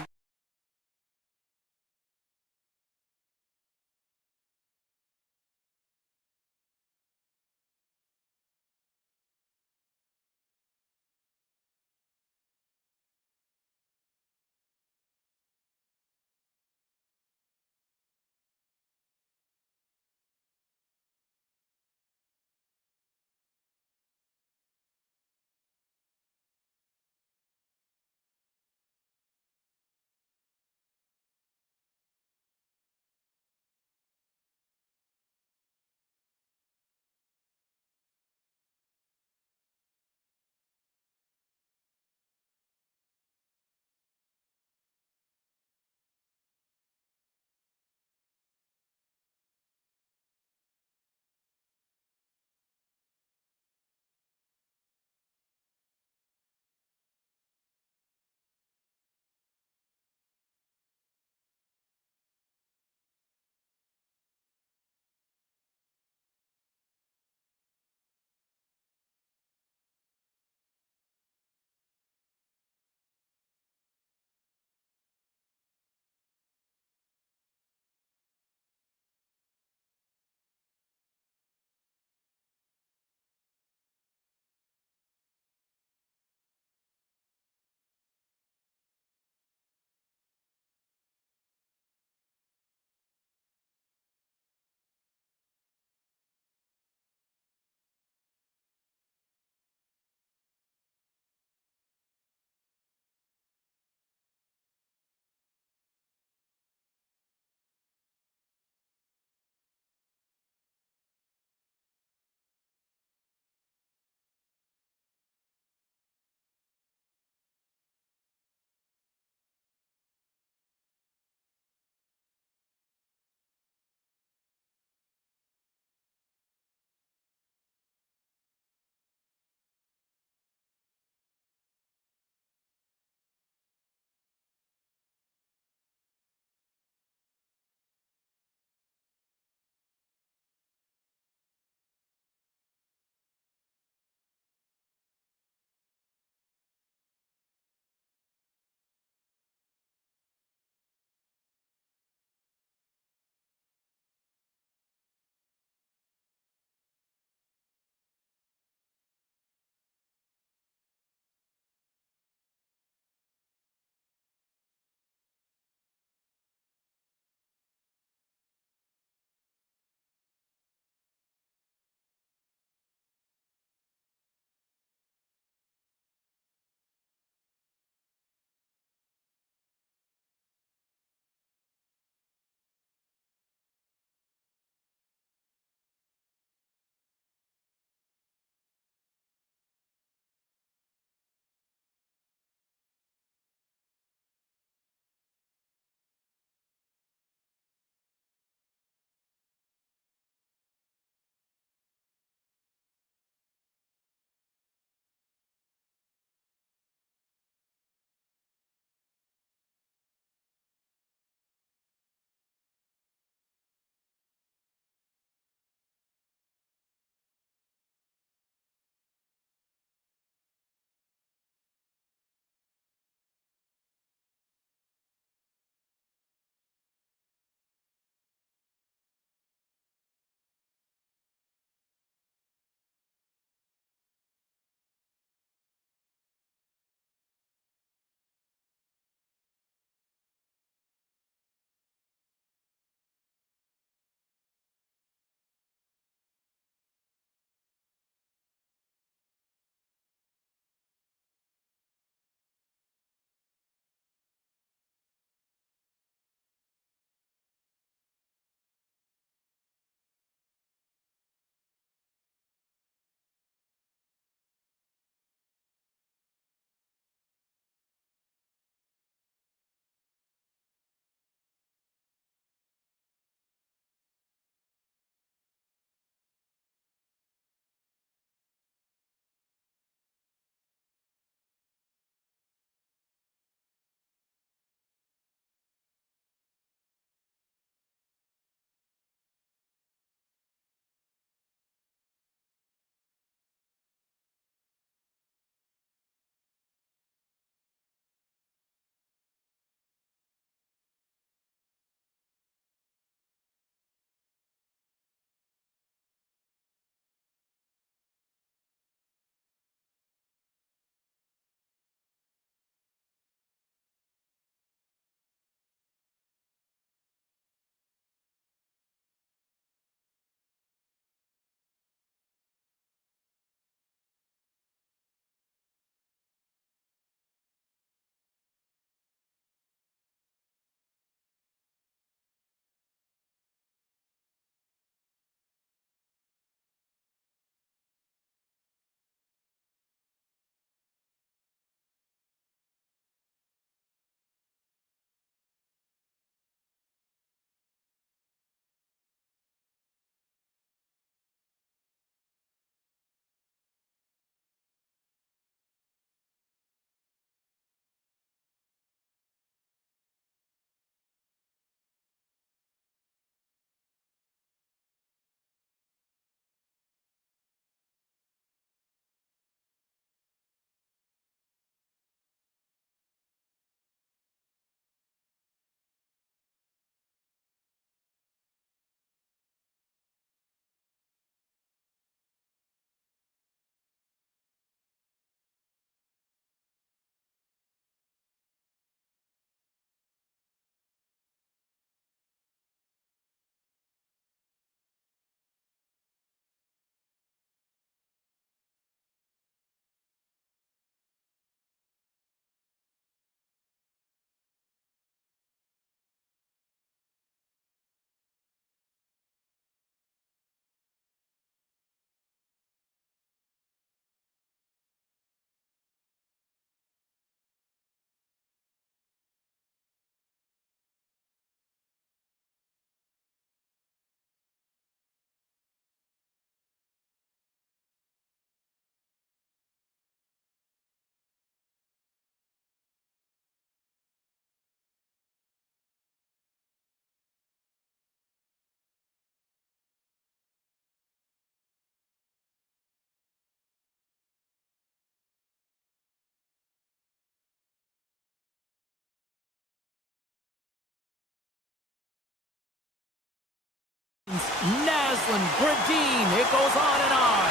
Naslin, Bradeen, it goes on and on.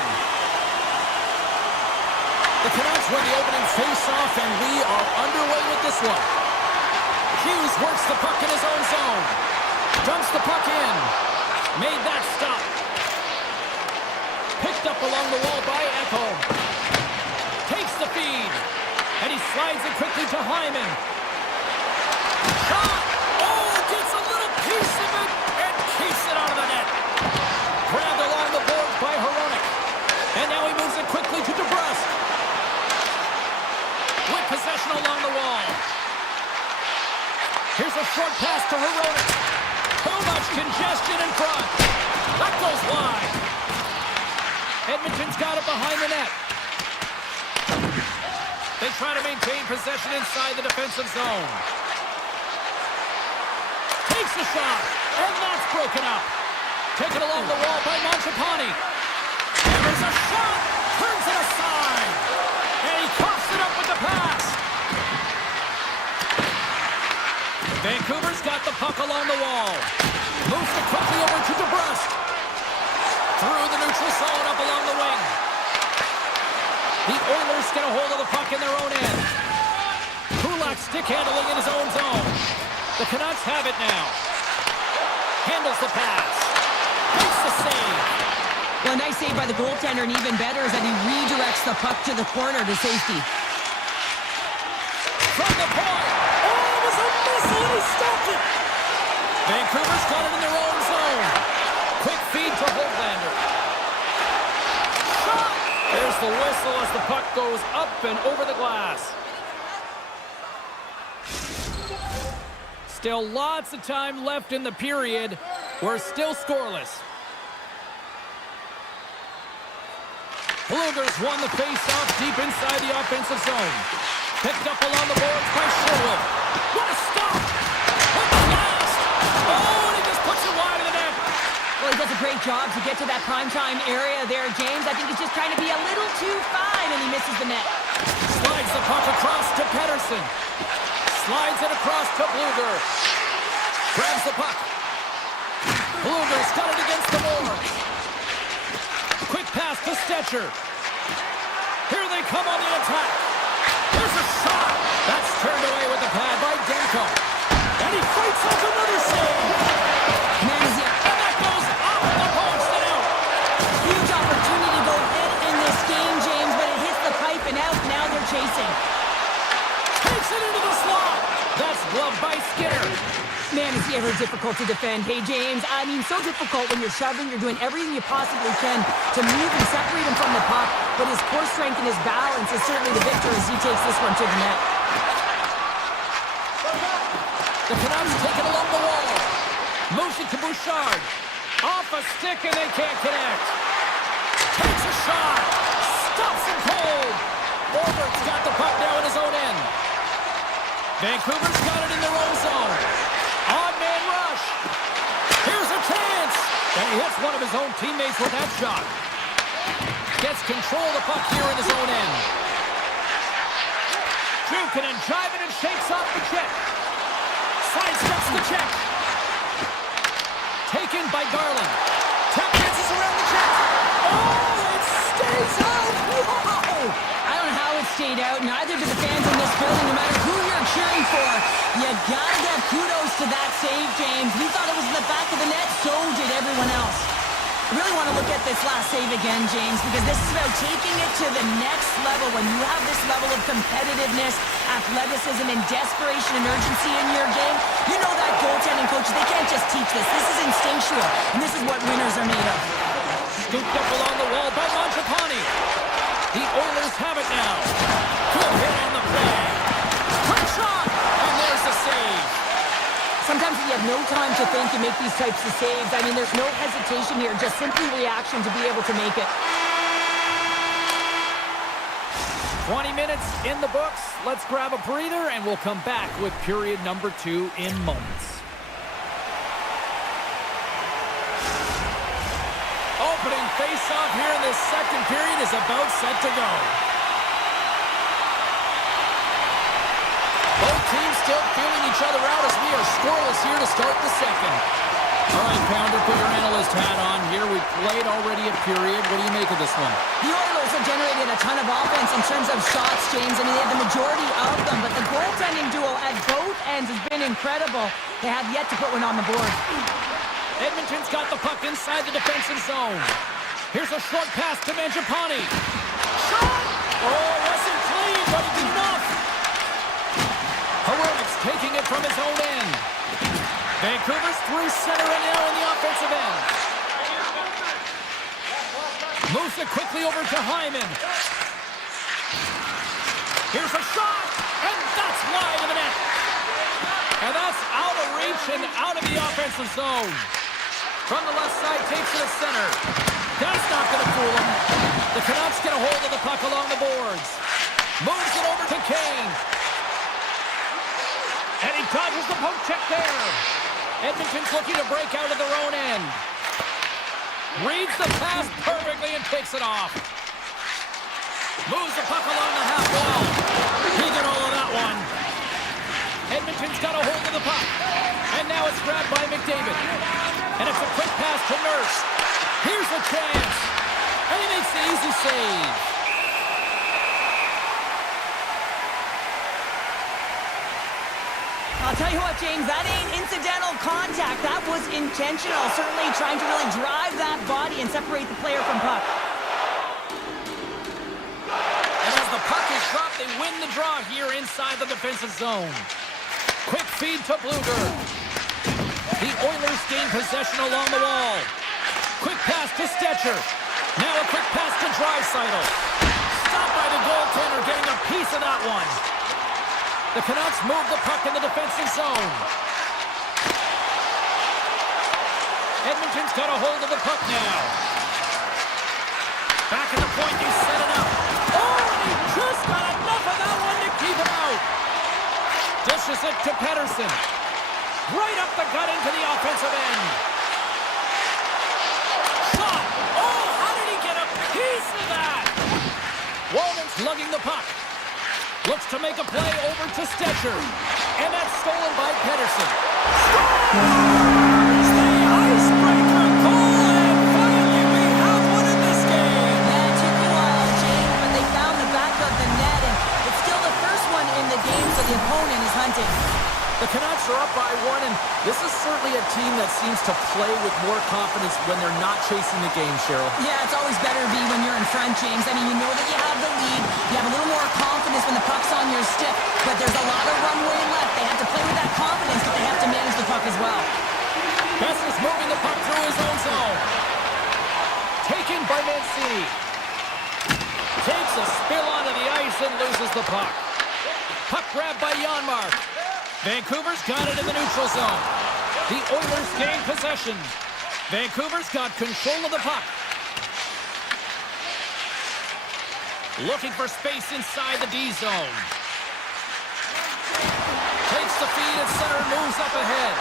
The Canucks win the opening face-off, and we are underway with this one. Hughes works the puck in his own zone. Dumps the puck in. Made that stop. Picked up along the wall by Echo. Takes the feed. And he slides it quickly to Hyman. Shot! Oh, gets a little piece of it and keeps it out of the net. Grabbed along the boards by Hronek. And now he moves it quickly to DeBrusque. With possession along the wall. Here's a short pass to Hronek. Too much congestion in front. That goes wide. Edmonton's got it behind the net. They try to maintain possession inside the defensive zone. Takes the shot, and that's broken up. Taken along the wall by Mangiapane. There's a shot, turns it aside. And he coughs it up with the pass. Vancouver's got the puck along the wall. Moves it quickly over to DeBrusque. Through the neutral zone, up along the wing. The Oilers get a hold of the puck in their own end. Kulak stick handling in his own zone. The Canucks have it now. Handles the pass. Makes the save. Well, a nice save by the goaltender, and even better is that he redirects the puck to the corner to safety. From the point. Oh, it was a missile, and he stopped it. Vancouver's got it in their own zone. Quick feed to Hoglander. Shot! There's the whistle as the puck goes up and over the glass. Still lots of time left in the period. We're still scoreless. Blueger's won the face-off deep inside the offensive zone. Picked up along the boards by Sherwood. What a stop! What a blast! Oh, and he just puts it wide of the net. Well, he does a great job to get to that primetime area there, James. I think he's just trying to be a little too fine, and he misses the net. Slides the puck across to Pettersson. Slides it across to Blueger. Grabs the puck. Blueger's got it against the boards. Quick pass to Stetcher. Here they come on the attack. There's a shot. That's turned away with the pad by Demko. And he fights off another save. And that goes off the post and out. Huge opportunity to go ahead in this game, James, but it hits the pipe and out. Now they're chasing. Takes it into the slot. That's gloved by Skinner. Man, is he ever difficult to defend. Hey, James, I mean, so difficult when you're shoving, you're doing everything you possibly can to move and separate him from the puck, but his core strength and his balance is certainly the victor as he takes this one to the net. The Canucks take it along the wall. Moves it to Bouchard. Off a stick and they can't connect. Takes a shot. Stops him cold. Orbert's got the puck now in his own end. Vancouver's got it in their own zone. Odd man rush. Here's a chance. And he hits one of his own teammates with that shot. Gets control of the puck here in his own end. Jukin and jiving and shakes off the check. Sidesteps the check. Taken by Garland. Tap dances around the check. Oh, it stays out. Whoa! I don't know how it stayed out. Neither do the fans in this building, no matter who you're cheering for. You gotta give kudos to that save, James. We thought it was in the back of the net, so did everyone else. I really want to look at this last save again, James, because this is about taking it to the next level. When you have this level of competitiveness, athleticism, and desperation and urgency in your game, you know that goaltending coach, they can't just teach this. This is instinctual, and this is what winners are made of. Scooped up along the wall by Mangiapane. The Oilers have it now. Good hit on the play. Quick shot, and there's the save. Sometimes if you have no time to think, you make these types of saves. I mean, there's no hesitation here, just simply reaction to be able to make it. 20 minutes in the books. Let's grab a breather, and we'll come back with period number 2 in moments. Opening face-off here in this second period is about set to go. Both teams still feeling each other out as we are scoreless here to start the second. All right, Pounder, put your analyst hat on here. We played already a period. What do you make of this one? The Oilers have generated a ton of offense in terms of shots, James. I mean, they have the majority of them, but the goaltending duo at both ends has been incredible. They have yet to put one on the board. Edmonton's got the puck inside the defensive zone. Here's a short pass to Mangiapane. Shot! Oh, wasn't clean, but he did enough. Heroics taking it from his own end. Vancouver's through center and now in the offensive end. Moves it quickly over to Hyman. Here's a shot, and that's wide of the net. And that's out of reach and out of the offensive zone. From the left side, takes it to center. That's not going to fool him. The Canucks get a hold of the puck along the boards. Moves it over to Kane. And he dodges the poke check there. Edmonton's looking to break out of their own end. Reads the pass perfectly and takes it off. Moves the puck along the half wall. He got all of that one. Edmonton's got a hold of the puck. And now it's grabbed by McDavid. And it's a quick pass to Nurse. Here's a chance. And he makes the easy save. I'll tell you what, James, that ain't incidental contact. That was intentional. Certainly trying to really drive that body and separate the player from puck. And as the puck is dropped, they win the draw here inside the defensive zone. Quick feed to Bluger. The Oilers gain possession along the wall. Quick pass to Stetcher. Now a quick pass to Draisaitl. Stopped by the goaltender, getting a piece of that one. The Canucks move the puck in the defensive zone. Edmonton's got a hold of the puck now. Back at the point, they set it up. Oh, he just got enough of that one to keep it out. Dishes it to Pettersson. Right up the gut into the offensive end. Shot! Oh, how did he get a piece of that? Walden's lugging the puck. Looks to make a play over to Stetcher. And that's stolen by Pettersson. Scores! The icebreaker goal, and finally we have one in this game. Yeah, it took a while, James, but they found the back of the net, and it's still the first one in the game, so the opponent is hunting. The Canucks are up by one, and this is certainly a team that seems to play with more confidence when they're not chasing the game, Cheryl. Yeah, it's always better to be when you're in front, James. I mean, you know that you have the lead. You have a little more confidence when the puck's on your stick, but there's a lot of runway left. They have to play with that confidence, but they have to manage the puck as well. Best is moving the puck through his own zone. Taken by Mancini. Takes a spill onto the ice and loses the puck. Puck grabbed by Janmark. Vancouver's got it in the neutral zone. The Oilers gain possession. Vancouver's got control of the puck. Looking for space inside the D zone. Takes the feed at center, moves up ahead.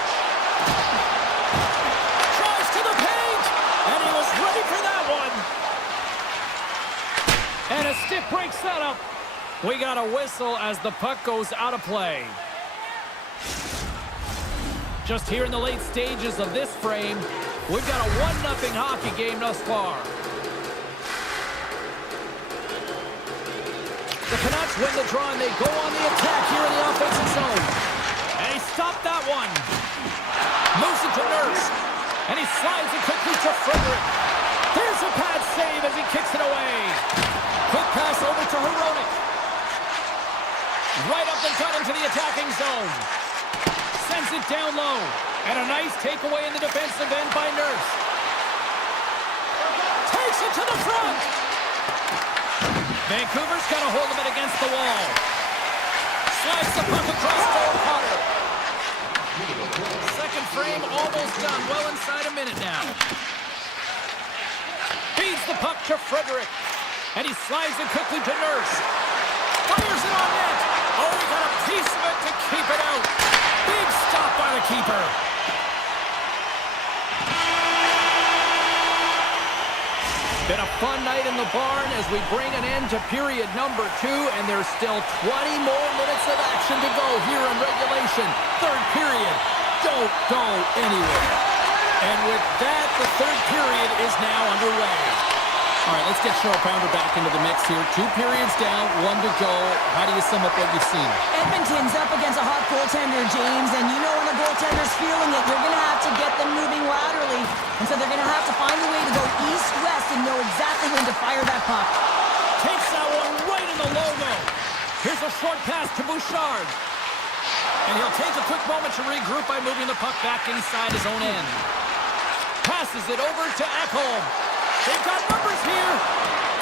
Tries to the paint, and he was ready for that one. And a stick breaks that up. We got a whistle as the puck goes out of play. Just here in the late stages of this frame, we've got a 1-0 hockey game thus far. The Canucks win the draw and they go on the attack here in the offensive zone. And he stopped that one. Moves it to Nurse. And he slides it quickly to Frederick. There's a pad save as he kicks it away. Quick pass over to Heroic. Right up the gut into the attacking zone. Sends it down low. And a nice takeaway in the defensive end by Nurse. Takes it to the front. Vancouver's got a hold of it against the wall. Slides the puck across to O'Connor. Second frame almost done. Well inside a minute now. Feeds the puck to Frederick. And he slides it quickly to Nurse. Fires it on net. Oh, he got a piece of it to keep it out. Big stop by the keeper. Been a fun night in the barn as we bring an end to period number 2, and there's still 20 more minutes of action to go here in regulation. Third period. Don't go anywhere. And with that, the third period is now underway. All right, let's get Cheryl Pounder back into the mix here. 2 periods down, 1 to go. How do you sum up what you've seen? Edmonton's up against a hot goaltender, James, and you know when a goaltender's feeling it, you're going to have to get them moving laterally. And so they're going to have to find a way to go east-west and know exactly when to fire that puck. Takes that one right in the logo. Here's a short pass to Bouchard. And he'll take a quick moment to regroup by moving the puck back inside his own end. Passes it over to Ekholm. They've got numbers here.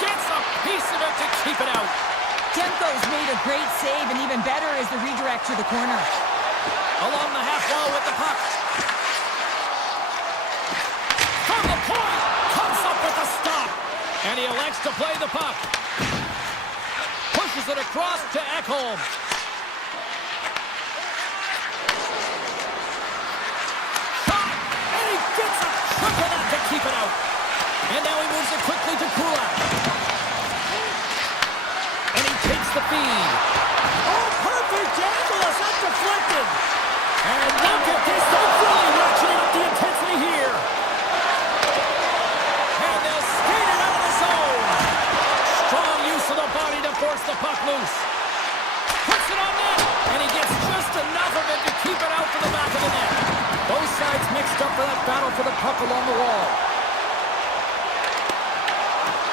Gets a piece of it to keep it out. Demko's made a great save, and even better is the redirect to the corner. Along the half wall with the puck. From the point. Comes up with a stop. And he elects to play the puck. Pushes it across to Ekholm. Shot. And he gets a chunk of that to keep it out. And now he moves it quickly to Kulak. And he takes the feed. Oh, perfect angle as that deflected. And look at this. They're really ratcheting up the intensity here. And they'll skate it out of the zone. Strong use of the body to force the puck loose. Puts it on net. And he gets just enough of it to keep it out for the back of the net. Both sides mixed up for that battle for the puck along the wall.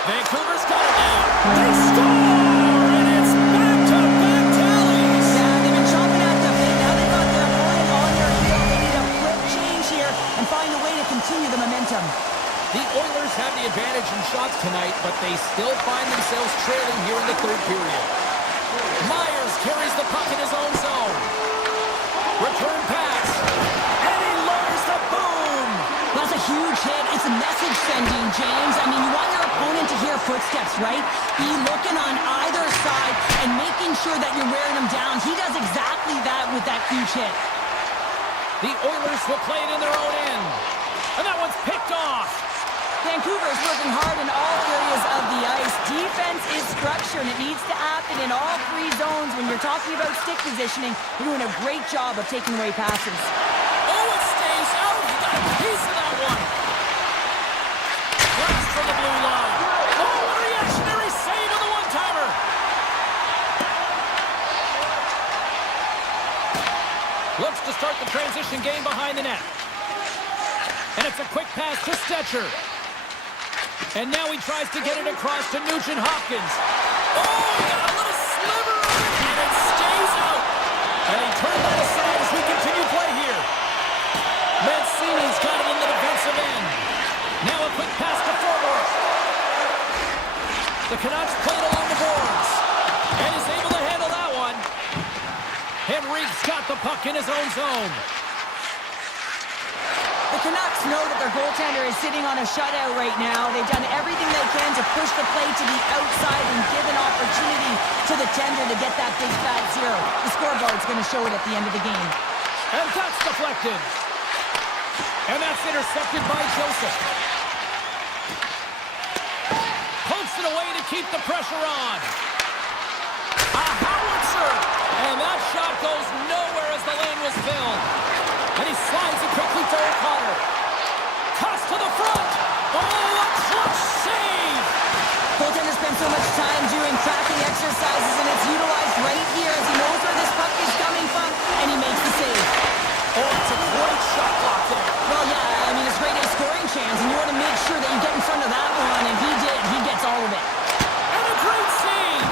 Vancouver's got it now. They score! And it's back-to-back tallies. Yeah, they've been chomping at the bit. Now they've got their opponent on their heel. They need a flip change here and find a way to continue the momentum. The Oilers have the advantage in shots tonight, but they still find themselves trailing here in the third period. Myers carries the puck in his own zone. Return pass. And he lowers the boom. That's a huge hit. It's a message sending, James. I mean, you want your opponent to hear footsteps, right? Be looking on either side and making sure that you're wearing them down. He does exactly that with that huge hit. The Oilers will play it in their own end. And that one's picked off. Vancouver's working hard in all areas of the ice. Defense is structure, and it needs to happen in all 3 zones. When you're talking about stick positioning, you're doing a great job of taking away passes. Oh, it stays out. He got a piece of that one. Blast from the blue line. Oh, a reactionary save on the one-timer. Looks to start the transition game behind the net. And it's a quick pass to Stetcher. And now he tries to get it across to Nugent-Hopkins. Oh, he got a little sliver of it, and it stays out. And he turned that aside as we continue play here. Mancini's got it in the defensive end. Now a quick pass to forward. The Canucks play it along the boards. And is able to handle that one. Henrique's got the puck in his own zone. The Canucks know that their goaltender is sitting on a shutout right now. They've done everything they can to push the play to the outside and give an opportunity to the tender to get that big fat zero. The scoreboard's going to show it at the end of the game. And that's deflected. And that's intercepted by Joseph. Pokes it away to keep the pressure on. A howitzer. And that shot goes nowhere as the lane was filled. And he slides it quickly to O'Connor. Toss to the front. Oh, a clutch save. Goaltender spends so much time doing tracking exercises, and it's utilized right here as he knows where this puck is coming from, and he makes the save. Oh, it's a great shot block there. Well, yeah, I mean, it's great at a scoring chance, and you want to make sure that you get in front of that one, and he did. He gets all of it. And a great save.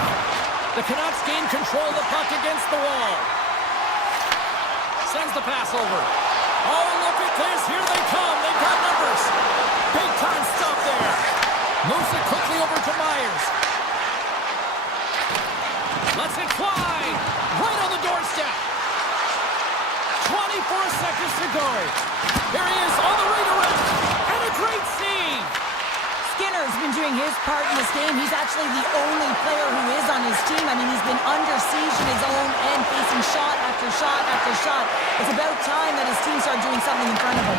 The Canucks gain control of the puck against the wall. Sends the pass over. Oh, look at this. Here they come. They've got numbers. Big time stop there. Moves it quickly over to Myers. Lets it fly. Right on the doorstep. 24 seconds to go. Here he is on the redirect. And a great save. Skinner's been doing his part in this game. He's actually the only player who is on his team. I mean, he's been under siege in his own end, facing shot after shot after shot. It's about time that his team started doing something in front of him.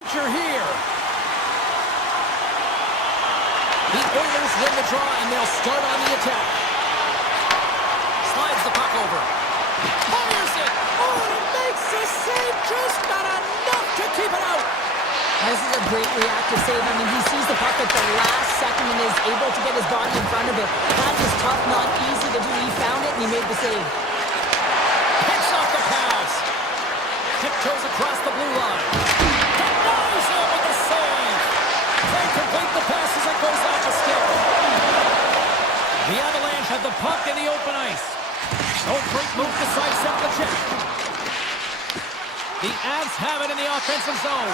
You're here. The Oilers win the draw, and they'll start on the attack. Slides the puck over. Fires it. Oh, and he makes the save. Just not enough to keep it out. This is a great reactive save. I mean, he sees the puck at the last second and is able to get his body in front of it. That is tough, not easy to do. He found it and he made the save. Picks off the pass. Tiptoes across the blue line. Denies him with the save. Can't complete the pass as it goes off the stick. The Avalanche have the puck in the open ice. Oh, great move to sidestep the check. The Avs have it in the offensive zone.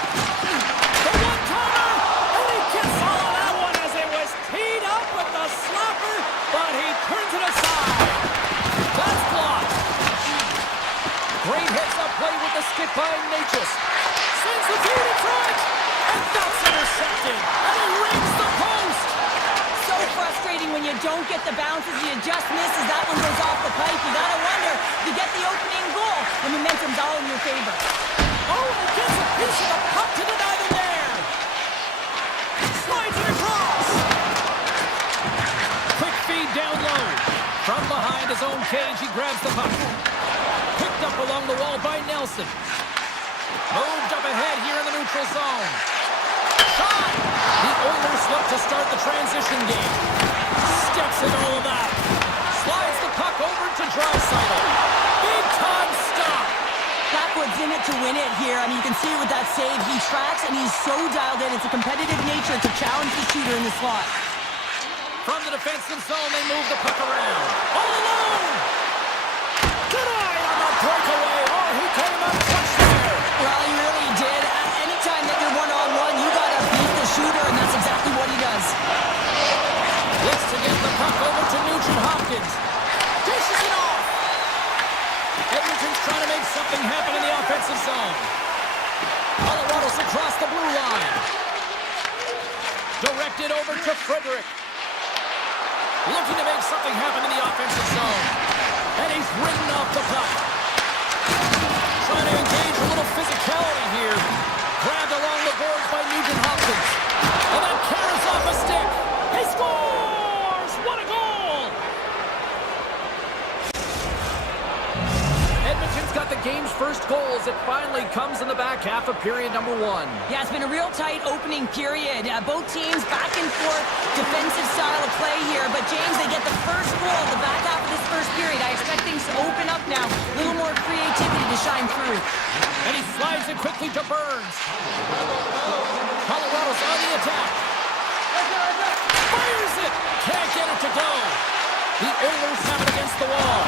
The one-timer, and he gets all of that one as it was teed up with the slapper, but he turns it aside. That's blocked. Great heads-up play with the stick by Natchez. Sends the feed in front, and that's intercepted, and he rings the post. So frustrating when you don't get the bounces, you just miss as that one goes off the pipe. You gotta wonder, you get the opening goal, the momentum's all in your favor. Oh, and he gets a piece of the puck to deny them there. Slides it across. Quick feed down low. From behind his own cage, he grabs the puck. Picked up along the wall by Nelson. Moved up ahead here in the neutral zone. Shot! The Oilers look to start the transition game. Steps in all of that. Slides the puck over to Draisaitl. Big time stop. Blackwood's in it to win it here. I mean, you can see it with that save. He tracks and he's so dialed in. It's a competitive nature to challenge the shooter in the slot. From the defensive zone, they move the puck around. All alone! Denied on the breakaway. Oh, he came up clutch there. Well, he really did. Anytime that you're one-on-one, you gotta beat the shooter, and that's exactly what he does. Looks to get the puck over to Nugent-Hopkins. Dishes it off. Edmonton's trying to make something happen in the offensive zone. Colorado's across the blue line. Directed over to Frederick. Looking to make something happen in the offensive zone. And he's ridden off the puck. Trying to engage a little physicality here. Grabbed along the boards by Nugent-Hopkins. And then carries off a stick. He scores! What a goal! Edmonton's got the game's first goal as it finally comes in the back half of period number one. Yeah, it's been a real tight opening period. Both teams back and forth, defensive style of play here. But James, they get the first goal at the back half of this first period. I expect things to open up now. A little more creativity to shine through. And he slides it quickly to Burns. Colorado's on the attack. Fires it! Can't get it to go. The Oilers have it against the wall.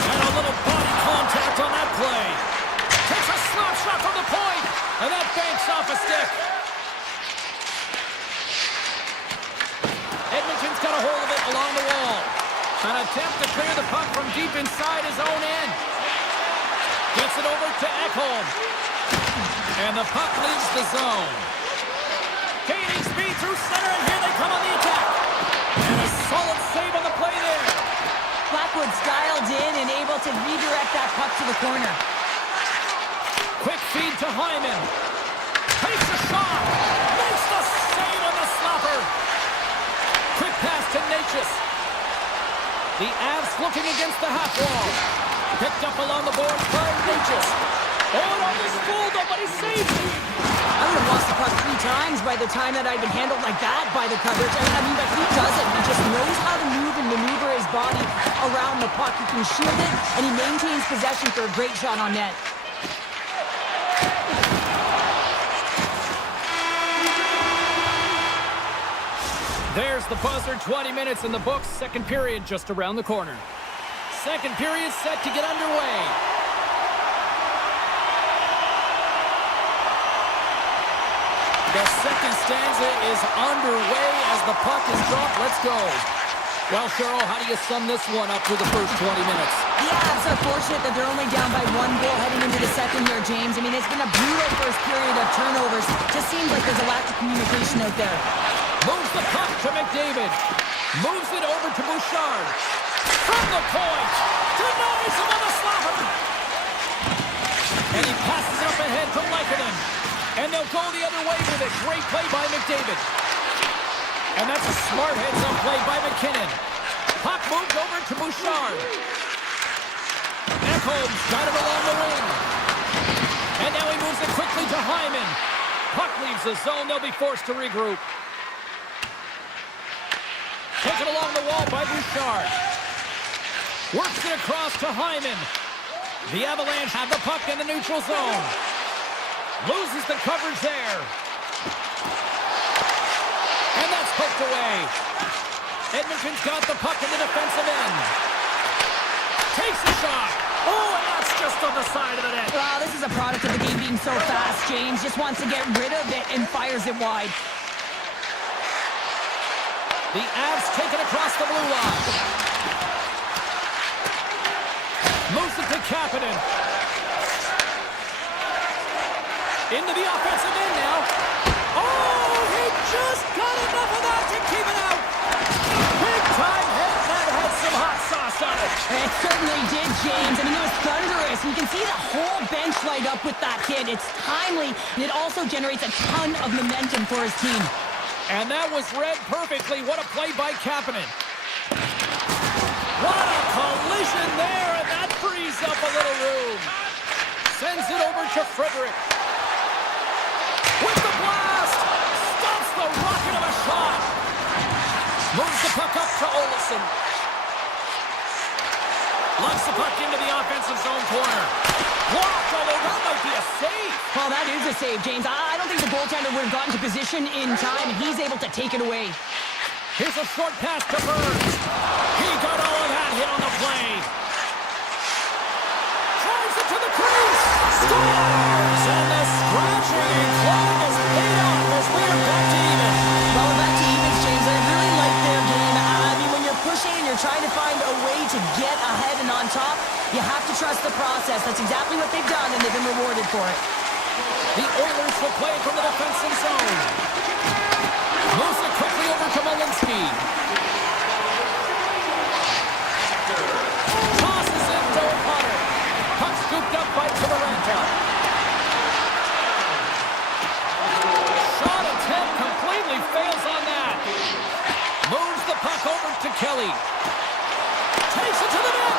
And a little body contact on that play. Takes a slap shot from the point. And that banks off a stick. Edmonton's got a hold of it along the wall. An attempt to clear the puck from deep inside his own end. Gets it over to Ekholm. And the puck leaves the zone. Gaining speed through center, and here they come on the attack. And a solid save on the play there. Blackwood's dialed in and able to redirect that puck to the corner. Quick feed to Hyman. Takes a shot. Makes the save on the slapper. Quick pass to Natchez. The Avs looking against the half wall. Picked up along the boards by Natchez. Oh, and almost fooled him, but he saved it. I would have lost the puck 3 times by the time that I'd been handled like that by the coverage. I mean, but he doesn't. He just knows how to move and maneuver his body around the puck. He can shield it, and he maintains possession for a great shot on net. There's the buzzer, 20 minutes in the books. Second period just around the corner. Second period set to get underway. The second stanza is underway as the puck is dropped. Let's go. Well, Cheryl, how do you sum this one up through the first 20 minutes? The Avs are fortunate that they're only down by 1 goal heading into the second here, James. I mean, it's been a brutal first period of turnovers. Just seems like there's a lack of communication out there. Moves the puck to McDavid. Moves it over to Bouchard. From the point. Denies him on the slapper. And he passes it up ahead to Lehkonen. away with it. Great play by McDavid. And that's a smart heads-up play by McKinnon. Puck moved over to Bouchard. Ekholm's got it along the wing. And now he moves it quickly to Hyman. Puck leaves the zone. They'll be forced to regroup. Taken along the wall by Bouchard. Works it across to Hyman. The Avalanche have the puck in the neutral zone. Loses the coverage there. And that's poked away. Edmonton's got the puck in the defensive end. Takes the shot. Oh, and that's just on the side of the net. Wow, this is a product of the game being so fast. James just wants to get rid of it and fires it wide. The Avs take it across the blue line. Moves it to Kapanen. Into the offensive end now. Oh, he just got enough of that to keep it out. Big time hit. That had some hot sauce on it. It certainly did, James. I mean, it was thunderous. You can see the whole bench light up with that hit. It's timely, and it also generates a ton of momentum for his team. And that was read perfectly. What a play by Kapanen. What a collision there, and that frees up a little room. Sends it over to Frederick. With the blast! Stops the rocket of a shot! Moves the puck up to Olsen. Lugs the puck into the offensive zone corner. Blocked, although that might be a save. Well, that is a save, James. I don't think the goaltender would have gotten to position in time, and he's able to take it away. Here's a short pass to Burns. He got all of that hit on the play. Drives it to the crease. Scores! And the scratching and clawing is paid off as we're back to even. Well, we're back to evens, James. I really like their game. I mean, when you're pushing and you're trying to find a way to get ahead and on top, you have to trust the process. That's exactly what they've done, and they've been rewarded for it. The Oilers will play from the defensive zone. Moves it quickly over to Malinsky. Tosses it to O'Connor. Puck scooped up by Kivaranta. Shot attempt completely fails on that. Moves the puck over to Kelly. Takes it to the net.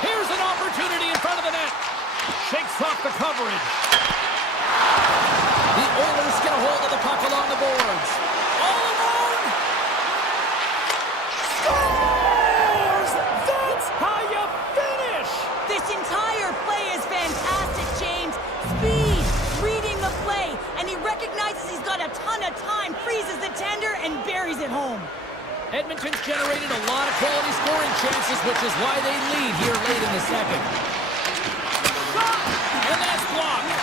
Here's an opportunity in front of the net. Shakes off the coverage. The Oilers get a hold of the puck along the boards. All alone. Scores! That's how you finish! This entire play is fantastic, James. Speed, reading the play, and he recognizes he's got a ton of time, freezes the tender, and buries it home. Edmonton's generated a lot of quality scoring chances, which is why they lead here late in the second. Shot! And that's blocked.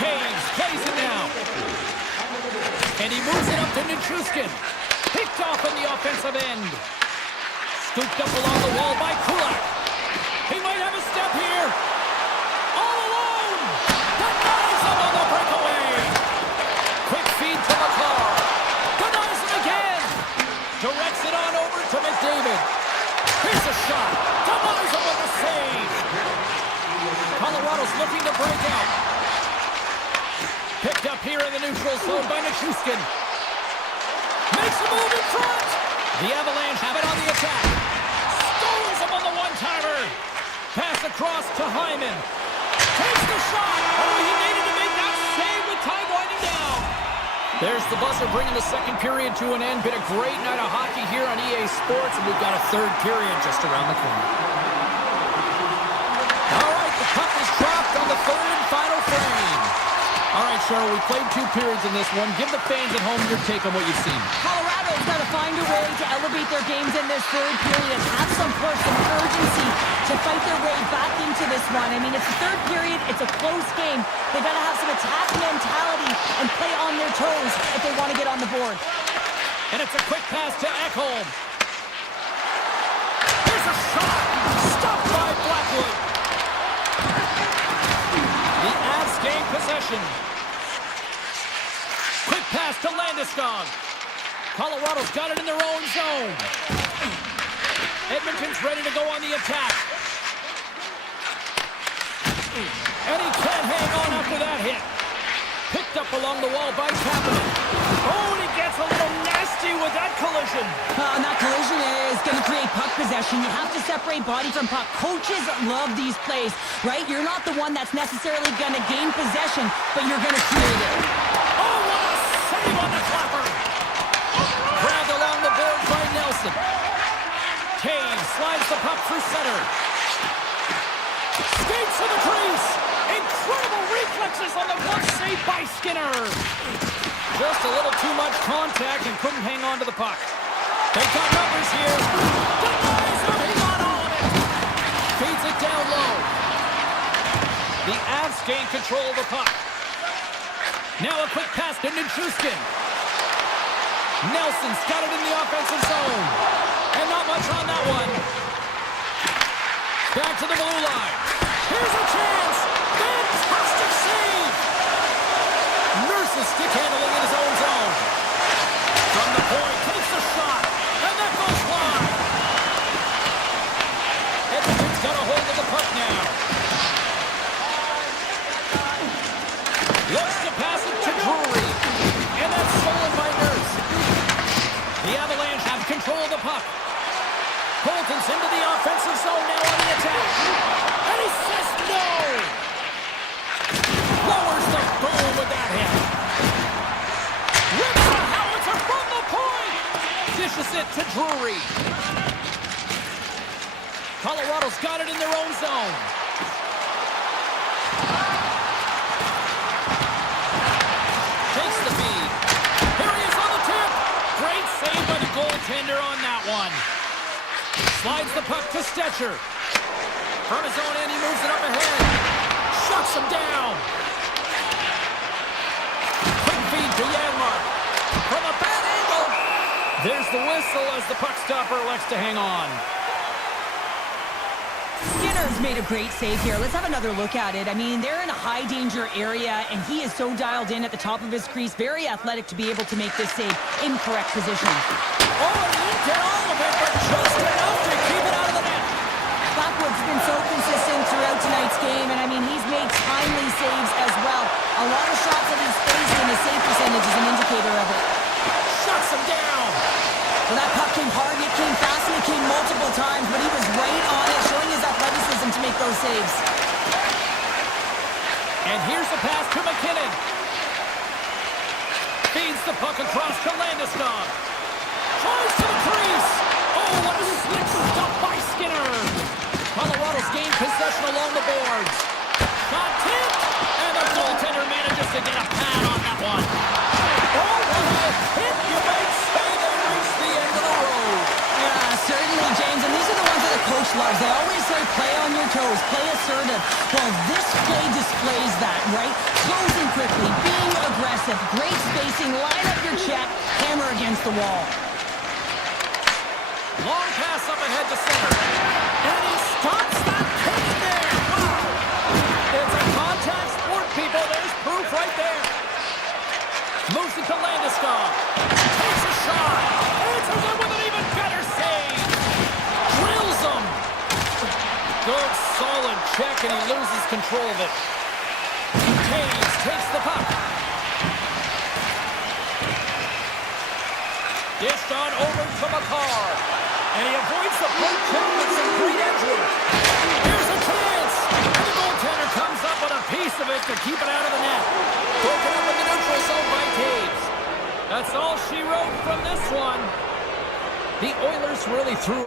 Caves plays it now. And he moves it up to Nichushkin. Picked off on the offensive end. Scooped up along the wall by Kulak. He might have a step here. All alone. Denies him on the breakaway. Quick feed to McCall. Denies him again. Directs it on over to McDavid. Here's a shot. Denies him with a save. Colorado's looking to break out. Picked up here in the neutral zone by Nichushkin. Makes a move in front. The Avalanche have it on the attack. Stones him on the one-timer. Pass across to Hyman. Takes the shot. Oh, he needed to make that save with time winding down. There's the buzzer bringing the second period to an end. Been a great night of hockey here on EA Sports, and we've got a third period just around the corner. All right, the puck is dropped on the third and final frame. All right, Cheryl, we played 2 periods in this one. Give the fans at home your take on what you've seen. Colorado's got to find a way to elevate their games in this third period, have some push, some urgency to fight their way back into this one. I mean, it's the third period. It's a close game. They've got to have some attack mentality and play on their toes if they want to get on the board. And it's a quick pass to Ekholm. Here's a shot. Stopped by Blackwood. The Avs gain possession. Quick pass to Landeskog. Colorado's got it in their own zone. Edmonton's ready to go on the attack. And he can't hang on after that hit. collision. And that collision is going to create puck possession. You have to separate body from puck. Coaches love these plays, right? You're not the one that's necessarily going to gain possession, but you're going to create it. Oh, what a save on the clapper. Grabbed along the boards by Nelson. Kane slides the puck through center. Skates to the crease. Incredible reflexes on the glove save by Skinner. Just a little too much contact and couldn't hang on to the puck. They've got numbers here. Denies him. He got all of it. Feeds it down low. The Avs gain control of the puck. Now a quick pass to Nichushkin. Nelson's got it in the offensive zone. And not much on that one. Back to the blue line. Here's a chance. Fantastic save. Nurses stick handling in his own zone. From the point, takes a shot. And that goes wide. Edmonton's got a hold of the puck now. Looks to pass it to Drury. And that's stolen by Nurse. The Avalanche have control of the puck. Colton's into the offensive zone now on the attack. And he says no! Lowers the goal with that hit. Rips the howitzer from the point! Dishes it to Drury. Colorado's got it in their own zone. Takes the feed. Here he is on the tip. Great save by the goaltender on that one. Slides the puck to Stetcher. From his own end, he moves it up ahead. Shuts him down. Quick feed to Janmark. From a bad angle. There's the whistle as the puck stopper elects to hang on. Skinner's made a great save here. Let's have another look at it. I mean, they're in a high-danger area, and he is so dialed in at the top of his crease. Very athletic to be able to make this save in correct position. Oh, and he did all of it, but just enough to keep it out of the net. Blackwood's been so consistent throughout tonight's game, and I mean, he's made timely saves as well. A lot of shots that he's faced, and his save percentage is an indicator of it. Shuts him down. Well, that puck came hard, it came fast, and it came multiple times, but he was right on it, showing his athleticism to make those saves. And here's the pass to McKinnon. Feeds the puck across to Landeskog. Tries to the crease. Oh, what a slick stop by Skinner. Colorado's gained possession along the boards. Shot tipped, and the goaltender manages to get a pad on that one. Oh, what a hit, you might say. They reached the end of the road. Yeah, certainly, James, and these are the ones that the coach loves. They always say play on your toes, play assertive. Well, this play displays that, right? Closing quickly, being aggressive, great spacing, line up your check, hammer against the wall. Long pass up ahead to center. And he stops that kick there. Wow. It's a contact sport, people. There's proof right there. Moves it to Landeskog. Takes a shot. Answers it with an even better save. Drills him. Good, solid check, and he loses control of it. Taves takes the puck. Dished on over to McCarr. And he avoids the poke check with some great edge work. Here's a chance. And the goaltender comes up with a piece of it to keep it out of the net. Broken up in the neutral zone by Taves. That's all she wrote from this one. The Oilers really threw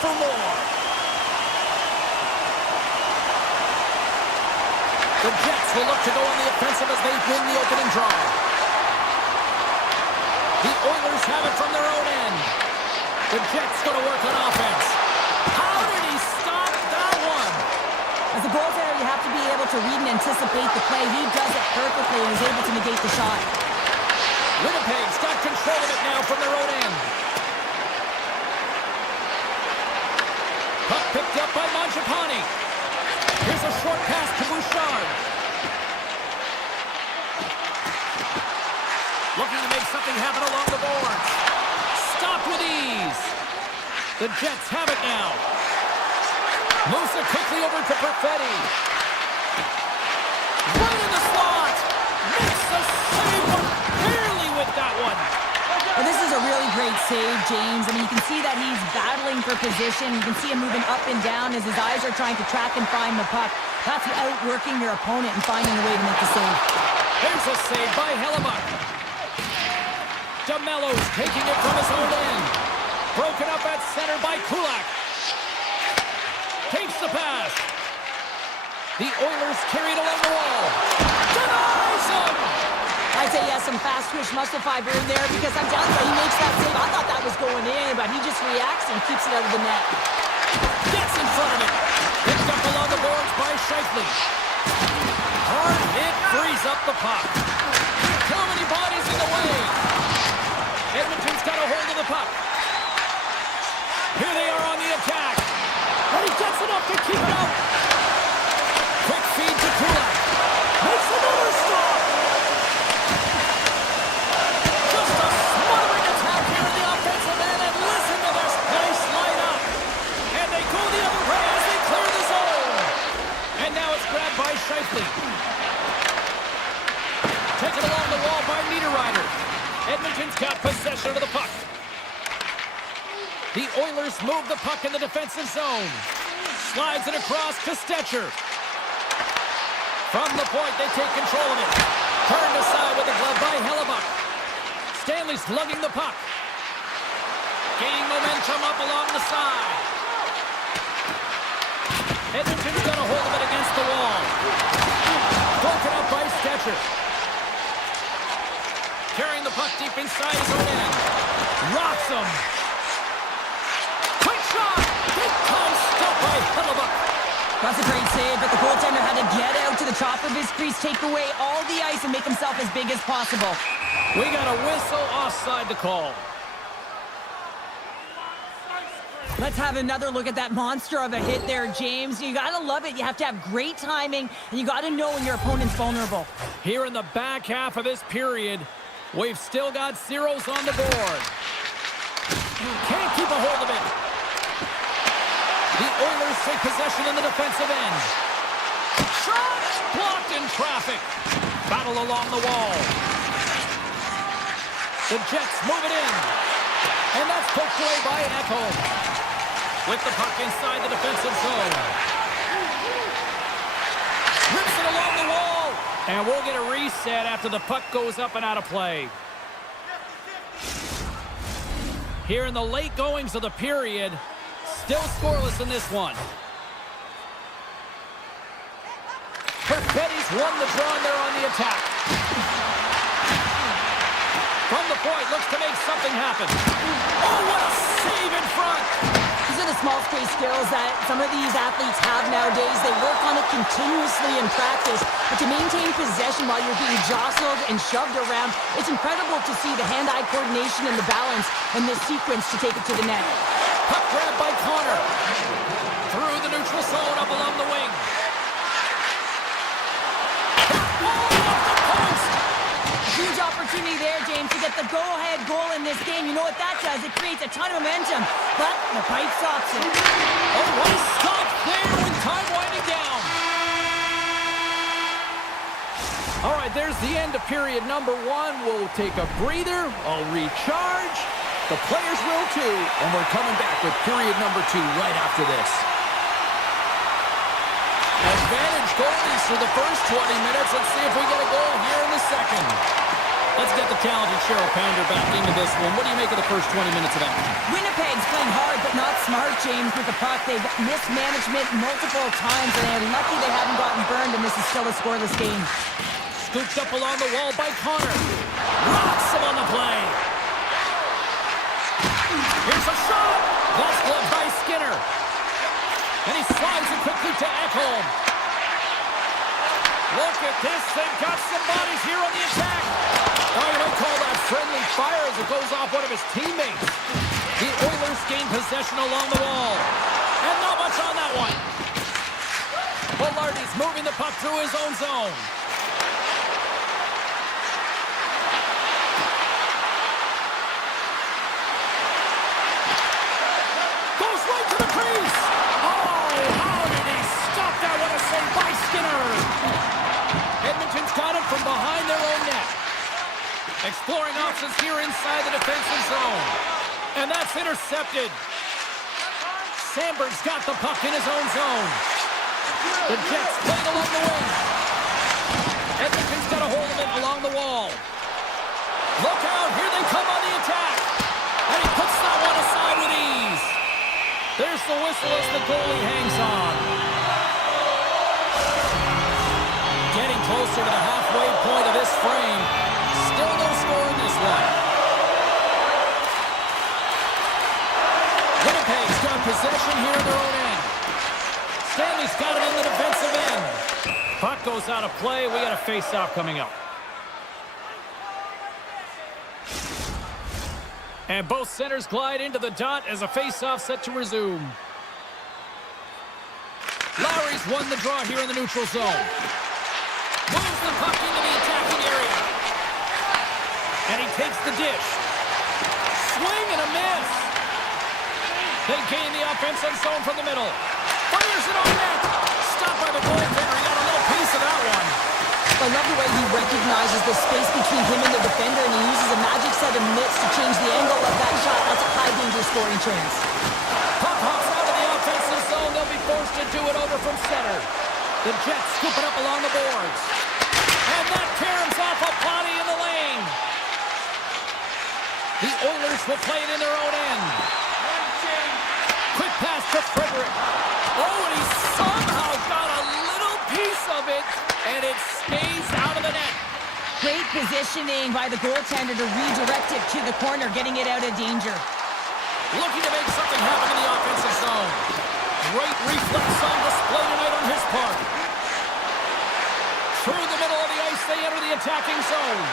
for more. The Jets will look to go on the offensive as they win the opening draw. The Oilers have it from their own end. The Jets go to work on offense. How did he stop that one? As a goaltender, you have to be able to read and anticipate the play. He does it perfectly and is able to negate the shot. Winnipeg's got control of it now from their own end. Puck picked up by Mangiapane. Here's a short pass to Bouchard. Looking to make something happen along the boards. Stopped with ease. The Jets have it now. Moves it quickly over to Perfetti. Right in the slot. Makes the save, but barely with that one. Well, this is a really great save, James. I mean, you can see that he's battling for position. You can see him moving up and down as his eyes are trying to track and find the puck. That's outworking your opponent and finding a way to make the save. Here's a save by Hellebuck. DeMello's taking it from his own end. Broken up at center by Kulak. Takes the pass. The Oilers carry it along the wall. Denies him! I'd say he has some fast twitch muscle fiber in there because I'm telling you, he makes that save. I thought that was going in, but he just reacts and keeps it out of the net. Gets in front of it. Picked up along the boards by Scheifele. Hard hit frees up the puck. Too many bodies in the way. Edmonton's got a hold of the puck. Here they are on the attack. But he gets enough to keep it out. Quick feed to Kulak. Makes another stop. Just a smothering attack here in the offensive end. And listen to this place light up. And they go the other way as they clear the zone. And now it's grabbed by Scheifele. Taken along the wall by Niederreiter. Edmonton's got possession of the puck. The Oilers move the puck in the defensive zone. Slides it across to Stetcher. From the point, they take control of it. Turned aside with the glove by Hellebuck. Stanley's lugging the puck. Gaining momentum up along the side. Edmonton's got a hold of it against the wall. Broken up by Stetcher. Carrying the puck deep inside his own end. Rocks him. Quick shot! Big time stop by Hellebuck. That's a great save, but the goaltender had to get out to the top of his crease, take away all the ice, and make himself as big as possible. We got a whistle offside to call. Let's have another look at that monster of a hit there, James. You gotta love it. You have to have great timing, and you gotta know when your opponent's vulnerable. Here in the back half of this period, we've still got zeros on the board. Can't keep a hold of it. The Oilers take possession in the defensive end. Shot! Blocked in traffic. Battle along the wall. The Jets move it in. And that's poked away by Ekholm. With the puck inside the defensive zone. Rips it along the wall. And we'll get a reset after the puck goes up and out of play. Here in the late goings of the period, still scoreless in this one. Perfetti's won the draw and they're on the attack. From the point, looks to make something happen. Oh, what a save in front! These are the small space skills that some of these athletes have nowadays. They work on it continuously in practice, but to maintain possession while you're being jostled and shoved around, it's incredible to see the hand-eye coordination and the balance in this sequence to take it to the net. Puck grab by Connor. Through the neutral zone up along the wing. Huge opportunity there, James, to get the go-ahead goal in this game. You know what that does? It creates a ton of momentum, but the pipe stops it. Oh, what a stop there with time winding down. All right, there's the end of period number one. We'll take a breather. I'll recharge. The players will too, and we're coming back with period number two right after this. Advantage goalies for the first 20 minutes. Let's see if we get a goal here in the second. Let's get the talented Cheryl Pounder back into this one. What do you make of the first 20 minutes of action? Winnipeg's playing hard, but not smart, James, with the puck. They've mismanagement multiple times, and they're lucky they haven't gotten burned, and this is still a scoreless game. Scooped up along the wall by Connor. Rocks him on the play. Here's a shot. That's blocked by Skinner. And he slides it quickly to Ekholm. Look at this. They've got some bodies here on the attack. Oh, you might call that friendly fire as it goes off one of his teammates. The Oilers gain possession along the wall. And not much on that one. Velarde's moving the puck through his own zone. Goes right to the crease. Oh, how did he stop that? What a save by Skinner. Edmonton's got him from behind their own net. Exploring options here inside the defensive zone. And that's intercepted. Sandberg's got the puck in his own zone. The Jets playing along the wing. Edmonton's got a hold of it along the wall. Look out, here they come on the attack. And he puts that one aside with ease. There's the whistle as the goalie hangs on. Getting closer to the halfway point of this frame. Still no score in this one. Winnipeg's got possession here in their own end. Stanley's got it in the defensive end. Puck goes out of play. We got a face-off coming up. And both centers glide into the dot as a face-off set to resume. Lowry's won the draw here in the neutral zone. Moves the puck into the attacking area. And he takes the dish. Swing and a miss. They gain the offensive zone from the middle. Fires it on net. Stopped by the goaltender. He got a little piece of that one. I love the way he recognizes the space between him and the defender, and he uses a magic set of mitts to change the angle of that shot. That's a high-danger scoring chance. Puck hops out of the offensive zone. They'll be forced to do it over from center. The Jets scoop it up along the boards. And that caroms off a body in the lane. The Oilers will play it in their own end. Quick pass to Frederick. Oh, and he somehow got a little piece of it, and it stays out of the net. Great positioning by the goaltender to redirect it to the corner, getting it out of danger. Looking to make something happen in the offensive zone. Great reflex on display tonight on his part. Through the middle of the ice, they enter the attacking zone.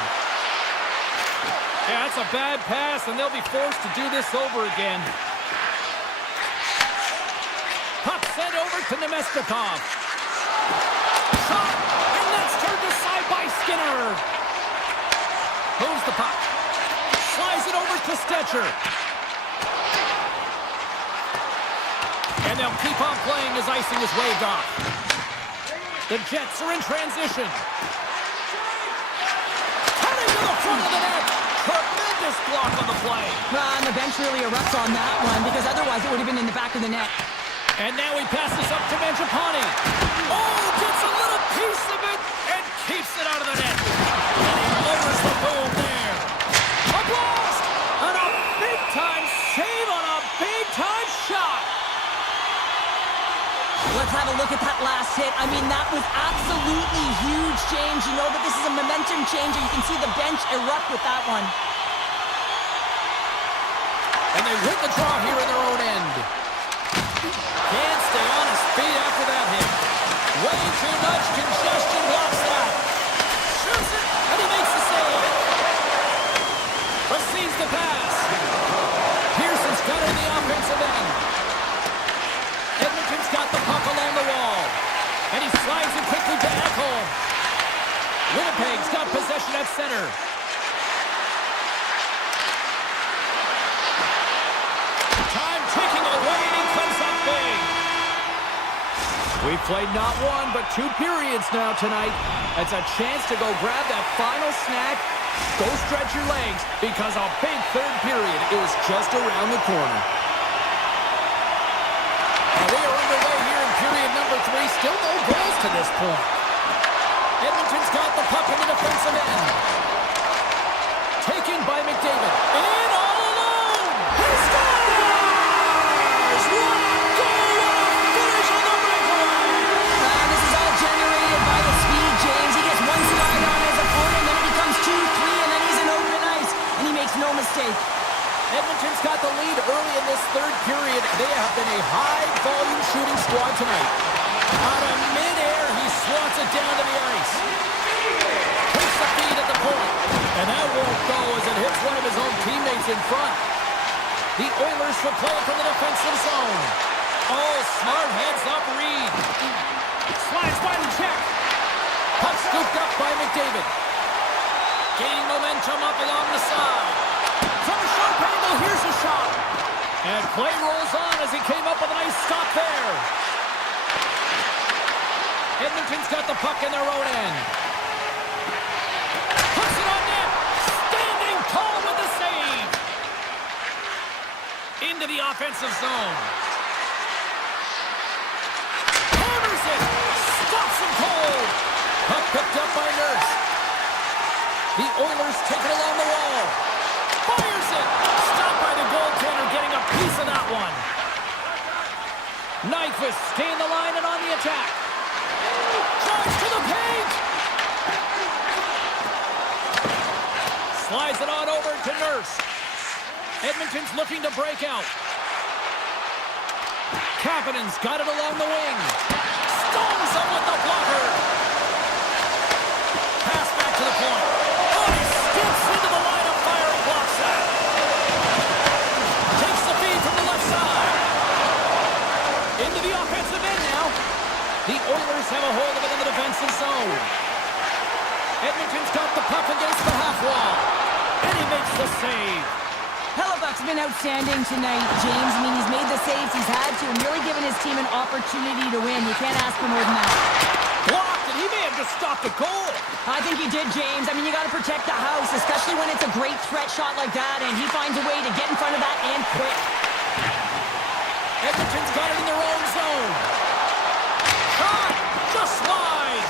Yeah, that's a bad pass, and they'll be forced to do this over again. Puck sent over to Nemestikov. Shot, and that's turned aside by Skinner. Moves the puck. Slides it over to Stetcher. And they'll keep on playing as icing is waved off. The Jets are in transition. Cutting to the front of the net. Tremendous block on the play. And the bench really erupts on that one, because otherwise it would have been in the back of the net. And now he passes up to Mangiapane. Oh, gets a little piece of it and keeps it out of the net. And he lowers the boom there. A blast! And a big-time save on a big-time shot. Let's have a look at that last hit. I mean, that was absolutely huge change. You know that this is a momentum changer. You can see the bench erupt with that one. And they win the draw here in their own end. Can't stay on his feet after that hit. Way too much congestion blocks that. Shoots it, and he makes the save. Receives the pass. Pearson's got it in the offensive end. Edmonton's got the puck along the wall. And he slides it quickly to Ekholm. Winnipeg's got possession at center. Time ticking away, and he comes up big. We've played not one, but 2 periods now tonight. It's a chance to go grab that final snack. Go stretch your legs, because a big third period is just around the corner. And we are underway here in period number 3. Still no goals to this point. Edmonton's got the puck in the defensive end. taken by McDavid. In all alone! He scores! What a goal! What a finish on the breakaway! This is all generated by the speed, James. He gets one stride on his opponent, then it becomes 2-3, and then he's in open ice, and he makes no mistake. Edmonton's got the lead early in this third period. They have been a high-volume shooting squad tonight. Out of midair, he swats it down to the ice. Takes the feed at the point. And that won't go as it hits one of his own teammates in front. The Oilers will play it from the defensive zone. Oh, smart heads-up read. Slides by the check. Puck scooped up by McDavid. Gaining momentum up along the side. From a sharp angle, here's a shot. And play rolls on as he came up with a nice stop there. Edmonton's got the puck in their own end. Puts it on net. Standing tall with the save. Into the offensive zone. Hammers it. Stops him cold. Puck picked up by Nurse. The Oilers take it along the wall. Fires it! Stopped by the goaltender, getting a piece of that one. Nyquist gained the line and on the attack. Drives to the paint! Slides it on over to Nurse. Edmonton's looking to break out. Kapanen's got it along the wing. Stones him with the blocker. Pass back to the point. Oh, he skips into the line of fire and blocks that. Takes the feed from the left side. Into the offensive end now. The Oilers have a hold of it in the defensive zone. Edmonton's got the puck against the half wall. And he makes the save. Hellebuck's been outstanding tonight, James. I mean, he's made the saves he's had to and really given his team an opportunity to win. You can't ask for more than that. Blocked, and he may have just stopped the goal. I think he did, James. I mean, you got to protect the house, especially when it's a great threat shot like that, and he finds a way to get in front of that and quick. Edmonton's got it in their own zone. Shot! Just wide!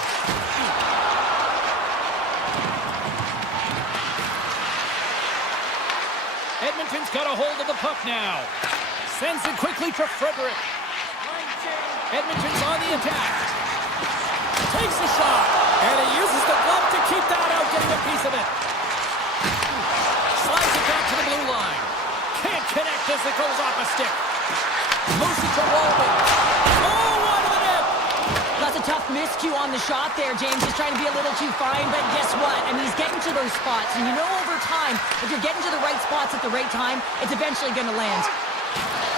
Edmonton's got a hold of the puck now. Sends it quickly to Frederick. Edmonton's on the attack. Takes the shot. And he uses the glove to keep that out, getting a piece of it. Slides it back to the blue line. Can't connect as it goes off a stick. Moves it to Walden. Oh, one of the net. That's a tough miscue on the shot there, James. He's trying to be a little too fine, but guess what? I mean, he's getting to those spots. And you know over time, if you're getting to the right spots at the right time, it's eventually going to land.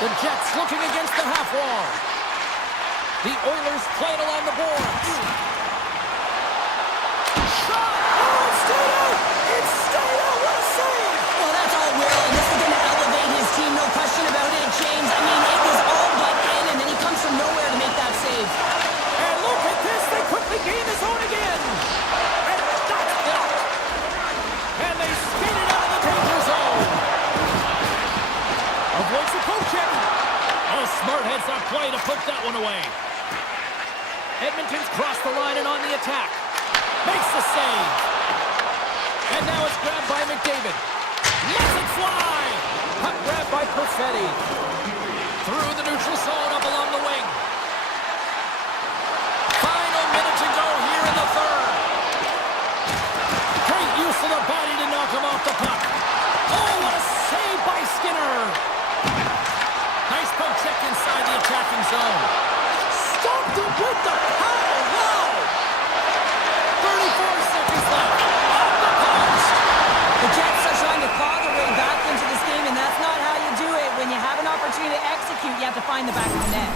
The Jets looking against the half wall. The Oilers play it along the boards. Shot! Oh, it's stayed out! It's stayed out! What a save! Well, that's all Will, and this is going to elevate his team, no question about it, James. I mean, it was all but in, and then he comes from nowhere to make that save. And look at this! They quickly gain the zone again! And that's blocked! And they skate it out of the danger zone! Avoids the poke check! Oh, smart heads-up play to put that one away. Edmonton's crossed the line and on the attack. Makes the save. And now it's grabbed by McDavid. Lets it fly! Puck grabbed by Perfetti. Through the neutral zone up along the wing. Final minute to go here in the third. Great use of the body to knock him off the puck. Oh, what a save by Skinner! Nice poke check inside the attacking zone. Stopped it with the power! Wow! 34 seconds left. Off the post! The Jets are trying to claw their way back into this game, and that's not how you do it. When you have an opportunity to execute, you have to find the back of the net.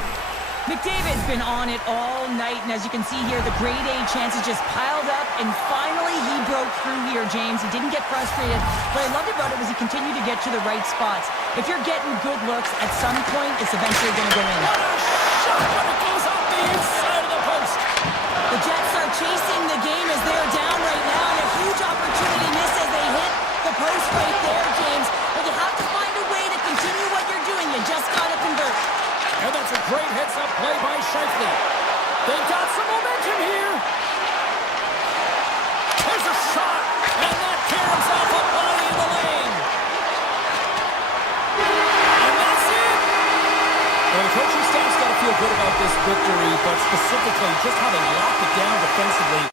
McDavid's been on it all night, and as you can see here, the grade A chances just piled up, and finally he broke through here, James. He didn't get frustrated. What I loved about it was he continued to get to the right spots. If you're getting good looks, at some point, it's eventually going to go in. What a shot when it goes off the inside of the post! The Jets are chasing the game as they're down right now, and a huge opportunity missed as they hit the post right there, James. But you have to find a way to continue what you're doing. You just got to convert. And that's a great heads-up play by Shifley. They've got some momentum here. There's a shot, and that caroms off a body in the Well, the coaching staff's got to feel good about this victory, but specifically just how they locked it down defensively.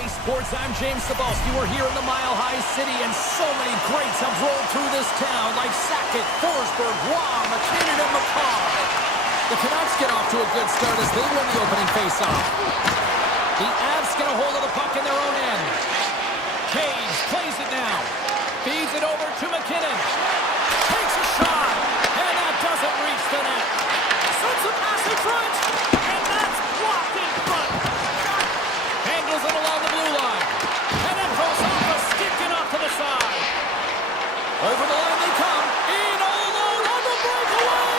EA Sports. I'm James Cebulski. We're here in the Mile High City, and so many greats have rolled through this town, like Sackett, Forsberg, Guam, McKinnon, and McCaw. The Canucks get off to a good start as they win the opening faceoff. The Avs get a hold of the puck in their own end. Cage plays it now. Feeds it over to McKinnon. Takes a shot, and that doesn't reach the net. Sends a pass in front, and that's blocked in front. Angles it along the blue line, and then goes off a stick and off to the side. Over the line they come, in all alone on the breakaway.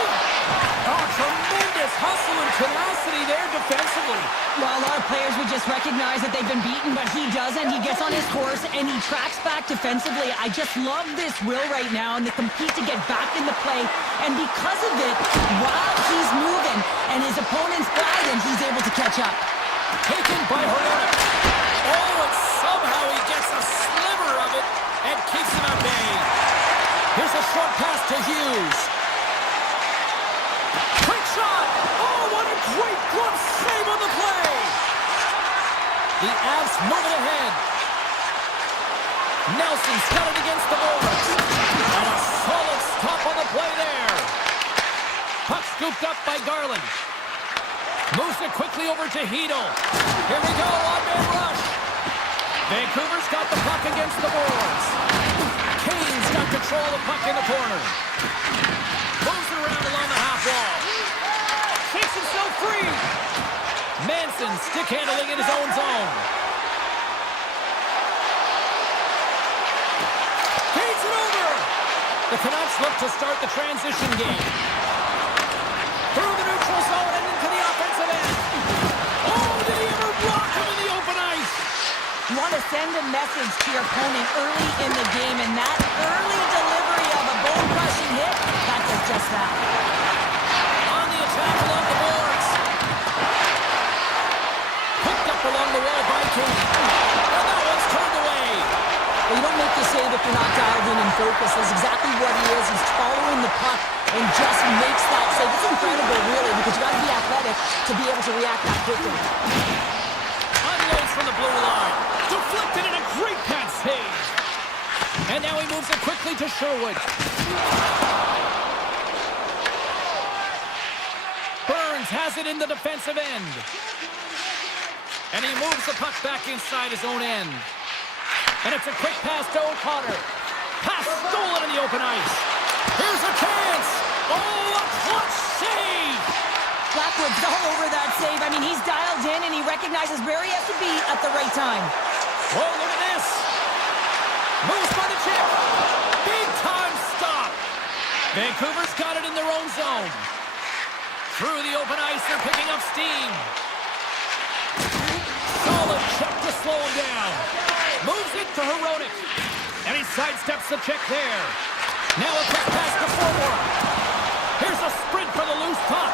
Oh, tremendous hustle and tenacity there defensively. Well, our players would just recognize that they've been beaten, but he doesn't. He gets on his horse, and he tracks back defensively. I just love this will right now, and they compete to get back in the play. And because of it, while he's moving and his opponent's gliding, he's able to catch up. Taken by Hronek. Oh, and somehow he gets a sliver of it and keeps him at bay. Here's a short pass to Hughes. Quick shot! Oh, what a great glove save on the play! The Avs moving ahead. Nelson's got it against the boards. And a solid stop on the play there. Puck scooped up by Garland. Moves it quickly over to Hedel. Here we go, one-man rush. Vancouver's got the puck against the boards. Kane's got control of the puck in the corner. Moves it around along the half wall. Shakes himself free. Manson stick handling in his own zone. Feeds it over. The Canucks look to start the transition game. Through the neutral zone and into the offensive end. Oh, did he ever block him in the open ice? You want to send a message to your opponent early in the game, and that early delivery of a bone-crushing hit, that does just that. On the attack along the boards. Picked up along the wall by Kane. And that one's turned away. Well, you don't make the save if you're not dialed in and focused. That's exactly what he is. He's following the puck and just makes that save. It's incredible, really, because you got to be athletic to be able to react that quickly. Unloads from the blue line. Deflected in a great pass save. And now he moves it quickly to Sherwood. Burns has it in the defensive end. And he moves the puck back inside his own end. And it's a quick pass to O'Connor. Pass stolen in the open ice. Here's a chance. Oh, a clutch save. Blackwood's all over that save. I mean, he's dialed in and he recognizes where he has to be at the right time. Oh, look at this. Moves by the chip. Big time stop. Vancouver's got it in their own zone. Through the open ice, they're picking up steam. Solid check to slow him down. Moves it to Hronek. And he sidesteps the check there. Now a quick pass to forward. Here's a sprint for the loose puck.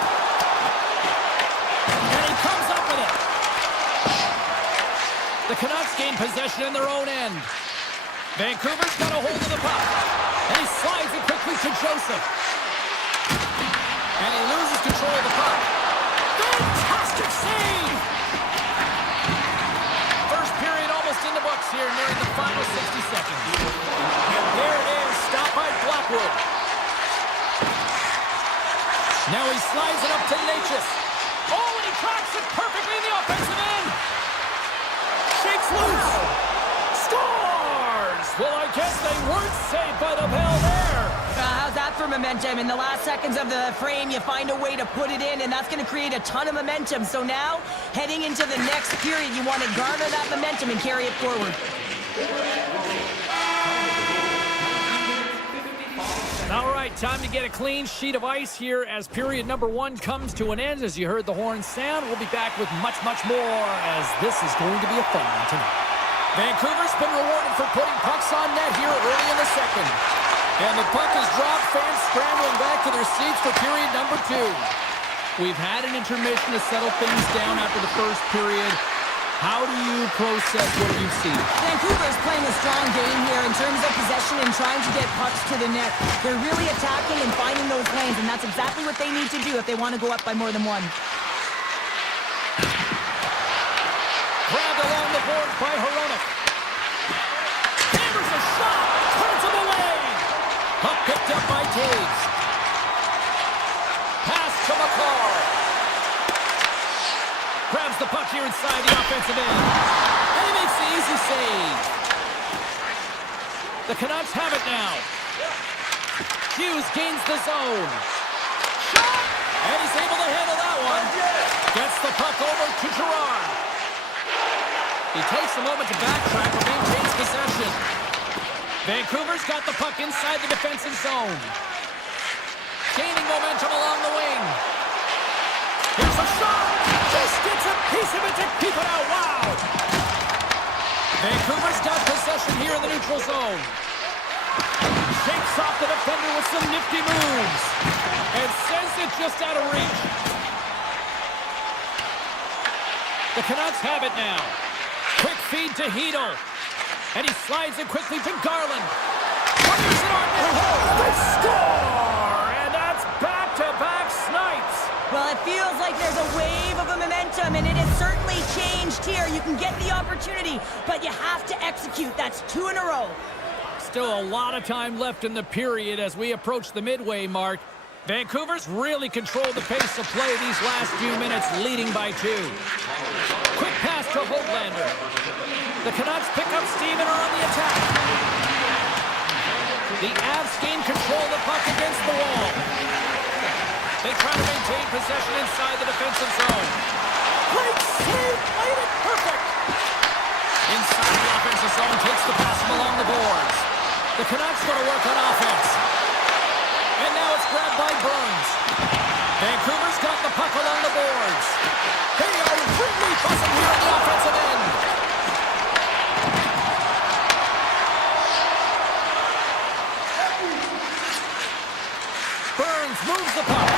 And he comes up with it. The Canucks gain possession in their own end. Vancouver's got a hold of the puck. And he slides it quickly to Joseph. And he loses control of the puck. Fantastic save! First period almost in the books here, nearing the final 60 seconds. And there it is, stopped by Blackwood. Now he slides it up to Natchez. Oh, and he tracks it perfectly in the offensive end. Shakes loose. Scores! Well, I guess they weren't saved by the bell there. How's that for momentum? In the last seconds of the frame, you find a way to put it in, and that's going to create a ton of momentum. So now, heading into the next period, you want to garner that momentum and carry it forward. All right, time to get a clean sheet of ice here as period number 1 comes to an end. As you heard the horn sound, we'll be back with much, much more, as this is going to be a fun one tonight. Vancouver's been rewarded for putting pucks on net here early in the second. And the puck is dropped, fans scrambling back to their seats for period number 2. We've had an intermission to settle things down after the first period. How do you process what you see? Vancouver's playing a strong game here in terms of possession and trying to get pucks to the net. They're really attacking and finding those lanes, and that's exactly what they need to do if they want to go up by more than one. Grabbed along the boards by Hronek. Hammers a shot. Turns him away. Puck picked up by Taves. Pass to McCall. Grabs the puck here inside the offensive end. And he makes the easy save. The Canucks have it now. Hughes gains the zone. Shot! And he's able to handle that one. Gets the puck over to Gerard. He takes a moment to backtrack but maintains possession. Vancouver's got the puck inside the defensive zone. Gaining momentum along the wing. Here's a shot! Just gets a piece of it to keep it out. Wow! Vancouver's got possession here in the neutral zone. Shakes off the defender with some nifty moves. And sends it just out of reach. The Canucks have it now. Quick feed to Hedel. And he slides it quickly to Garland. Fires it on net. They score! And that's back-to-back snipes. Well, it feels like there's a wave of momentum, and it has certainly changed here. You can get the opportunity, but you have to execute. That's 2 in a row. Still a lot of time left in the period as we approach the midway mark. Vancouver's really controlled the pace of play these last few minutes, leading by 2. Quick pass to Hoglander. The Canucks pick up steam and are on the attack. The Avs gain control of the puck against the wall. They try to maintain possession inside the defensive zone. Great save! Played it perfect! Inside the offensive zone, takes the pass from along the boards. The Canucks going to work on offense. And now it's grabbed by Burns. Vancouver's got the puck along the boards. They are really buzzing here on the offensive end. Burns moves the puck.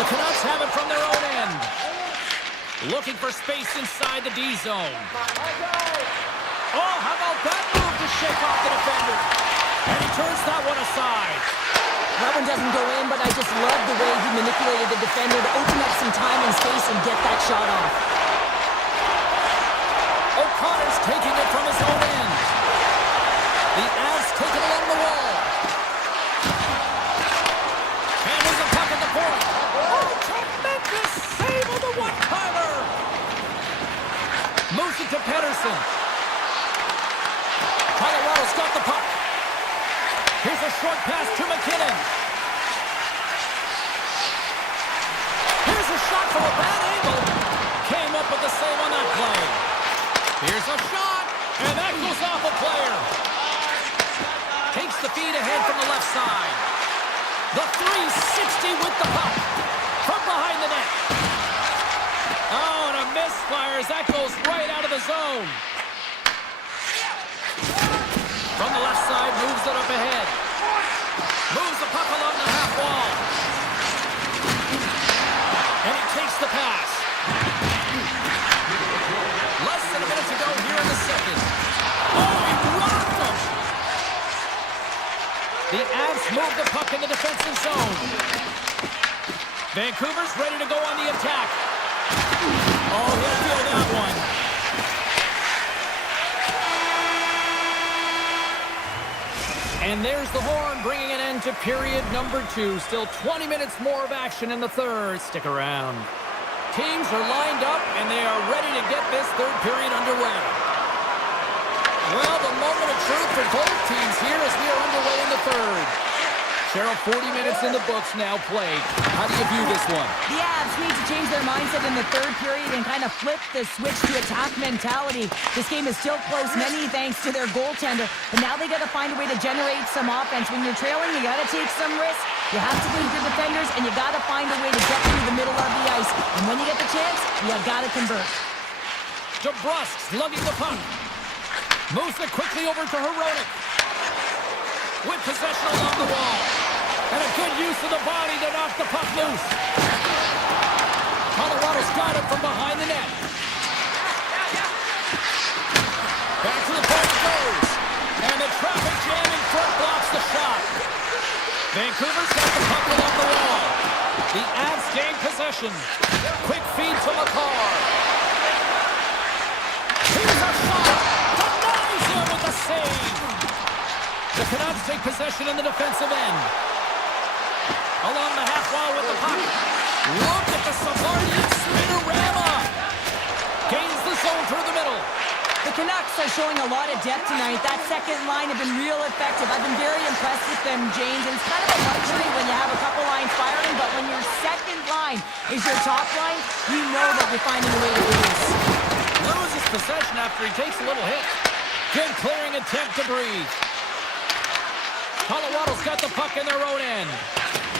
The Canucks have it from their own end. Looking for space inside the D zone. Oh, how about that move to shake off the defender? And he turns that one aside. That one doesn't go in, but I just love the way he manipulated the defender to open up some time and space and get that shot off. O'Connor's taking it from his own end. The Avs take it along the wall. Handles the puck at the point. Oh, tremendous save on the one-timer. Moves it to Pedersen. Colorado's got the puck. Here's a short pass to McKinnon. Here's a shot from a bad angle. Came up with the save on that play. Here's a shot, and that goes off a player. Takes the feed ahead from the left side. The 360 with the puck from behind the net. Oh, and a misfire as that goes right out of the zone. From the left side, moves it up ahead. Moves the puck along the half wall. And he takes the pass. Less than a minute to go here in the second. Oh, he blocked him! The Avs move the puck in the defensive zone. Vancouver's ready to go on the attack. Oh, he'll feel that one. And there's the horn, bringing an end to period number 2. Still 20 minutes more of action in the third. Stick around. Teams are lined up, and they are ready to get this third period underway. Well, the moment of truth for both teams here as we are underway in the third. Cheryl, 40 minutes in the books now played. How do you view this one? The Avs need to change their mindset in the third period and kind of flip the switch to attack mentality. This game is still close, many thanks to their goaltender, but now they got to find a way to generate some offense. When you're trailing, you got to take some risks. You have to lead your defenders, and you got to find a way to get through the middle of the ice. And when you get the chance, you have got to convert. DeBrusk lugging the puck. Moves it quickly over to Hronek. With possession along the wall. And a good use of the body to knock the puck loose. Colorado's got it from behind the net. Back to the point it goes. And the traffic jam in front blocks the shot. Vancouver's got the puck along the wall. The Avs gain possession. Quick feed to McCarr. Here's a shot. Denies him with the save. The Canucks take possession in the defensive end. Along the half wall with the puck. Look at the Savardian spinorama. Gains the zone through the middle. The Canucks are showing a lot of depth tonight. That second line have been real effective. I've been very impressed with them, James. And it's kind of a luxury when you have a couple lines firing, but when your second line is your top line, you know that you're finding a way to lose. Loses possession after he takes a little hit. Good clearing attempt to breathe. Colorado's got the puck in their own end.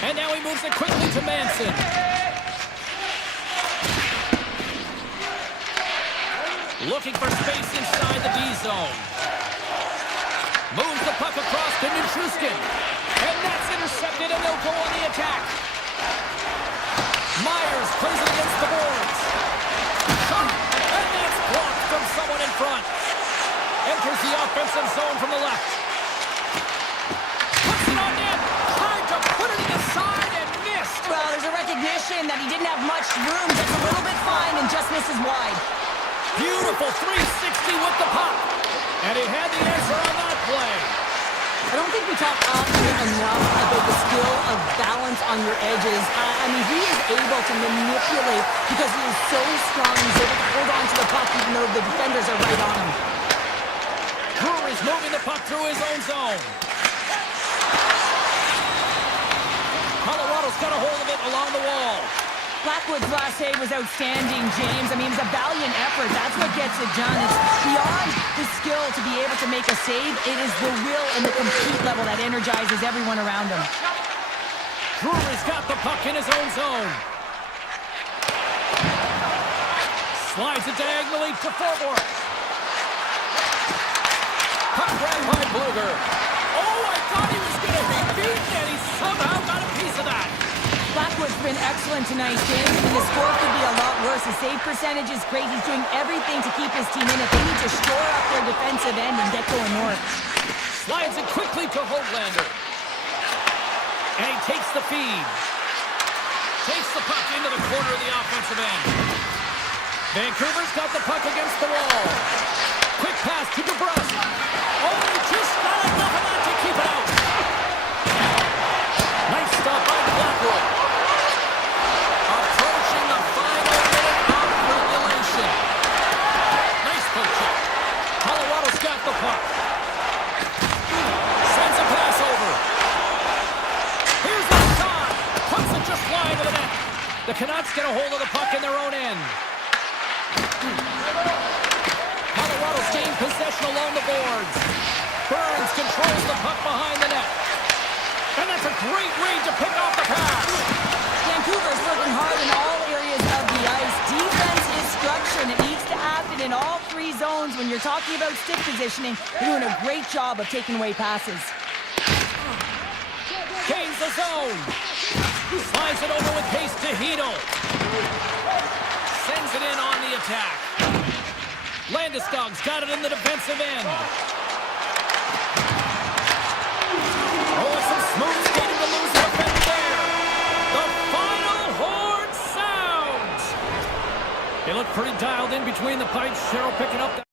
And now he moves it quickly to Manson. Looking for space inside the D zone. Moves the puck across to Nichushkin. And that's intercepted, and they'll go on the attack. Myers plays it against the boards. Shot, and that's blocked from someone in front. Enters the offensive zone from the left. Puts it on net. Tried to put it in the side and missed. Well, there's a recognition that he didn't have much room. Gets a little bit fine and just misses wide. Beautiful 360 with the puck. And he had the answer on that play. I don't think we talk often enough about the skill of balance on your edges. I mean, he is able to manipulate because he is so strong. He's able to hold on to the puck even though the defenders are right on him. Brewer's moving the puck through his own zone. Colorado's got a hold of it along the wall. Blackwood's last save was outstanding, James. I mean, it's a valiant effort. That's what gets it done. It's beyond the skill to be able to make a save. It is the will and the compete level that energizes everyone around him. Brewery's got the puck in his own zone. Slides it diagonally to forward. Puck grabbed by Bluger. Oh, I thought he was going to be beaten, and he somehow got a piece of that. Blackwood's been excellent tonight, James. I mean, the score could be a lot worse. His save percentage is great. He's doing everything to keep his team in it. They need to shore up their defensive end and get going north. Slides it quickly to Hoglander. And he takes the feed. Takes the puck into the corner of the offensive end. Vancouver's got the puck against the wall. Quick pass to DeBrusque. Oh, he just got enough of that to keep it out. Nice stop by Blackwood. Approaching the final minute of regulation. Nice poke check. Colorado's got the puck. Sends a pass over. Here's the shot. Puts it just wide of the net. The Canucks get a hold of the puck in their own end. Colorado's gained possession along the boards. Burns controls the puck behind the net. And that's a great read to pick off the pass. Vancouver's working hard in all areas of the ice. Defense is structure, and it needs to happen in all three zones. When you're talking about stick positioning, you're doing a great job of taking away passes. Gains the zone. Slides it over with pace to Hito. Sends it in on the attack. Landeskog's got it in the defensive end. Oh, some smooth skating to lose the defender there. The final horn sounds. They look pretty dialed in between the pipes. Cheryl picking up that.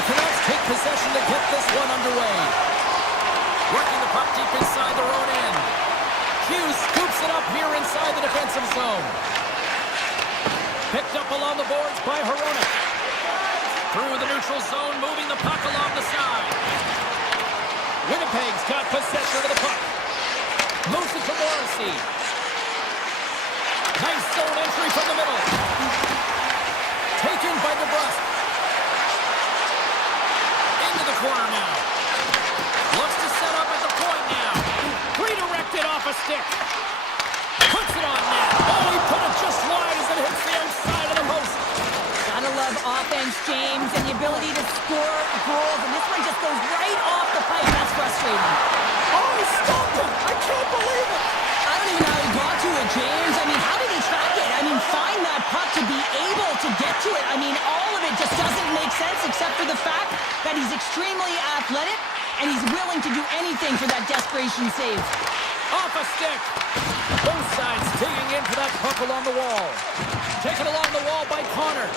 The Canucks take possession to get this one underway. Working the puck deep inside their own end. Hughes scoops it up here inside the defensive zone. Picked up along the boards by Hronek. Through the neutral zone, moving the puck along the side. Winnipeg's got possession of the puck. Moves it to Morrissey. Nice zone entry from the middle. Taken by DeBrusque. Into the corner now. Looks to set up at the point now. Redirected off a stick. Puts it on net. Oh, he put it just wide as it hits the outside of the post. Gotta love offense, James, and the ability to score goals. And this one just goes right off the pipe. That's frustrating. Oh, he stopped it. I can't believe it. I don't even know how he got to it, James. I mean, how did he track it? I mean, find that puck to be able to get to it. I mean, all of it just doesn't make sense except for the fact that he's extremely athletic and he's willing to do anything for that desperation save. Off a stick. Both sides digging in for that puck along the wall. Taken along the wall by Connor.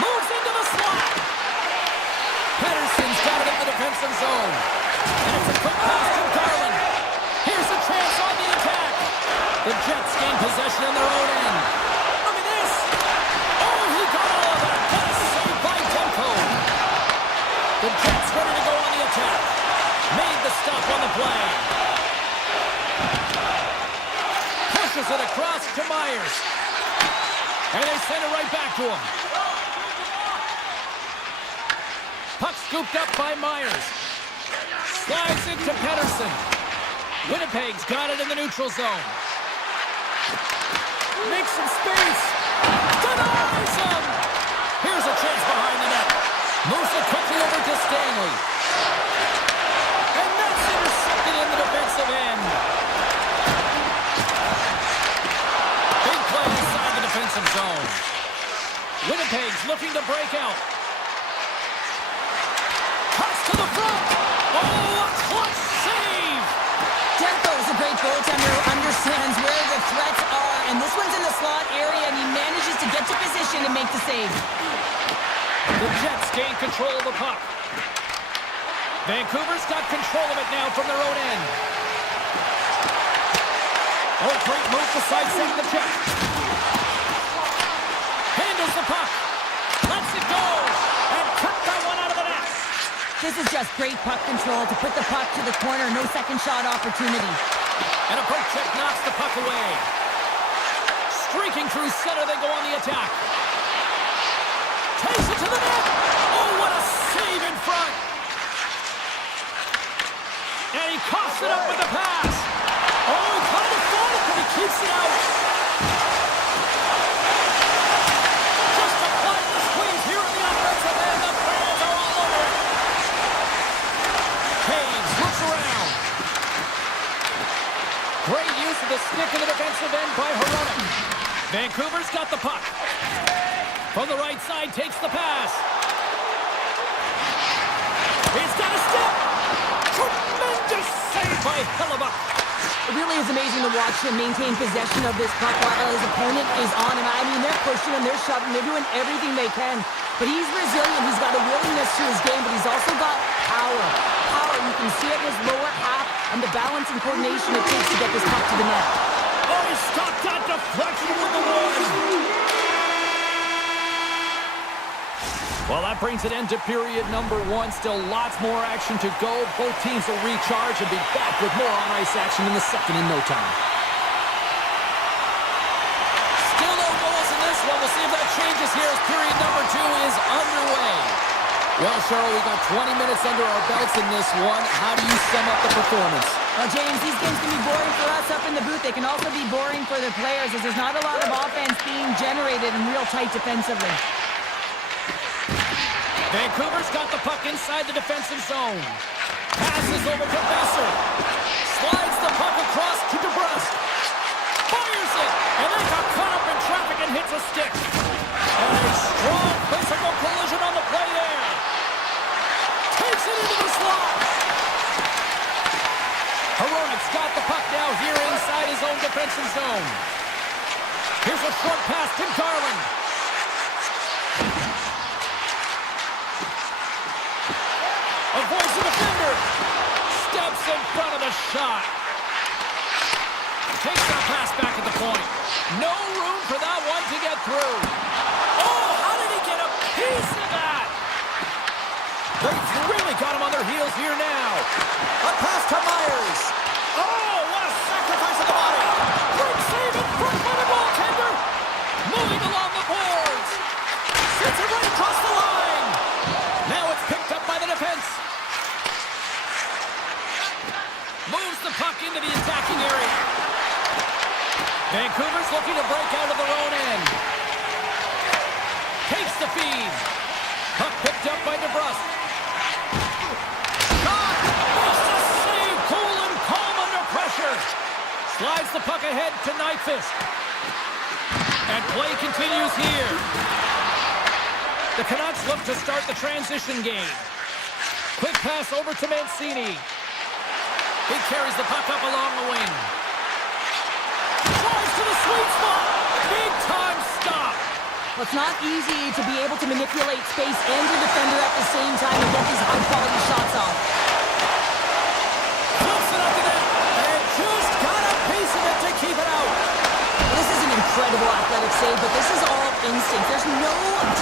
Moves into the slot. Pettersson's got it in the defensive zone. And it's a quick pass to Garland. Here's a chance on the attack. The Jets gain possession in their own end. Look at this. Oh, he got all of that. What a save by Demko. The Jets ready to go on the attack. Made the stop on the play. Pushes it across to Myers. And they send it right back to him. Puck scooped up by Myers. Slides into Pettersson. Winnipeg's got it in the neutral zone. Makes some space. Denies him. Here's a chance behind the net. Moves it quickly over to Stanley. And that's intercepted in the defensive end. Big play inside the defensive zone. Winnipeg's looking to break out. Pass to the front. Oh, a clutch save. Demko is a great goaltender who understands where the threats are, and this one's in the slot area, and he manages to get to position and make the save. The Jets gain control of the puck. Vancouver's got control of it now from their own end. Oh, great move to sidestep the check. Handles the puck. Lets it go. And cut that one out of the net. This is just great puck control to put the puck to the corner. No second shot opportunity. And a poke check knocks the puck away. Streaking through center, they go on the attack. Takes it to the net. Oh, what a save in front. And he coughs it up with the pass. Oh, he kind of fought it, but he keeps it out. Just applying the squeeze here in the offensive end. The fans are all over it. Hayes looks around. Great use of the stick in the defensive end by Hronek. Vancouver's got the puck. From the right side, takes the pass. He's got a step. Tremendous save by Hellebuyck. It really is amazing to watch him maintain possession of this puck while his opponent is on him. I mean, they're pushing him, they're shoving, they're doing everything they can. But he's resilient, he's got a willingness to his game, but he's also got power. Power, you can see it in his lower half and the balance and coordination it takes to get this puck to the net. Oh, he stopped that deflection with the warning. Well, that brings an end to period number one. Still lots more action to go. Both teams will recharge and be back with more on-ice action in the second in no time. Still no goals in this one. We'll see if that changes here as period number two is underway. Well, Cheryl, we got 20 minutes under our belts in this one. How do you sum up the performance? Well, James, these games can be boring for us up in the booth. They can also be boring for the players as there's not a lot of offense being generated and real tight defensively. Vancouver's got the puck inside the defensive zone. Passes over to Besser. Slides the puck across to DeBrusque. Fires it. And they got caught up in traffic and hits a stick. And a strong physical collision on the play there. Takes it into the slot. Hronek's got the puck now here inside his own defensive zone. Here's a short pass to Garland. Gets in front of the shot. Takes that pass back at the point. No room for that one to get through. Oh, how did he get a piece of that? They've really got him on their heels here now. A pass to Myers. Oh, what a sacrifice of the body. Great save in front by the goaltender. Moving along the boards. Sends it right across the line. Now it's picked up by the defense. Moves the puck into the attacking area. Vancouver's looking to break out of their own end. Takes the feed. Puck picked up by DeBrusque. Shot! Makes the save. Cool and calm under pressure. Slides the puck ahead to Nyquist. And play continues here. The Canucks look to start the transition game. Quick pass over to Mancini. He carries the puck up along the wing. Tries to the sweet spot. Big time stop. Well, it's not easy to be able to manipulate space and your defender at the same time and get these high-quality shots off. Flips it up to net. And just got a piece of it to keep it out. This is an incredible athletic save, but this is all instinct. There's no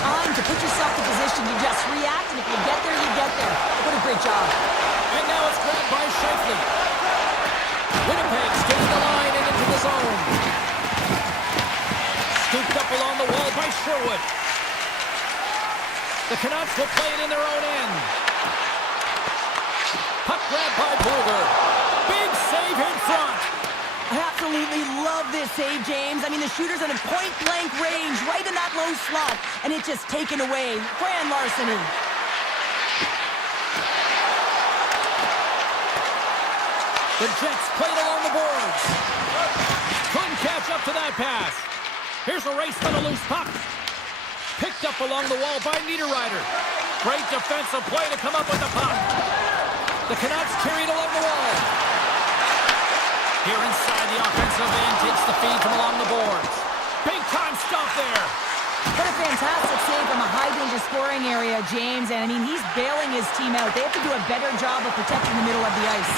time to put yourself in position. You just react, and if you get there, you get there. What a great job. And now it's grabbed by Scheifele. Winnipeg skating the line and into the zone. Scooped up along the wall by Sherwood. The Canucks will play it in their own end. Puck grabbed by Bluger. Big save in front. I absolutely love this save, James. I mean, the shooter's in a point-blank range, right in that low slot, and it's just taken away. Grand larceny. The Jets played along the boards. Couldn't catch up to that pass. Here's a race for the loose puck. Picked up along the wall by Niederreiter. Great defensive play to come up with the puck. The Canucks carried along the wall. Here inside the offensive end, takes the feed from along the boards. Big time stop there. What a fantastic save from a high-danger scoring area, James. And, I mean, he's bailing his team out. They have to do a better job of protecting the middle of the ice.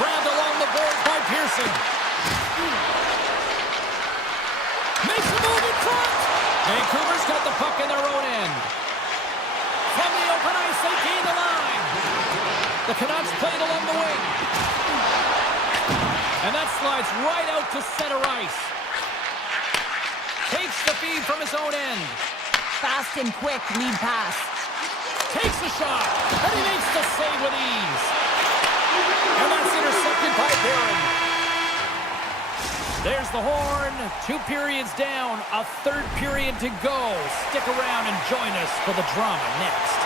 Grabbed along the boards by Pearson. Makes a move in front. Vancouver's got the puck in their own end. From the open ice, they gain the line. The Canucks played along the wing. And that slides right out to center ice. Takes the feed from his own end. Fast and quick lead pass. Takes the shot. And he makes the save with ease. And that's intercepted by Barron. There's the horn. 2 periods down. A 3rd period to go. Stick around and join us for the drama next.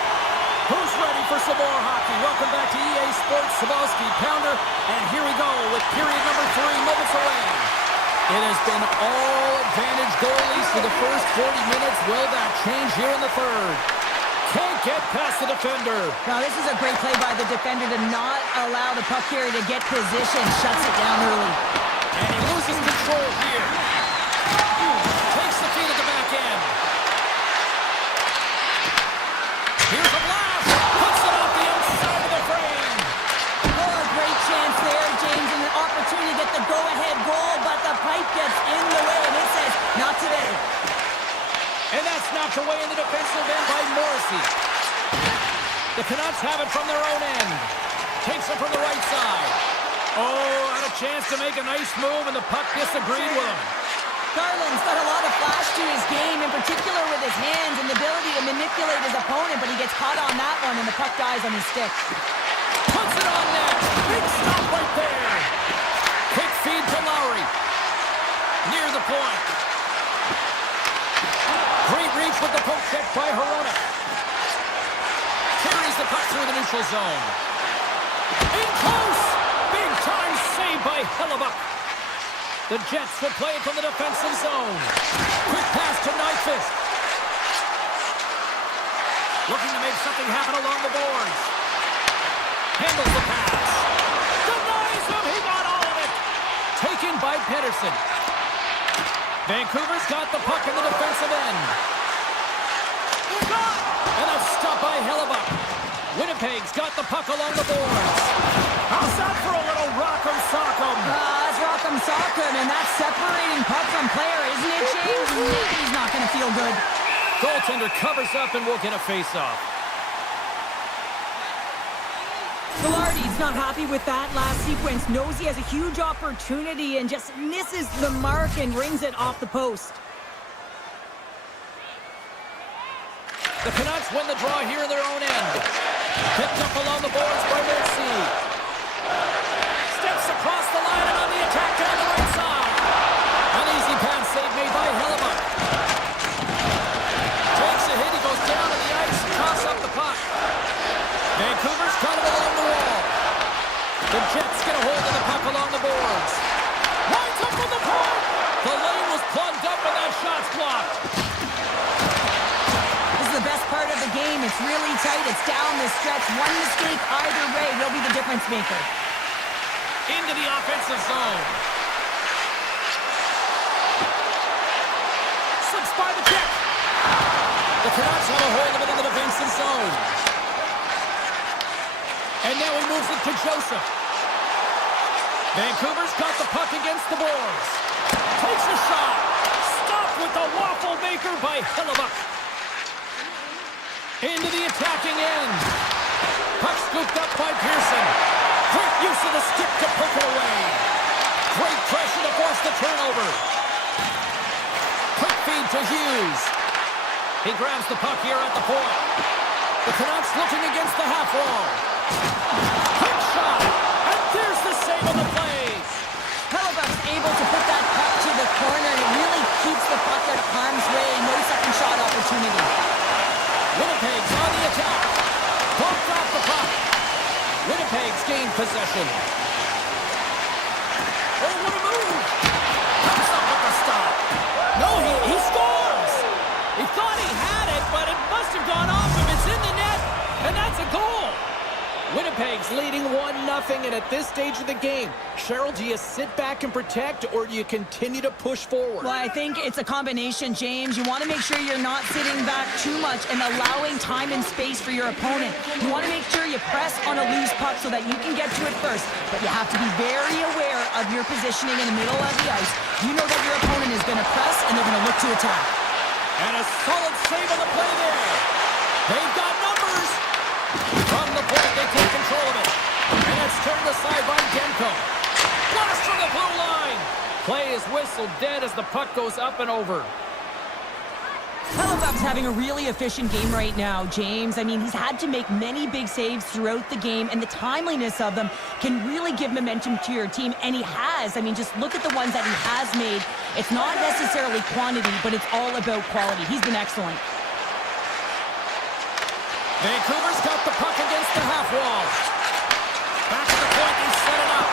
Who's ready for some more hockey? Welcome back to EA Sports Sabalski Pounder. And here we go with period number 3 moments away. It has been all advantage goalies for the first 40 minutes. Will that change here in the 3rd? Can't get past the defender. Now, this is a great play by the defender to not allow the puck carrier to get position. Shuts it down early. And he loses control here. Takes the feed at the back end. Here's a blast. Puts it off the outside of the frame. Oh, a great chance there, James, and an opportunity to get the go-ahead goal, but the pipe gets in the way, and it says, not today. And that's knocked away in the defensive end by Morrissey. The Canucks have it from their own end. Takes it from the right side. Oh, had a chance to make a nice move, and the puck disagreed with him. Garland's got a lot of flash to his game, in particular with his hands and the ability to manipulate his opponent, but he gets caught on that one, and the puck dies on his stick. Puts it on net. Big stop right there. Quick feed to Lowry. Near the point. Great reach with the poke check by Hirona. Carries the puck through the neutral zone. In close. Big time save by Hellebuck. The Jets will play it from the defensive zone. Quick pass to Nyquist. Looking to make something happen along the boards. Handles the pass. Denies him. He got all of it. Taken by Pedersen. Vancouver's got the puck in the defensive end. And a stop by Hellebuck. Winnipeg Winnipeg's got the puck along the boards. How's that for a little rock'em sock'em? That's rock'em sock'em, and that's separating puck from player, isn't it, James? Maybe he's not going to feel good. Goaltender covers up and will get a face-off. Velarde's not happy with that last sequence. Knows he has a huge opportunity and just misses the mark and rings it off the post. The Canucks win the draw here in their own end. Picked up along the boards by Mercy. Steps across the line and on the attack down the right side. An easy pass save made by Hellebuck. Takes a hit, he goes down to the ice and toss up the puck. Vancouver's got it along the wall. The Jets get a hold of the puck along the boards. Winds up from the point. The lane was plugged up and that shot's blocked. This is the best part of the game. It's really tight. It's down the stretch. One mistake either way will be the difference maker. Into the offensive zone. Slips by the check. The Canucks have a hold of it in the defensive zone. And now he moves it to Joseph. Vancouver's got the puck against the boards. Takes a shot. Stopped with the waffle maker by Hellebuck. Into the attacking end. Puck scooped up by Pearson. Great use of the stick to poke it away. Great pressure to force the turnover. Quick feed to Hughes. He grabs the puck here at the point. The Canucks looking against the half wall. Quick shot. And there's the save on the play. Hellebuck's able to put that puck to the corner, and it really keeps the puck out of harm's way. No second shot opportunity. Winnipeg's on the attack. Bumped off the puck. Winnipeg's gained possession. Oh, what a move! Comes up with the stop. No, he scores! He thought he had it, but it must have gone off him. It's in the net, and that's a goal. Winnipeg's leading 1-0, and at this stage of the game, Cheryl, do you sit back and protect, or do you continue to push forward? Well, I think it's a combination, James. You want to make sure you're not sitting back too much and allowing time and space for your opponent. You want to make sure you press on a loose puck so that you can get to it first, but you have to be very aware of your positioning in the middle of the ice. You know that your opponent is going to press, and they're going to look to attack. And a solid save on the play there. They've got numbers. From the point, they take control of it. And it's turned aside by Demko. Blast from the blue line. Play is whistled dead as the puck goes up and over. Hellebuck's having a really efficient game right now, James. I mean, he's had to make many big saves throughout the game, and the timeliness of them can really give momentum to your team, and he has. I mean, just look at the ones that he has made. It's not necessarily quantity, but it's all about quality. He's been excellent. Vancouver's got the puck against the half wall. Back at the point, they set it up.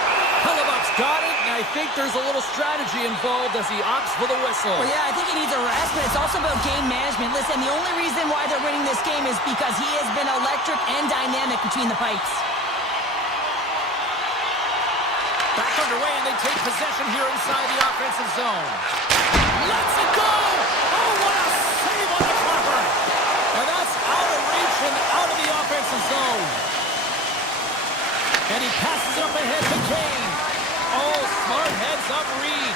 Hellebuck's got it, and I think there's a little strategy involved as he opts for the whistle. Well, yeah, I think he needs a rest, but it's also about game management. Listen, the only reason why they're winning this game is because he has been electric and dynamic between the pipes. Back underway, and they take possession here inside the offensive zone. Lets it go! Oh, what a save on the flapper! And that's out of reach and out of the offensive zone. And he passes it up ahead to Kane. Oh, smart heads-up read.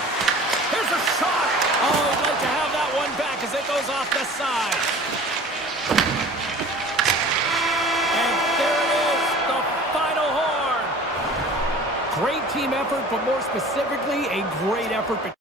Here's a shot. Oh, he'd like to have that one back as it goes off the side. And there it is, the final horn. Great team effort, but more specifically, a great effort.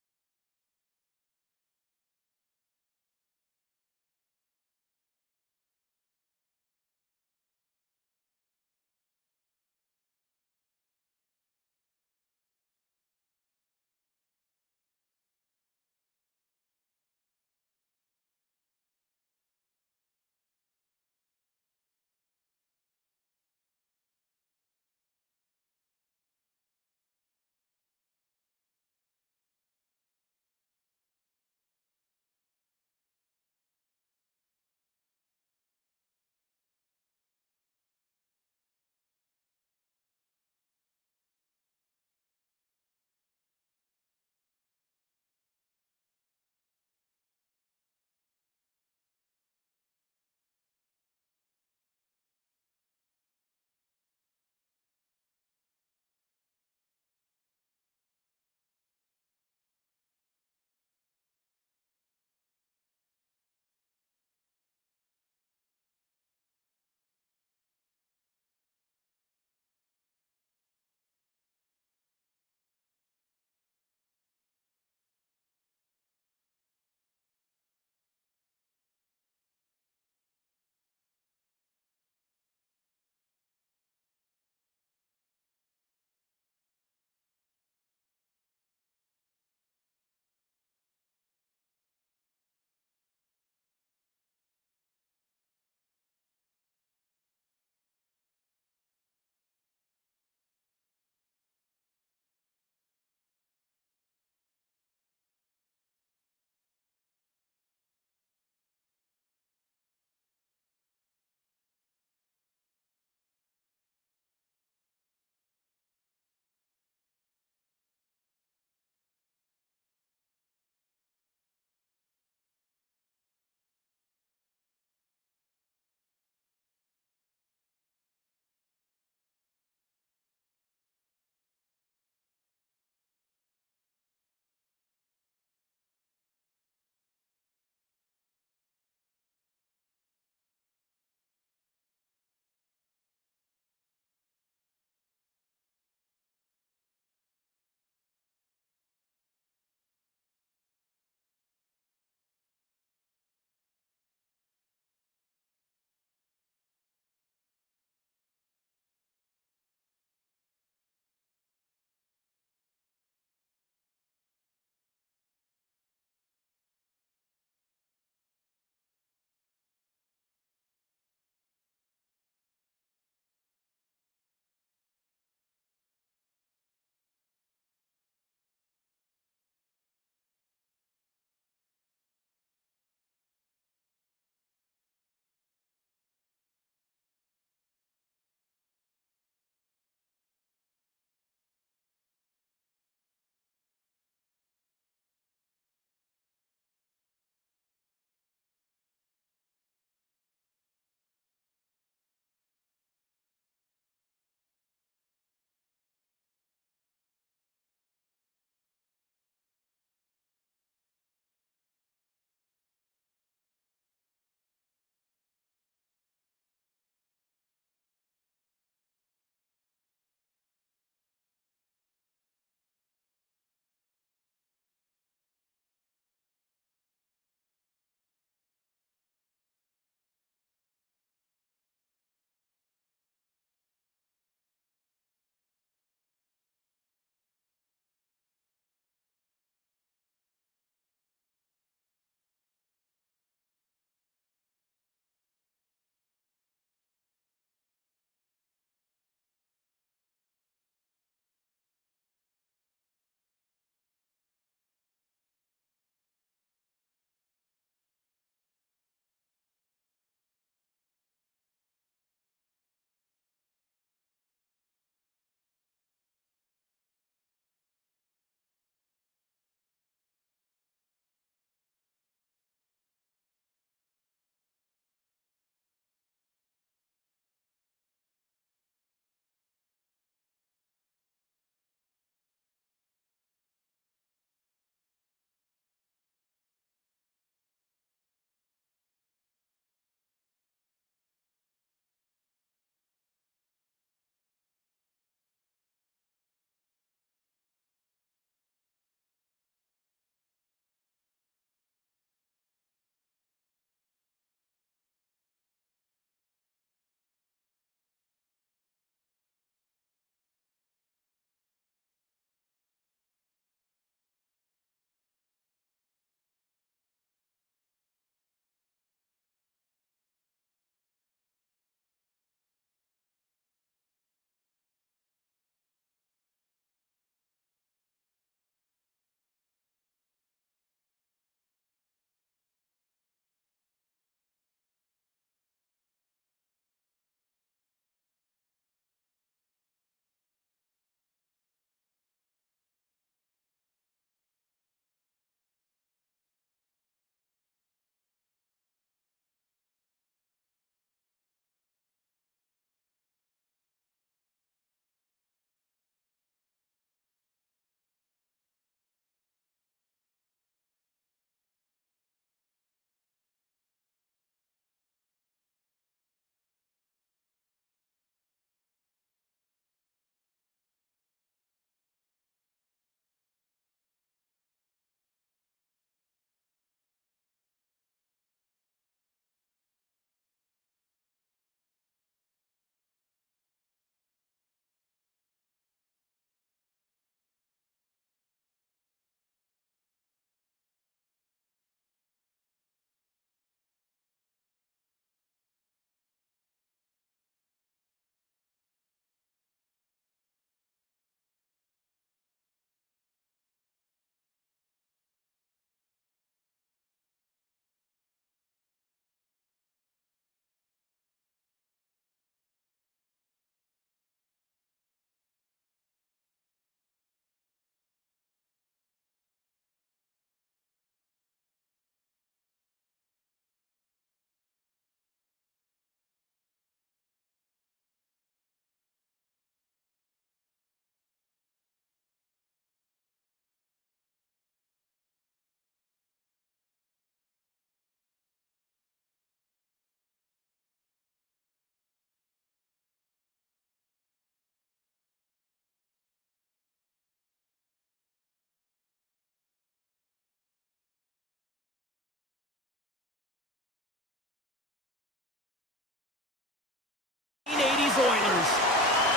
these Oilers.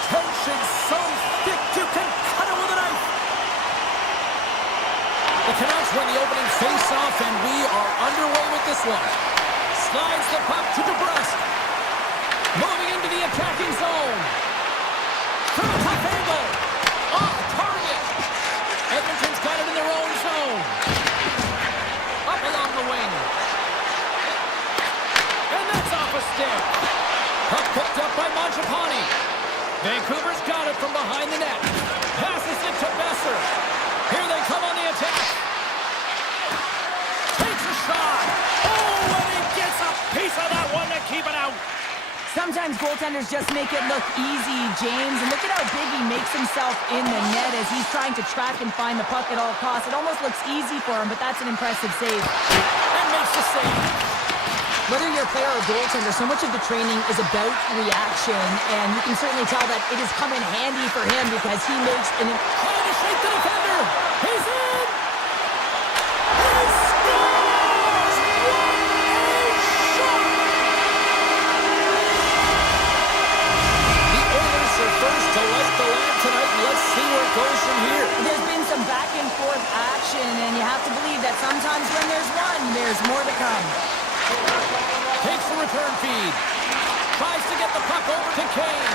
Tension so thick you can cut it with a knife. The Canucks win the opening face-off, and we are underway with this one. Slides the puck to DeBrusque. Moving into the attacking zone. From a tough angle. Off target. Edmonton's got it in their own zone. Up along the wing. And that's off a stick. Puck picked up by Mangiapane. Vancouver's got it from behind the net. Passes it to Besser. Here they come on the attack. Takes a shot. Oh, and he gets a piece of that one to keep it out. Sometimes goaltenders just make it look easy, James. And look at how big he makes himself in the net as he's trying to track and find the puck at all costs. It almost looks easy for him, but that's an impressive save. And makes the save. Whether you're a player or a goaltender, so much of the training is about reaction, and you can certainly tell that it has come in handy for him because he makes an... Trying to shake the defender. He's in. He scores! What a shot! The Oilers are first to light the lamp tonight. Let's see where it goes from here. There's been some back and forth action, and you have to believe that sometimes when there's one, there's more to come. Takes the return feed. Tries to get the puck over to Kane.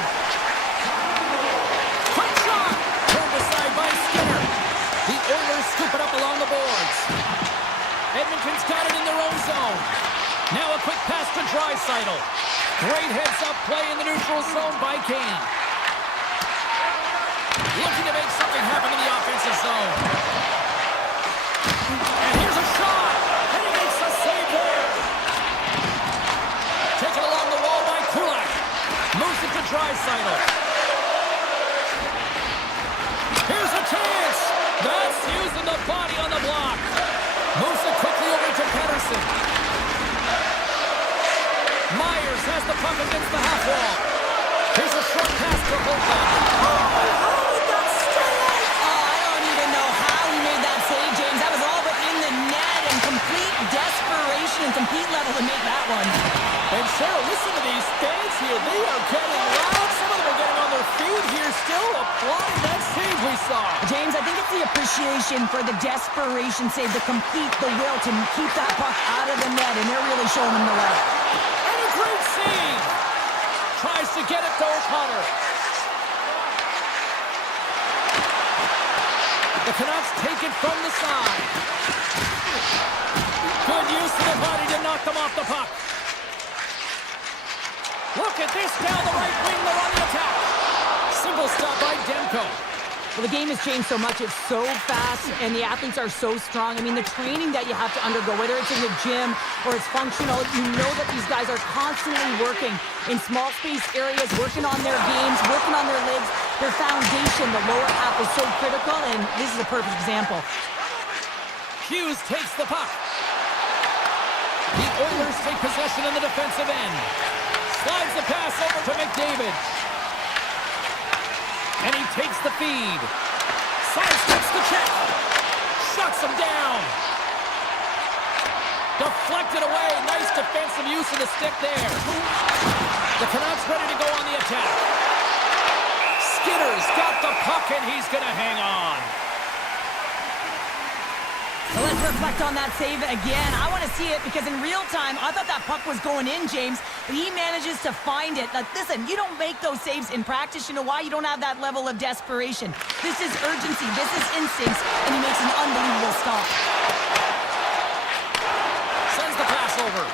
Quick shot. Turned aside by Skinner. The Oilers scoop it up along the boards. Edmonton's got it in their own zone. Now a quick pass to Draisaitl. Great heads-up play in the neutral zone by Kane. Looking to make something happen in the offensive zone. And here's a shot. And he makes a save there. Taken along the wall by Kulak. Moves it to Draisaitl. Here's a chance. That's using the body on the block. Moves it quickly over to Pettersson. Myers has the puck against the half wall. Here's a short pass to Holtby. Oh, how did that stay out? Oh, I don't even know how he made that save, James. That was all but in the net and complete desperation and compete level to make that one. And Cheryl, listen to these fans here. They are getting loud. Some of them are getting on their feet here, still applauding that save we saw. James, I think it's the appreciation for the desperation save, the complete, the will to keep that puck out of the net, and they're really showing him the way. And a great save. Tries to get it to O'Connor. The Canucks take it from the side. Good use of the body to knock them off the puck. Look at this down the right wing. They're on the attack. Single stop by Demko. Well, the game has changed so much. It's so fast, and the athletes are so strong. I mean, the training that you have to undergo, whether it's in the gym or it's functional, you know that these guys are constantly working in small space areas, working on their games, working on their legs. Their foundation, the lower half, is so critical, and this is a perfect example. Hughes takes the puck. The Oilers take possession in the defensive end. Slides the pass over to McDavid. And he takes the feed. Sidesteps the check. Shuts him down. Deflected away. Nice defensive use of the stick there. The Canucks ready to go on the attack. Skinner's got the puck, and he's going to hang on. Well, let's reflect on that save again. I want to see it because in real time, I thought that puck was going in, James, but he manages to find it. Like, listen, you don't make those saves in practice. You know why? You don't have that level of desperation. This is urgency. This is instincts, and he makes an unbelievable stop. Sends the pass over.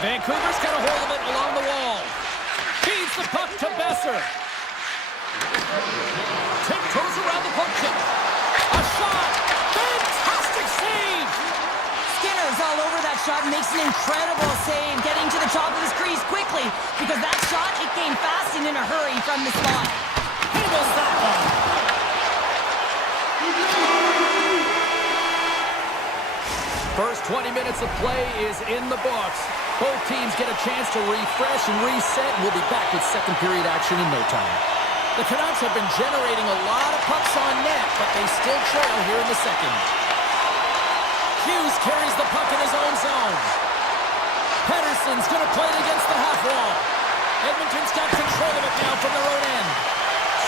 Vancouver's got a hold of it along the wall. Feeds the puck to Besser. Tiptoes around the puck chip. A shot. Fantastic save. Skinner's all over that shot, makes an incredible save, getting to the top of his crease quickly, because that shot, it came fast and in a hurry from the slot. Handles that one. First 20 minutes of play is in the books. Both teams get a chance to refresh and reset, and we'll be back with second period action in no time. The Canucks have been generating a lot of pucks on net, but they still trail here in the second. Hughes carries the puck in his own zone. Pettersson's going to play it against the half wall. Edmonton's got control of it now from their own end.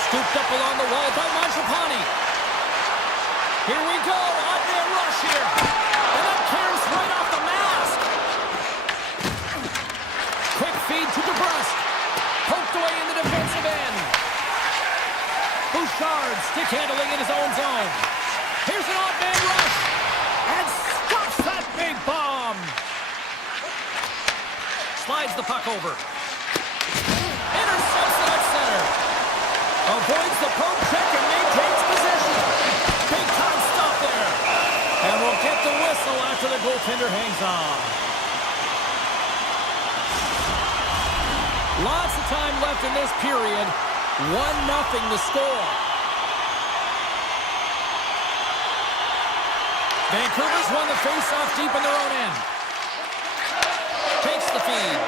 Scooped up along the wall by Mangiapane. Here we go, on-man rush here. And that carries right off the mask. Quick feed to DeBrusque. Poked away in the defensive end. Bouchard stick handling in his own zone. Here's an odd-man rush. And stops that big bomb. Slides the puck over. Intercepts it at center. Avoids the poke check and maintains possession. Big time stop there. And we'll get the whistle after the goaltender hangs on. Lots of time left in this period. 1-0 the score. Vancouver's won the face-off deep in their own end. Takes the feed.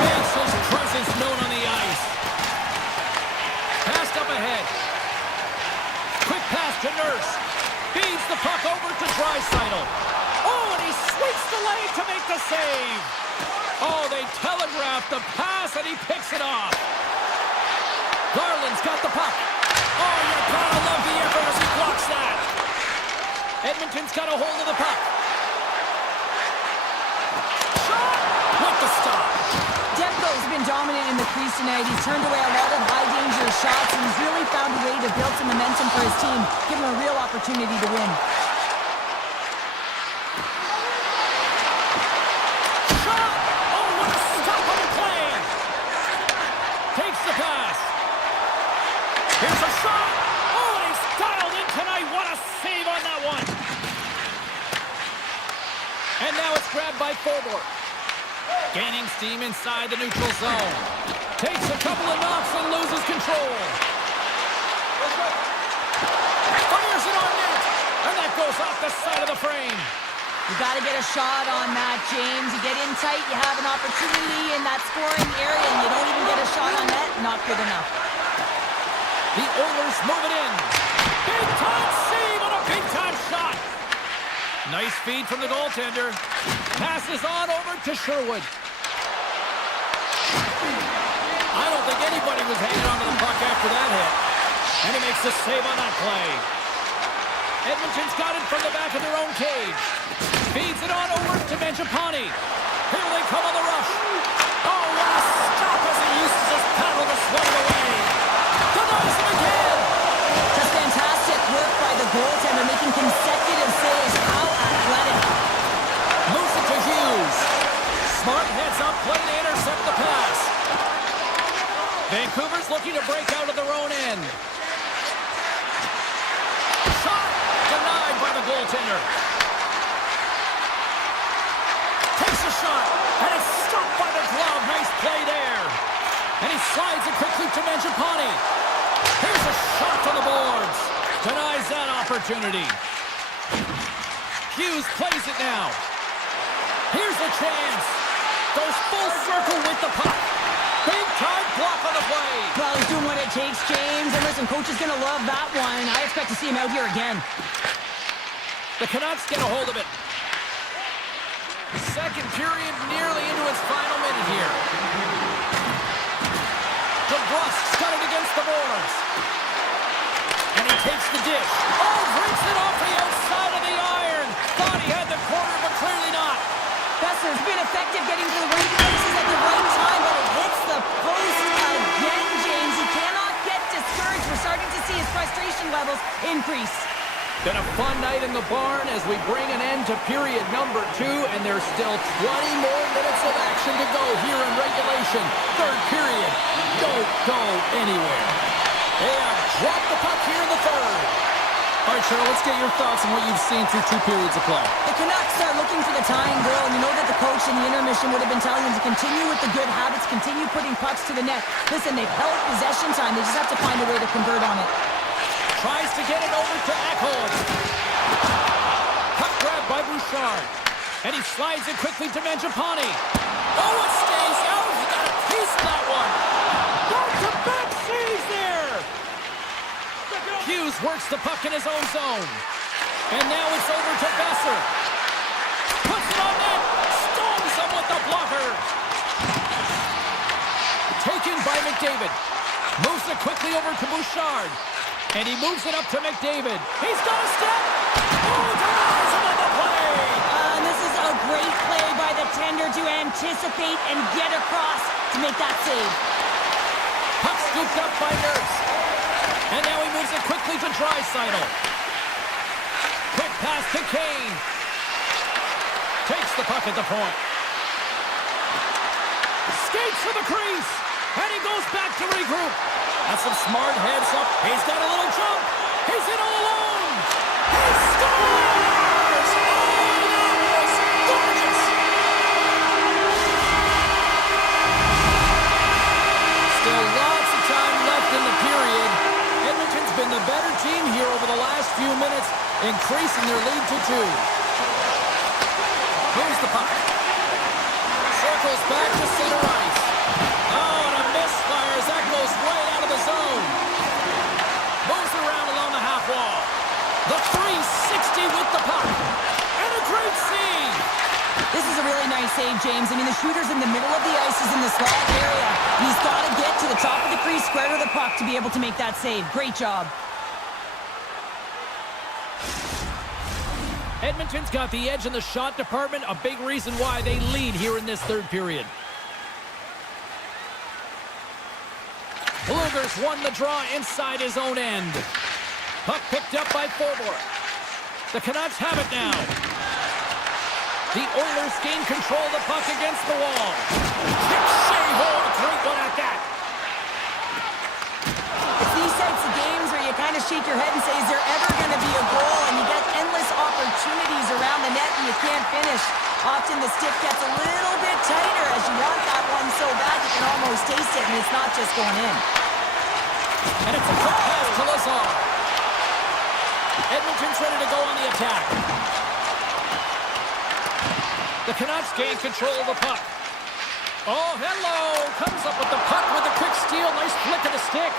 Makes his presence known on the ice. Passed up ahead. Quick pass to Nurse. Feeds the puck over to Draisaitl. Oh, and he sweeps the leg to make the save. Oh, they telegraphed the pass, and he picks it off. Garland's got the puck. Oh, you gotta love the effort as he blocks that. Edmonton's got a hold of the puck. Shot! With the stop. Demko's been dominant in the crease tonight. He's turned away a lot of high-danger shots, and he's really found a way to build some momentum for his team, give him a real opportunity to win. Shot! Oh, what a stop on the play! Takes the pass. Here's a shot! Oh, and he's dialed in tonight. What a save on that one! And now it's grabbed by Forbort. Gaining steam inside the neutral zone. Takes a couple of knocks and loses control. Fires it on net. And that goes off the side of the frame. You got to get a shot on that, James. You get in tight, you have an opportunity in that scoring area, and you don't even get a shot on net. Not good enough. The Oilers move it in. Big time save on a big time shot. Nice feed from the goaltender. Passes on over to Sherwood. I don't think anybody was hanging onto the puck after that hit. And he makes the save on that play. Edmonton's got it from the back of their own cage. Feeds it on over to Mangiapane. Here they come on the rush. Oh, what a stop as he uses his paddle to swat it away. Denies him again. Just fantastic work by the goaltender, making consecutive saves. How athletic. Moves it to Hughes. Smart heads up play to intercept the pass. Vancouver's looking to break out of their own end. Shot denied by the goaltender. Takes a shot, and it's stopped by the glove. Nice play there. And he slides it quickly to Mangiapane. Here's a shot to the boards. Denies that opportunity. Hughes plays it now. Here's a chance. Goes full circle with the puck. Big time block on the play. Well, he's doing what it takes, James. And listen, coach is going to love that one. I expect to see him out here again. The Canucks get a hold of it. Second period nearly into its final minute here. DeBrusque's got it against the boards. And he takes the dish. Oh, breaks it off the outside of the iron. Thought he had the corner, but clearly not. Besser's been effective getting to the right places at the right time, but it hits the post again, James. He cannot get discouraged. We're starting to see his frustration levels increase. Been a fun night in the barn as we bring an end to period number 2, and there's still 20 more minutes of action to go here in regulation. Third period. Don't go anywhere. They have dropped the puck here in the third. All right, Cheryl, let's get your thoughts on what you've seen through 2 periods of play. The Canucks are looking for the tying goal, and you know that the coach in the intermission would have been telling them to continue with the good habits, continue putting pucks to the net. Listen, they've held possession time. They just have to find a way to convert on it. Tries to get it over to Ekholm. Puck grab by Bouchard. And he slides it quickly to Mangiapane. Oh, it stays out. He got a piece of that one. Back-to-back saves there. Hughes works the puck in his own zone. And now it's over to Besser. Puts it on net. Storms him with the blocker. Taken by McDavid. Moves it quickly over to Bouchard. And he moves it up to McDavid. He's got a step. Oh, denies him on the play. And this is a great play by the tender to anticipate and get across to make that save. Puck scooped up by Nurse. And now he moves it quickly to Draisaitl. Quick pass to Kane. Takes the puck at the point. Skates to the crease. And he goes back to regroup. That's some smart heads up. He's got a little jump. He's in all alone. He scores! Oh, that was gorgeous! Still lots of time left in the period. Edmonton's been the better team here over the last few minutes, increasing their lead to 2. Here's the puck. Circles back to center ice. Oh, and a misfire as that goes right out of the zone. Moves around along the half wall. The 360 with the puck. And a great save. This is a really nice save, James. I mean, the shooter's in the middle of the ice. He's in the slot area. And he's got to get to the top of the crease, square to the puck to be able to make that save. Great job. Edmonton's got the edge in the shot department, a big reason why they lead here in this third period. Bluegers won the draw inside his own end. Puck picked up by Forbort. The Canucks have it now. The Oilers gain control of the puck against the wall. Shea Hall, a great one at that. It's these types of games where you kind of shake your head and say, is there ever going to be a goal? And you get endless opportunities around the net and you can't finish. Often the stick gets a little bit tighter as you want that one so bad you can almost taste it, and it's not just going in. And it's a quick pass to Lazar. Edmonton's ready to go on the attack. The Canucks gain control of the puck. Oh, hello! Comes up with the puck with a quick steal. Nice flick of the stick.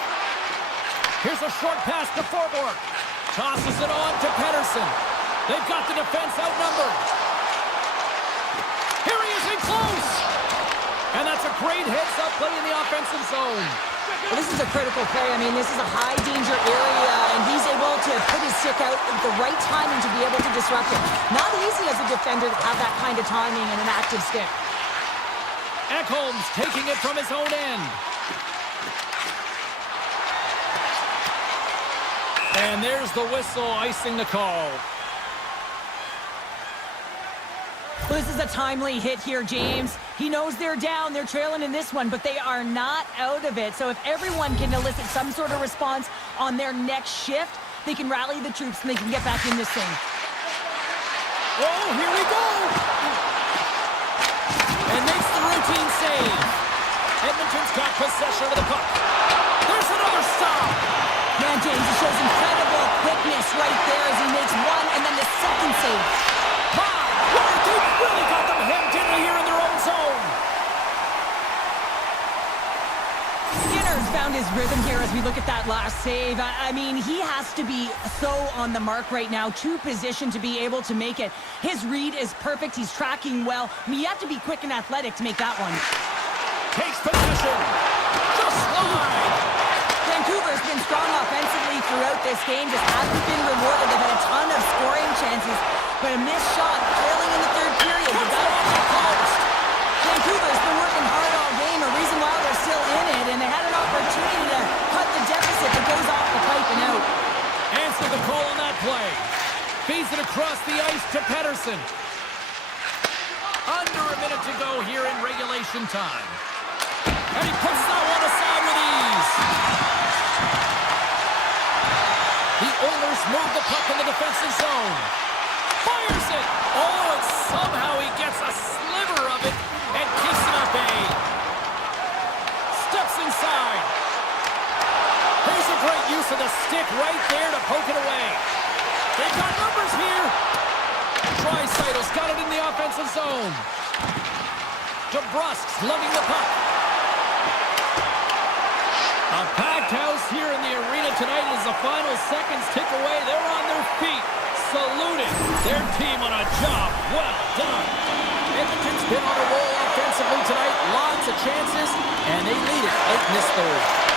Here's a short pass to Forbort. Tosses it on to Pettersson. They've got the defense outnumbered. Here he is in close. And that's a great heads-up play in the offensive zone. Well, this is a critical play. I mean, this is a high-danger area, and he's able to put his stick out at the right timing to be able to disrupt it. Not easy as a defender to have that kind of timing and an active stick. Ekholm's taking it from his own end. And there's the whistle icing the call. Well, this is a timely hit here, James. He knows they're down, they're trailing in this one, but they are not out of it. So if everyone can elicit some sort of response on their next shift, they can rally the troops and they can get back in this thing. Oh, here we go! And makes the routine save. Edmonton's got possession of the puck. There's another stop! Man, James, he shows incredible quickness right there as he makes one and then the second save. They've really got them hemmed in here in their own zone. Skinner's found his rhythm here as we look at that last save. I mean, he has to be so on the mark right now, to position to be able to make it. His read is perfect. He's tracking well. I mean, you have to be quick and athletic to make that one. Takes possession. Just slide. Vancouver's been strong offensively throughout this game, just hasn't been rewarded. They've had a ton of scoring chances, but a missed shot trailing in the third period. They got it to post. Vancouver's been working hard all game, a reason why they're still in it, and they had an opportunity to cut the deficit that goes off the pipe and out. Answer the call on that play. Feeds it across the ice to Pettersson. Under a minute to go here in regulation time. And he puts that one aside with ease. The Oilers move the puck in the defensive zone. Fires it! Oh, and somehow he gets a sliver of it and keeps it at bay. Steps inside. Here's a great use of the stick right there to poke it away. They've got numbers here. Draisaitl's got it in the offensive zone. DeBrusk's lugging the puck. A packed house here in the arena tonight as the final seconds tick away. They're on their feet, saluting their team on a job well done. Edmonton's been on a roll offensively tonight. Lots of chances, and they lead it late in this third.